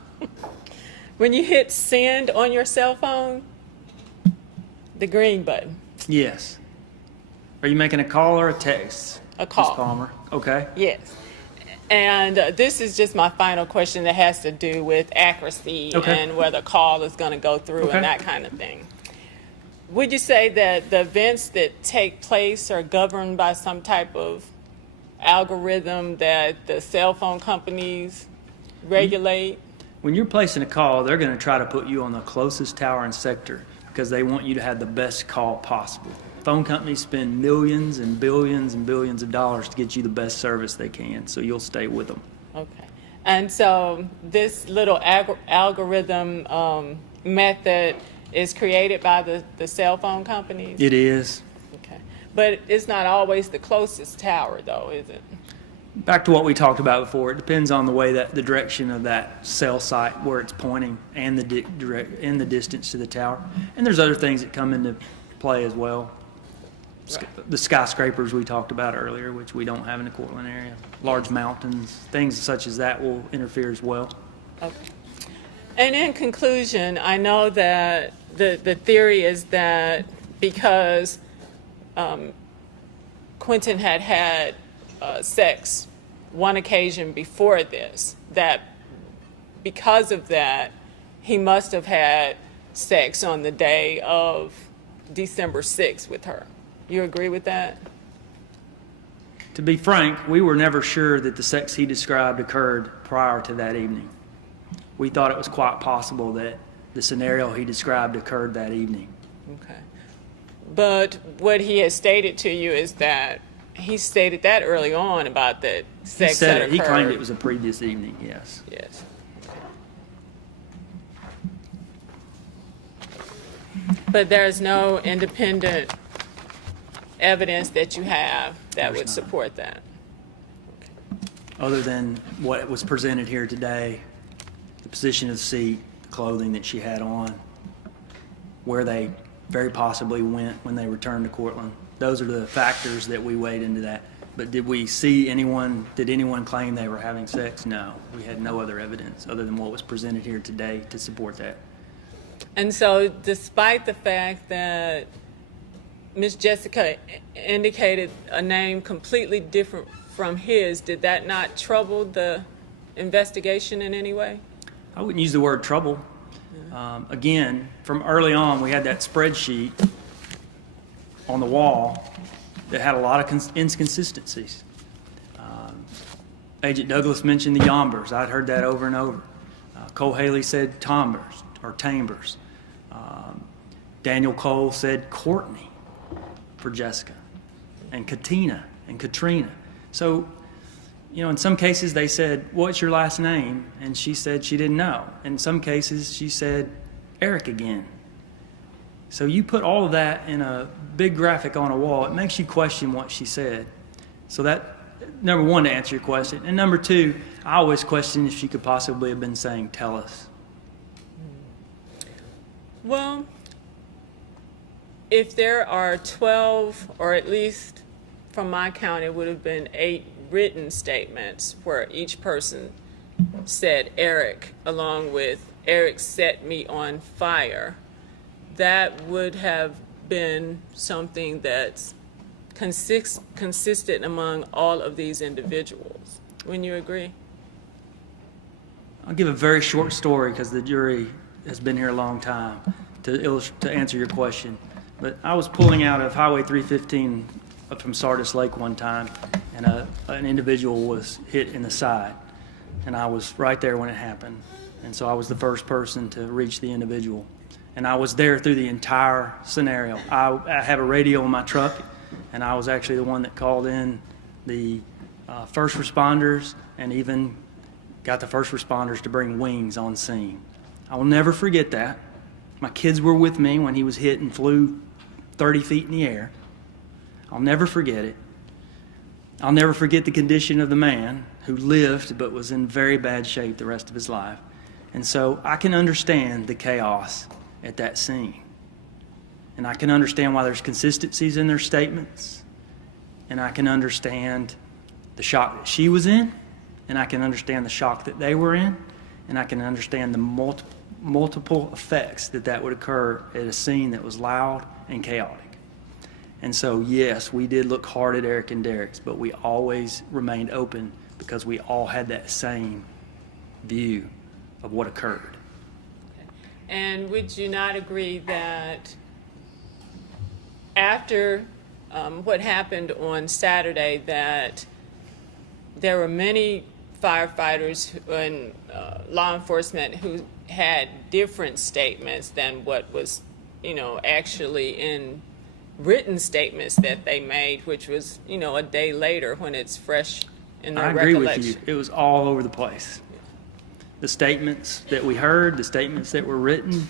When you hit send on your cell phone, the green button, Yes. Are you making a call or a text? A call. Ms. Palmer. Okay. Yes. And this is just my final question that has to do with accuracy Okay. and whether a call is going to go through Okay. and that kind of thing. Would you say that the events that take place are governed by some type of algorithm that the cell phone companies regulate? When you're placing a call, they're going to try to put you on the closest tower and sector because they want you to have the best call possible. Phone companies spend millions and billions and billions of dollars to get you the best service they can, so you'll stay with them. Okay. And so this little algorithm method is created by the cell phone companies? It is. Okay. But it's not always the closest tower, though, is it? Back to what we talked about before, it depends on the way that the direction of that cell site, where it's pointing, and the distance to the tower. And there's other things that come into play as well. The skyscrapers we talked about earlier, which we don't have in the Cortland area. Large mountains, things such as that will interfere as well. Okay. And in conclusion, I know that the theory is that because Quentin had sex one occasion before this, that because of that, he must have had sex on the day of December 6th with her. You agree with that? To be frank, we were never sure that the sex he described occurred prior to that evening. We thought it was quite possible that the scenario he described occurred that evening. Okay. But what he has stated to you is that he stated that early on about the sex He said that it. occurred. He claimed it was a previous evening, yes. Yes. But there's no independent evidence that you have that would There's not. support that. Other than what was presented here today, the position of the seat, the clothing that she had on, where they very possibly went when they returned to Cortland. Those are the factors that we weighed into that. But did anyone claim they were having sex? No. We had no other evidence other than what was presented here today to support that. And so despite the fact that Ms. Jessica indicated a name completely different from his, did that not trouble the investigation in any way? I wouldn't use the word trouble. Again, from early on, we had that spreadsheet on the wall that had a lot of inconsistencies. Agent Douglas mentioned the Yombers. I'd heard that over and over. Cole Haley said Tombers or Tambers. Daniel Cole said Courtney for Jessica, and Katina and Katrina. So, in some cases they said, "What's your last name?" And she said she didn't know. In some cases she said Eric again. So you put all of that in a big graphic on a wall, it makes you question what she said. So that, number one, to answer your question. And number two, I always question if she could possibly have been saying, "Tell us." Well, if there are 12, or at least from my count, it would have been 8 written statements where each person said Eric, along with Eric set me on fire, that would have been something that's consistent among all of these individuals. Wouldn't you agree? I'll give a very short story because the jury has been here a long time to answer your question. But I was pulling out of Highway 315 up from Sardis Lake one time, and an individual was hit in the side. And I was right there when it happened. And so I was the first person to reach the individual. And I was there through the entire scenario. I have a radio in my truck, and I was actually the one that called in the first responders and even got the first responders to bring wings on scene. I will never forget that. My kids were with me when he was hit and flew 30 feet in the air. I'll never forget it. I'll never forget the condition of the man who lived but was in very bad shape the rest of his life. And so I can understand the chaos at that scene. And I can understand why there's consistencies in their statements. And I can understand the shock that she was in. And I can understand the shock that they were in. And I can understand the multiple effects that would occur at a scene that was loud and chaotic. And so, yes, we did look hard at Eric and Derek's, but we always remained open because we all had that same view of what occurred. And would you not agree that after what happened on Saturday, that there were many firefighters and law enforcement who had different statements than what was, actually in written statements that they made, which was, a day later when it's fresh in their I agree recollection? with you. It was all over the place. The statements that we heard, the statements that were written.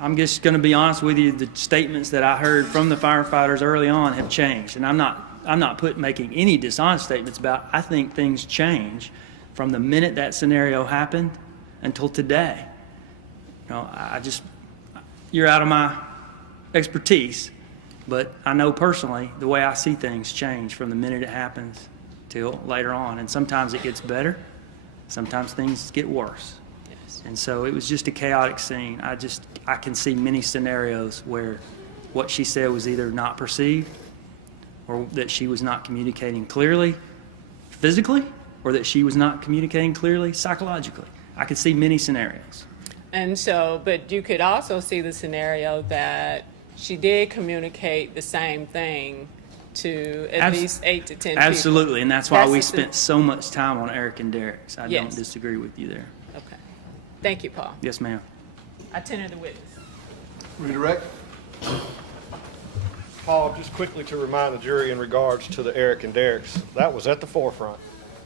I'm just going to be honest with you. The statements that I heard from the firefighters early on have changed, and I'm not making any dishonest statements about. I think things change from the minute that scenario happened until today. You're out of my expertise, but I know personally the way I see things change from the minute it happens till later on, and sometimes it gets better, sometimes things get worse. Yes. And so it was just a chaotic scene. I can see many scenarios where what she said was either not perceived, or that she was not communicating clearly physically, or that she was not communicating clearly psychologically. I could see many scenarios. And so, but you could also see the scenario that she did communicate the same thing to at least 8 to 10 people. Absolutely, and that's why we the spent so much time on Eric and Derek's. I Yes. don't disagree with you there. Okay. Thank you, Paul. Yes, ma'am. I tender the witness. Redirect. Paul, just quickly to remind the jury in regards to the Eric and Derek's, that was at the forefront.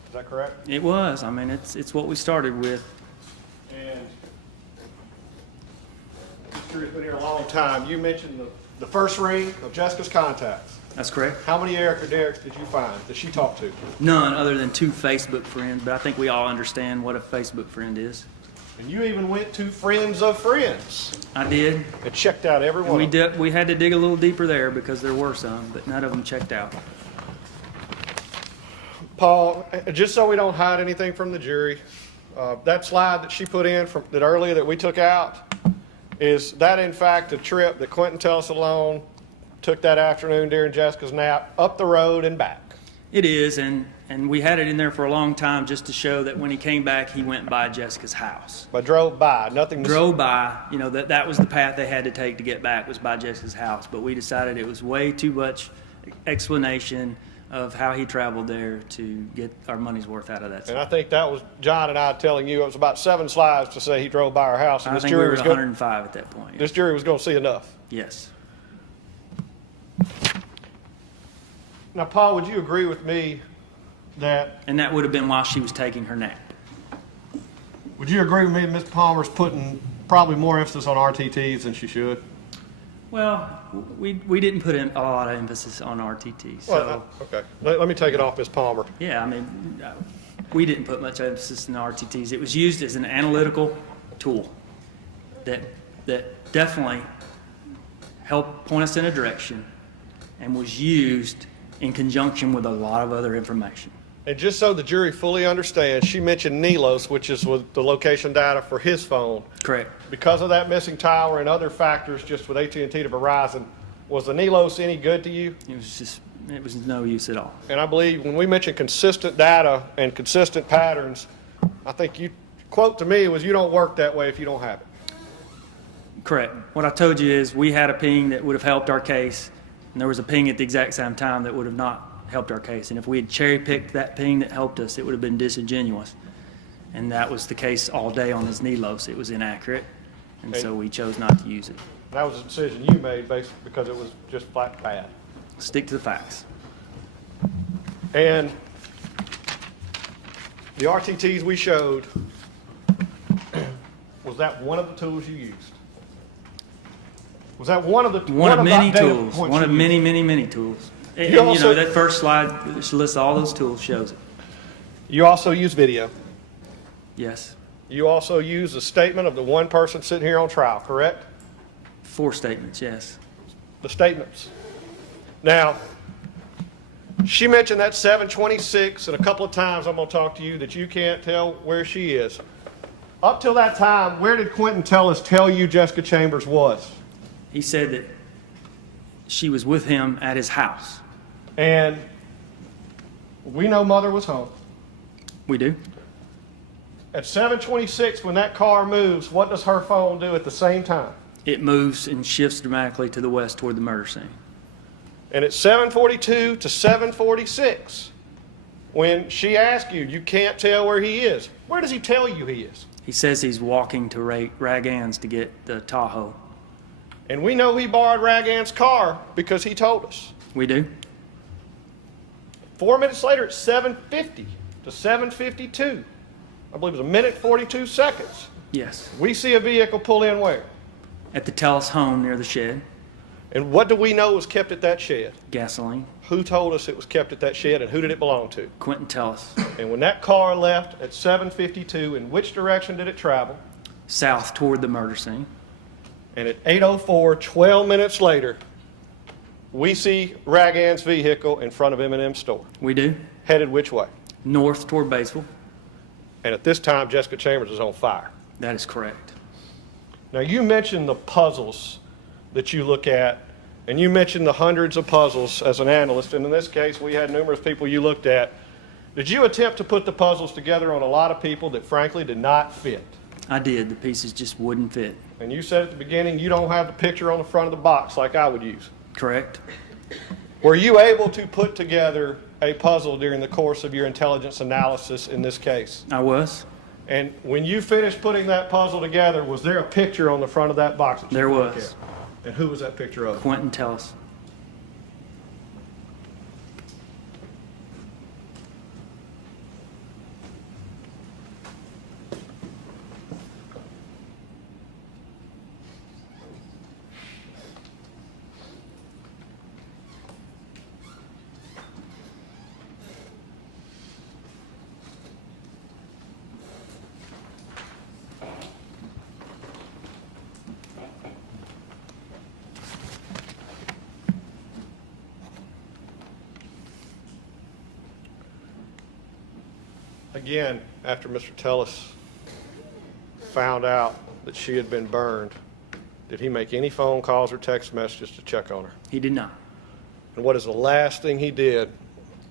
Is that correct? It was. I mean, it's what we started with. And this jury's been here a long time. You mentioned the first ring of Jessica's contacts. That's correct. How many Eric or Derek's did you find that she talked to? None other than 2 Facebook friends, but I think we all understand what a Facebook friend is. And you even went to friends of friends I did. and checked out every And one of them. we had to dig a little deeper there because there were some, but none of them checked out. Paul, just so we don't hide anything from the jury, that slide that she put in that earlier that we took out, is that in fact a trip that Quentin Telsalone took that afternoon during Jessica's nap up the road and back? It is, and we had it in there for a long time just to show that when he came back, he went by Jessica's house. But drove by, nothing. Drove by, that was the path they had to take to get back, was by Jessica's house. But we decided it was way too much explanation of how he traveled there to get our money's worth out of that. And I think that was John and I telling you it was about 7 slides to say he drove by our house. And I this think we jury were was at good. 105 at that point. This jury was going to see enough. Yes. Now, Paul, would you agree with me that? And that would have been while she was taking her nap. Would you agree with me that Ms. Palmer's putting probably more emphasis on RTTs than she should? Well, we didn't put in a lot of emphasis on RTT. So, Well, okay. Let me take it off Ms. Palmer. yeah, I mean, we didn't put much emphasis in RTTs. It was used as an analytical tool that definitely helped point us in a direction and was used in conjunction with a lot of other information. And just so the jury fully understands, she mentioned Nelos, which is with the location data for his phone. Correct. Because of that missing tower and other factors just with AT&T to Verizon, was the Nelos any good to you? It was no use at all. And I believe when we mention consistent data and consistent patterns, I think you quote to me was, you don't work that way if you don't have it. Correct. What I told you is we had a ping that would have helped our case, and there was a ping at the exact same time that would have not helped our case. And if we had cherry-picked that ping that helped us, it would have been disingenuous. And that was the case all day on his Nelos. It was inaccurate, and so we chose not to use it. That was a decision you made based because it was just flat bad. Stick to the facts. And the RTTs we showed, was that one of the tools you used? Was that one of the One of many data tools. points One of you used? many, many, many tools. And You also- that first slide which lists all those tools shows it. You also use video. Yes. You also use a statement of the one person sitting here on trial, correct? 4 statements, yes. The statements. Now, she mentioned that 726, and a couple of times I'm going to talk to you that you can't tell where she is. Up till that time, where did Quentin tell you Jessica Chambers was? He said that She was with him at his house. And we know mother was home. We do. At 7:26, when that car moves, what does her phone do at the same time? It moves and shifts dramatically to the west toward the murder scene. And at 7:42 to 7:46, when she asks you, you can't tell where he is. Where does he tell you he is? He says he's walking to Rag Ann's to get the Tahoe. And we know he borrowed Rag Ann's car because he told us. We do. 4 minutes later, at 7:50 to 7:52, I believe it was a minute 42 seconds, Yes. we see a vehicle pull in where? At the Tellis home near the shed. And what do we know was kept at that shed? Gasoline. Who told us it was kept at that shed, and who did it belong to? Quentin Tellis. And when that car left at 7:52, in which direction did it travel? South toward the murder scene. And at 8:04, 12 minutes later, we see Rag Ann's vehicle in front of M&M's store. We do. Headed which way? North toward Batesville. And at this time, Jessica Chambers is on fire. That is correct. Now, you mentioned the puzzles that you look at, and you mentioned the hundreds of puzzles as an analyst, and in this case, we had numerous people you looked at. Did you attempt to put the puzzles together on a lot of people that frankly did not fit? I did. The pieces just wouldn't fit. And you said at the beginning you don't have the picture on the front of the box like I would use. Correct. Were you able to put together a puzzle during the course of your intelligence analysis in this case? I was. And when you finished putting that puzzle together, was there a picture on the front of that box? That you There could look was. at? And who was that picture of? Quentin Tellis. Again, after Mr. Tellis found out that she had been burned, did he make any phone calls or text messages to check on her? He did not. And what is the last thing he did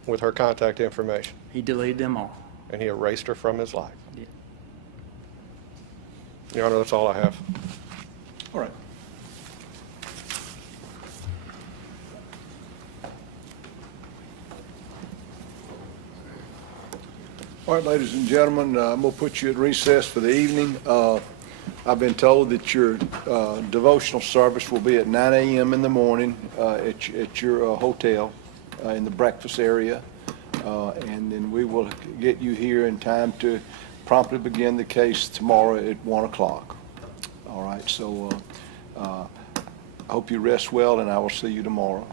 with her contact information? He deleted them all. And he erased her from his life. Yeah. Your Honor, that's all I have. All right. All right, ladies and gentlemen, I'm going to put you at recess for the evening. I've been told that your devotional service will be at 9 a.m. in the morning at your hotel in the breakfast area. And then we will get you here in time to promptly begin the case tomorrow at 1 o'clock. All right, so I hope you rest well, and I will see you tomorrow.